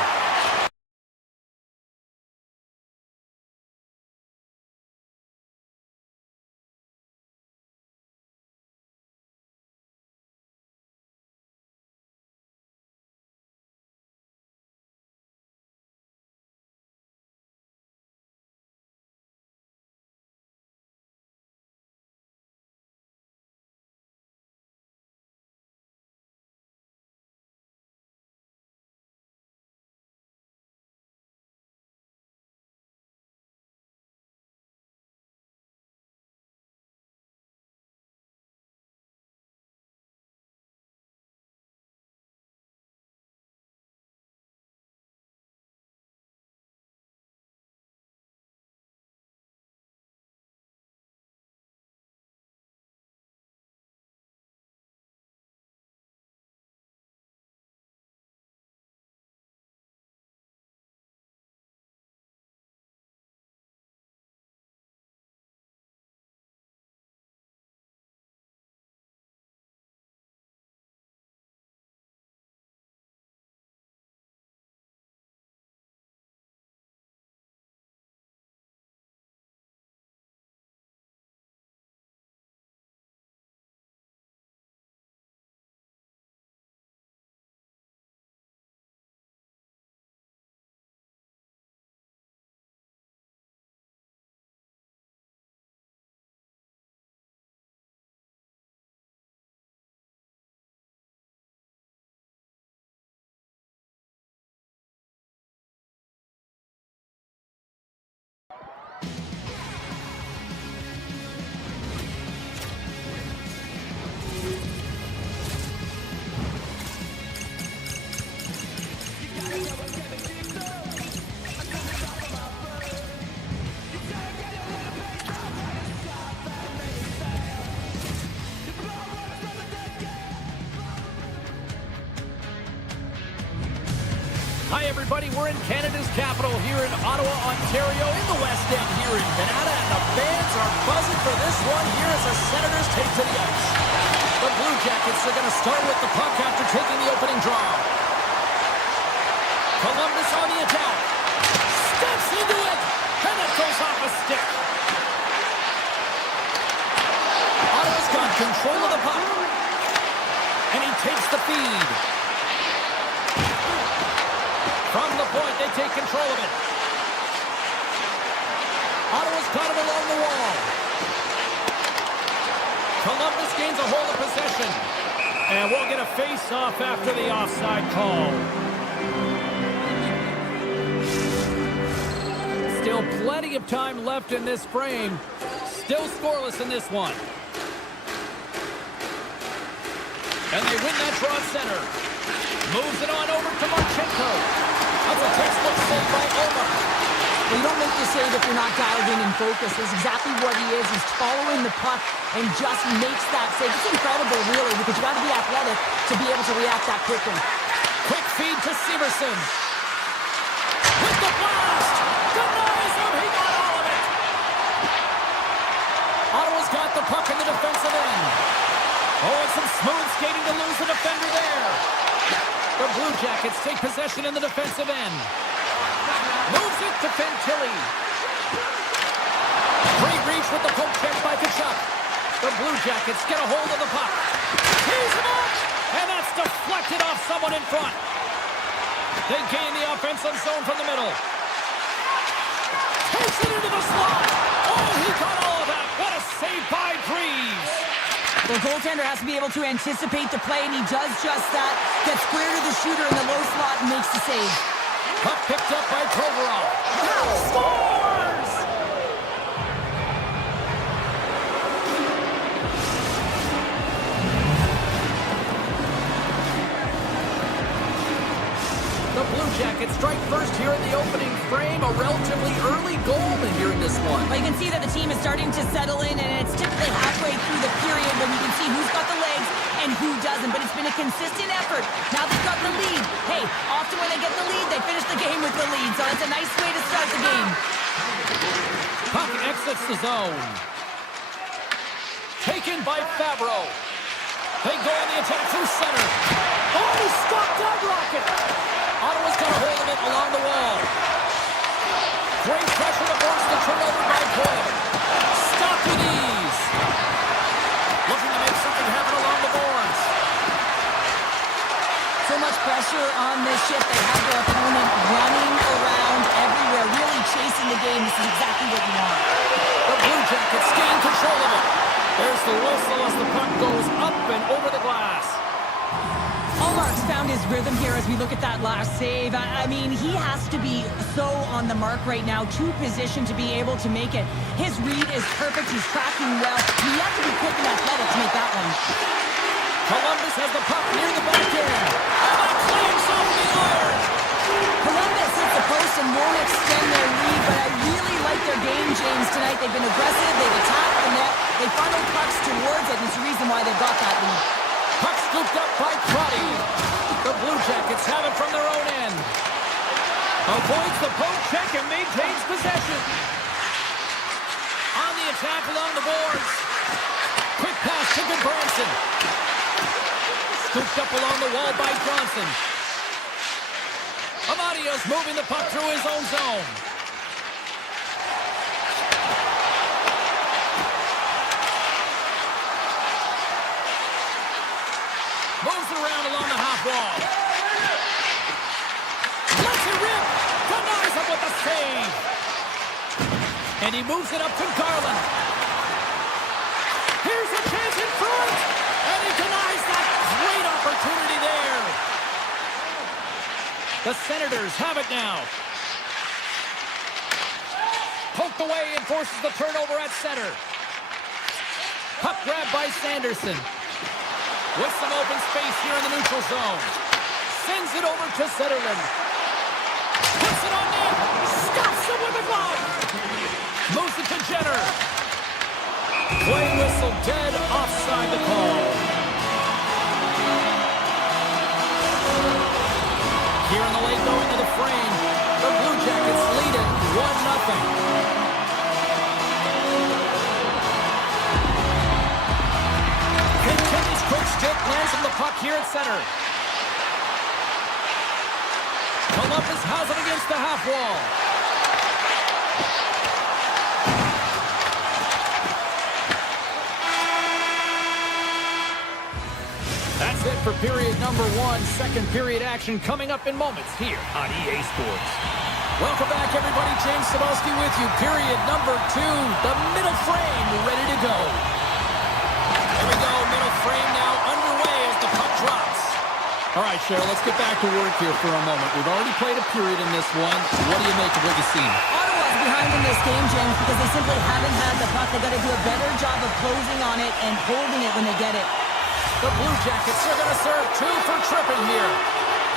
Hi, everybody. We're in Canada's capital here in Ottawa, Ontario, in the West End here in Canada, and the fans are buzzing for this one here as the Senators take to the ice. The Blue Jackets are going to start with the puck after taking the opening draw. Columbus on the attack. Steps into it, and it goes off a stick. Ottawa's got control of the puck, and he takes the feed. From the point, they take control of it. Ottawa's got it along the wall. Columbus gains a hold of possession. And we'll get a face-off after the offside call. Still plenty of time left in this frame. Still scoreless in this one. And they win that draw center. Moves it on over to Marchenko. That's a textbook save by Omar. Well, you don't make the save if you're not dialed in and focused. That's exactly what he is. He's following the puck and just makes that save. It's incredible, really, because you got to be athletic to be able to react that quickly. Quick feed to Severson. With the blast! Denies him! He got all of it! Ottawa's got the puck in the defensive end. Oh, and some smooth skating to lose the defender there. The Blue Jackets take possession in the defensive end. Moves it to Fantilli. Free reach with the poke check by Tkachuk. The Blue Jackets get a hold of the puck. Tees him up! And that's deflected off someone in front. They gain the offensive zone from the middle. Takes it into the slot. Oh, he got all of that. What a save by Greaves. The goaltender has to be able to anticipate the play, and he does just that. Gets square to the shooter in the low slot and makes the save. Puck picked up by Provorov. Wow, scores! The Blue Jackets strike first here in the opening frame. A relatively early goal in here in this one. Well, you can see that the team is starting to settle in, and it's typically halfway through the period when you can see who's got the legs and who doesn't. But it's been a consistent effort. Now they've got the lead. Hey, often when they get the lead, they finish the game with the lead. So it's a nice way to start the game. Puck exits the zone. Taken by Favreau. They go on the attack through center. Oh, he stopped that rocket. Ottawa's got a hold of it along the wall. Great pressure to force the turnover by Coyle. Stop with ease. Looking to make something happen along the boards. So much pressure on this shift. They have their opponent running around everywhere, really chasing the game. This is exactly what you want. The Blue Jackets gain control of it. There's the whistle as the puck goes up and over the glass. Allmark's found his rhythm here as we look at that last save. I mean, he has to be so on the mark right now, to position to be able to make it. His read is perfect. He's tracking well. You have to be quick and athletic to make that one. Columbus has the puck near the back end. And that cleans off the iron. Columbus hits the post and won't extend their lead, but I really like their game, James, tonight. They've been aggressive. They've attacked the net. They funneled pucks towards it, and it's the reason why they've got that lead. Puck scooped up by Crotty. The Blue Jackets have it from their own end. Avoids the poke check and maintains possession. On the attack along the boards. Quick pass to Goodbranson. Scooped up along the wall by Johnson. Amadio's moving the puck through his own zone. Moves it around along the half wall. Lets it rip. Denies him with the save. And he moves it up to Garland. Here's a chance in front. And he denies that great opportunity there. The Senators have it now. Poked away and forces the turnover at center. Puck grab by Sanderson. With some open space here in the neutral zone. Sends it over to Zetterlund. Puts it on net. Stops him with a glove. Moves it to Jenner. Play whistle dead offside the call. Here in the late going to the frame. The Blue Jackets lead it 1-0. Quick stick lands on the puck here at center. Columbus has it against the half wall. That's it for period number 1. Second period action coming up in moments here on EA Sports. Welcome back, everybody. James Cebulski with you. Period number 2. The middle frame ready to go. Here we go, middle frame now underway as the puck drops. All right, Cheryl, let's get back to work here for a moment. We've already played a period in this one. What do you make of what you've seen? Ottawa's behind in this game, James, because they simply haven't had the puck. They got to do a better job of closing on it and holding it when they get it. The Blue Jackets are going to serve 2 for tripping here.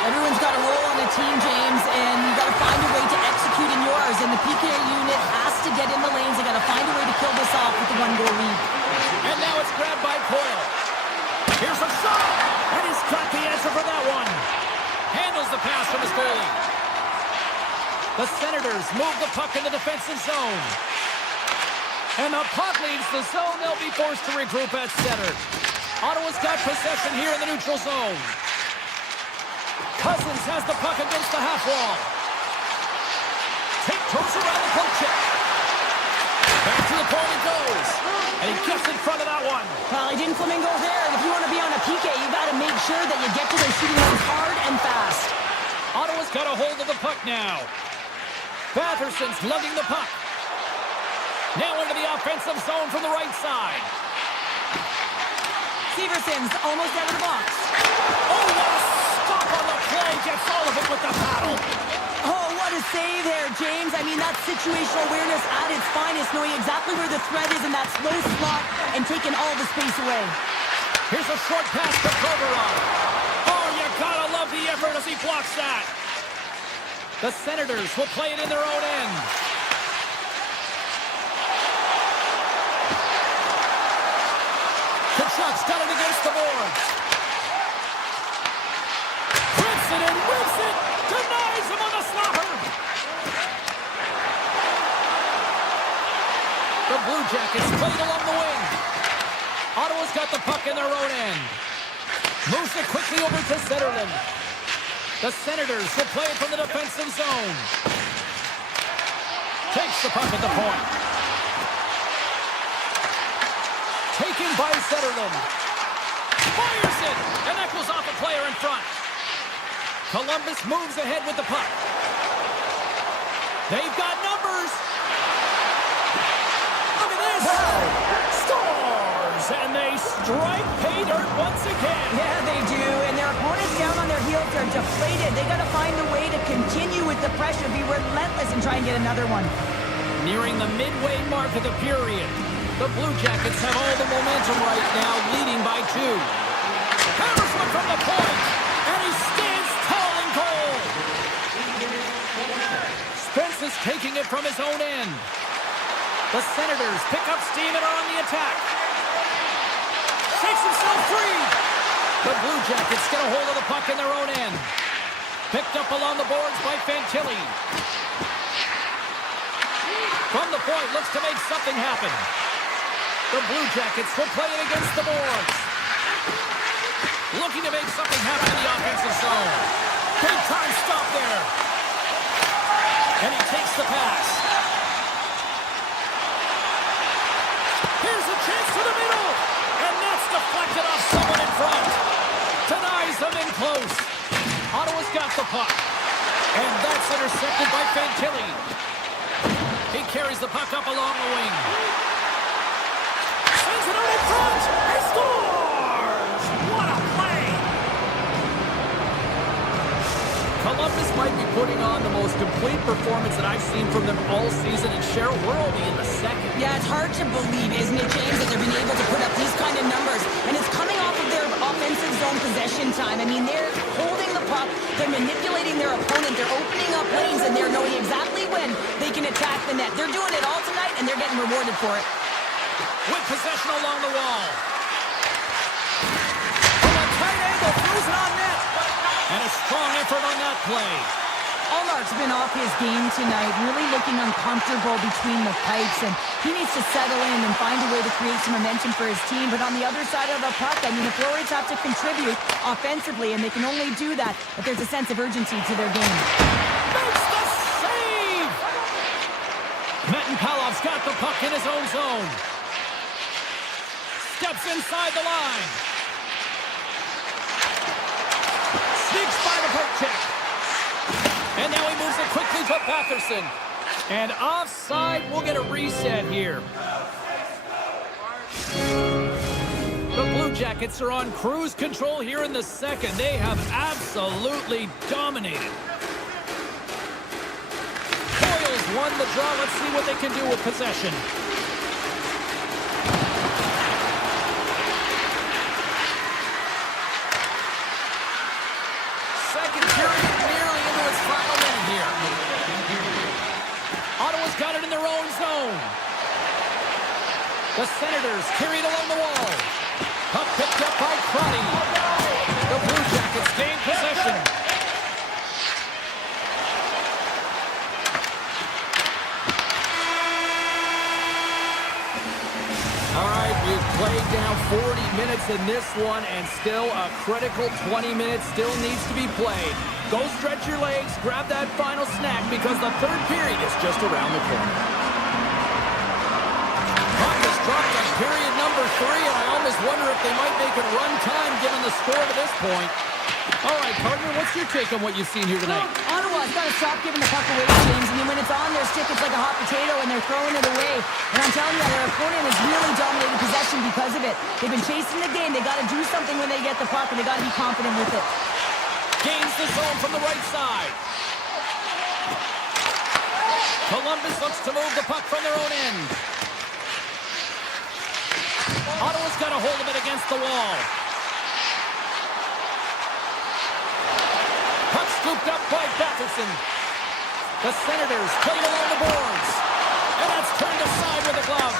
Everyone's got a role on the team, James, and you got to find a way to execute in yours. And the PK unit has to get in the lanes. They got to find a way to kill this off with the 1-goal lead. And now it's grabbed by Coyle. Here's a shot, and he's got the answer for that one. Handles the pass from his goalie. The Senators move the puck in the defensive zone. And the puck leaves the zone. They'll be forced to regroup at center. Ottawa's got possession here in the neutral zone. Cousins has the puck against the half wall. Tiptoes around the poke check. Back to the point it goes. And he gets in front of that one. Well, he didn't flamingo there. And if you want to be on a PK, you got to make sure that you get to those shooting lanes hard and fast. Ottawa's got a hold of the puck now. Batherson's lugging the puck. Now into the offensive zone from the right side. Severson's almost out of the box. Oh, what a stop on the play. Gets all of it with the paddle. Oh, what a save there, James. I mean, that's situational awareness at its finest, knowing exactly where the threat is in that slow slot and taking all the space away. Here's a short pass to Provorov. Oh, you gotta love the effort as he blocks that. The Senators will play it in their own end. Kachuk's got it against the boards. Rips it and whips it. Denies him on the slapper. The Blue Jackets played along the wing. Ottawa's got the puck in their own end. Moves it quickly over to Zetterlund. The Senators will play it from the defensive zone. Takes the puck at the point. Taken by Zetterlund. Fires it! And that goes off a player in front. Columbus moves ahead with the puck. They've got numbers. Look at this. Scores! And they strike pay dirt once again. Yeah, they do. And their opponents down on their heels are deflated. They got to find a way to continue with the pressure, be relentless, and try and get another one. Nearing the midway mark of the period. The Blue Jackets have all the momentum right now, leading by 2. Hammers one from the point, and he stands tall in goal. Spence is taking it from his own end. The Senators pick up steam and are on the attack. Shakes himself free. The Blue Jackets get a hold of the puck in their own end. Picked up along the boards by Fantilli. From the point, looks to make something happen. The Blue Jackets will play it against the boards. Looking to make something happen in the offensive zone. Big time stop there. And he takes the pass. Here's a chance to the middle. And that's deflected off someone in front. Denies them in close. Ottawa's got the puck. And that's intercepted by Fantilli. He carries the puck up along the wing. Sends it out in front. He scores! What a play! Columbus might be putting on the most complete performance that I've seen from them all season. And Cheryl, we're only in the second. Yeah, it's hard to believe, isn't it, James, that they've been able to put up these kind of numbers. And it's coming off of their offensive zone possession time. I mean, they're holding the puck, they're manipulating their opponent, they're opening up lanes, and they're knowing exactly when they can attack the net. They're doing it all tonight, and they're getting rewarded for it. With possession along the wall. From a tight angle, throws it on net. And a strong effort on that play. Allmark's been off his game tonight, really looking uncomfortable between the pipes, and he needs to settle in and find a way to create some momentum for his team. But on the other side of the puck, I mean, the Florids have to contribute offensively, and they can only do that if there's a sense of urgency to their game. Makes the save! Metin Palov's got the puck in his own zone. Steps inside the line. Sneaks by the poke check. And now he moves it quickly to Batherson. And offside, we'll get a reset here. The Blue Jackets are on cruise control here in the second. They have absolutely dominated. Coyle's won the draw. Let's see what they can do with possession. Second period nearly into its final minute here. Ottawa's got it in their own zone. The Senators carry it along the wall. Puck picked up by Crotty. The Blue Jackets gain possession. All right, we've played now 40 minutes in this one, and still a critical 20 minutes still needs to be played. Go stretch your legs, grab that final snack, because the third period is just around the corner. Puck is dropped on period number 3, and I almost wonder if they might make it run time given the score to this point. All right, partner, what's your take on what you've seen here tonight? Ottawa's got to stop giving the puck away, James. I mean, when it's on their stick, it's like a hot potato, and they're throwing it away. And I'm telling you, their opponent has really dominated possession because of it. They've been chasing the game. They got to do something when they get the puck, and they got to be confident with it. Gains the zone from the right side. Columbus looks to move the puck from their own end. Ottawa's got a hold of it against the wall. Puck scooped up by Batherson. The Senators played along the boards. And that's turned aside with a glove.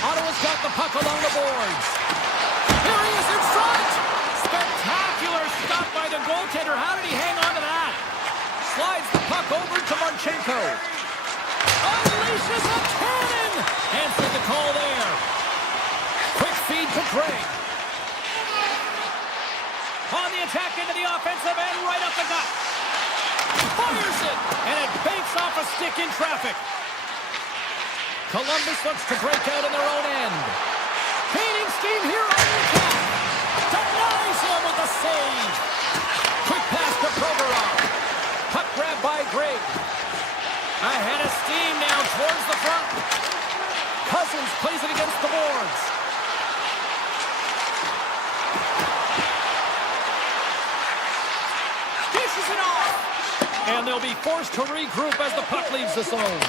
Ottawa's got the puck along the boards. Here he is in front. Spectacular stop by the goaltender. How did he hang on to that? Slides the puck over to Marchenko. Unleashes a cannon. Answered the call there. Quick feed to Craig. On the attack into the offensive end, right up the gut. Fires it, and it banks off a stick in traffic. Columbus looks to break out in their own end. Gaining steam here on the attack. Denies him with the save. Quick pass to Provorov. Puck grab by Greg. Ahead of steam now towards the front. Cousins plays it against the boards. Dishes it off. And they'll be forced to regroup as the puck leaves the zone.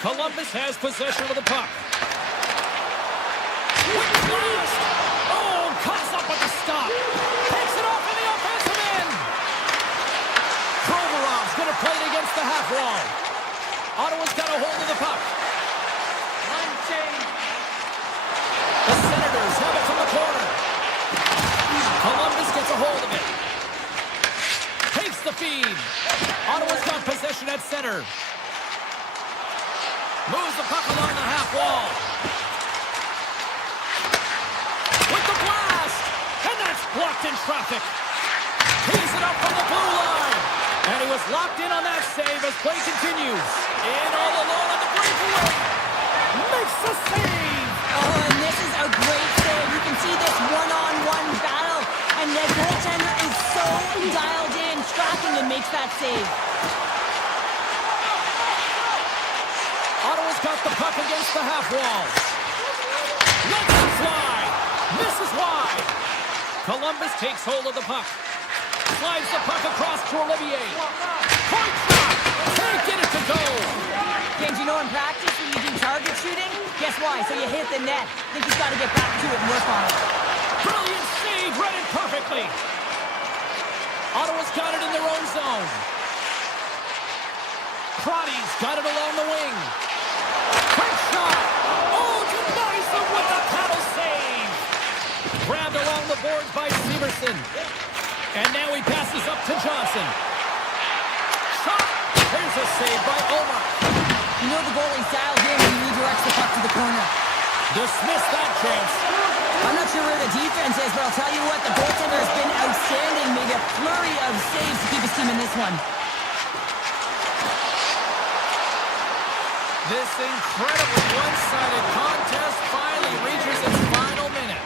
Columbus has possession of the puck. Quick blast! Oh, comes up with the stop. Takes it off in the offensive end. Provorov's going to play it against the half wall. Ottawa's got a hold of the puck. The Senators have it from the corner. Columbus gets a hold of it. Takes the feed. Ottawa's got possession at center. Moves the puck along the half wall. With the blast. And that's blocked in traffic. Tees it up from the blue line. And he was locked in on that save as play continues. In all alone on the breakaway. Makes the save. Oh, and this is a great save. You can see this one-on-one battle. And the goaltender is so dialed in, tracking, and makes that save. Ottawa's got the puck against the half wall. Lets it fly. Misses wide. Columbus takes hold of the puck. Slides the puck across to Olivier. Point shot. Can't get it to go. James, you know in practice when you do target shooting, guess why? So you hit the net. I think he's got to get back to it and work on it. Brilliant save. Read it perfectly. Ottawa's got it in their own zone. Crotty's got it along the wing. Quick shot. Oh, denies him with a paddle save. Grabbed along the boards by Severson. And now he passes up to Johnson. Shot. There's a save by Omar. You know the goalie's dialed in when he redirects the puck to the corner. Dismiss that chance. I'm not sure where the defense is, but I'll tell you what, the goaltender has been outstanding. Made a flurry of saves to keep his team in this one. This incredibly one-sided contest finally reaches its final minute.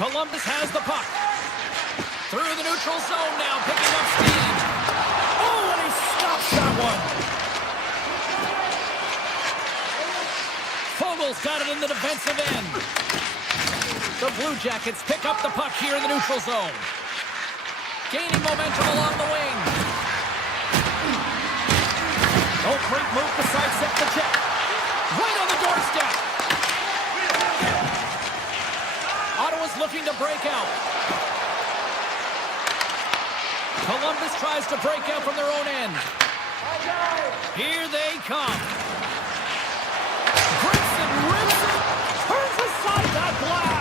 Columbus has the puck. Through the neutral zone now, picking up speed. Oh, and he stops that one. Fogel's got it in the defensive end. The Blue Jackets pick up the puck here in the neutral zone. Gaining momentum along the wing. Oh, great move to sidestep the check. Right on the doorstep. Ottawa's looking to break out. Columbus tries to break out from their own end. Here they come. Grimson rips it. Turns aside that blast.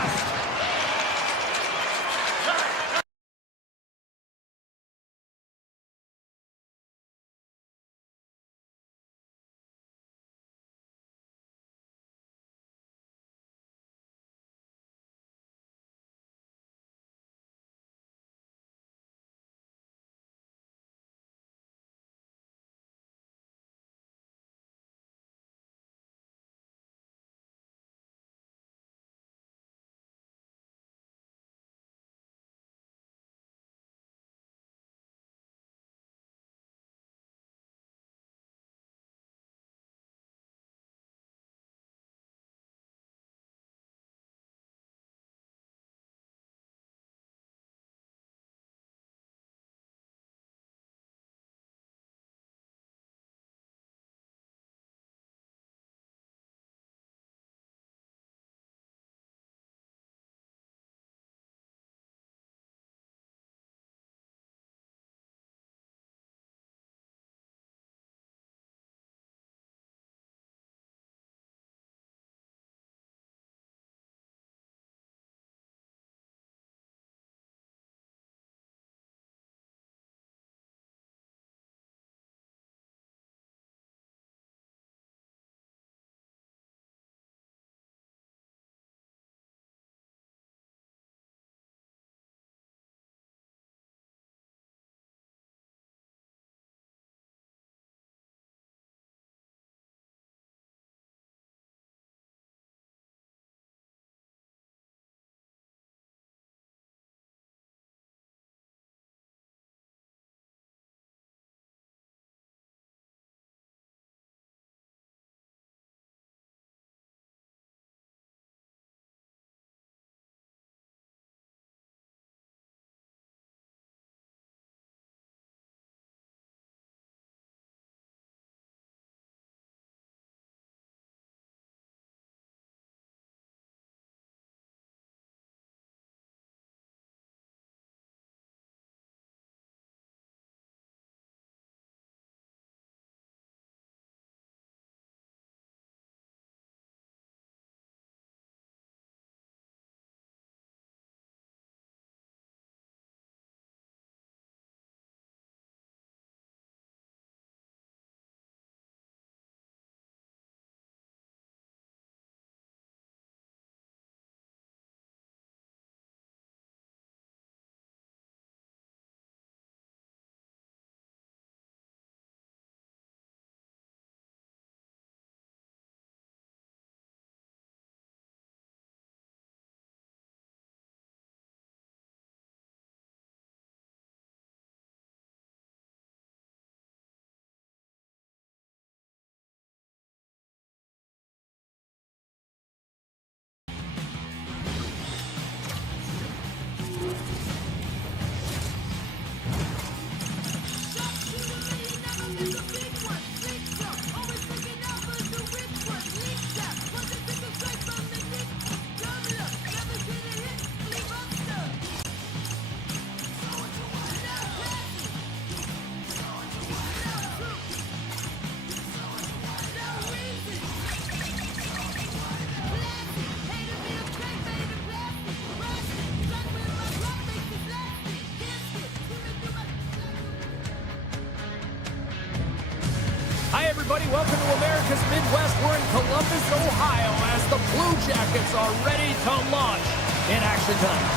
everybody. Welcome to America's Midwest. We're in Columbus, Ohio, as the Blue Jackets are ready to launch in action tonight.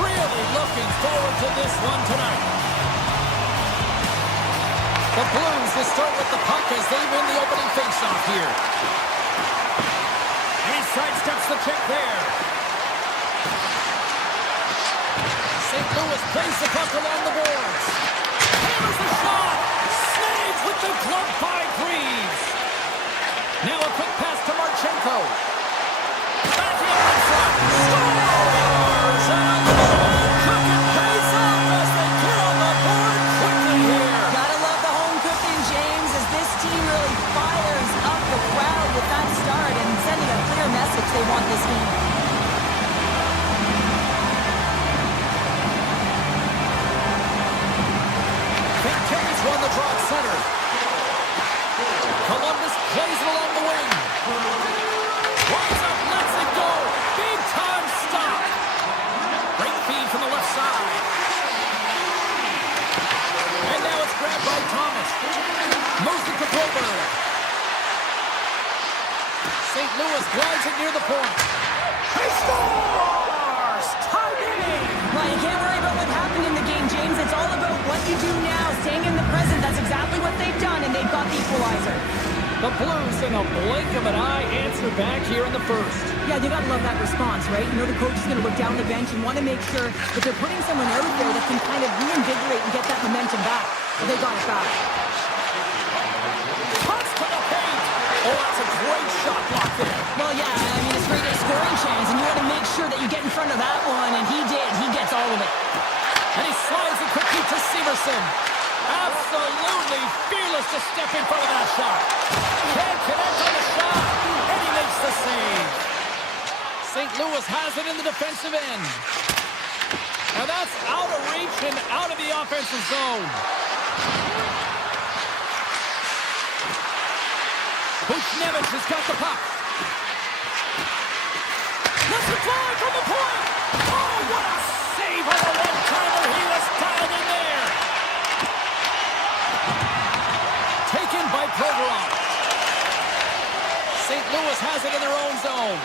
Really looking forward to this one tonight. The Blues will start with the puck as they win the opening faceoff here. He sidesteps the check there. St. Louis plays the puck along the boards. Hammers the shot. Saves with the glove by Greaves. Now a quick pass to Marchenko. Back in front. Scores! And the Cook and pays off as they clear Runs up, lets it go. Big time stop. Great feed from the left side. And now it's grabbed by Thomas. Moves it to Broberg. St. Louis glides it near the point. He scores! Tie game! Well, you can't worry about what happened in the game, James. It's all about what you do now, staying in the present. That's exactly what they've done, and they've got the equalizer. The Blues, in a blink of an eye, answer back here in the first. Yeah, you gotta love that response, right? You know the coach is gonna look down the bench and want to make sure that they're putting someone out there that can kind of reinvigorate and get that momentum back. Well, they got it back. Cuts to the paint. Oh, that's a great shot block there. Well, yeah, I mean, it's a great scoring chance, and you want to make sure that you get in front of that one, and he did. He gets all of it. And he slides it quickly to Severson. Absolutely fearless to step in front of that shot. Can't connect on the shot, and he makes the save. St. Louis has it in the defensive end. And that's out of reach and out of the offensive zone. Buchnevich has got the puck. Let's it fly from the point. Oh, what a save on the one-timer. He was dialed in there. Taken by Provorov. St. Louis has it in their own zone.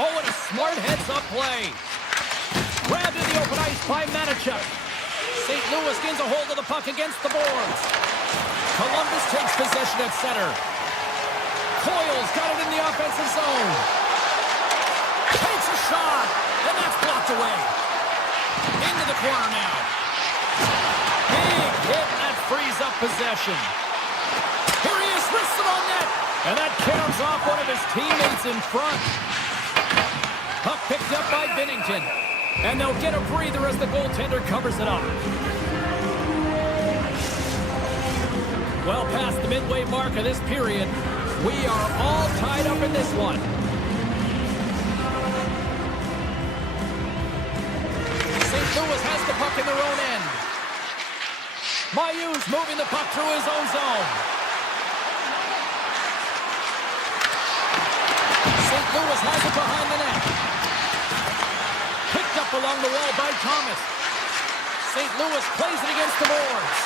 Oh, and a smart heads-up play. Grabbed in the open ice by Manichuk. St. Louis gains a hold of the puck against the boards. Columbus takes possession at center. Coyle's got it in the offensive zone. Takes a shot, and that's blocked away. Into the corner now. Big hit, and that frees up possession. Here he is, wristed on net, and that counters off one of his teammates in front. Puck picked up by Binnington, and they'll get a breather as the goaltender covers it up. Well past the midway mark of this period, we are all tied up in this one. St. Louis has the puck in their own end. Mailloux moving the puck through his own zone. St. Louis has it behind the net. Picked up along the wall by Thomas. St. Louis plays it against the boards.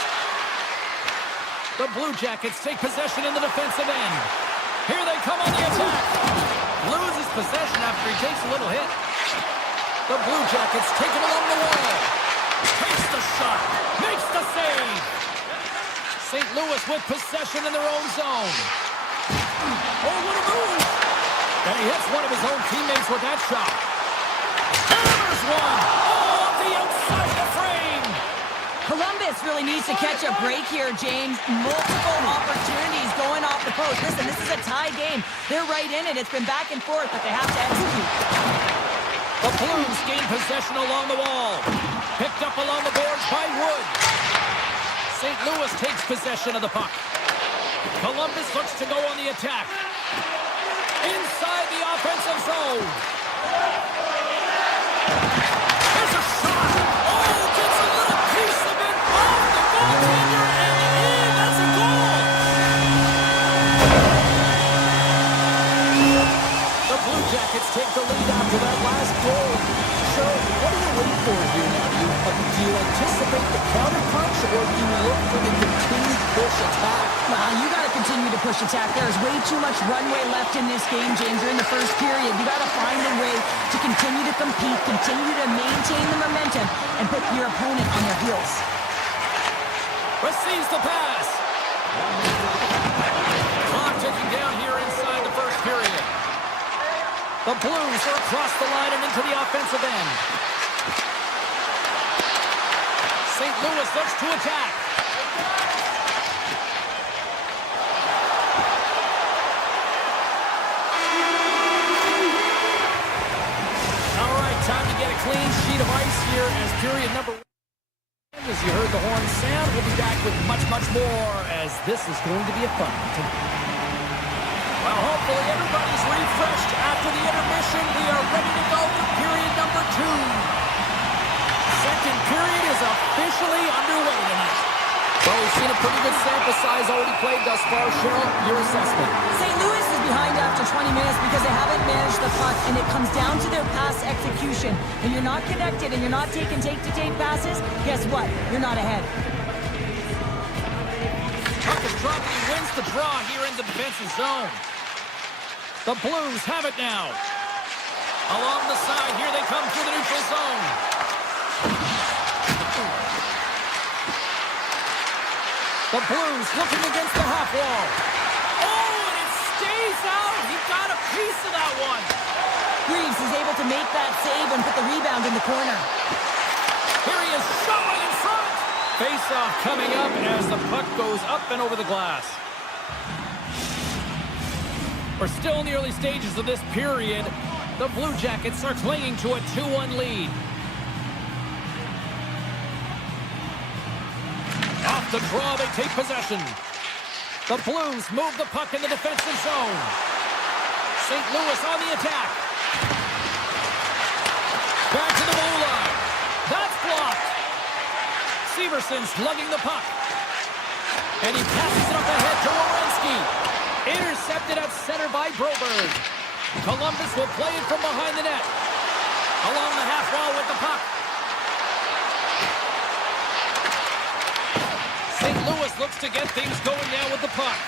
The Blue Jackets take possession in the defensive end. Here they come on the attack. Loses possession after he takes a little hit. The Blue Jackets take it along the wall. Takes the shot. Makes the save. St. Louis with possession in their own zone. Oh, what a move. And he hits one of his own teammates with that shot. Hammers one. Oh, the outside of the frame. Columbus really needs to catch a break here, James. Multiple opportunities going off the post. Listen, this is a tie game. They're right in it. It's been back and forth, but they have to execute. The Blues gain possession along the wall. Picked up along the boards by Wood. St. Louis takes possession of the puck. Columbus looks to go on the attack. Inside the offensive zone. There's a shot. Oh, gets a little piece of it off the goaltender and in. That's a goal. The Blue Jackets take the lead after that last goal. So, what do you wait for here now? Do you anticipate the counterpunch, or do you look for the continued push attack? Well, you got to continue to push attack. There's way too much runway left in this game, James. During the first period, you got to find a way to continue to compete, continue to maintain the momentum, and put your opponent on their heels. Receives the pass. Clock ticking down here inside the first period. The Blues are across the line and into the offensive end. St. Louis looks to attack. All right, time to get a clean sheet of ice here as period number 1. As you heard the horn sound, we'll be back with much, much more as this is going to be a fun one tonight. Well, hopefully everybody's refreshed after the intermission. We are ready to go for period number 2. Second period is officially underway tonight. Those seen a pretty good sample size already played thus far. Cheryl, your assessment. St. Louis is behind after 20 minutes because they haven't managed the puck, and it comes down to their pass execution. And you're not connected and you're not taking take-to-take passes, guess what? You're not ahead. Puck is dropped. He wins the draw here in the defensive zone. The Blues have it now. Along the side, here they come through the neutral zone. The Blues looking against the half wall. Oh, and it stays out. He got a piece of that one. Reeves is able to make that save and put the rebound in the corner. Here he is, shot right in front. Face-off coming up as the puck goes up and over the glass. We're still in the early stages of this period. The Blue Jackets are clinging to a 2-1 lead. Off the draw, they take possession. The Blues move the puck in the defensive zone. St. Louis on the attack. Back to the blue line. That's blocked. Severson's lugging the puck. And he passes it up ahead to Werenski. Intercepted at center by Broberg. Columbus will play it from behind the net. Along the half wall with the puck. St. Louis looks to get things going now with the puck.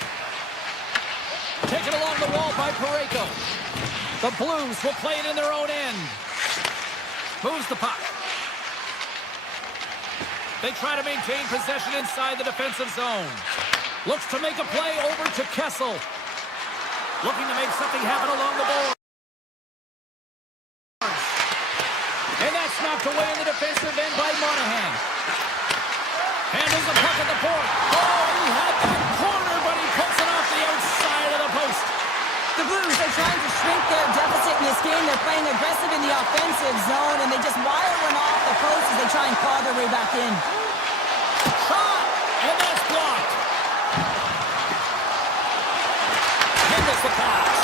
Taken along the wall by Parayko. The Blues will play it in their own end. Moves the puck. They try to maintain possession inside the defensive zone. Looks to make a play over to Kessel. Looking to make something happen along the board. And that's knocked away in the defensive end by Monahan. Handles the puck at the point. Oh, he had that corner, but he puts it off the outside of the post. The Blues are trying to shrink their deficit in this game. They're playing aggressive in the offensive zone, and they just wire one off the post as they try and claw their way back in. Shot! And that's blocked. Handles the pass.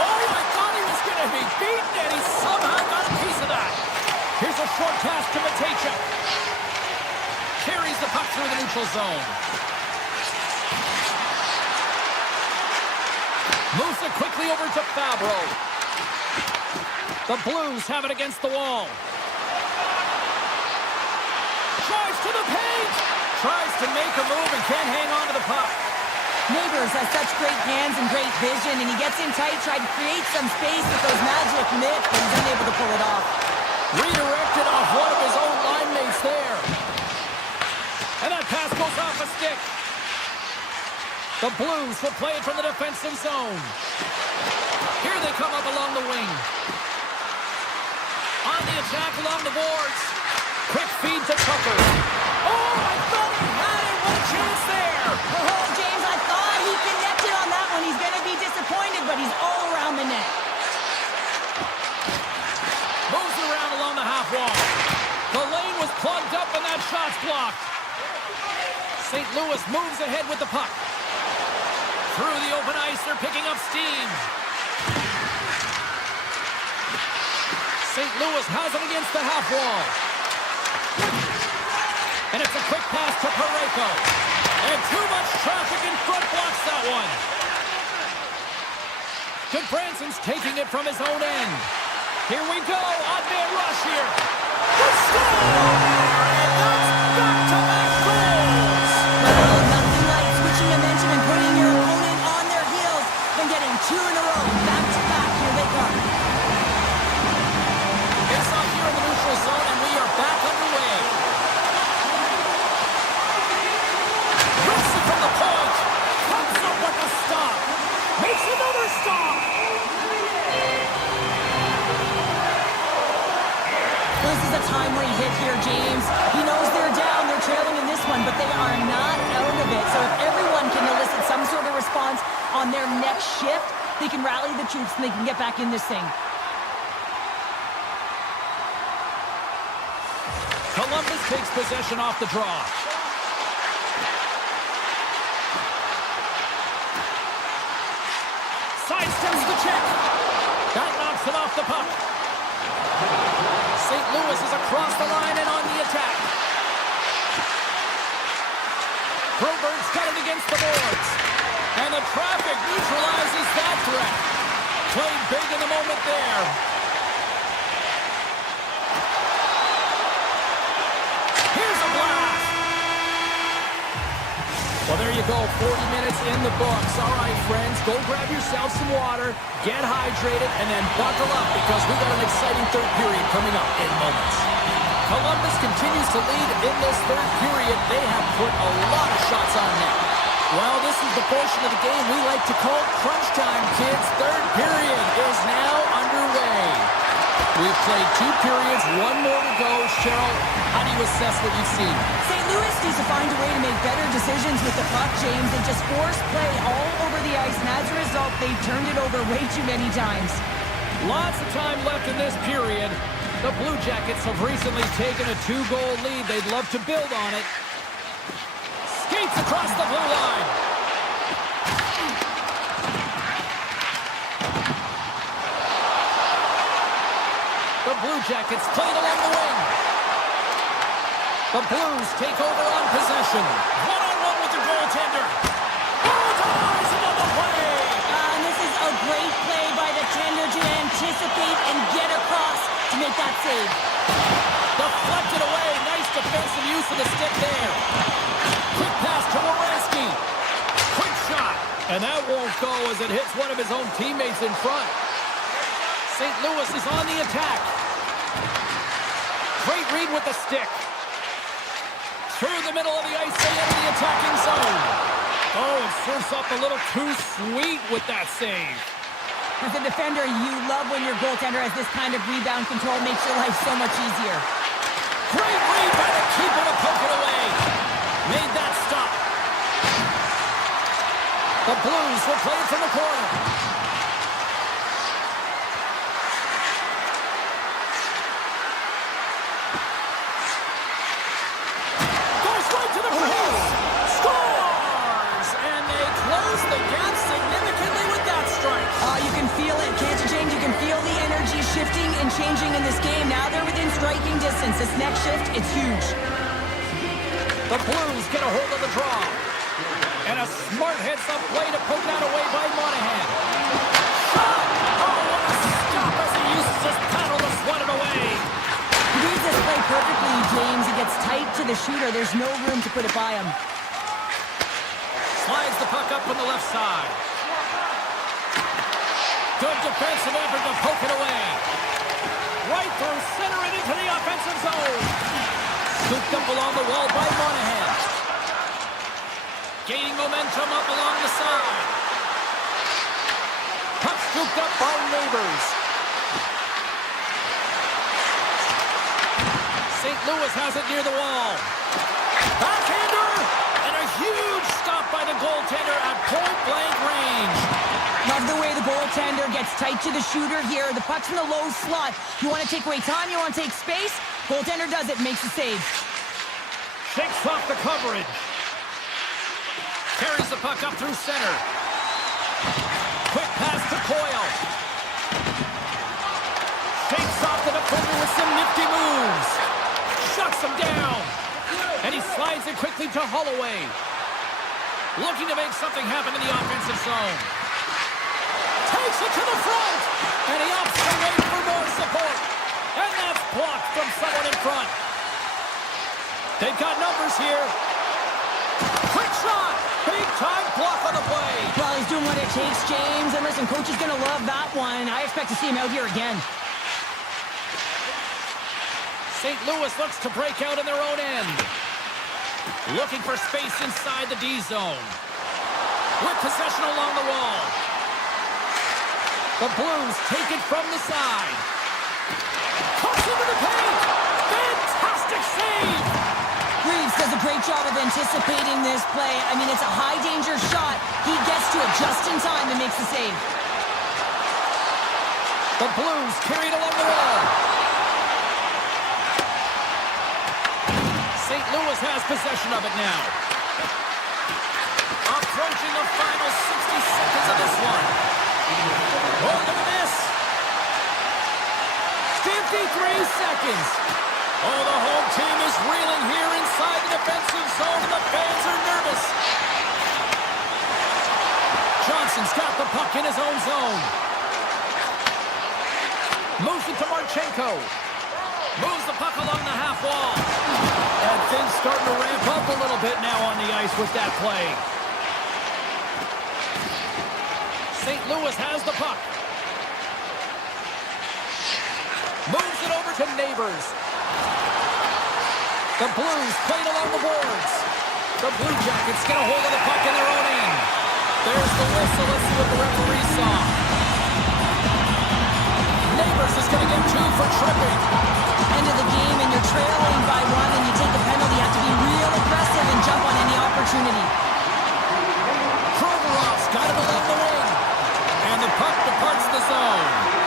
Oh, I thought he was going to be beaten, and he somehow got a piece of that. Here's a short pass to Matejchuk. Carries the puck through the neutral zone. Moves it quickly over to Fabro. The Blues have it against the wall. Drives to the paint. Tries to make a move and can't hang on to the puck. Neighbors has such great hands and great vision, and he gets in tight, tried to create some space with those magic mitts, but he's unable to pull it off. Redirected off one of his own line mates there. And that pass goes off a stick. The Blues will play it from the defensive zone. Here they come up along the wing. On the attack along the boards. Quick feed to Tucker. Oh, I thought he had it. What a chance there. Oh, James, I thought he connected on that one. He's going to be disappointed, but he's all around the net. Moves it around along the half wall. The lane was plugged up and that shot's blocked. St. Louis moves ahead with the puck. Through the open ice, they're picking up steam. St. Louis has it against the half wall. And it's a quick pass to Parayko. And too much traffic in front blocks that one. Goodbranson's taking it from his own end. Here we go. Odd man rush here. The score! And that's back-to-back goals! Well, nothing like switching momentum and putting your opponent on their heels than getting two in a row. Back-to-back. Here they come. It's out here in the neutral zone, and we are back underway. Rips it from the point. Comes up with a stop. Makes another stop. This is a timely hit here, James. He knows they're down. They're trailing in this one, but they are not out of it. So if everyone can elicit some sort of response on their next shift, they can rally the troops and they can get back in this thing. Columbus takes possession off the draw. Sidesteps the check. That knocks it off the puck. St. Louis is across the line and on the attack. Broberg's got it against the boards. And the traffic neutralizes that threat. Played big in the moment there. Here's a blast. Well, there you go. 40 minutes in the books. All right, friends, go grab yourself some water, get hydrated, and then buckle up because we've got an exciting third period coming up in moments. Columbus continues to lead in this third period. They have put a lot of shots on net. Well, this is the portion of the game we like to call crunch time, kids. Third period is now underway. We've played 2 periods, 1 more to go. Cheryl, how do you assess what you've seen? St. Louis needs to find a way to make better decisions with the puck, James. They just force play all over the ice, and as a result, they've turned it over way too many times. Lots of time left in this period. The Blue Jackets have recently taken a 2-goal lead. They'd love to build on it. Skates across the blue line. The Blue Jackets played along the wing. The Blues take over on possession. One-on-one with the goaltender. Eyes above the play. And this is a great play by the tender to anticipate and get across to make that save. Deflected away. Nice defensive use of the stick there. Quick pass to Werenski. Quick shot. And that won't go as it hits one of his own teammates in front. St. Louis is on the attack. Great read with the stick. Through the middle of the ice, they enter the attacking zone. Oh, it serves up a little too sweet with that save. As a defender, you love when your goaltender has this kind of rebound control. Makes your life so much easier. Great read by the keeper to poke it away. Made that stop. The Blues will play it from the corner. Goes right to the crease. Scores! And they close the gap significantly with that strike. You can feel it, can't you, James? You can feel the energy shifting and changing in this game. Now they're within striking distance. This next shift, it's huge. The Blues get a hold of the draw. And a smart heads-up play to poke that away by Monahan. Shot! Oh, what a stop as he uses his paddle to swat it away. He reads this play perfectly, James. He gets tight to the shooter. There's no room to put it by him. Slides the puck up on the left side. Good defensive effort to poke it away. Right through center and into the offensive zone. Scooped up along the wall by Monahan. Gaining momentum up along the side. Puck scooped up by Neighbors. St. Louis has it near the wall. Backhander! And a huge stop by the goaltender at point-blank range. Love the way the goaltender gets tight to the shooter here. The puck's in the low slot. You want to take away time, you want to take space. Goaltender does it, makes the save. Shakes off the coverage. Carries the puck up through center. Quick pass to Coyle. Shakes off the defender with some nifty moves. Shuts him down. And he slides it quickly to Holloway. Looking to make something happen in the offensive zone. Takes it to the front. And he opts to wait for more support. And that's blocked from someone in front. They've got numbers here. Quick shot. Big time block on the play. Well, he's doing what it takes, James. And listen, coach is going to love that one. I expect to see him out here again. St. Louis looks to break out in their own end. Looking for space inside the D zone. With possession along the wall. The Blues take it from the side. Cuts into the paint. Fantastic save. Reeves does a great job of anticipating this play. I mean, it's a high-danger shot. He gets to it just in time and makes the save. The Blues carried along the wall. St. Louis has possession of it now. Approaching the final 60 seconds of this one. Oh, look at this. 53 seconds. Oh, the home team is reeling here inside the defensive zone, and the fans are nervous. Johnson's got the puck in his own zone. Moves it to Marchenko. Moves the puck along the half wall. And things starting to ramp up a little bit now on the ice with that play. St. Louis has the puck. Moves it over to Neighbors. The Blues played along the boards. The Blue Jackets get a hold of the puck in their own end. There's the whistle. Let's see what the referee saw. Neighbors is going to get 2 for tripping. End of the game and you're trailing by 1 and you take a penalty. You have to be real aggressive and jump on any opportunity. Provorov's got it along the wing. And the puck departs the zone.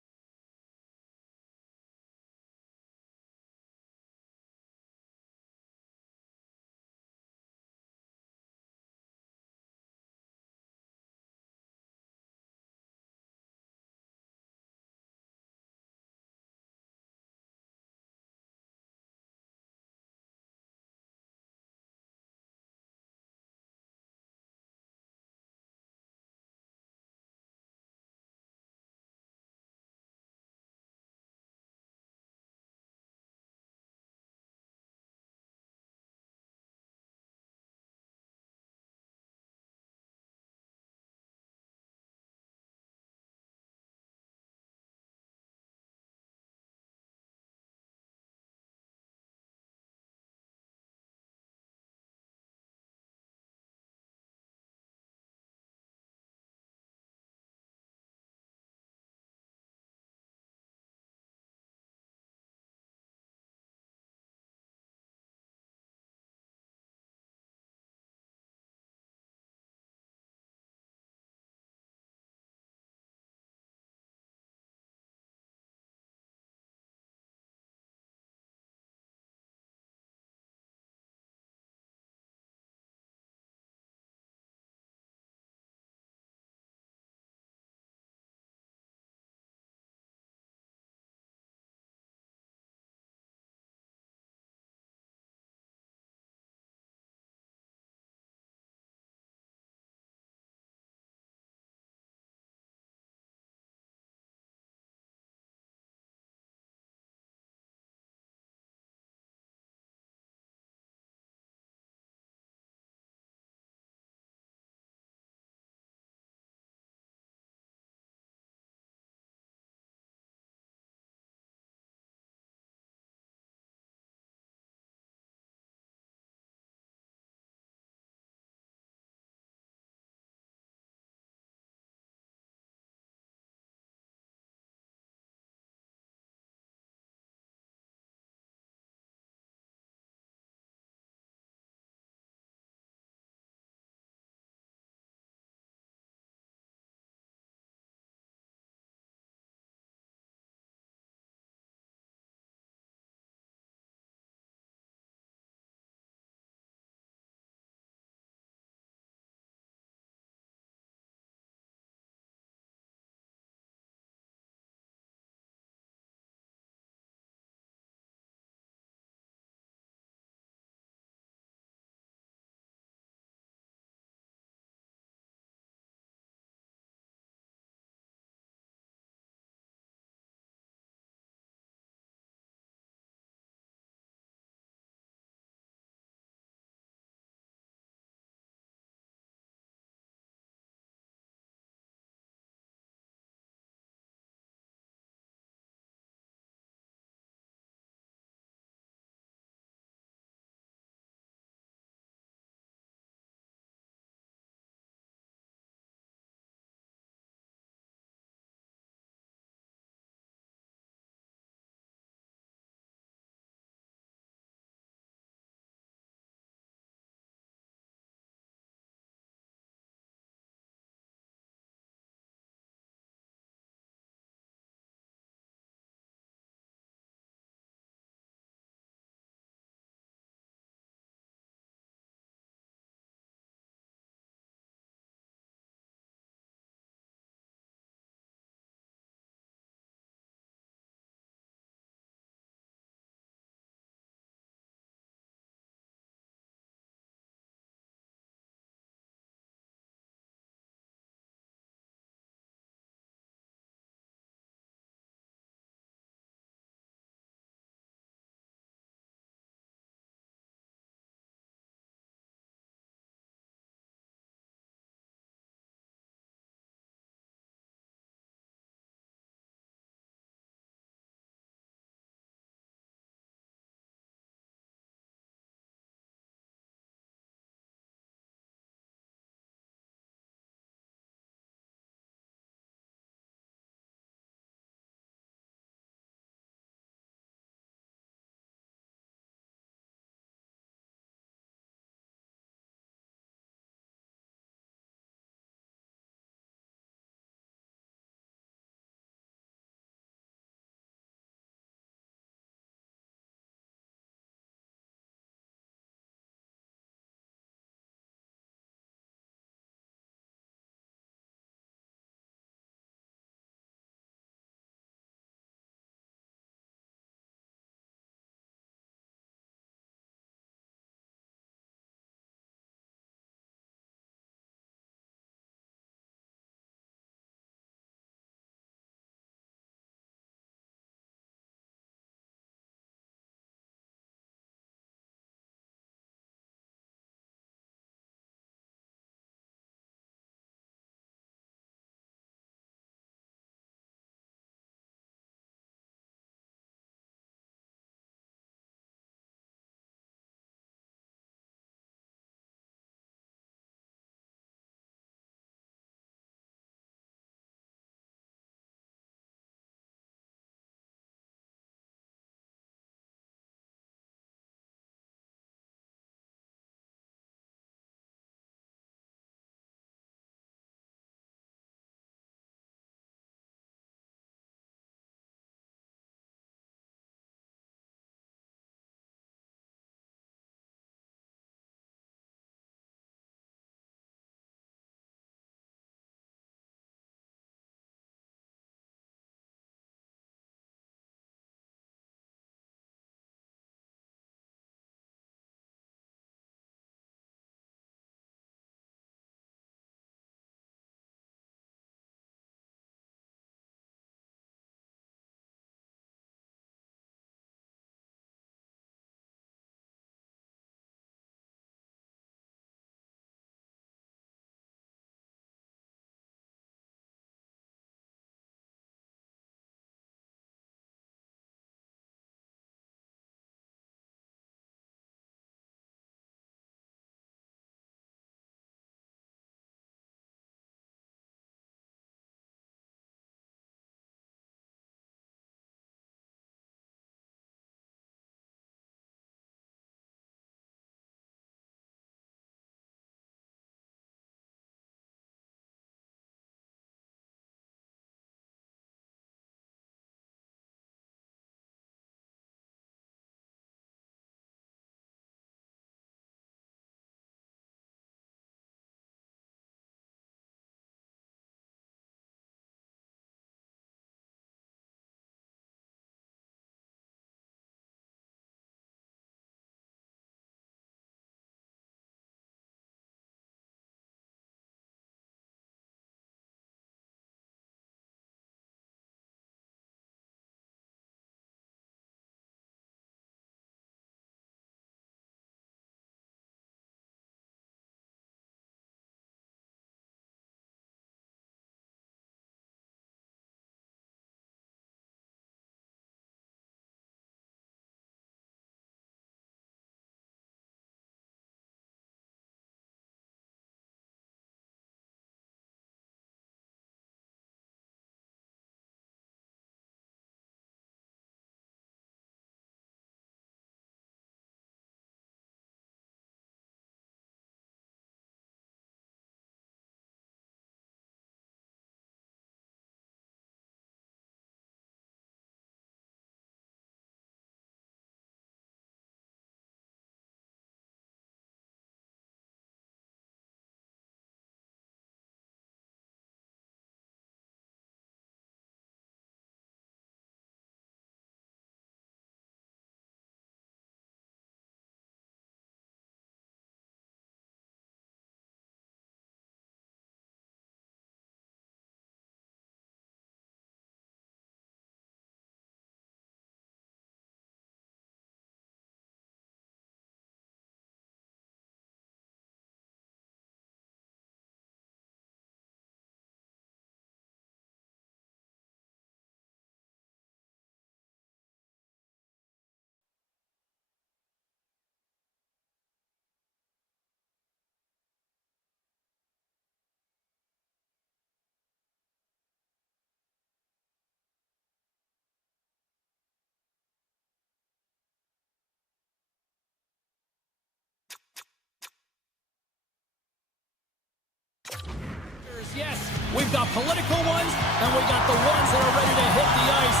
We've got political ones, and we got the ones that are ready to hit the ice.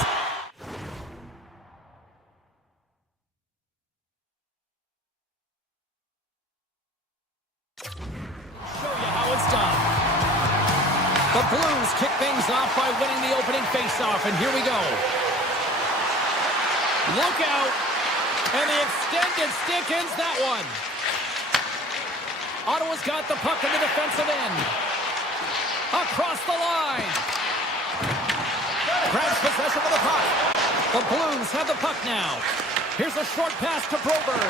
Show you how it's done. The Blues kick things off by winning the opening faceoff, and here we go. Look out, and the extended stick ends that one. Ottawa's got the puck in the defensive end. Across the line. Grabs possession of the puck. The Blues have the puck now. Here's a short pass to Broberg.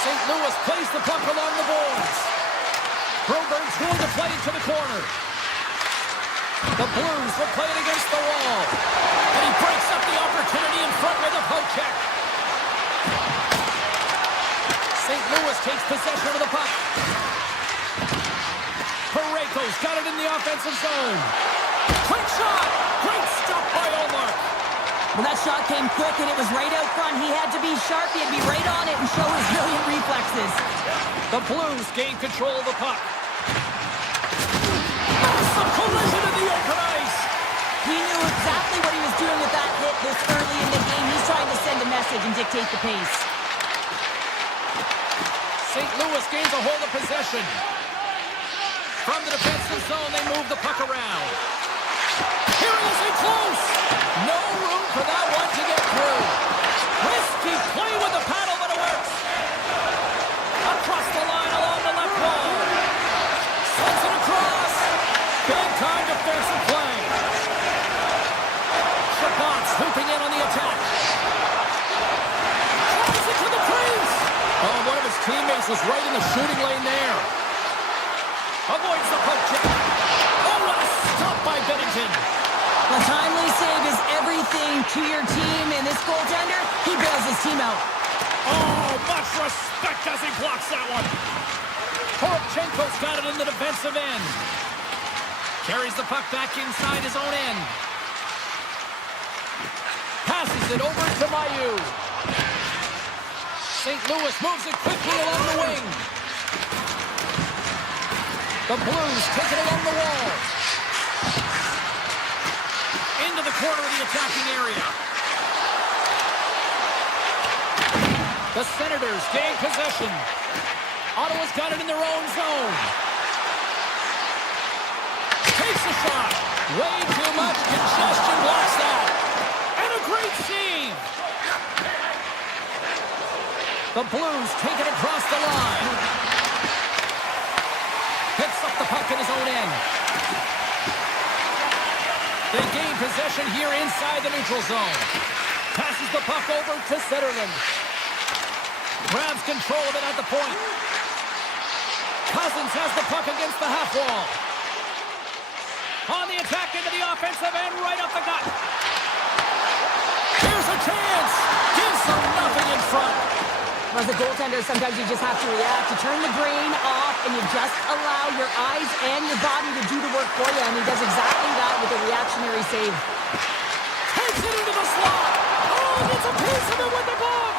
St. Louis plays the puck along the boards. Broberg's going to play it to the corner. The Blues will play it against the wall. And he breaks up the opportunity in front with a poke check. St. Louis takes possession of the puck. Parayko's got it in the offensive zone. Quick shot! Great stop by Omar. Well, that shot came quick, and it was right out front. He had to be sharp. He had to be right on it and show his brilliant reflexes. The Blues gain control of the puck. Massive collision in the open ice. He knew exactly what he was doing with that hit this early in the game. He's trying to send a message and dictate the pace. St. Louis gains a hold of possession. From the defensive zone, they move the puck around. Here it is in close. No room for that one to get through. Risky play with the paddle, but it works. Across the line along the left wall. Sends it across. Big-time defensive play. Chabot's looping in on the attack. Drives it to the crease. Oh, one of his teammates is right in the shooting lane there. Avoids the poke check. Oh, what a stop by Bennington. A timely save is everything to your team, and this goaltender, he bails his team out. Oh, much respect as he blocks that one. Poroshenko's got it in the defensive end. Carries the puck back inside his own end. Passes it over to Mailloux. St. Louis moves it quickly along the wing. The Blues take it along the wall. Into the corner of the attacking area. The Senators gain possession. Ottawa's got it in their own zone. Takes a shot. Way too much congestion blocks that. And a great save. The Blues take it across the line. Picks up the puck in his own end. They gain possession here inside the neutral zone. Passes the puck over to Zetterlund. Grabs control of it at the point. Cousins has the puck against the half wall. On the attack into the offensive end, right up the gut. Here's a chance. Gives them nothing in front. As a goaltender, sometimes you just have to react. You turn the brain off, and you just allow your eyes and your body to do the work for you, and he does exactly that with a reactionary save. Takes it into the slot. Oh, gets a piece of it with the glove.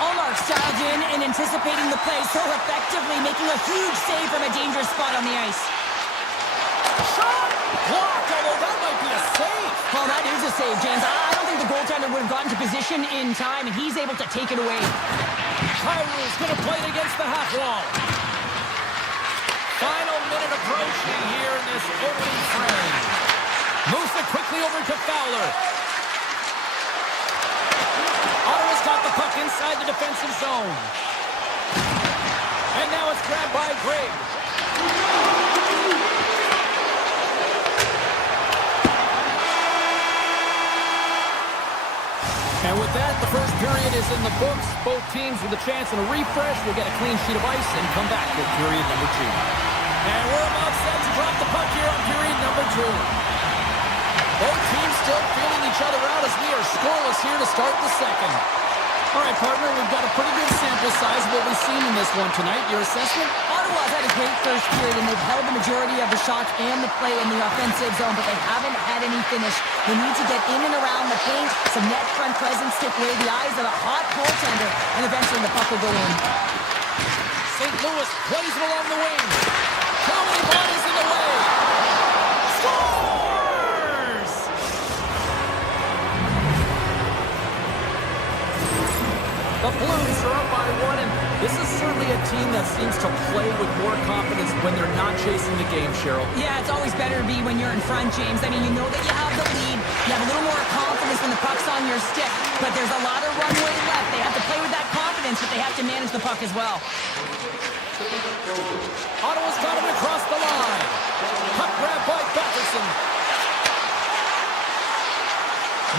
Ullmark styled in and anticipating the play so effectively, making a huge save from a dangerous spot on the ice. Shot blocked, although that might be a save. Oh, that is a save, James. I don't think the goaltender would have gotten to position in time, and he's able to take it away. Kyrou's going to play it against the half wall. Final minute approaching here in this opening frame. Moves it quickly over to Fowler. Ottawa's got the puck inside the defensive zone. And now it's grabbed by Grigg. And with that, the first period is in the books. Both teams with a chance and a refresh will get a clean sheet of ice and come back with period number 2. And we're about set to drop the puck here on period number 2. Both teams still feeling each other out as we are scoreless here to start the second. All right, partner, we've got a pretty good sample size of what we've seen in this one tonight. Your assessment? Ottawa's had a great first period, and they've held the majority of the shots and the play in the offensive zone, but they haven't had any finish. They need to get in and around the paint, some net front presence, take away the eyes of a hot goaltender, and eventually the puck will go in. St. Louis plays it along the wing. Too many bodies in the way. Scores! The Blues are up by 1, and this is certainly a team that seems to play with more confidence when they're not chasing the game, Cheryl. Yeah, it's always better to be when you're in front, James. I mean, you know that you have the lead. You have a little more confidence when the puck's on your stick, but there's a lot of runway left. They have to play with that confidence, but they have to manage the puck as well. Ottawa's got him across the line. Puck grab by Batherson.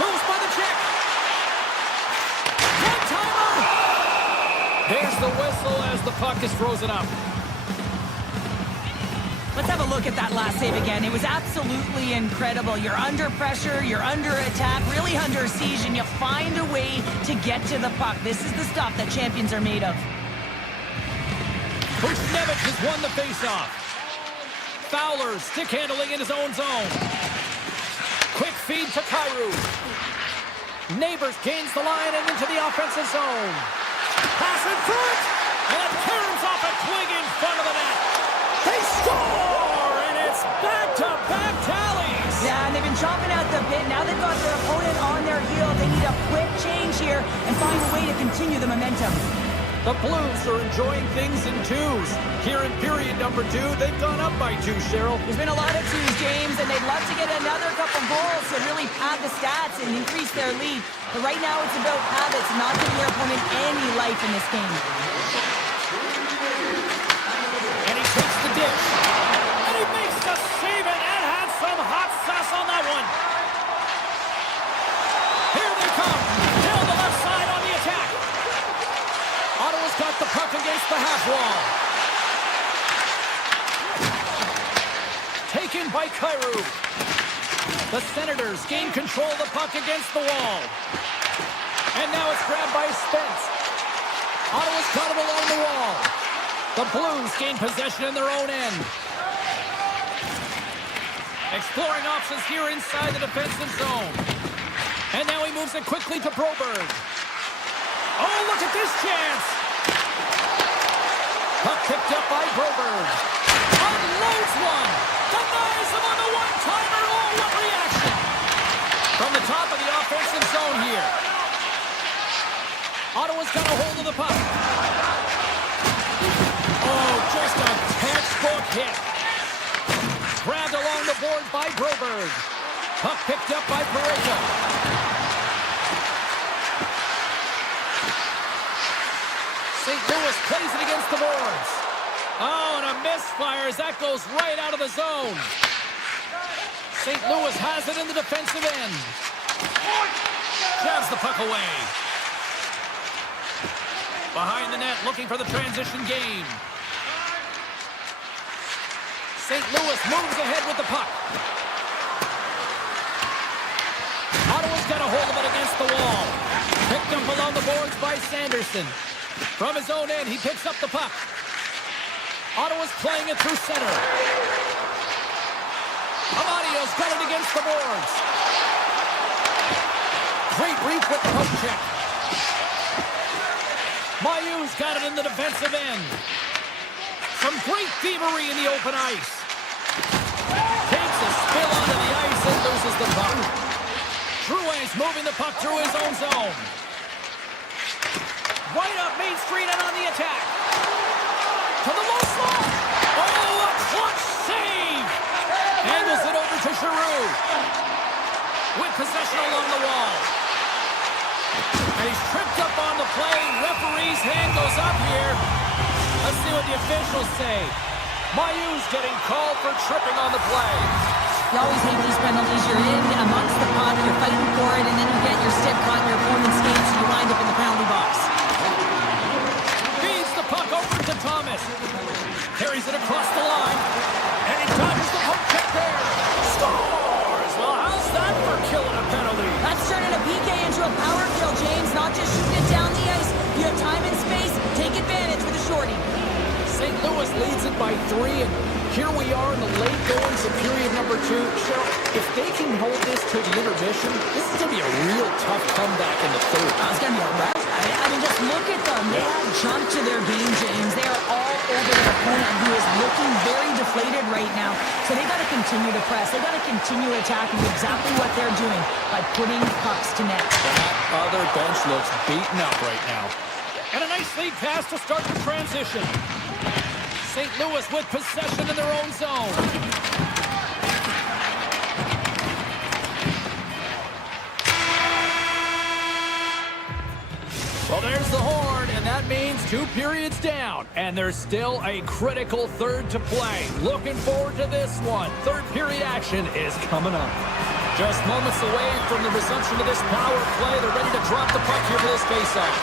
Moves by the check. One-timer! There's the whistle as the puck is frozen up. Let's have a look at that last save again. It was absolutely incredible. You're under pressure, you're under attack, really under siege, and you find a way to get to the puck. This is the stuff that champions are made of. Buchnevich has won the faceoff. Fowler stick handling in his own zone. Quick feed to Kyrou. Neighbors gains the line and into the offensive zone. Pass in front, and it caroms off a twig in front of the net. They score, and it's back-to-back tallies. Yeah, and they've been chomping at the bit. Now they've got their opponent on their heel. They need a quick change here and find a way to continue the momentum. The Blues are enjoying things in twos. Here in period number 2, they've gone up by 2, Cheryl. There's been a lot of twos, James, and they'd love to get another couple goals to really pad the stats and increase their lead. But right now it's about habits, not giving their opponent any life in this game. And he takes the dish. And he makes the save it and had some hot sauce on that one. Here they come. Down the left side on the attack. Ottawa's got the puck against the half wall. Taken by Kyrou. The Senators gain control of the puck against the wall. And now it's grabbed by Spence. Ottawa's got him along the wall. The Blues gain possession in their own end. Exploring options here inside the defensive zone. And now he moves it quickly to Broberg. Oh, look at this chance! Puck picked up by Broberg. Unloads one! Denies him on the one-timer! Oh, what reaction! From the top of the offensive zone here. Ottawa's got a hold of the puck. Oh, just a textbook hit. Grabbed along the board by Broberg. Puck picked up by Parayko. St. Louis plays it against the boards. Oh, and a misfire as that goes right out of the zone. St. Louis has it in the defensive end. Jabs the puck away. Behind the net, looking for the transition game. St. Louis moves ahead with the puck. Ottawa's got a hold of it against the wall. Picked up along the boards by Sanderson. From his own end, he picks up the puck. Ottawa's playing it through center. Amadio's got it against the boards. Great reach with the poke check. Mayu's got it in the defensive end. Some great thievery in the open ice. Takes a spill onto the ice and loses the puck. Drouin's moving the puck through his own zone. Right up Main Street and on the attack. To the low slot. Oh, a clutch save. Angles it over to Giroux. With possession along the wall. And he's tripped up on the play. Referee's hand goes up here. Let's see what the officials say. Mayu's getting called for tripping on the play. You always hate these penalties. You're in amongst the puck, you're fighting for it, and then you get your stick caught in your opponent's skates, and you wind up in the penalty box. Feeds the puck over to Thomas. Carries it across the line. And he dodges the poke check there. Scores! Well, how's that for killing a penalty? That's turning a PK into a power kill, James. Not just shooting it down the ice. You have time and space. Take advantage with a shorty. St. Louis leads it by 3, and here we are in the late goings of period number 2. Cheryl, if they can hold this to the intermission, this is going to be a real tough comeback in the third. It's going to be a rout. I mean, just look look at them. They have jump to their game, James. They are all over their opponent, who is looking very deflated right now. So they got to continue to press. They got to continue attacking exactly what they're doing by putting pucks to net. That other bench looks beaten up right now. And a nice lead pass to start the transition. St. Louis with possession in their own zone. Well, there's the horn, and that means 2 periods down. And there's still a critical third to play. Looking forward to this one. Third period action is coming up. Just moments away from the resumption of this power play. They're ready to drop the puck here for this faceoff.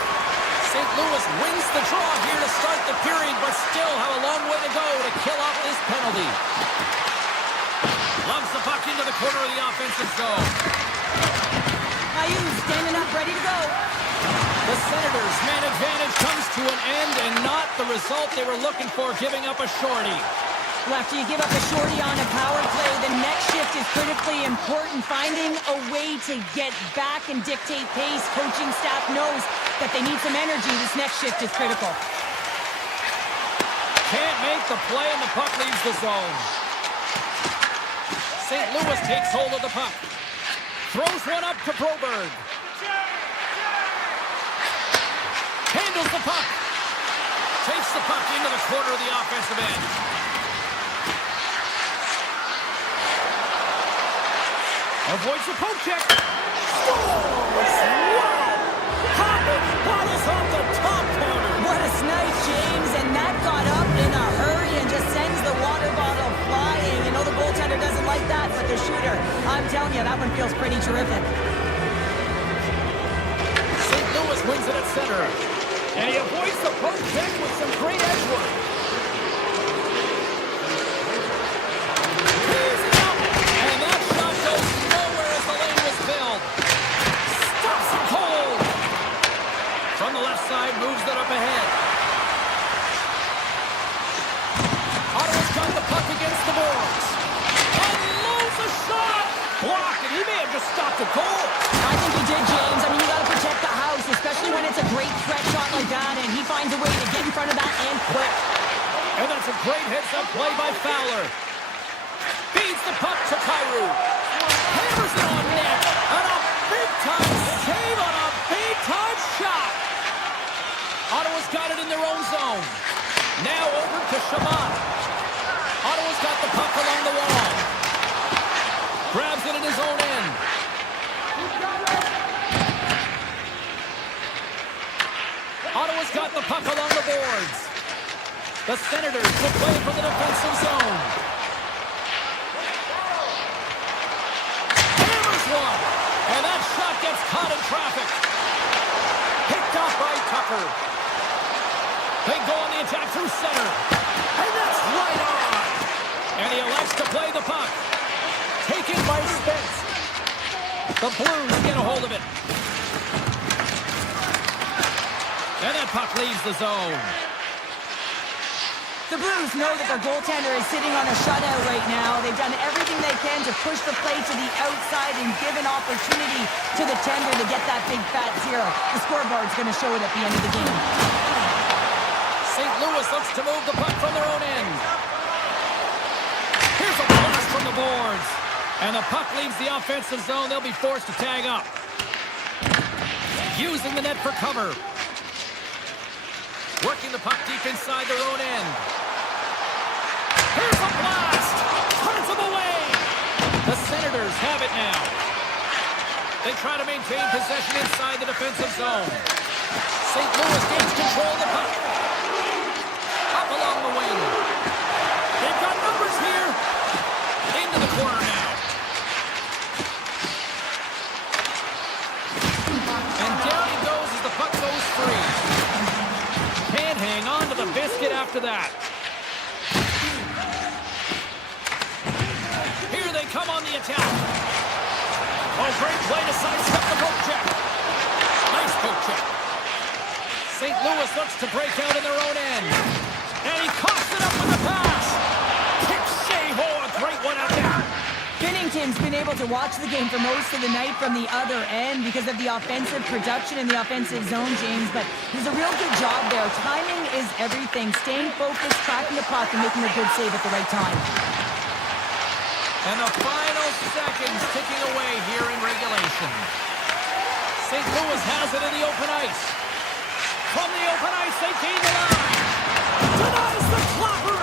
St. Louis wins the draw here to start the period, but still have a long way to go to kill off this penalty. Loves the puck into the corner of the offensive zone. Caillou standing up, ready to go. The Senators' man advantage comes to an end, and not the result they were looking for, giving up a shorty. Well, after you give up a shorty on a power play, the next shift is critically important. Finding a way to get back and dictate pace. Coaching staff knows that they need some energy. This next shift is critical. Can't make the play, and the puck leaves the zone. St. Louis takes hold of the puck. Throws one up to Broberg. Handles the puck. Takes the puck into the corner of the offensive end. Avoids the poke check. Scores! Wow! Hopping bottles off the top corner. What a snipe, James, and that got up in a hurry and just sends the water bottle flying. You know the goaltender doesn't like that, but the shooter, I'm telling you, that one feels pretty terrific. St. Louis wins it at center. And he avoids the poke check with some great edge work. Tees it up, and that shot goes nowhere as the lane was filled. Stops it cold. From the left side, moves it up ahead. Ottawa's got the puck against the boards. Unloads a shot. Blocked, and he may have just stopped a goal. I think he did, James. I mean, you got to protect the house, especially when it's a great threat shot like that, and he finds a way to get in front of that and quick. And that's a great heads-up play by Fowler. Feeds the puck to Caillou. Hammers it on net. And a big-time save on a big-time shot. Ottawa's got it in their own zone. Now over to Shabbat. Ottawa's got the puck along the wall. Grabs it in his own end. Ottawa's got the puck along the boards. The Senators will play from the defensive zone. Hammers one. And that shot gets caught in traffic. Picked off by Tucker. They go on the attack through center. And that's right on. And he elects to play the puck. Taken by Spence. The Blues get a hold of it. And that puck leaves the zone. The Blues know that their goaltender is sitting on a shutout right now. They've done everything they can to push the play to the outside and give an opportunity to the tender to get that big fat zero. The scoreboard's going to show it at the end of the game. St. Louis looks to move the puck from their own end. Here's a blast from the boards. And the puck leaves the offensive zone. They'll be forced to tag up. Using the net for cover. Working the puck deep inside their own end. Here's a blast! Turns him away! The Senators have it now. They try to maintain possession inside the defensive zone. St. Louis gains control of the puck. Up along the wing. They've got numbers here. Into the corner now. And down he goes as the puck goes free. Can't hang on to the biscuit after that. Here they come on the attack. Oh, great play to sidestep the poke check. Nice poke check. St. Louis looks to break out in their own end. And he coughs it up with a pass. Kick save. Oh, a great one out there. Binnington Tim's been able to watch the game for most of the night from the other end because of the offensive production in the offensive zone, James, but he's a real good job there. Timing is everything. Staying focused, tracking the puck, and making a good save at the right time. And the final seconds ticking away here in regulation. St. Louis has it in the open ice. From the open ice, they gain the line. Denies the clapper.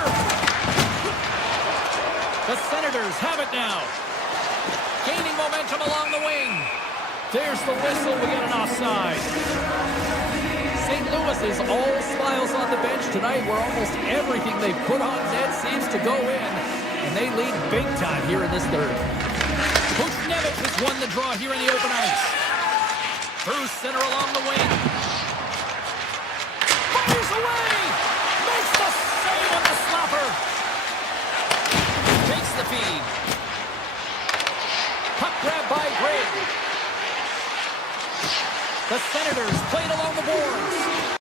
The Senators have it now. Gaining momentum along the wing. There's the whistle. We get an offside. St. Louis is all smiles on the bench tonight, where almost everything they've put on net seems to go in. And they lead big time here in this third. Buchnevich has won the draw here in the open ice. Through center along the wing. Fires away! Makes the save on the slapper. Takes the feed. Puck grab by Gray. The Senators played along the boards.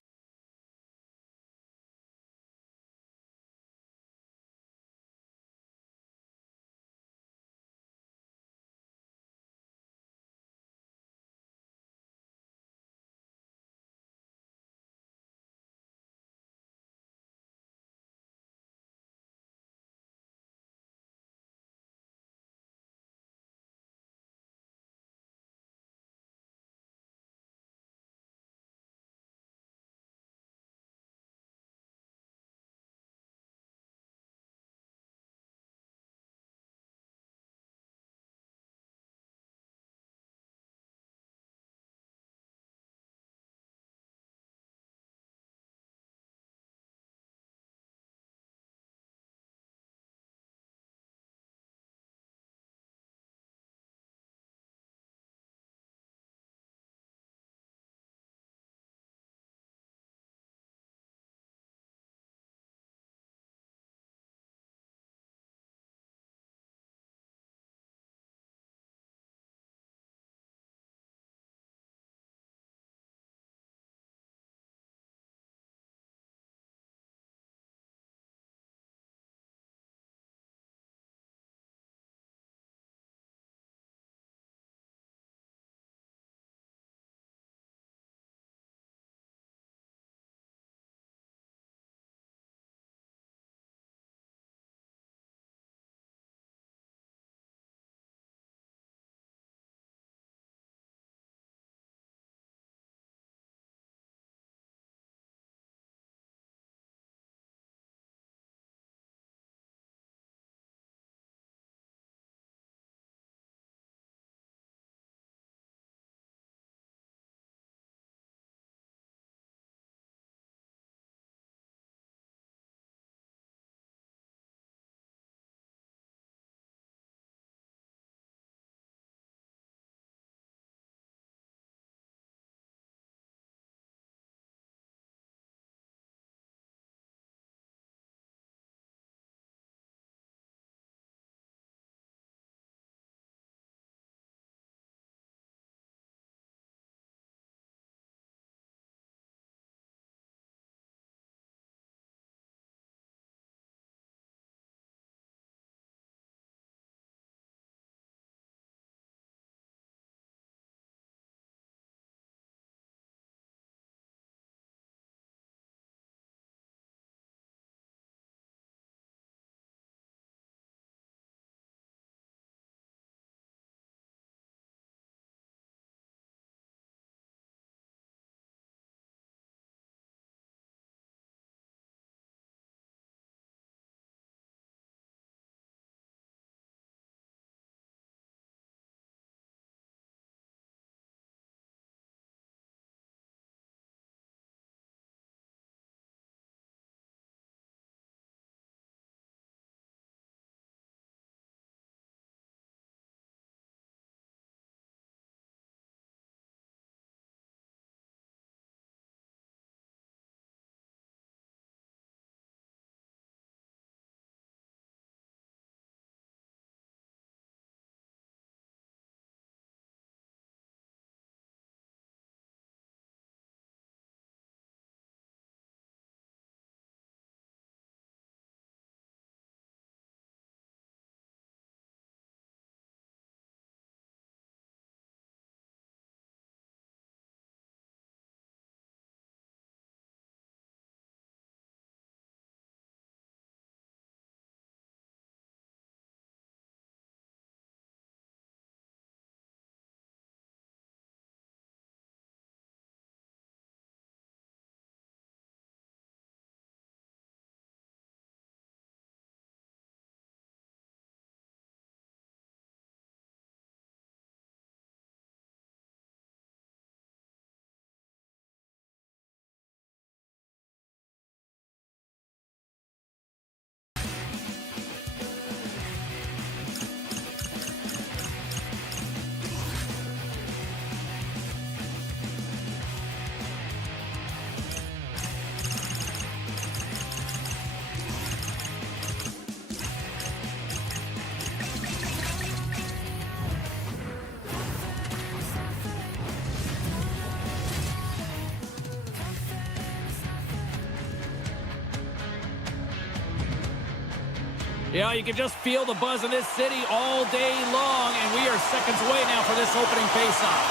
Yeah, you can just feel the buzz in this city all day long, and we are seconds away now for this opening faceoff.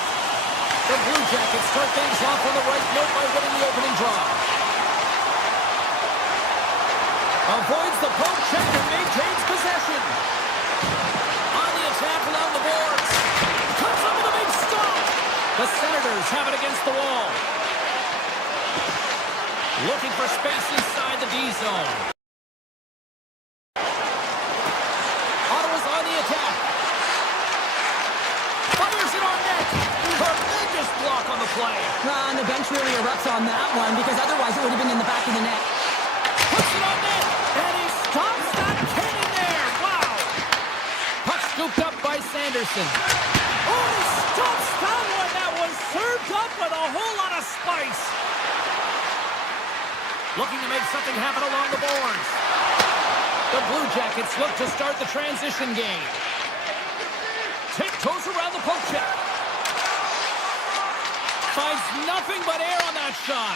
The Blue Jackets start things off on the right note by winning the opening draw. Avoids the poke check and maintains possession. On the attack along the boards. Comes up with a big stop. The Senators have it against the wall. Looking for space inside the D zone. Ottawa's on the attack. Fires it on net. Tremendous block on the play. And the bench really erupts on that one because otherwise it would have been in the back of the net. Puts it on net. And he stops that cannon there. Wow. Puck scooped up by Sanderson. Oh, he stops that one. That was served up with a whole lot of spice. Looking to make something happen along the boards. The Blue Jackets look to start the transition game. Tiptoes around the poke check. Finds nothing but air on that shot.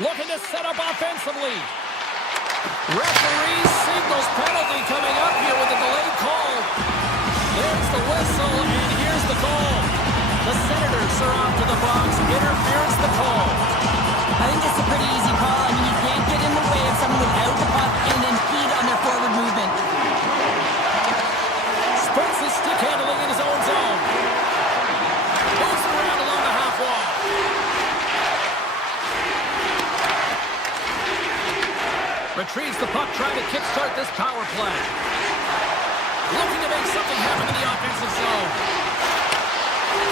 Looking to set up offensively. Referee signals penalty coming up here with a delayed call. There's the whistle, and here's the call. The Senators are off to the box. Interference the call. I think it's a pretty easy call. I mean, you can't get in the way of someone without the puck and impede on their forward movement. Sprints his stick handling in his own zone. Moves it around along the half wall. Retrieves the puck, trying to kickstart this power play. Looking to make something happen in the offensive zone.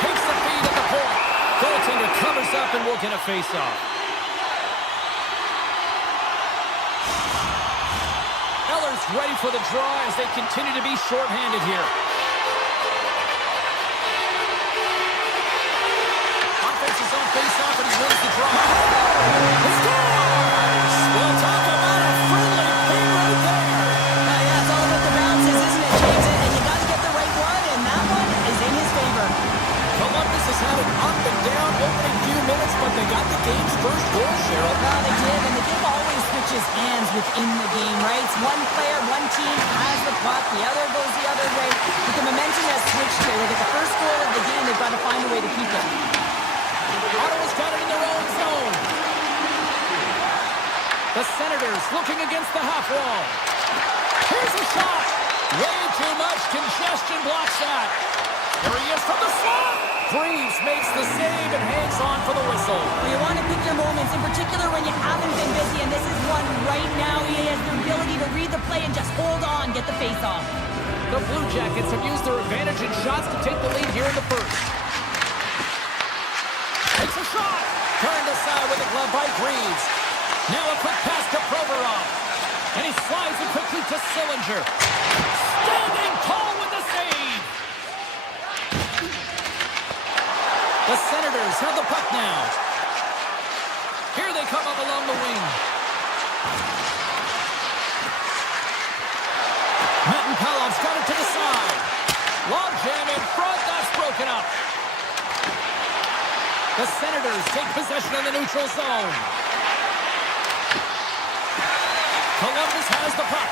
Takes the feed at the point. Goaltender covers up and will get a face-off. Eller's ready for the draw as they continue to be shorthanded here. Offensive zone face-off, and he wins the draw. He scores! We'll talk about a friendly play right there. Yeah, it's all about the bounces, isn't it, James? And you got to get the right one, and that one is in his favor. Columbus has had an up and down opening few minutes, but they got the game's first goal, Cheryl. Well, they did, and the game always switches hands within the game, right? It's one player, one team has the puck, the other goes the other way. But the momentum has switched here. They get the first goal of the game, they've got to find a way to keep it. Ottawa's got it in their own zone. The Senators looking against the half wall. Here's a shot. Way too much congestion blocks that. There he is from the slot. Greaves makes the save and hangs on for the whistle. Well, you want to pick your moments, in particular when you haven't been busy, and this is one right now. He has the ability to read the play and just hold on, get the face off. The Blue Jackets have used their advantage in shots to take the lead here in the first. Takes a shot. Turned aside with a glove by Greaves. Now a quick pass to Provorov. And he slides it quickly to Sillinger. Standing tall with the save. The Senators have the puck now. Here they come up along the wing. Matt Palov's got it to the side. Log jam in front, that's broken up. The Senators take possession in the neutral zone. Columbus has the puck.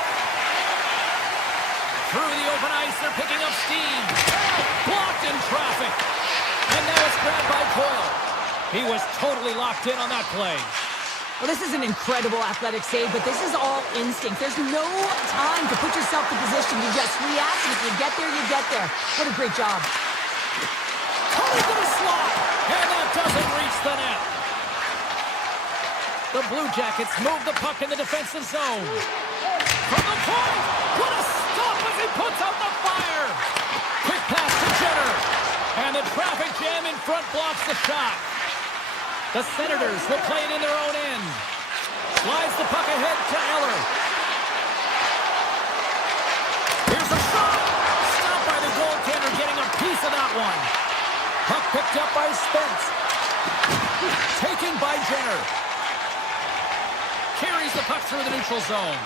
Through the open ice, they're picking up steam. Blocked in traffic. And now it's grabbed by Coyle. He was totally locked in on that play. Well, this is an incredible athletic save, but this is all instinct. There's no time to put yourself in position. You just react. If you get there, you get there. What a great job. Coming to the slot. And that doesn't reach the net. The Blue Jackets move the puck in the defensive zone. From the point. What a stop as he puts out the fire. Quick pass to Jenner. And the traffic jam in front blocks the shot. The Senators will play it in their own end. Slides the puck ahead to Eller. Here's a shot. Stopped by the goaltender, getting a piece of that one. Puck picked up by Spence. Taken by Jenner. Carries the puck through the neutral zone.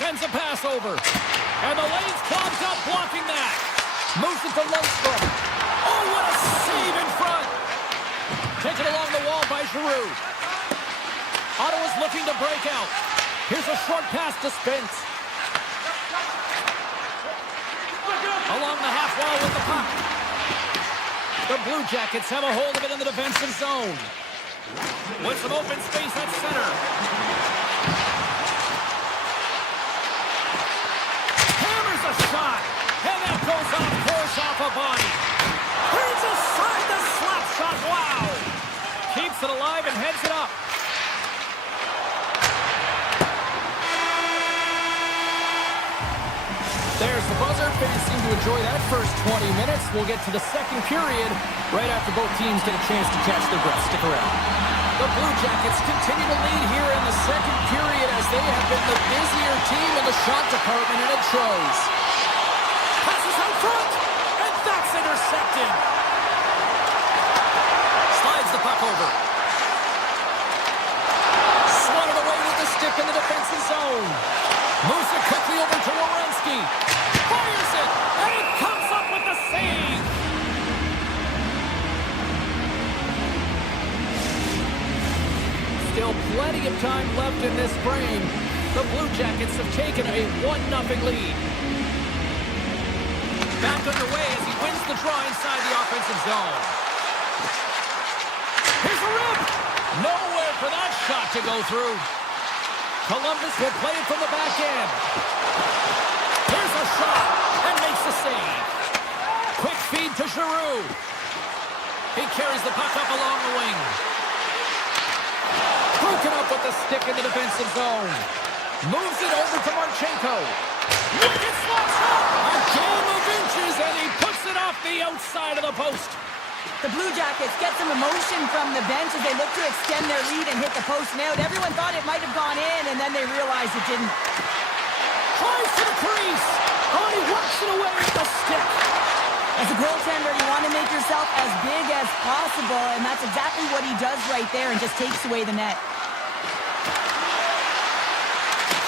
Sends a pass over. And the lane's clogged up, blocking that. Moves it to Lundstrom. Oh, what a save in front. Taken along the wall by Giroux. Ottawa's looking to break out. Here's a short pass to Spence. Along the half wall with the puck. The Blue Jackets have a hold of it in the defensive zone. With some open space at center. Hammers a shot. And that goes off course off a body. Here's a side to slap shot. Wow. Keeps it alive and heads it up. There's the buzzer. Fans seem to enjoy that first 20 minutes. We'll get to the second period right after both teams get a chance to catch their breath. Stick around. The Blue Jackets continue to lead here in the second period as they have been the busier team in the shot department, and it shows. Passes out front, and that's intercepted. Slides the puck over. Swatted away with the stick in the defensive zone. Moves it quickly over to Werenski. Fires it, and he comes up with the save. Still plenty of time left in this frame. The Blue Jackets have taken a 1-0 lead. Back underway as he wins the draw inside the offensive zone. Here's a rip. Nowhere for that shot to go through. Columbus will play it from the back end. Here's a shot and makes the save. Quick feed to Giroux. He carries the puck up along the wing. Broken up with the stick in the defensive zone. Moves it over to Marchenko. Wicked slap shot. A game of inches, and he puts it off the outside of the post. The Blue Jackets get some emotion from the bench as they look to extend their lead and hit the post and out. Everyone thought it might have gone in, and then they realized it didn't. Tries to the crease. Oh, he works it away with the stick. As a goaltender, you want to make yourself as big as possible, and that's exactly what he does right there and just takes away the net.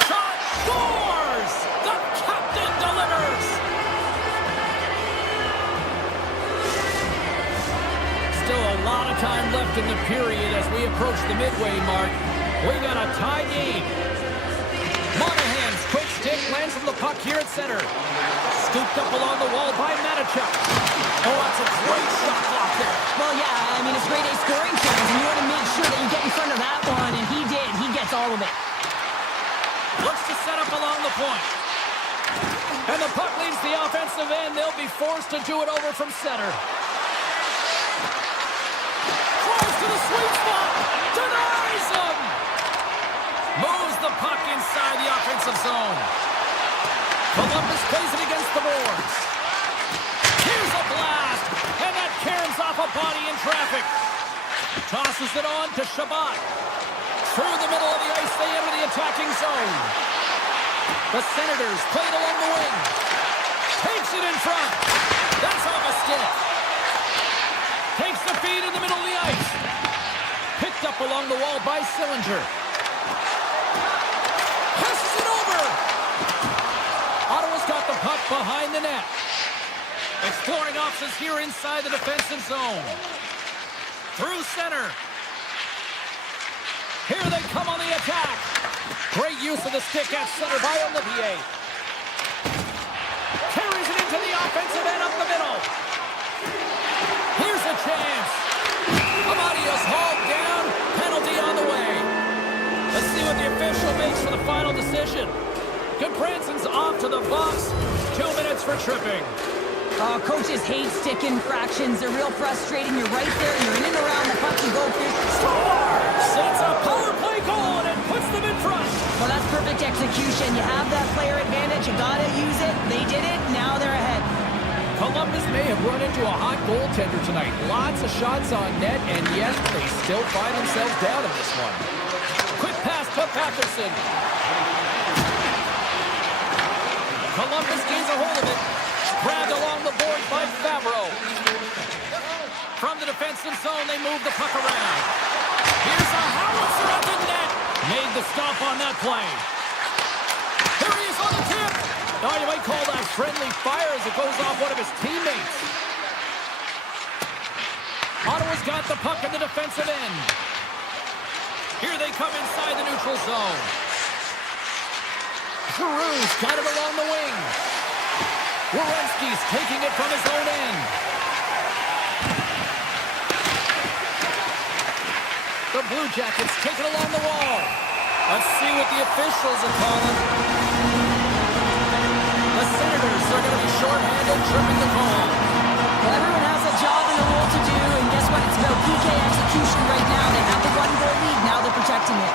Shot scores! The captain delivers! Still a lot of time left in the period as we approach the midway mark. We got a tie game. Monahan's quick stick lands from the puck here at center. Scooped up along the wall by Matichuk. Oh, that's a great shot block there. Well, yeah, I mean, it's grade A scoring chance, and you want to make sure that you get in front of that one, and he did. He gets all of it. Looks to set up along the point. And the puck leaves the offensive end. They'll be forced to do it over from center. Throws to the sweet spot. Denies him. Moves the puck inside the offensive zone. Columbus plays it against the boards. Here's a blast. And that caroms off a body in traffic. Tosses it on to Shabbat. Through the middle of the ice, they enter the attacking zone. The Senators play it along the wing. Takes it in front. That's off a stick. Takes the feed in the middle of the ice. Picked up along the wall by Sillinger. Passes it over. Ottawa's got the puck behind the net. Exploring options here inside the defensive zone. Through center. Here they come on the attack. Great use of the stick at center by Olivier. Carries it into the offensive end up the middle. Here's a chance. Amadios hauled down. Penalty on the way. Let's see what the official makes for the final decision. Goodbranson's off to the box. 2 minutes for tripping. Coaches hate stick infractions. They're real frustrating. You're right there. You're in and around the puck. You go through. Scores! It's a power play goal, and it puts them in front. Well, that's perfect execution. You have that player advantage. You got to use it. They did it. Now they're ahead. Columbus may have run into a hot goaltender tonight. Lots of shots on net, and yet they still find themselves down in this one. Quick pass to Patterson. Columbus gains a hold of it. Grabbed along the board by Favreau. From the defensive zone, they move the puck around. Here's a howitzer at the net. Made the stop on that play. Here he is on the tip. Oh, you might call that friendly fire as it goes off one of his teammates. Ottawa's got the puck in the defensive end. Here they come inside the neutral zone. Giroux's got it along the wing. Werenski's taking it from his own end. The Blue Jackets take it along the wall. Let's see what the officials are calling. The Senators are going to be shorthanded, tripping the call. Well, everyone has a job and a role to do, and guess what? It's about PK execution right now. They have the one-goal lead. Now they're protecting it.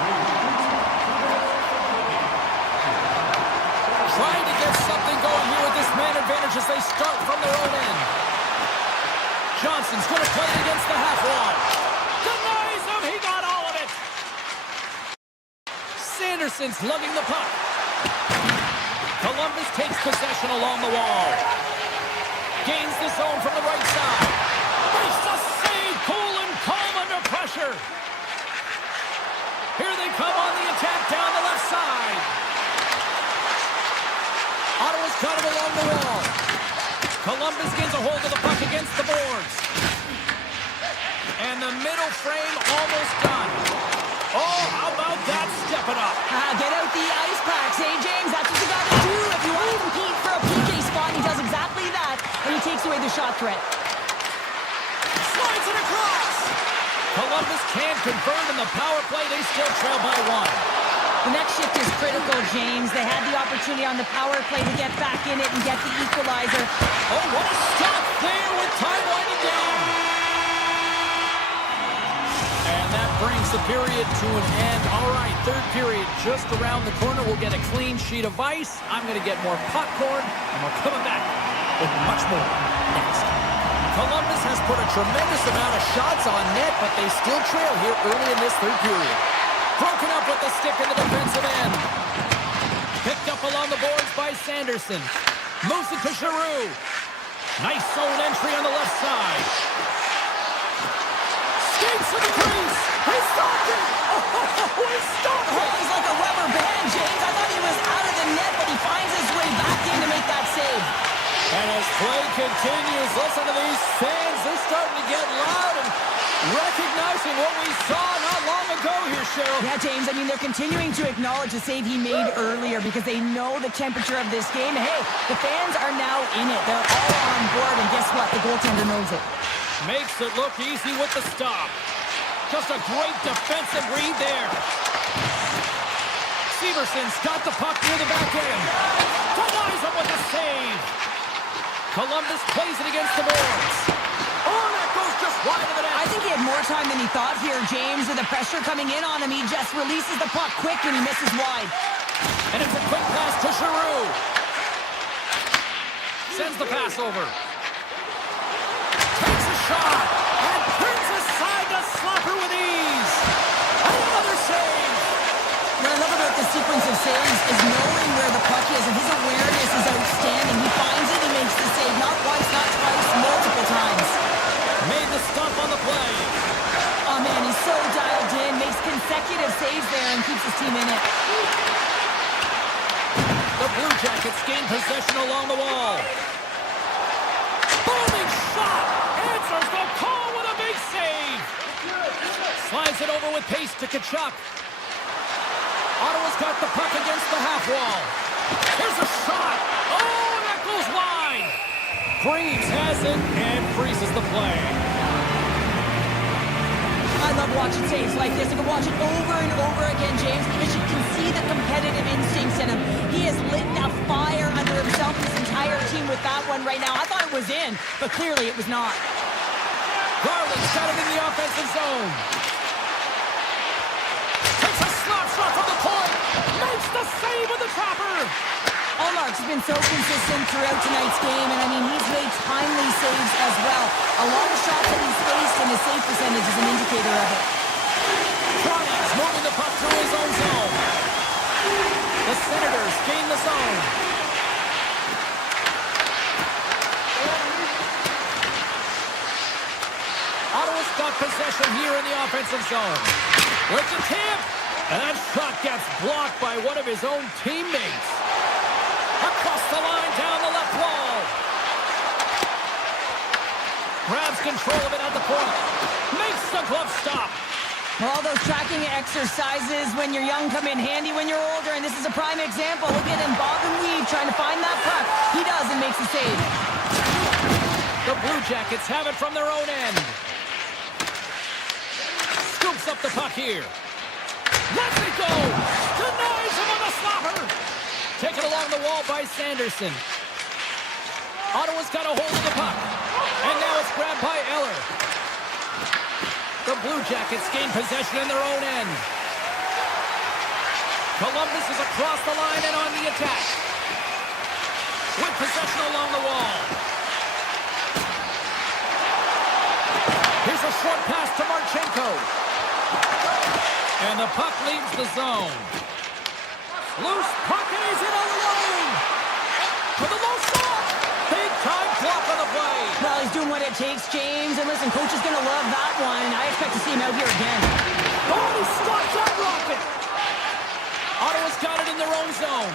Trying to get something going here with this man advantage as they start from their own end. Johnson's going to play it against the half wall. Denies him. He got all of it. Sanderson's lugging the puck. Columbus takes possession along the wall. Gains the zone from the right side. Makes the save. Cool and calm under pressure. Here they come on the attack down the left side. Ottawa's got it along the wall. Columbus gains a hold of the puck against the boards. And the middle frame almost done. Oh, how about that stepping up? Get out the ice packs, hey, James? That's what you got to do if you want to compete for a PK spot. He does exactly that, and he takes away the shot threat. Slides it across. Columbus can't convert in the power play. They still trail by one. The next shift is critical, James. They had the opportunity on the power play to get back in it and get the equalizer. Oh, what a stop there with time winding down. And that brings the period to an end. All right, third period just around the corner. We'll get a clean sheet of ice. I'm going to get more popcorn, and we're coming back with much more next. Columbus has put a tremendous amount of shots on net, but they still trail here early in this third period. Broken up with the stick in the defensive end. Picked up along the boards by Sanderson. Moves it to Giroux. Nice zone entry on the left side. Skates to the crease. He stopped it. Oh, he stopped it. Oh, he's like a rubber band, James. I thought he was out of the net, but he finds his way back in to make that save. And as play continues, listen to these fans. They're starting to get loud and recognizing what we saw not long ago here, Cheryl. Yeah, James, I mean, they're continuing to acknowledge the save he made earlier because they know the temperature of this game. Hey, the fans are now in it. They're all on board, and guess what? The goaltender knows it. Makes it look easy with the stop. Just a great defensive read there. Severson's got the puck near the back end. Denies him with a save. Columbus plays it against the boards. Oh, that goes just wide of the net. I think he had more time than he thought here, James. With the pressure coming in on him, he just releases the puck quick and he misses wide. And it's a quick pass to Giroux. Sends the pass over. Takes a shot and turns aside to Slapper with ease. Another save. What I love about the sequence of saves is knowing where the puck is, and his awareness is outstanding. He finds it, he makes the save, not once, not twice, multiple times. Made the stop on the play. Oh, man, he's so dialed in, makes consecutive saves there and keeps his team in it. The Blue Jackets gain possession along the wall. Booming shot! Answers the call with a big save! Slides it over with pace to Tkachuk. Ottawa's got the puck against the half wall. Here's a shot! Oh, that goes wide! Freeze has it and freezes the play. I love watching saves like this. I can watch it over and over again, James, because you can see the competitive instincts in him. He has lit a fire under himself and his entire team with that one right now. I thought it was in, but clearly it was not. Garland's got it in the offensive zone. Takes a slap shot from the point. Makes the save with the trapper. Allmark's been so consistent throughout tonight's game, and I mean, he's made timely saves as well. A lot of shots that he's faced, and his save percentage is an indicator of it. Carney's moving the puck through his own zone. The Senators gain the zone. Ottawa's got possession here in the offensive zone. With the tip, and that shot gets blocked by one of his own teammates. Across the line, down the left wall. Grabs control of it at the point. Makes the glove stop. Well, all those tracking exercises when you're young come in handy when you're older, and this is a prime example. Look at him bob and weave trying to find that puck. He does and makes the save. The Blue Jackets have it from their own end. Scoops up the puck here. Lets it go. Denies him on the slapper. Taken along the wall by Sanderson. Ottawa's got a hold of the puck. And now it's grabbed by Eller. The Blue Jackets gain possession in their own end. Columbus is across the line and on the attack. With possession along the wall. Here's a short pass to Marchenko. And the puck leaves the zone. Loose puck and he's in alone. For the low shot. Big time block on the play. Well, he's doing what it takes, James. And listen, coach is going to love that one. I expect to see him out here again. Oh, he stops that rocket. Ottawa's got it in their own zone.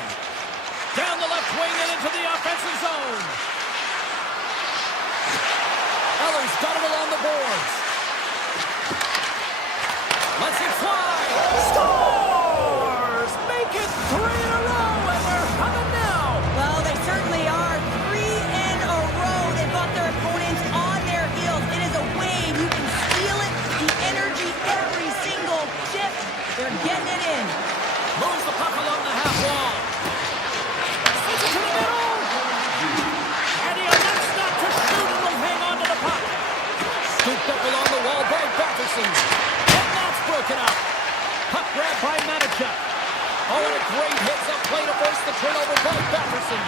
Down the left wing and into the offensive zone. Eller's got it along the boards. Lets it fly. Scores! Make it 3 in a row, and they're coming now. Well, they certainly are. 3 in a row. They've got their opponents on their heels. It is a wave. You can feel it. The energy, every single shift. They're getting it in. Moves the puck along the half wall. Sends it to the middle. And he elects not to shoot and will hang on to the puck. Scooped up along the wall by Batherson. And that's broken up. Puck grab by Manichuk. Oh, and a great hits-up play to force the turnover by Batherson.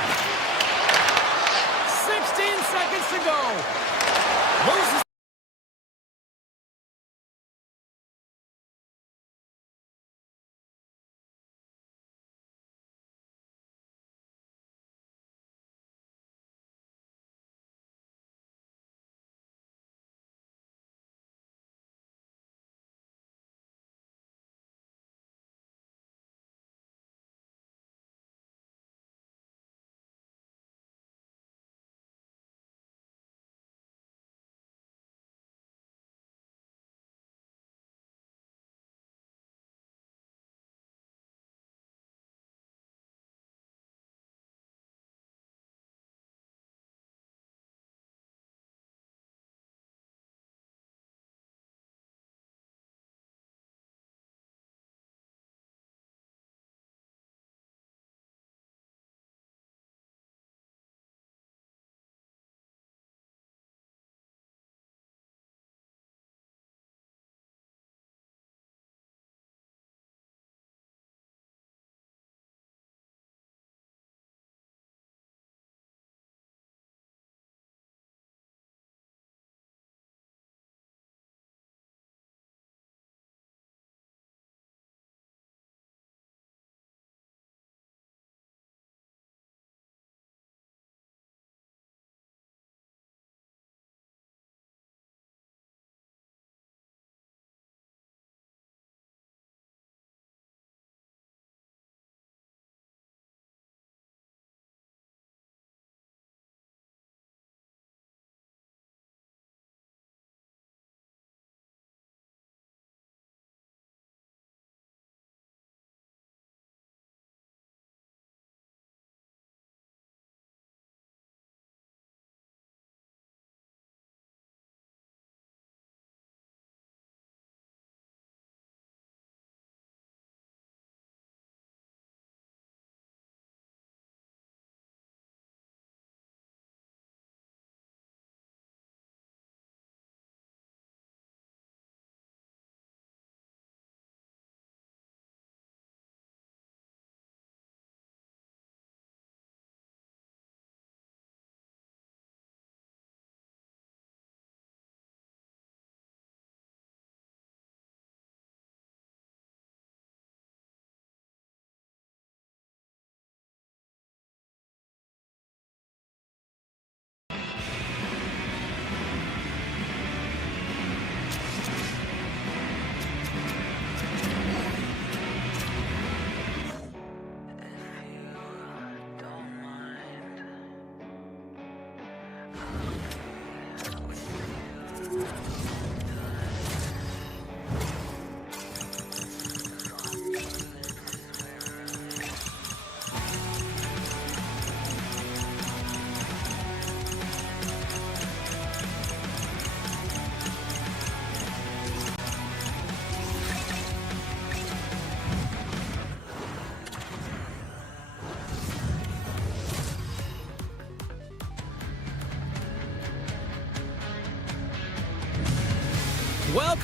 16 seconds to go. Loses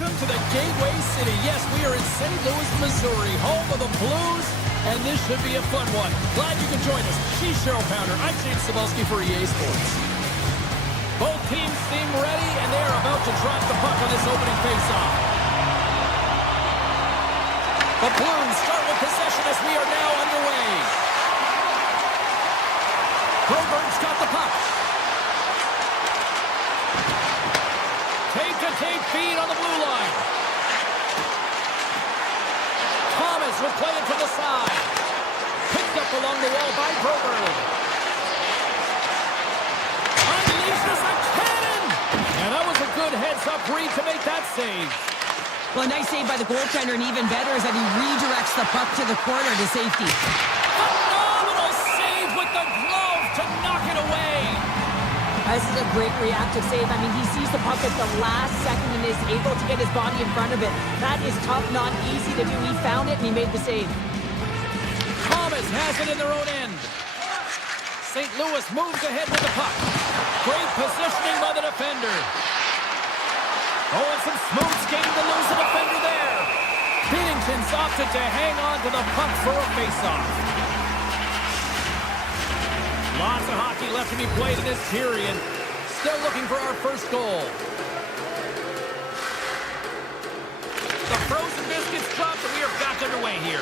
Welcome to the Gateway City. Yes, we are in St. Louis, Missouri, home of the Blues, and this should be a fun one. Glad you can join us. She's Cheryl Pounder. I'm James Cebulski for EA Sports. Both teams seem ready, and they are about to drop the puck on this opening faceoff. The Blues start with possession as we are now underway. Broberg's got the puck. Tape-to-tape feed on the blue line. Thomas will play it to the side. Picked up along the wall by Broberg. Unleashes a cannon! And that was a good heads-up read to make that save. Well, a nice save by the goaltender, and even better is that he redirects the puck to the corner to safety. Phenomenal save with the glove to knock it away. This is a great reactive save. I mean, he sees the puck at the last second and is able to get his body in front of it. That is tough, not easy to do. He found it, and he made the save. Thomas has it in their own end. St. Louis moves ahead with the puck. Great positioning by the defender. Oh, and some smooth skating to lose the defender there. Binnington's opted to hang on to the puck for a faceoff. Lots of hockey left to be played in this period. Still looking for our first goal. The frozen biscuits dropped, and we are back underway here.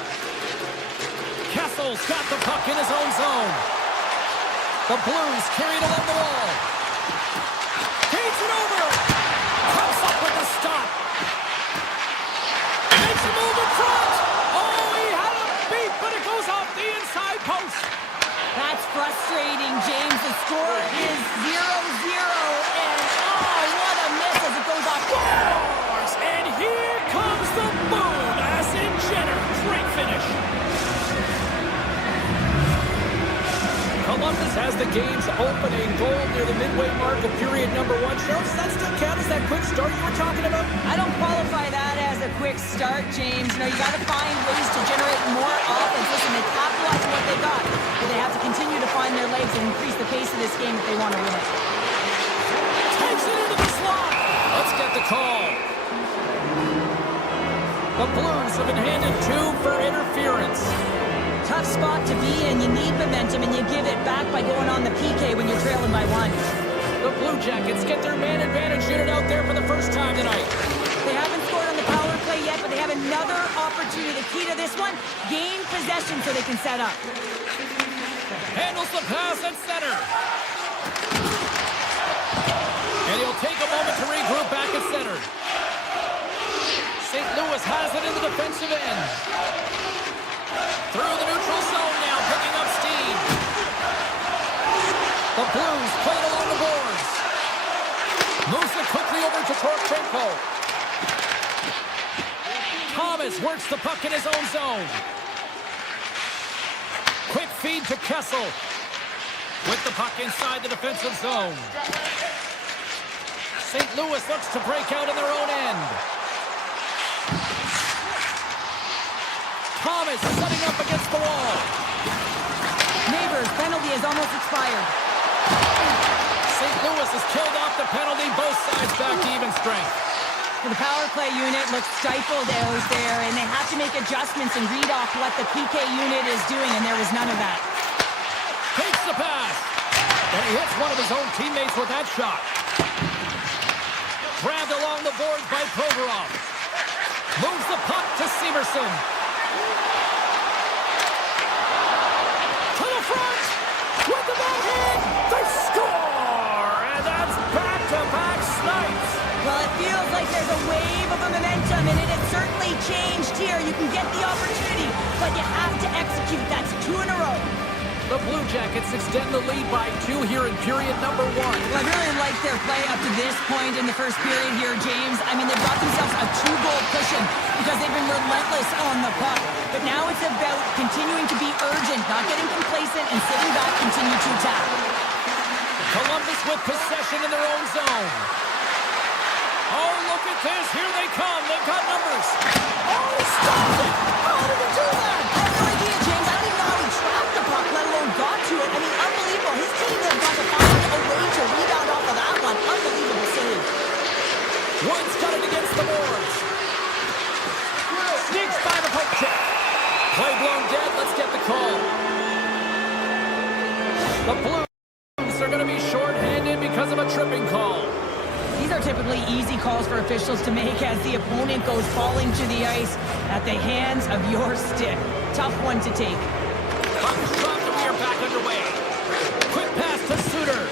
Kessel's got the puck in his own zone. The Blues carry it along the wall. Takes it over. Comes up with the stop. Makes a move in front. Oh, he had a beat, but it goes off the inside post. That's frustrating, James. The score is 0-0, and oh, what a miss as it goes off. Scores! And here comes the boom, as in Jenner. Great finish. Columbus has the game's opening goal near the midway mark of period number 1. Cheryl, does that still count as that quick start you were talking about? I don't qualify that as a quick start, James. You know, you got to find ways to generate more offense. Listen, they capitalize on what they got, but they have to continue to find their legs and increase the pace of this game if they want to win it. Takes it into the slot. Let's get the call. The Blues have been handed 2 for interference. Tough spot to be in. You need momentum, and you give it back by going on the PK when you're trailing by 1. The Blue Jackets get their man advantage unit out there for the first time tonight. They haven't scored on the power play yet, but they have another opportunity. The key to this one, gain possession so they can set up. Handles the pass at center. And he'll take a moment to regroup back at center. St. Louis has it in the defensive end. Through the neutral zone now, picking up steam. The Blues played along the boards. Moves it quickly over to Torchenko. Thomas works the puck in his own zone. Quick feed to Kessel. With the puck inside the defensive zone. St. Louis looks to break out in their own end. Thomas setting up against the wall. Neighbors, penalty has almost expired. St. Louis has killed off the penalty, both sides back to even strength. The power play unit looks stifled out there, and they have to make adjustments and read off what the PK unit is doing, and there was none of that. Takes the pass. And he hits one of his own teammates with that shot. Grabbed along the boards by Provorov. Moves the puck to Severson. To the front. With the backhand. They score. And that's back-to-back snipes. Well, it feels like there's a wave of momentum, and it has certainly changed here. You can get the opportunity, but you have to execute. That's 2 in a row. The Blue Jackets extend the lead by 2 here in period number 1. Well, I really like their play up to this point in the first period here, James. I mean, they've got themselves a 2-goal cushion because they've been relentless on the puck. But now it's about continuing to be urgent, not getting complacent, and sitting back, continue to attack. Columbus with possession in their own zone. Oh, look at this. Here they come. They've got numbers. Oh, he stopped it. How did he do that? I have no idea, James. I don't even know how he trapped the puck, let alone got to it. I mean, unbelievable. His team has got to find a way to rebound off of that one. Unbelievable save. Woods got it against the boards. call. The Blues are going to be shorthanded because of a tripping call. These are typically easy calls for officials to make as the opponent goes falling to the ice at the hands of your stick. Tough one to take. Puck dropped and we are back underway. Quick pass to Suter.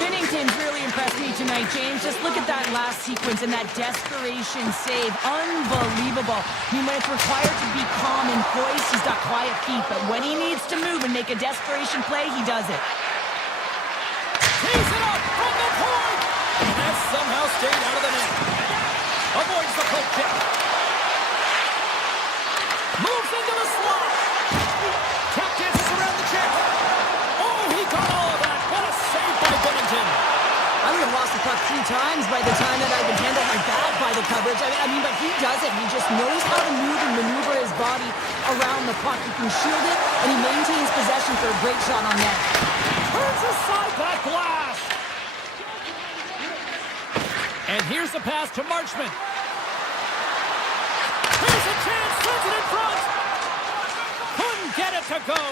Binnington's really impressed me tonight, James. Just look at that last sequence and that desperation save. Unbelievable. I mean, when it's required to be calm and poised, he's got quiet feet. But when he needs to move and make a desperation play, he does it. Tees it up from the point. And that somehow stayed out of the net. Avoids the poke check. Moves into the slot. Tap dances around the check. Oh, he got all of that. What a save by Binnington. I would have lost the puck 3 times by the time that I've been handled like that by the coverage. I mean, but he does it. He just knows how to move and maneuver his body around the puck. He can shield it, and he maintains possession for a great shot on net. Turns aside that glass. And here's the pass to Marchment. Here's a chance. Sends it in front. Couldn't get it to go.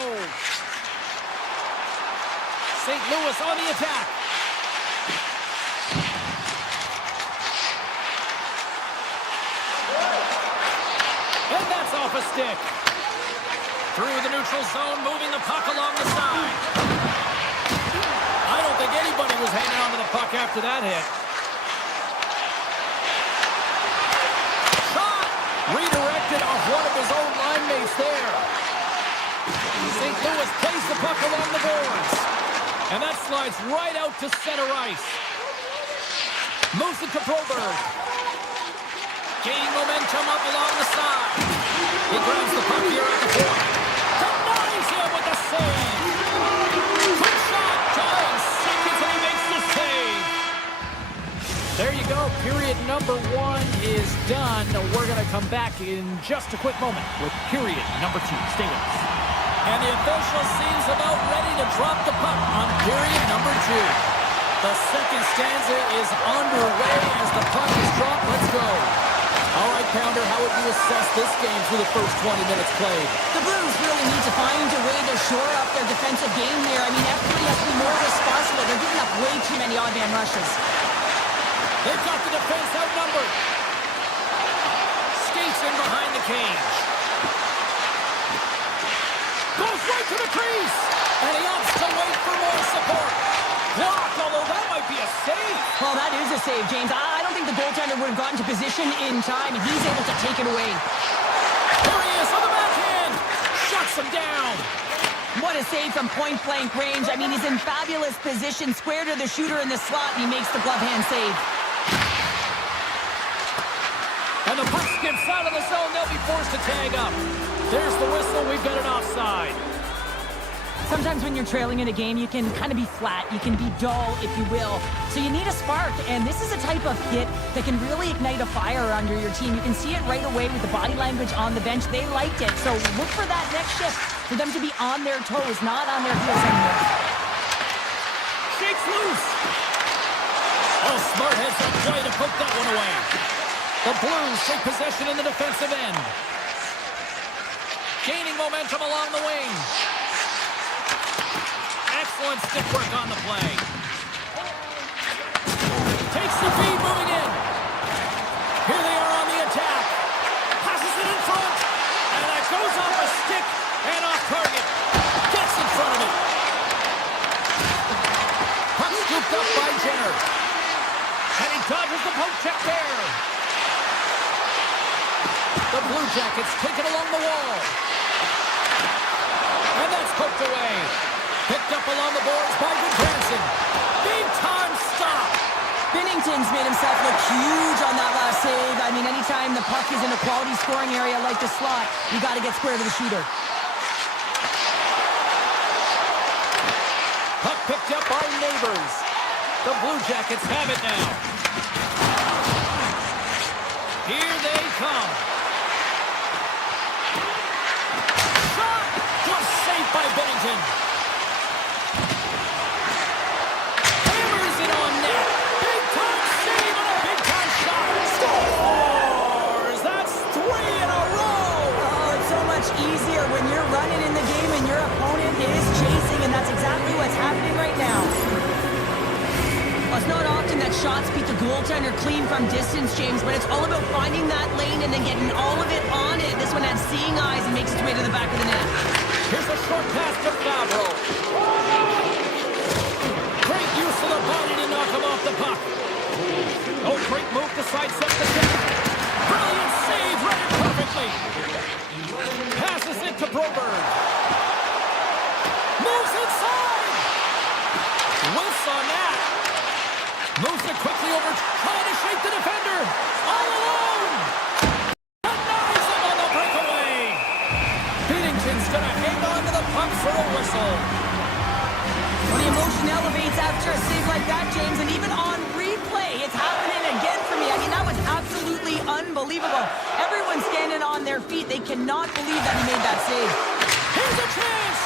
St. Louis on the attack. And that's off a stick. Through the neutral zone, moving the puck along the side. I don't think anybody was hanging on to the puck after that hit. Shot! Redirected off one of his own line mates there. St. Louis plays the puck along the boards. And that slides right out to center ice. Moves it to Broberg. Gaining momentum up along the side. He grabs the puck here at the point. Denies him with the save. Quick shot. Giant seconds and he makes the save. There you go. Period number 1 is done. We're going to come back in just a quick moment with period number 2. Stay with us. And the official seems about ready to drop the puck on period number 2. The second stanza is underway as the puck is dropped. Let's go. All right, Pounder, how would you assess this game through the first 20 minutes played? The Blues really need to find a way to shore up their defensive game here. I mean, F3 has to be more responsible. They're giving up way too many odd man rushes. They've got the defense outnumbered. Skates in behind the cage. Goes right to the crease. And he opts to wait for more support. Blocked, although that might be a save. Well, that is a save, James. I don't think the goaltender would have gotten to position in time, and he's able to take it away. There he is on the backhand. Shuts him down. What a save from point-blank range. I mean, he's in fabulous position, square to the shooter in the slot, and he makes the glove hand save. And the puck skips out of the zone. They'll be forced to tag up. There's the whistle. We've got an offside. Sometimes when you're trailing in a game, you can kind of be flat. You can be dull, if you will. So you need a spark, and this is a type of hit that can really ignite a fire under your team. You can see it right away with the body language on the bench. They liked it. So look for that next shift, for them to be on their toes, not on their heels anymore. Shakes loose. Oh, smart heads up play to poke that one away. The Blues take possession in the defensive end. Gaining momentum along the wing. Excellent stick work on the play. Takes the feed, moving in. Here they are on the attack. Passes it in front. And that goes off a stick and off target. Gets in front of it. Puck scooped up by Jenner. And he dodges the poke check there. The Blue Jackets take it along the wall. And that's poked away. Picked up along the boards by Goodbranson. Big time stop. Binnington's made himself look huge on that last save. I mean, anytime the puck is in a quality scoring area like the slot, you got to get square to the shooter. Puck picked up by Neighbors. The Blue Jackets have it now. Here they come. Shot! Just saved by Binnington. Hammers it on net. Big time save and a big time shot. Scores! That's 3 in a row. Oh, it's so much easier when you're running in the game and your opponent is chasing, and that's exactly what's happening right now. Well, it's not often that shots beat the goaltender clean from distance, James, but it's all about finding that lane and then getting all of it on it. This one has seeing eyes and makes its way to the back of the net. Here's a short pass to Subzero. Great use of the body to knock him off the puck. Oh, great move to sidestep the kick. Brilliant save, read it perfectly. Passes it to Broberg. Moves inside. Whiffs on that. Moves it quickly over, trying to shake the defender. All alone. Denies him on the breakaway. Binnington's going to hang on to the puck for a whistle. When the emotion elevates after a save like that, James, and even on replay, it's happening again for me. I mean, that was absolutely unbelievable. Everyone's standing on their feet. They cannot believe that he made that save. Here's a chance!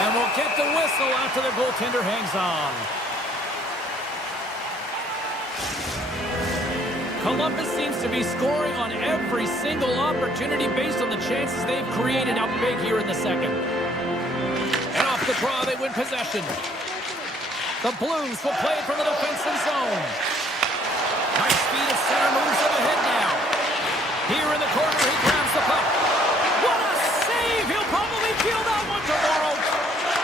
And we'll get the whistle after the goaltender hangs on. Columbus seems to be scoring on every single opportunity based on the chances they've created out big here in the second. And off the draw, they win possession. The Blues will play it from the defensive zone. Nice speed of center, moves it ahead now. Here in the corner, he grabs the puck. What a save! He'll probably feel that one tomorrow.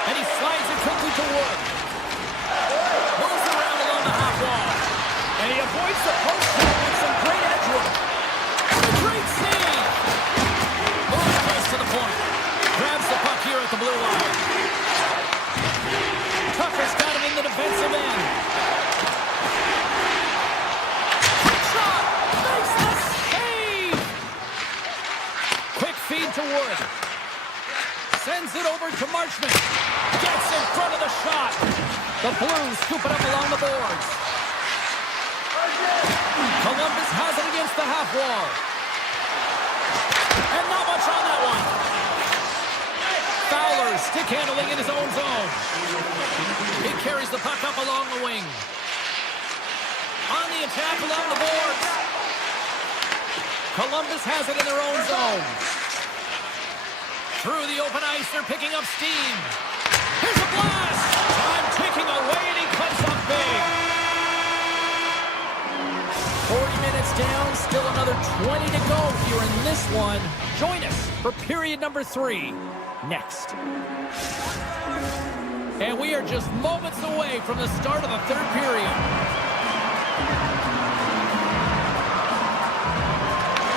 And he slides it quickly to Wood. Moves around along the half wall. And he avoids the post with some great edge work. And a great save! Moves close to the point. Grabs the puck here at the blue line. Tucker's got him in the defensive end. Quick shot! Makes the save! Quick feed to Wood. Sends it over to Marchment. Gets in front of the shot. The Blues scoop it up along the boards. Columbus has it against the half wall. And not much on that one. Fowler stick handling in his own zone. He carries the puck up along the wing. On the attack along the boards. Columbus has it in their own zone. Through the open ice, they're picking up steam. Here's a blast! Time ticking away, and he comes up big. 40 minutes down, still another 20 to go here in this one. Join us for period number 3 next. And we are just moments away from the start of the third period.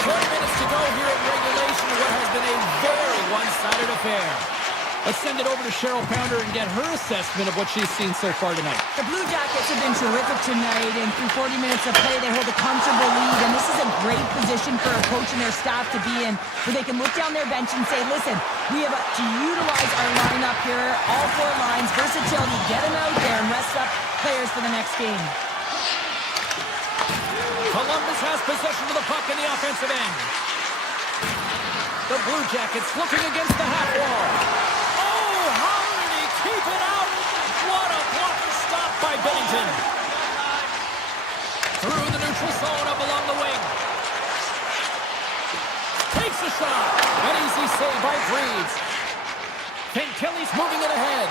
20 minutes to go here in regulation of what has been a very one-sided affair. Let's send it over to Cheryl Pounder and get her assessment of what she's seen so far tonight. The Blue Jackets have been terrific tonight, and through 40 minutes of play, they hold a comfortable lead, and this is a great position for a coach and their staff to be in, where they can look down their bench and say, listen, we have to utilize our lineup here, all 4 lines, versatility, get them out there and rest up players for the next game. Columbus has possession of the puck in the offensive end. The Blue Jackets looking against the half wall. Oh, how did he keep it out? What a blocker stop by Binnington. Through the neutral zone up along the wing. Takes a shot. An easy save by Freeds. Kelly's moving it ahead.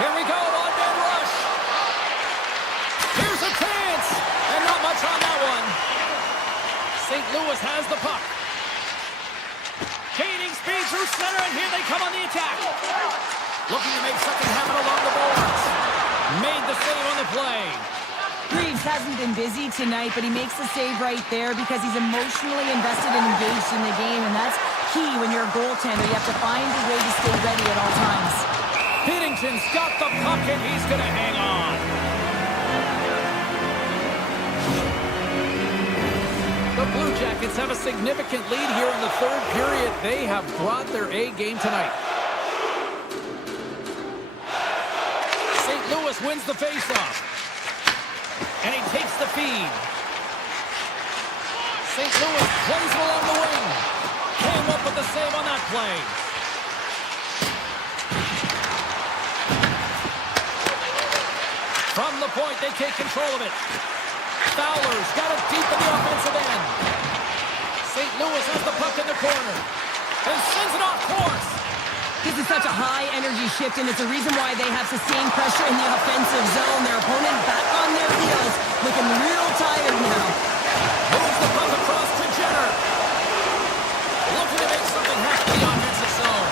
Here we go on man rush. Here's a chance. And not much on that one. St. Louis has the puck. Gaining speed through center, and here they come on the attack. Looking to make something happen along the boards. Made the save on the play. Reeves hasn't been busy tonight, but he makes the save right there because he's emotionally invested and engaged in the game, and that's key when you're a goaltender. You have to find a way to stay ready at all times. Binnington's got the puck, and he's going to hang on. The Blue Jackets have a significant lead here in the third period. They have brought their A game tonight. St. Louis wins the faceoff. And he takes the feed. St. Louis plays it along the wing. Came up with the save on that play. From the point, they take control of it. Fowler's got it deep in the offensive end. St. Louis has the puck in the corner and sends it off course. This is such a high-energy shift, and it's a reason why they have sustained pressure in the offensive zone. Their opponent back on their heels, looking real tired now. Moves the puck across to Jenner. Looking to make something happen in the offensive zone.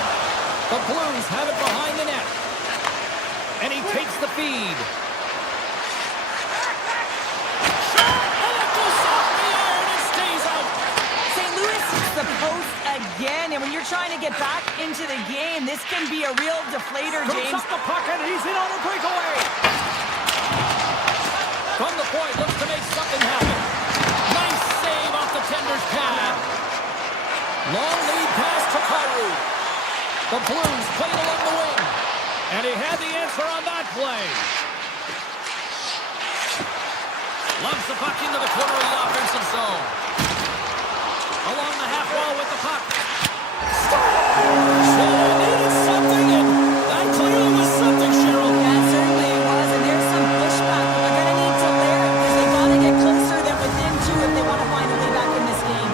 The Blues have it behind the net. And he takes the feed. The post again, and when you're trying to get back into the game, this can be a real deflator, James. Up the puck, and he's in on a breakaway. From the point, looks to make something happen. Nice save off the tender's pad. Long lead pass to Karu. The Blues played along the wing, and he had the answer on that play. Lumps the puck into the corner of the offensive zone. Along the half wall with the puck. Needed something, and that clearly was something, Cheryl. That certainly was, and there's some pushback, but they're going to need to layer it because they've got to get closer than within two if they want to find a way back in this game.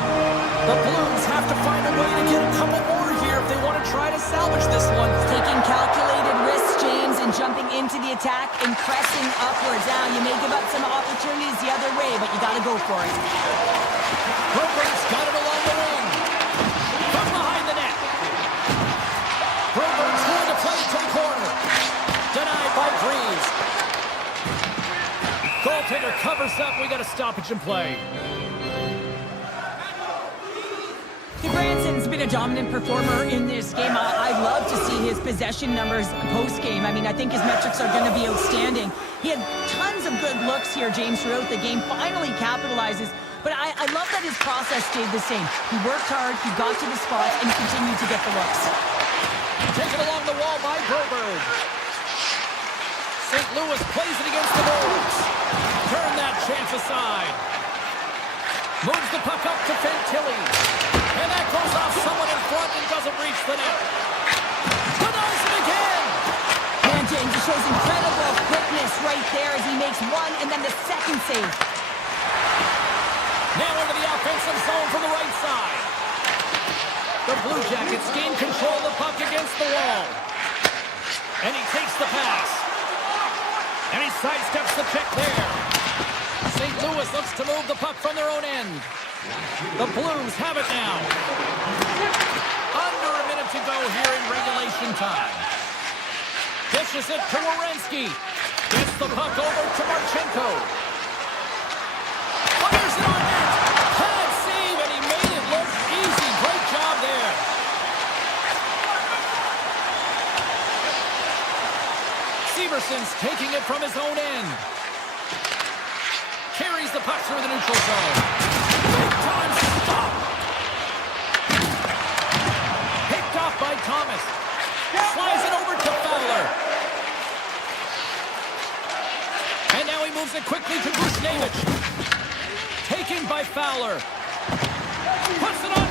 The Blues have to find a way to get a couple more here if they want to try to salvage this one. Taking calculated risks, James, and jumping into the attack and pressing upwards. Now, you may give up some opportunities the other way, but you got to go for it. Broberg's got it along the wing. From behind the net. Broberg's going to play to the corner. Denied by Breeze. Goaltender covers up. We got a stoppage in play. Branson's been a dominant performer in this game. I'd love to see his possession numbers post-game. I mean, I think his metrics are going to be outstanding. He had tons of good looks here, James, throughout the game. Finally capitalizes. But I love that his process stayed the same. He worked hard, he got to the spots, and he continued to get the looks. Taken along the wall by Broberg. St. Louis plays it against the boards. Turn that chance aside. Moves the puck up to Fantilli. And that goes off someone in front and doesn't reach the net. Denies it again. Man, James, it shows incredible quickness right there as he makes one and then the second save. Now into the offensive zone from the right side. The Blue Jackets gain control of the puck against the wall. And he takes the pass. And he sidesteps the check there. St. Louis looks to move the puck from their own end. The Blues have it now. Under a minute to go here in regulation time. Dishes it to Werenski. Gets the puck over to Marchenko. Fires it on net. Bad save, and he made it look easy. Great job there. Severson's taking it from his own end. Carries the puck through the neutral zone. Big time stop. Picked off by Thomas. Slides it over to Fowler. And now he moves it quickly to Buchnevich. Taken by Fowler. Puts it on.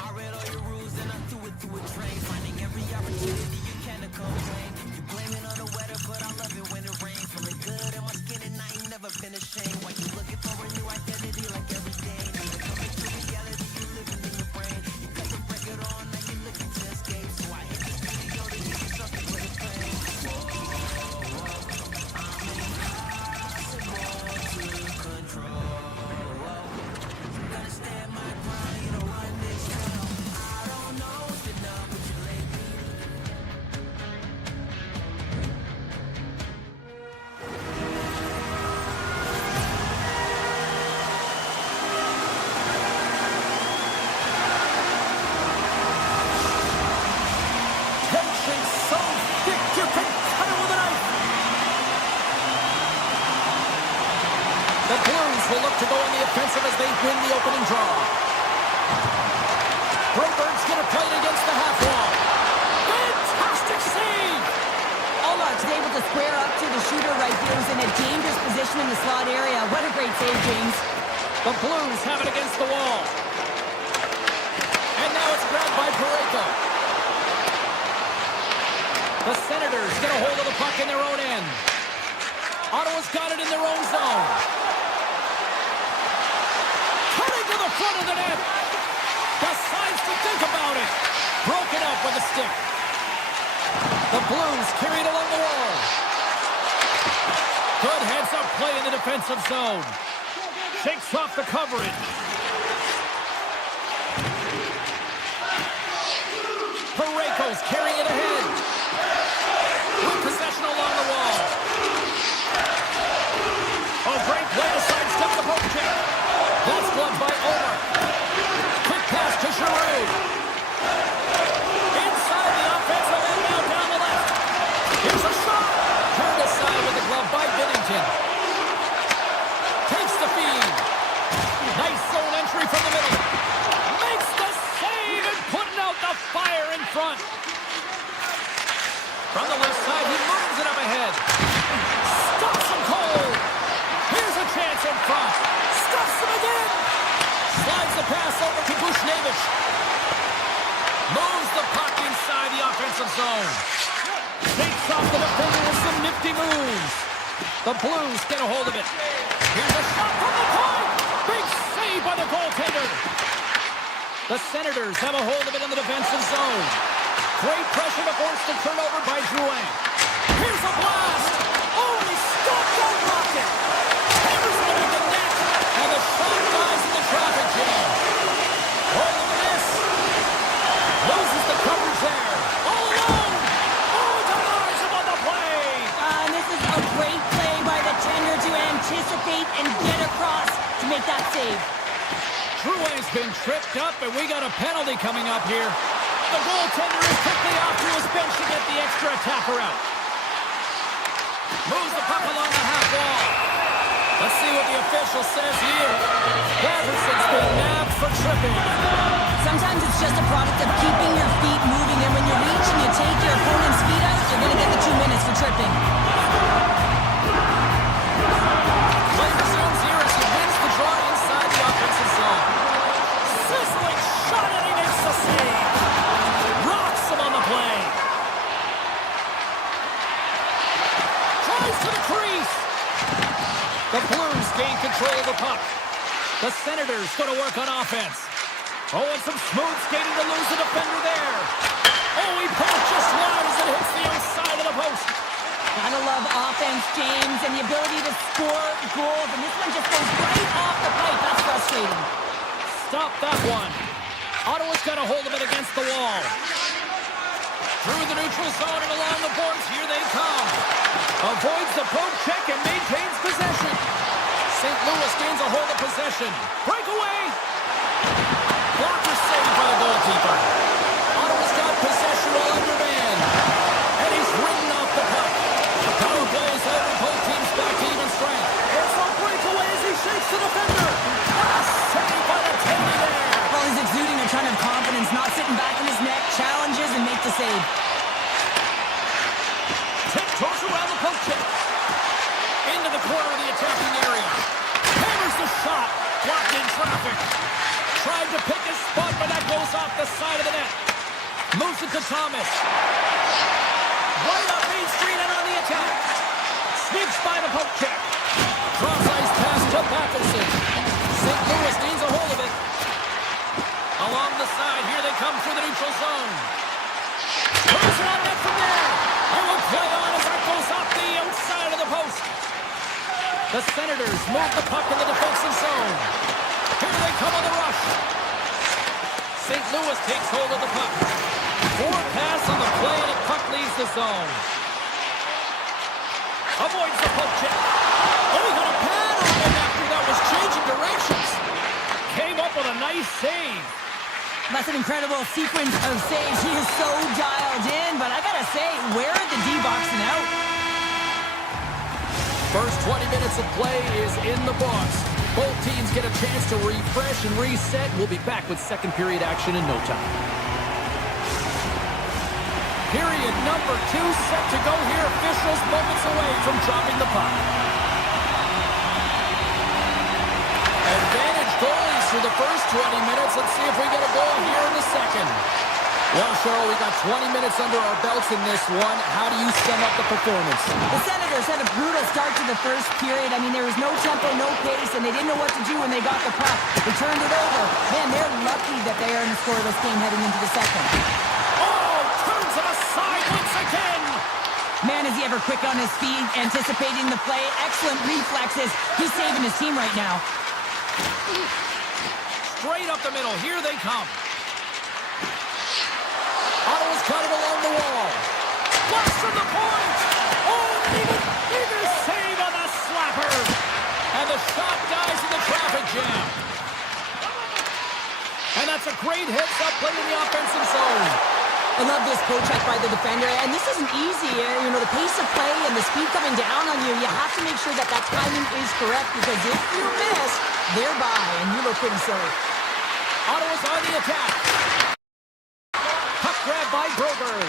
I read all your rules and I threw it through a train. Finding every opportunity you can to complain. You blame it on the weather, but I love it when it rains. Feeling good in my skin and I ain't never been ashamed. Why you looking for a new identity like every day? Need to come into reality, you living in your brain. You cut the record on, now you looking to escape. So I hit the studio to give you something for the pain. I'm impossible to control. Gonna stand my ground. right here, who's in a dangerous position in the slot area. What a great save, James. The Blues have it against the wall. And now it's grabbed by Parayko. The Senators get a hold of the puck in their own end. Ottawa's got it in their own zone. Cutting to the front of the net. Decides to think about it. Broken up with a stick. The Blues carry it along the wall. Good heads-up play in the defensive zone. Shakes off the coverage. Parayko's carrying it ahead. With possession along the wall. A great play to sidestep the poke check. That's gloved by Omer. Quick pass to Giroux. Inside the offensive end, now down the left. Here's a shot. Turned aside with the glove by Binnington. Takes the feed. Nice zone entry from the middle. Makes the save and putting out the fire in front. From the left side, he moves it up ahead. Stops him cold. Here's a chance in front. Stuffs him again. Slides the pass over to Bushnevich. Moves the puck inside the offensive zone. Takes off the defender with some nifty moves. The Blues get a hold of it. Here's a shot from the point. Big save by the goaltender. The Senators have a hold of it in the defensive zone. Great pressure to force the turnover by Drouin. Here's a blast. Oh, he stopped that rocket. Hammers it into the net. And the shot flies in the traffic jam. Oh, look at this. Loses the coverage there. All alone. Oh, denies him on the play. And this is a great play by the tender to anticipate and get across to make that save. Drouin's been tripped up, and we got a penalty coming up here. The goaltender is quickly off to his bench to get the extra attacker out. Moves the puck along the half wall. Let's see what the official says here. Patterson's been nabbed for tripping. Sometimes it's just a product of keeping your feet moving, and when you reach and you take your opponent's feet out, you're going to get the 2 minutes for tripping. Play resumes here as he wins the draw inside the offensive zone. Sizzling shot, and he makes the save. Rocks him on the play. Tries to the crease. The Blues gain control of the puck. The Senators going to work on offense. Oh, and some smooth skating to lose the defender there. Oh, he poked just wide as it hits the outside of the post. Gotta love offense, James, and the ability to score goals. And this one just goes right off the pipe. That's frustrating. Stop that one. Ottawa's got a hold of it against the wall. Through the neutral zone and along the boards. Here they come. Avoids the poke check and maintains possession. St. Louis gains a hold of possession. Breakaway. Blocker saved by the goalkeeper. Ottawa's got possession while under man. And he's ridden off the puck. The power play is over. Both teams back to even strength. It's a breakaway as he shakes the defender. What a save by the Teddy there. Well, he's exuding a ton of confidence, not sitting back in his net, challenges and makes the save. Tiptoes around the poke check. Into the corner of the attacking area. Hammers the shot. Blocked in traffic. Tried to pick his spot, but that goes off the side of the net. Moves it to Thomas. Right up Main Street and on the attack. Sneaks by the poke check. Cross-ice pass to Patterson. St. Louis needs a hold of it. Along the side, here they come through the neutral zone. Moves it on net from there. And will play on as that goes off the outside of the post. The Senators move the puck in the defensive zone. Here they come on the rush. St. Louis takes hold of the puck. Forward pass on the play, and the puck leaves the zone. Avoids the poke check. Oh, he got a pad on him after that was changing directions. Came up with a nice save. That's an incredible sequence of saves. He is so dialed in, but I gotta say, where are the D-boxing out? First 20 minutes of play is in the books. Both teams get a chance to refresh and reset. We'll be back with second period action in no time. Period number 2 set to go here. Officials moments away from dropping the puck. Advantage goalies through the first 20 minutes. Let's see if we get a goal here in the second. Well, Cheryl, we got 20 minutes under our belts in this one. How do you sum up the performance? The Senators had a brutal start to the first period. I mean, there was no tempo, no pace, and they didn't know what to do when they got the puck. They turned it over. Man, they're lucky that they are in a scoreless game heading into the second. Oh, turns it aside once again. Man, is he ever quick on his feet, anticipating the play. Excellent reflexes. He's saving his team right now. Straight up the middle. Here they come. Ottawa's got it along the wall. Flush from the point. Oh, neither save on the slapper. And the shot dies in the traffic jam. And that's a great heads-up play in the offensive zone. I love this poke check by the defender, and this isn't easy. You know, the pace of play and the speed coming down on you, you have to make sure that that timing is correct, because if you miss, they're by, and you look pretty silly. Ottawa's on the attack. Puck grab by Broberg.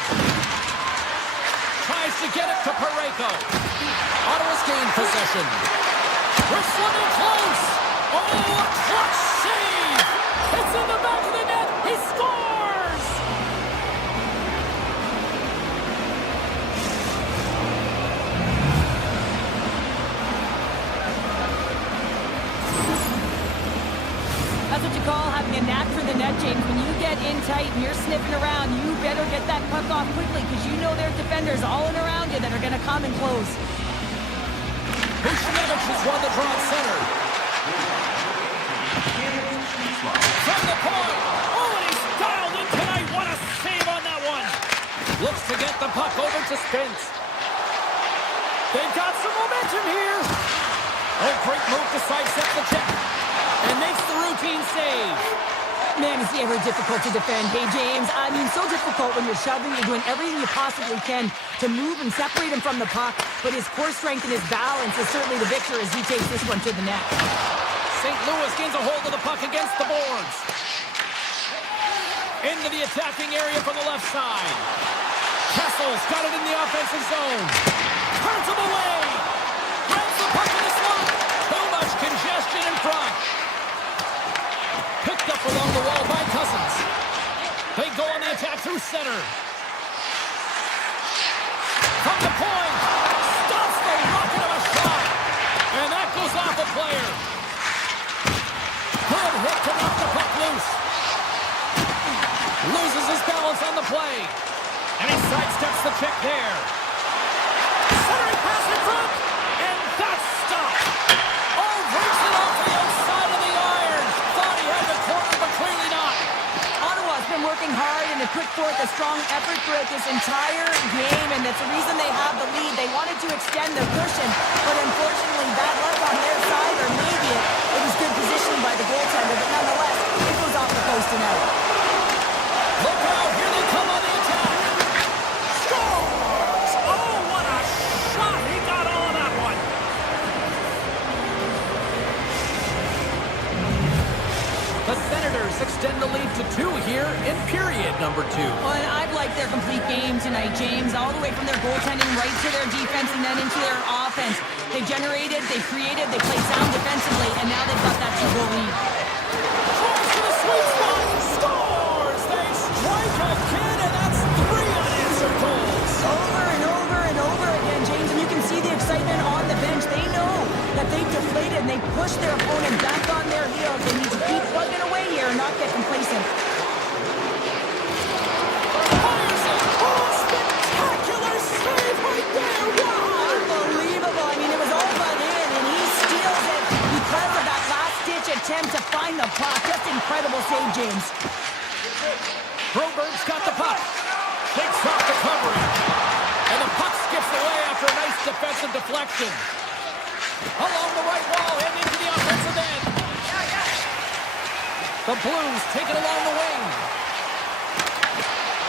Tries to get it to Parayko. Ottawa's gained possession. We're slipping close. Oh, a clutch save. It's in the back of the net. He scores. That's what you call having a knack for the net, James. When you get in tight and you're sniffing around, you better get that puck off quickly, because you know there's defenders all in around you that are going to come and close. Buchnevich has won the draw at center. From the point. Oh, and he's dialed in tonight. What a save on that one. Looks to get the puck over to Spence. They've got some momentum here. Oh, great move to sidestep the check. And makes the routine save. Man, is he ever difficult to defend. Hey, James, I mean, so difficult when you're shoving, you're doing everything you possibly can to move and separate him from the puck, but his core strength and his balance is certainly the victor as he takes this one to the net. St. Louis gains a hold of the puck against the boards. Into the attacking area from the left side. Kessel's got it in the offensive zone. Turns him away. Grabs the puck in the slot. Too much congestion in front. Picked up along the wall by Cousins. They go on the attack through center. From the point. Stops the rocket of a shot. And that goes off a player. Good hit to knock the puck loose. Loses his balance on the play. And he sidesteps the check there. Centering pass in front. And that's stopped. Oh, breaks it off the outside of the iron. Thought he had the corner, but clearly not. Ottawa's been working hard and have put forth a strong effort throughout this entire game, and that's the reason they have the lead. They wanted to extend their cushion, but unfortunately bad luck on their side, or maybe it was good positioning by the goaltender, but nonetheless, it goes off the post and out. Look out, here they come on the attack. Scores! Oh, what a shot. He got all of that one. The Senators extend the lead to 2 here in period number 2. Well, and I've liked their complete game tonight, James, all the way from their goaltending right to their defense and then into their offense. They generated, they created, they played sound defensively, and now they've got that 2-goal lead. Throws to the sweet spot. Scores! They strike again, and that's 3 unanswered goals. Over and over and over again, James, and you can see the excitement on the bench. They know that they've deflated, and they push their opponent back on their heels. They need to keep plugging away here and not get complacent. Fires it. Oh, spectacular save right there. Wow! Unbelievable. I mean, it was all but in, and he steals it because of that last-ditch attempt to find the puck. Just incredible save, James. Broberg's got the puck. Takes off the covering. And the puck skips away after a nice defensive deflection. Along the right wall and into the offensive end. The Blues take it along the wing.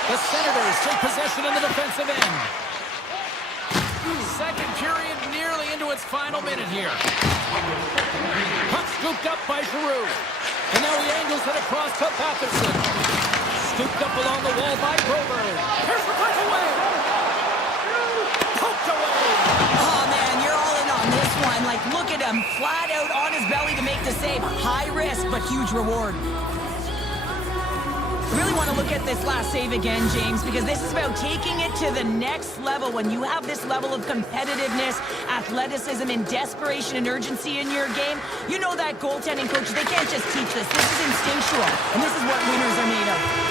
The Senators take possession in the defensive end. Second period nearly into its final minute here. Puck scooped up by Giroux. And now he angles it across to Patterson. Scooped up along the wall by Grover. Here's the breakaway. Poked away. Oh, man, you're all in on this one. Like, look at him, flat out on his belly to make the save. High risk, but huge reward. I really want to look at this last save again, James, because this is about taking it to the next level. When you have this level of competitiveness, athleticism, and desperation and urgency in your game, you know that goaltending coaches, they can't just teach this. This is instinctual, and this is what winners are made of.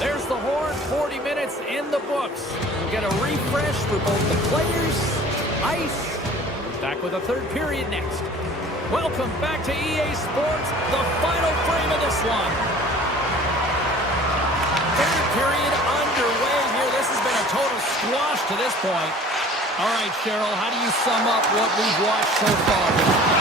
There's the horn, 40 minutes in the books. We'll get a refresh for both the players, ice. Back with a third period next. Welcome back to EA Sports, the final frame of this one. Third period underway here. This has been a total squash to this point. All right, Cheryl, how do you sum up what we've watched so far?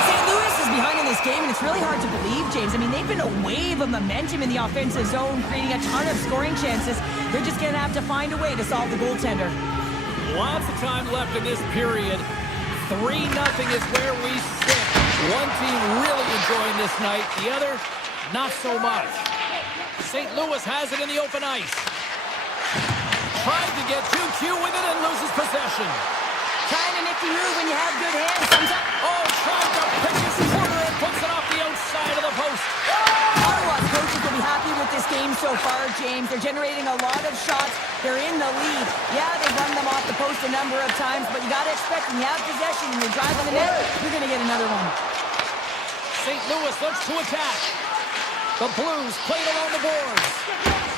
St. Louis is behind in this game, and it's really hard to believe, James. I mean, they've been a wave of momentum in the offensive zone, creating a ton of scoring chances. They're just going to have to find a way to solve the goaltender. Lots of time left in this period. 3-0 is where we sit. One team really enjoying this night, the other, not so much. St. Louis has it in the open ice. Tried to get 2Q with it and loses possession. Trying a nifty move when you have good hands. Sometimes... Oh, trying to pick his corner and puts it off the outside of the post. Ottawa's coaches will be happy with this game so far, James. They're generating a lot of shots. They're in the lead. Yeah, they've run them off the post a number of times, but you got to expect when you have possession and you're driving the net, you're going to get another one. St. Louis looks to attack. The Blues played along the boards.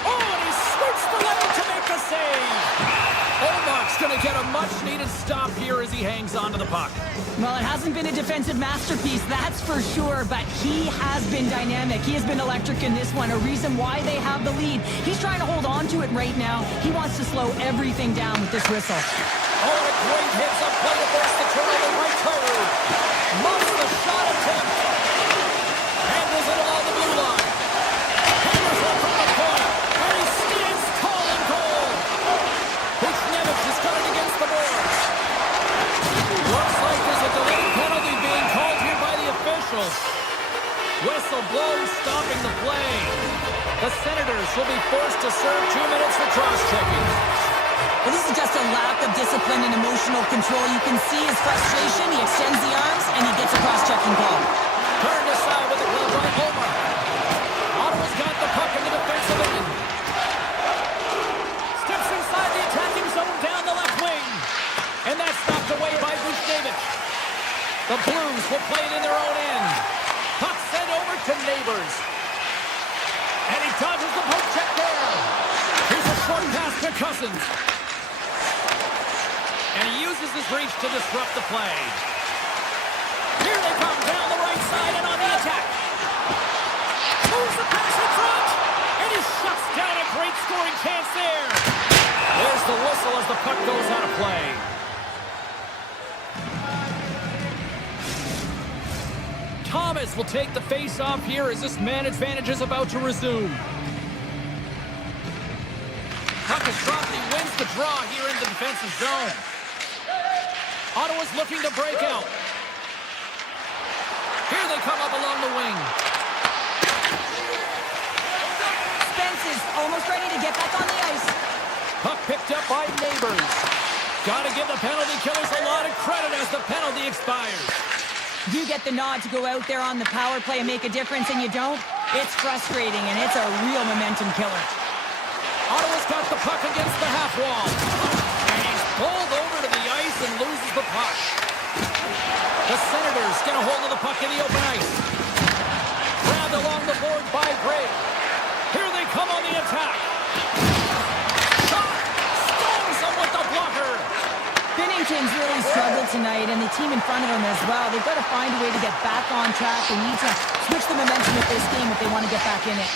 Oh, and he swoops the leg to make the save. Olmark's going to get a much-needed stop here as he hangs onto the puck. Well, it hasn't been a defensive masterpiece, that's for sure, but he has been dynamic. He has been electric in this one, a reason why they have the lead. He's trying to hold on to it right now. He wants to slow everything down with this whistle. Oh, a great hits up play to force the turnover right through. Muffs the shot attempt. Handles it along the blue line. Hammers it from the point. And he stands tall and goal. Buchnevich is coming against the boards. Looks like there's a delayed penalty being called here by the officials. Whistle blown, stopping the play. The Senators will be forced to serve 2 minutes for cross-checking. Well, this is just a lack of discipline and emotional control. You can see his frustration. He extends the arms, and he gets a cross-checking call. Turned aside with the glove by Homer. Ottawa's got the puck in the defensive end. Steps inside the attacking zone down the left wing. And that's knocked away by Buchnevich. The Blues will play it in their own end. Puck sent over to Neighbors. And he dodges the poke check there. Here's a short pass to Cousins. And he uses his reach to disrupt the play. Here they come down the right side and on the attack. Moves the pass in front. And he shuts down a great scoring chance there. There's the whistle as the puck goes out of play. Thomas will take the face-off here as this man advantage is about to resume. Puck is dropped. He wins the draw here in the defensive zone. Ottawa's looking to break out. Here they come up along the wing. Spence is almost ready to get back on the ice. Puck picked up by Neighbors. Got to give the penalty killers a lot of credit as the penalty expires. You get the nod to go out there on the power play and make a difference, and you don't? It's frustrating, and it's a real momentum killer. Ottawa's got the puck against the half wall. And he's pulled over to the ice and loses the puck. The Senators get a hold of the puck in the open ice. Grabbed along the board by Gray. Here they come on the attack. Shot! Stones him with the blocker. Binnington's really struggled tonight, and the team in front of him as well. They've got to find a way to get back on track. They need to switch the momentum of this game if they want to get back in it.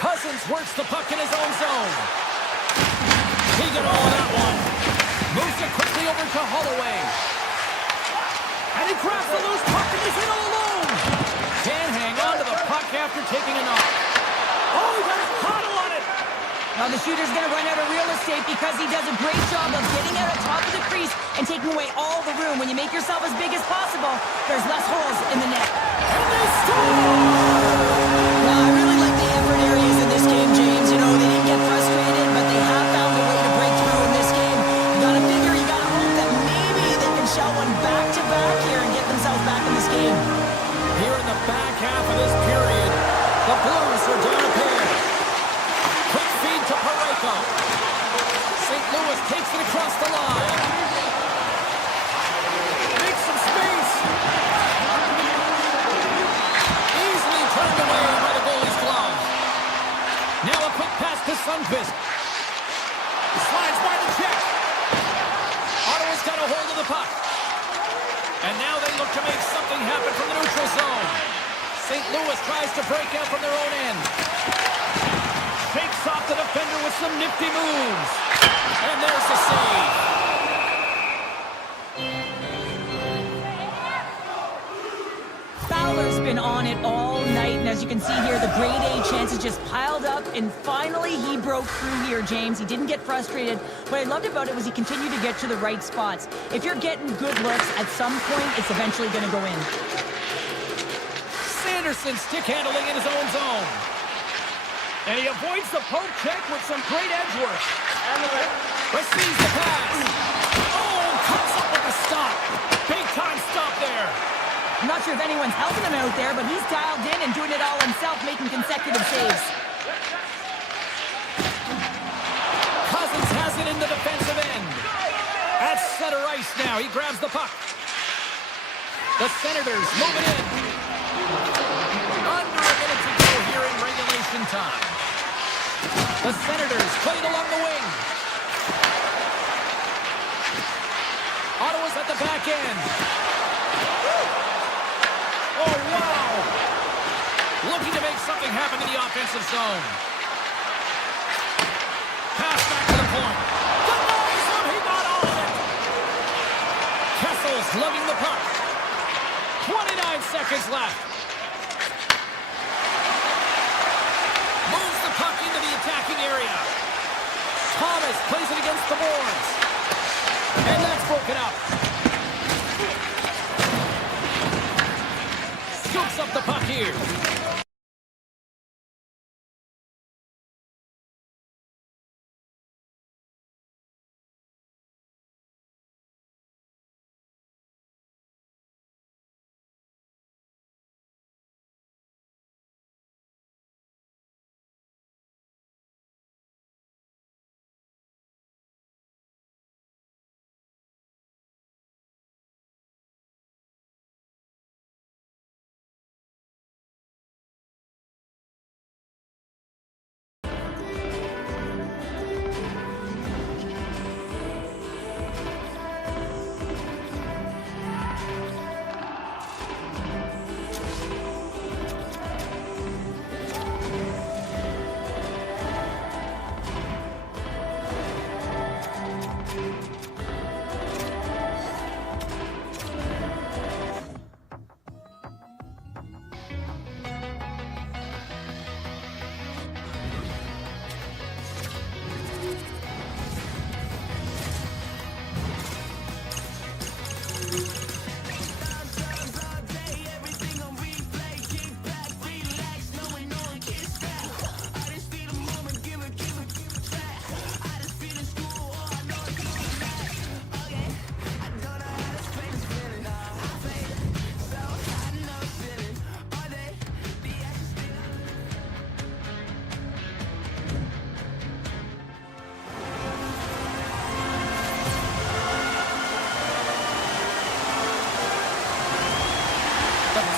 Cousins works the puck in his own zone. He got all of that one. Moves it quickly over to Holloway. And he grabs the loose puck and he's in all alone. Can't hang on to the puck after taking a knock. Oh, he got his paddle on it. Now the shooter's going to run out of real estate because he does a great job of getting out on top of the crease and taking away all the room. When you make yourself as big as possible, there's less holes in the net. And they score! Now, I really like the Sundqvist. Slides by the check. Ottawa's got a hold of the puck. And now they look to make something happen from the neutral zone. St. Louis tries to break out from their own end. Shakes off the defender with some nifty moves. And there's the save. Fowler's been on it all night, and as you can see here, the grade A chances just piled up, and finally he broke through here, James. He didn't get frustrated. What I loved about it was he continued to get to the right spots. If you're getting good looks, at some point, it's eventually going to go in. Sanderson stick handling in his own zone. And he avoids the poke check with some great edge work. Receives the pass. Oh, comes up with a stop. Big time stop there. I'm not sure if anyone's helping him out there, but he's dialed in and doing it all himself, making consecutive saves. Cousins has it in the defensive end. At center ice now. He grabs the puck. The Senators move it in. Under a minute to go here in regulation time. The Senators played along the wing. Ottawa's at the back end. Oh, wow! Looking to make something happen in the offensive zone. Pass back to the point. Denies him! He got all of it! Kessel's lugging the puck. 29 seconds left. Moves the puck into the attacking area. Thomas plays it against the boards. And that's broken up. Scoops up the puck here.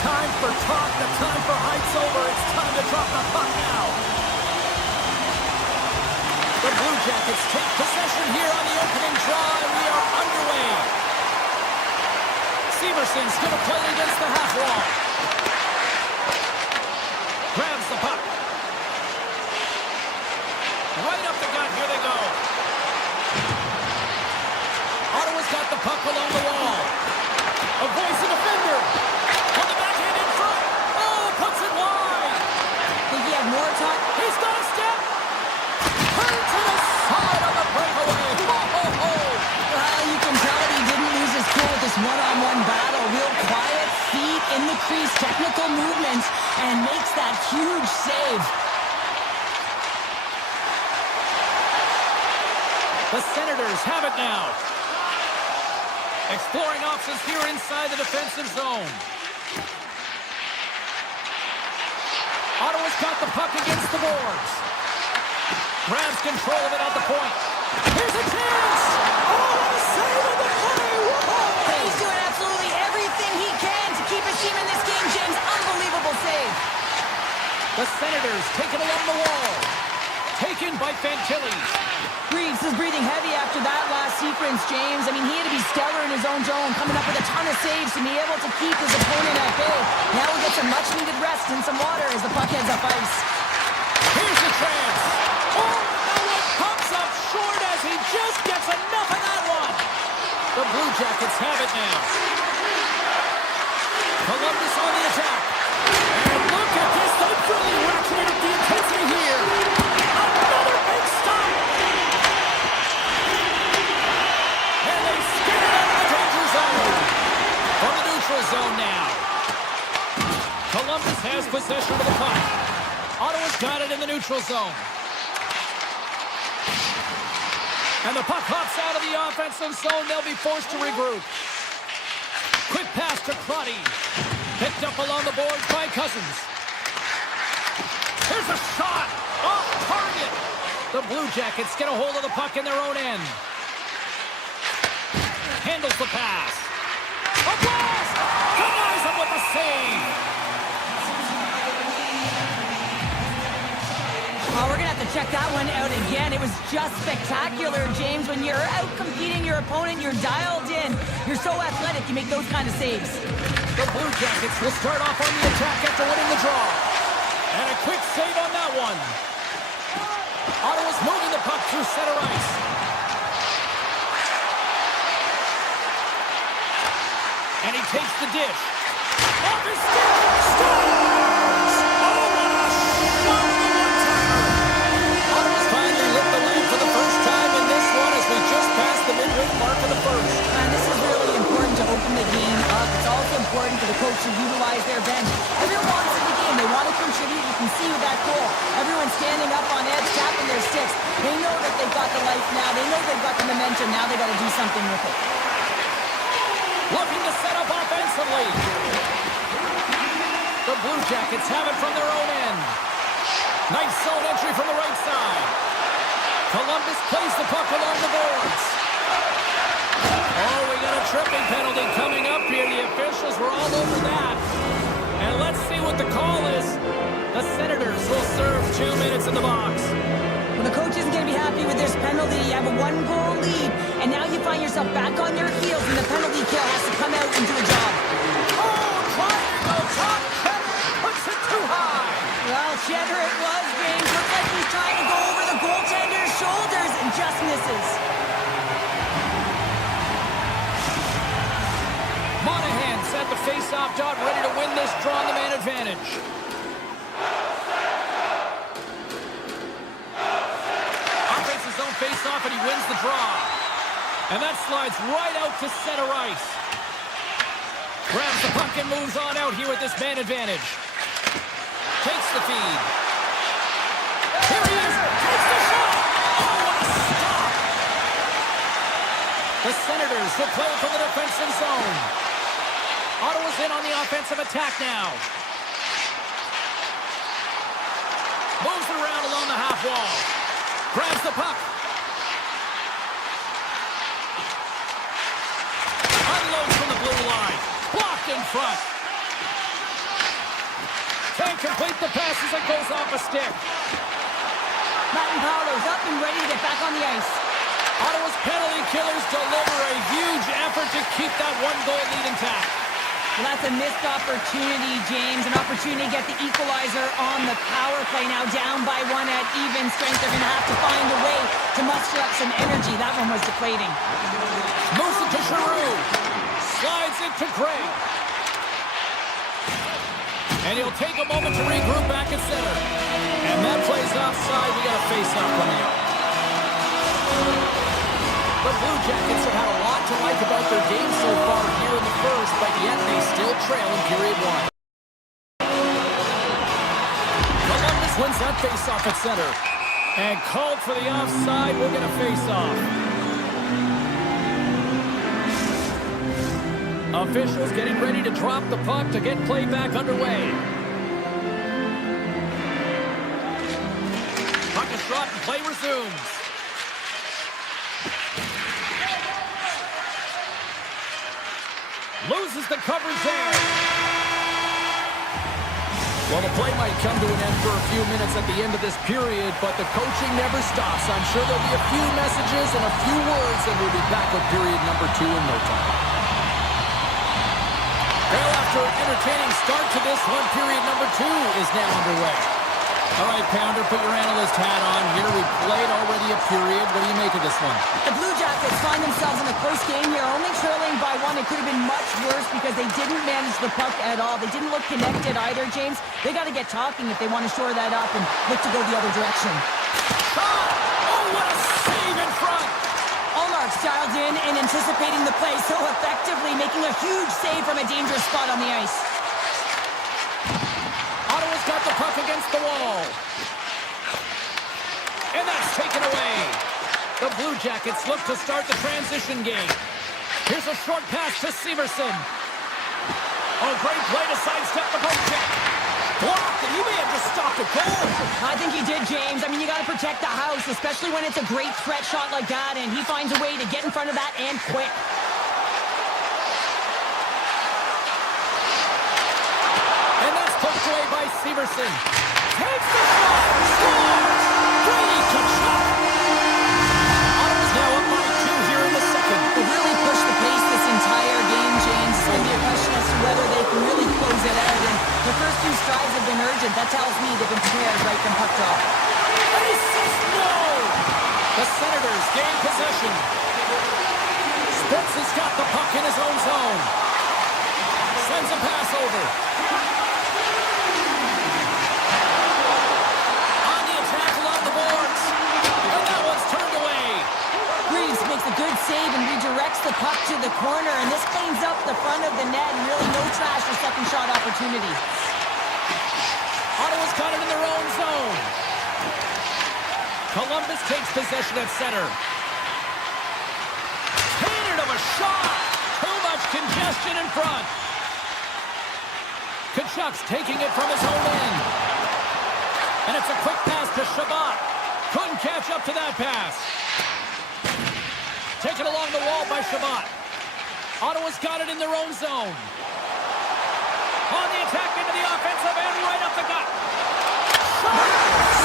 Time for talk, the time for heights over. It's time to drop the puck now. The Blue Jackets take possession here on the opening draw, and we are underway. Severson's going to play against the half wall. Grabs the puck. Right up the gut, here they go. Ottawa's got the puck along the wall. Avoids the defender. On the backhand in front. Oh, puts it wide. Think he had more time? He's got a step. Turn to the side on the breakaway. Ho, ho, ho. Well, you can tell that he didn't lose his cool with this one-on-one battle. Real quiet, feet in the crease, technical movements, and makes that huge save. The Senators have it now. Exploring options here inside the defensive zone. Ottawa's got the puck against the boards. Grabs control of it at the point. Here's a chance! Oh, what a save on the play! Whoa! He's doing absolutely everything he can to keep his team in this game, James. Unbelievable save. The Senators take it along the wall. taken by Fantilli. Reeves is breathing heavy after that last sequence, James. I mean, he had to be stellar in his own zone, coming up with a ton of saves to be able to keep his opponent at bay. Now he gets a much-needed rest and some water as the puck heads up ice. Here's the chance. Oh, that one comes up short as he just gets enough of that one. The Blue Jackets have it now. Columbus on the attack. And look at this. They really ratcheted up the intensity here. Another big stop. And they skid it out of the danger zone. From the neutral zone now. Columbus has possession of the puck. Ottawa's got it in the neutral zone. And the puck hops out of the offensive zone. They'll be forced to regroup. Quick pass to Crotty. Picked up along the boards by Cousins. Here's a shot. Off target. The Blue Jackets get a hold of the puck in their own end. Handles the pass. A blast! Denies him with the save. Oh, we're going to have to check that one out again. It was just spectacular, James. When you're out competing your opponent, you're dialed in. You're so athletic, you make those kind of saves. The Blue Jackets will start off on the attack after winning the draw. And a quick save on that one. Ottawa's moving the puck through center ice. And he takes the dish. Off his stick! Scores! Oh, what a shot! Ottawa's finally lit the lead for the first time in this one as we just passed the midway mark of the first. And this is really important to open the game up. It's also important for the coach to utilize their bench. Everyone wants in the game. They want to contribute. You can see with that goal. Everyone's standing up on edge, tapping their sticks. They know that they've got the life now. They know they've got the momentum. Now they've got to do something with it. Looking to set up offensively. The Blue Jackets have it from their own end. Nice zone entry from the right side. Columbus plays the puck along the boards. Oh, we got a tripping penalty coming up here. The officials were all over that. And let's see what the call is. The Senators will serve 2 minutes in the box. Well, the coach isn't going to be happy with this penalty. You have a 1-goal lead, and now you find yourself back on your heels, and the penalty kill has to come out and do a job. Oh, trying to go top. Cheddar puts it too high. Well, Cheddar it was, James. Looks like he's trying to go over the goaltender's shoulders and just misses. Monahan's at the face-off dot, ready to win this draw on the man advantage. Offense his own face-off, and he wins the draw. And that slides right out to center ice. Grabs the puck and moves on out here with this man advantage. Takes the feed. Here he is. Takes the shot. Oh, what a stop. The Senators will play from the defensive zone. Ottawa's in on the offensive attack now. Moves it around along the half wall. Grabs the puck. Unloads from the blue line. Blocked in front. Can't complete the pass as it goes off a stick. Matt Paolo's up and ready to get back on the ice. Ottawa's penalty killers deliver a huge effort to keep that 1-goal lead intact. Well, that's a missed opportunity, James. An opportunity to get the equalizer on the power play. Now down by 1 at even strength. They're going to have to find a way to muster up some energy. That one was deflating. Moves it to Giroux. Slides it to Gray. And he'll take a moment to regroup back at center. And that plays offside. We got a face-off coming up. The Blue Jackets have had a lot to like about their game so far here in the first, but yet they still trail in period 1. Columbus wins that face-off at center. And called for the offside. We'll get a face-off. Officials getting ready to drop the puck to get play back underway. Puck is dropped and play resumes. Loses the coverage there. Well, the play might come to an end for a few minutes at the end of this period, but the coaching never stops. I'm sure there'll be a few messages and a few words, and we'll be back with period number 2 in no time. Well, after an entertaining start to this one, period number 2 is now underway. All right, Pounder, put your analyst hat on here. We've played already a period. What do you make of this one? The Blue Jackets find themselves in a close game here, only trailing by 1. It could have been much worse because they didn't manage the puck at all. They didn't look connected either, James. They got to get talking if they want to shore that up and look to go the other direction. Shot! Oh, what a save in front! Allmark's dialed in and anticipating the play so effectively, making a huge save from a dangerous spot on the ice. Ottawa's got the puck against the wall. And that's taken away. The Blue Jackets look to start the transition game. Here's a short pass to Severson. Oh, great play to sidestep the poke check. Blocked, and he may have just stopped a goal. I think he did, James. I mean, you got to protect the house, especially when it's a great threat shot like that, and he finds a way to get in front of that and quick. And that's poked away by Severson. Takes the shot. Scores! Brady Tkachuk. Ottawa's now up by 2 here in the second. They really pushed the pace this entire game, James. It's going to be a question as to whether they can really close it out. And the first 2 strides have been urgent. That tells me they've been prepared right from puck drop. No! The Senators gain possession. Spitz has got the puck in his own zone. Sends a pass over. On the attack along the boards. And that one's turned away. Reeves makes a good save and redirects the puck to the corner, and this cleans up the front of the net and really no trash for second shot opportunity. Ottawa's got it in their own zone. Columbus takes possession at center. Painted of a shot. Too much congestion in front. Tkachuk's taking it from his own end. And it's a quick pass to Shabbat. Couldn't catch up to that pass. Taken along the wall by Shabbat. Ottawa's got it in their own zone. On the attack into the offensive end, right up the gut.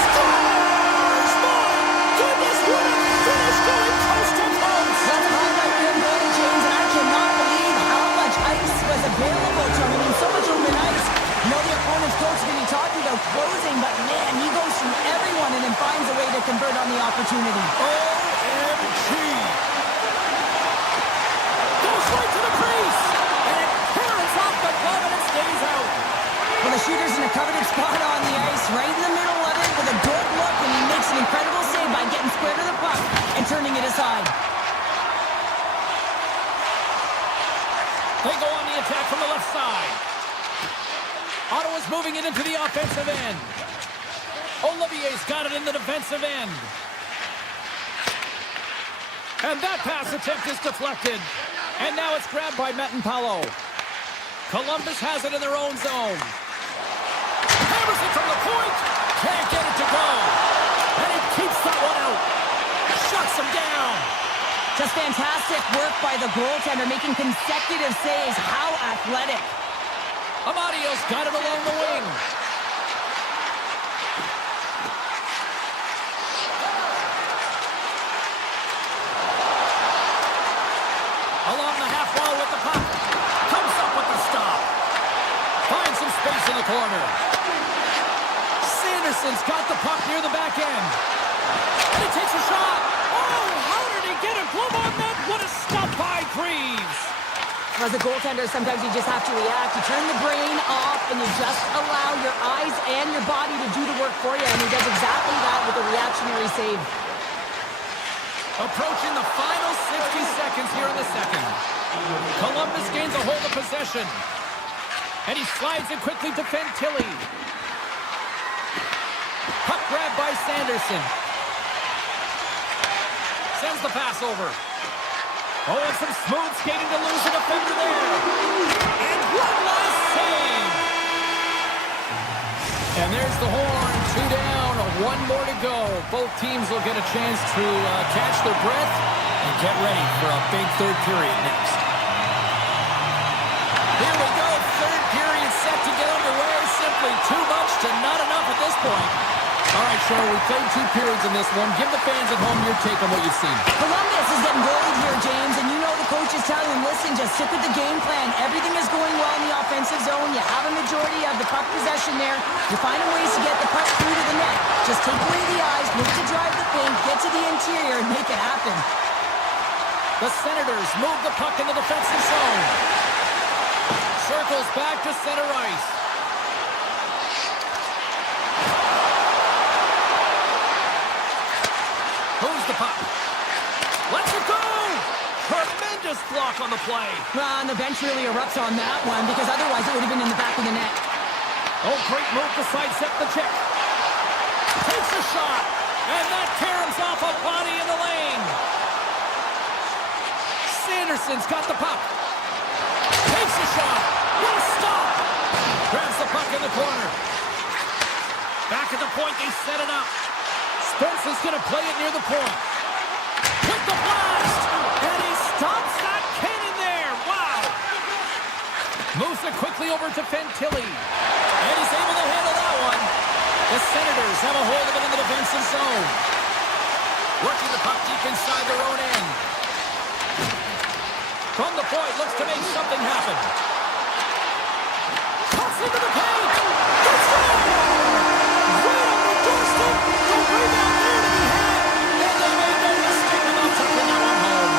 Scores! My goodness, what a finish going coast to coast! That's a highlight reel goal, James, and I cannot believe how much ice was available to him. I mean, so much open ice. You know the opponent's coach is going to be talking about closing, but man, he goes through everyone and then finds a way to convert on the opportunity. OMG! Goes right to the crease! And it curls off the glove and it stays out. Well, the shooter's in a coveted spot on the ice, right in the middle of it with a good look, and he makes an incredible save by getting square to the puck and turning it aside. They go on the attack from the left side. Ottawa's moving it into the offensive end. Olivier's got it in the defensive end. And that pass attempt is deflected. And now it's grabbed by Metinpalo. Columbus has it in their own zone. Hammers it from the point. Can't get it to go. And he keeps that one out. Shuts him down. Just fantastic work by the goaltender, making consecutive saves. How athletic. Amadio's got it along the wing. Along the half wall with the puck. Comes up with the stop. Finds some space in the corner. Sanderson's got the puck near the back end. And he takes a shot. Oh, how did he get a glove on that? What a stop by Greaves. As a goaltender, sometimes you just have to react. You turn the brain off and you just allow your eyes and your body to do the work for you. And he does exactly that with a reactionary save. Approaching the final 60 seconds here in the second. Columbus gains a hold of possession. And he slides it quickly to Fantilli. Puck grab by Sanderson. Sends the pass over. Oh, and some smooth skating to lose a defender there. And one last save. And there's the horn. 2 down, 1 more to go. Both teams will get a chance to catch their breath and get ready for a big third period next. Here we go. Third period set to get underway. Simply too much. point. All right, Cheryl, we played 2 periods in this one. Give the fans at home your take on what you've seen. Columbus is getting goalied here, James, and you know the coach is telling them, listen, just stick with the game plan. Everything is going well in the offensive zone. You have a majority of the puck possession there. You're finding ways to get the puck through to the net. Just take away the eyes, look to drive the paint, get to the interior, and make it happen. The Senators move the puck in the defensive zone. Circles back to center ice. Moves the puck. Lets it go! Tremendous block on the play. And the bench really erupts on that one because otherwise it would have been in the back of the net. Oh, great move to sidestep the check. Takes a shot, and that caroms off a body in the lane. Sanderson's got the puck. Takes a shot. What a stop! Grabs the puck in the corner. Back at the point, they set it up. Spence is going to play it near the point. With the blast! And he stops that cannon there! Wow! Moves it quickly over to Fantilli. And he's able to handle that one. The Senators have a hold of it in the defensive zone. Working the puck deep inside their own end. From the point, looks to make something happen. Toss into the paint! Let's go! Right on the doorstep! The rebound there to be had! And they made no mistake about taking that one home.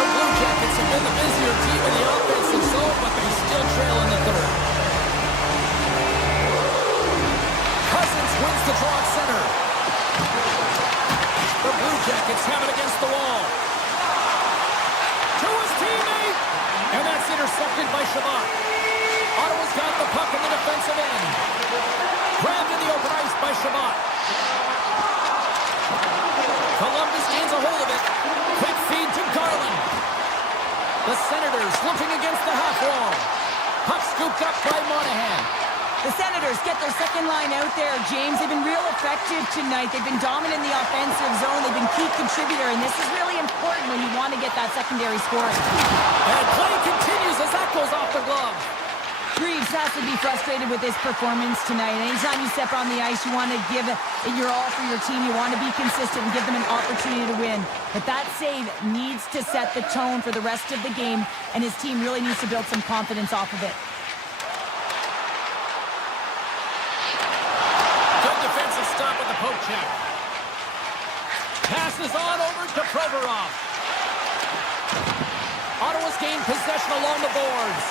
The Blue Jackets have been the busier team in the offensive zone, but they still trail in the third. Cousins wins the draw at center. The Blue Jackets have it against the wall. To his teammate! And that's intercepted by Shabbat. Ottawa's got the puck in the defensive end. Grabbed in the open ice by Shabbat. Columbus gains a hold of it. Quick feed to Garland. The Senators looking against the half wall. Puck scooped up by Monahan. The Senators get their second line out there, James. They've been real effective tonight. They've been dominant in the offensive zone. They've been key contributor, and this is really important when you want to get that secondary scoring. And play continues as that goes off the glove. Reeves has to be frustrated with this performance tonight. Anytime you step on the ice, you want to give it your all for your team. You want to be consistent and give them an opportunity to win. But that save needs to set the tone for the rest of the game, and his team really needs to build some confidence off of it. Stop with the poke check. Passes on over to Provorov. Ottawa's gained possession along the boards.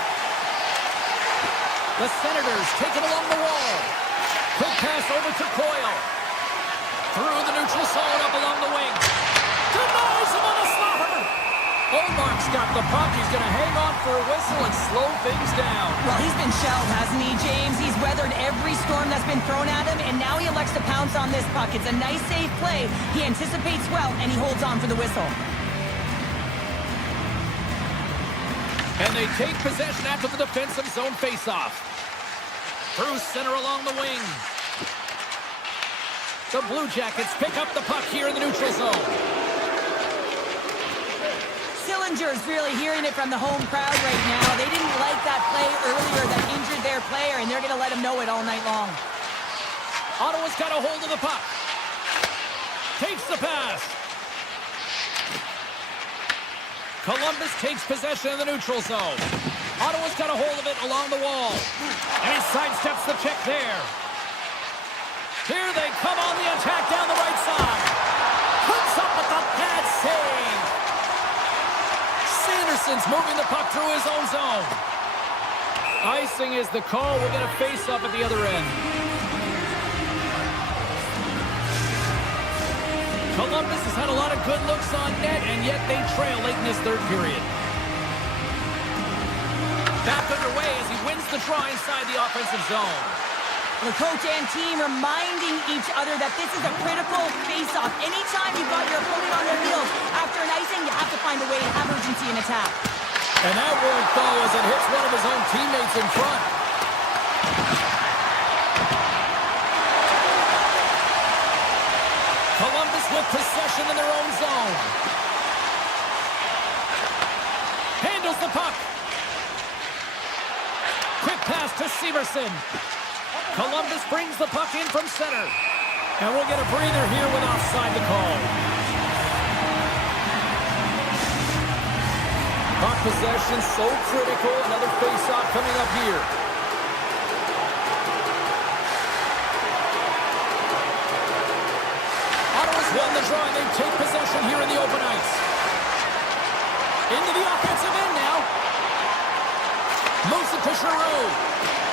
The Senators take it along the wall. Quick pass over to Coyle. Through the neutral zone up along the wing. Denies him on a slaughter. Olmark's got the puck. He's going to hang on for a whistle and slow things down. Well, he's been shelled, hasn't he, James? He's weathered every storm that's been thrown at him, and now he elects to pounce on this puck. It's a nice, safe play. He anticipates well, and he holds on for the whistle. And they take possession after the defensive zone faceoff. Through center along the wing. The Blue Jackets pick up the puck here in the neutral zone. Sillinger's really hearing it from the home crowd right now. They didn't like that play earlier that injured their player, and they're going to let him know it all night long. Ottawa's got a hold of the puck. Takes the pass. Columbus takes possession of the neutral zone. Ottawa's got a hold of it along the wall. And he sidesteps the check there. Here they come on the attack down the right side. Puts up with the pad save. Sanderson's moving the puck through his own zone. Icing is the call. We'll get a face-off at the other end. Columbus has had a lot of good looks on net, and yet they trail late in this third period. Back underway as he wins the draw inside the offensive zone. The coach and team reminding each other that this is a critical face-off. Anytime you've got your opponent on their heels after an icing, you have to find a way to have urgency in attack. And that won't fall as it hits one of his own teammates in front. Columbus with possession in their own zone. Handles the puck. Quick pass to Severson. Columbus brings the puck in from center. And we'll get a breather here with offside the call. Puck possession so critical. Another face-off coming up here. Ottawa's won the draw, and they take possession here in the open ice. Into the offensive end now. Moves it to Giroux.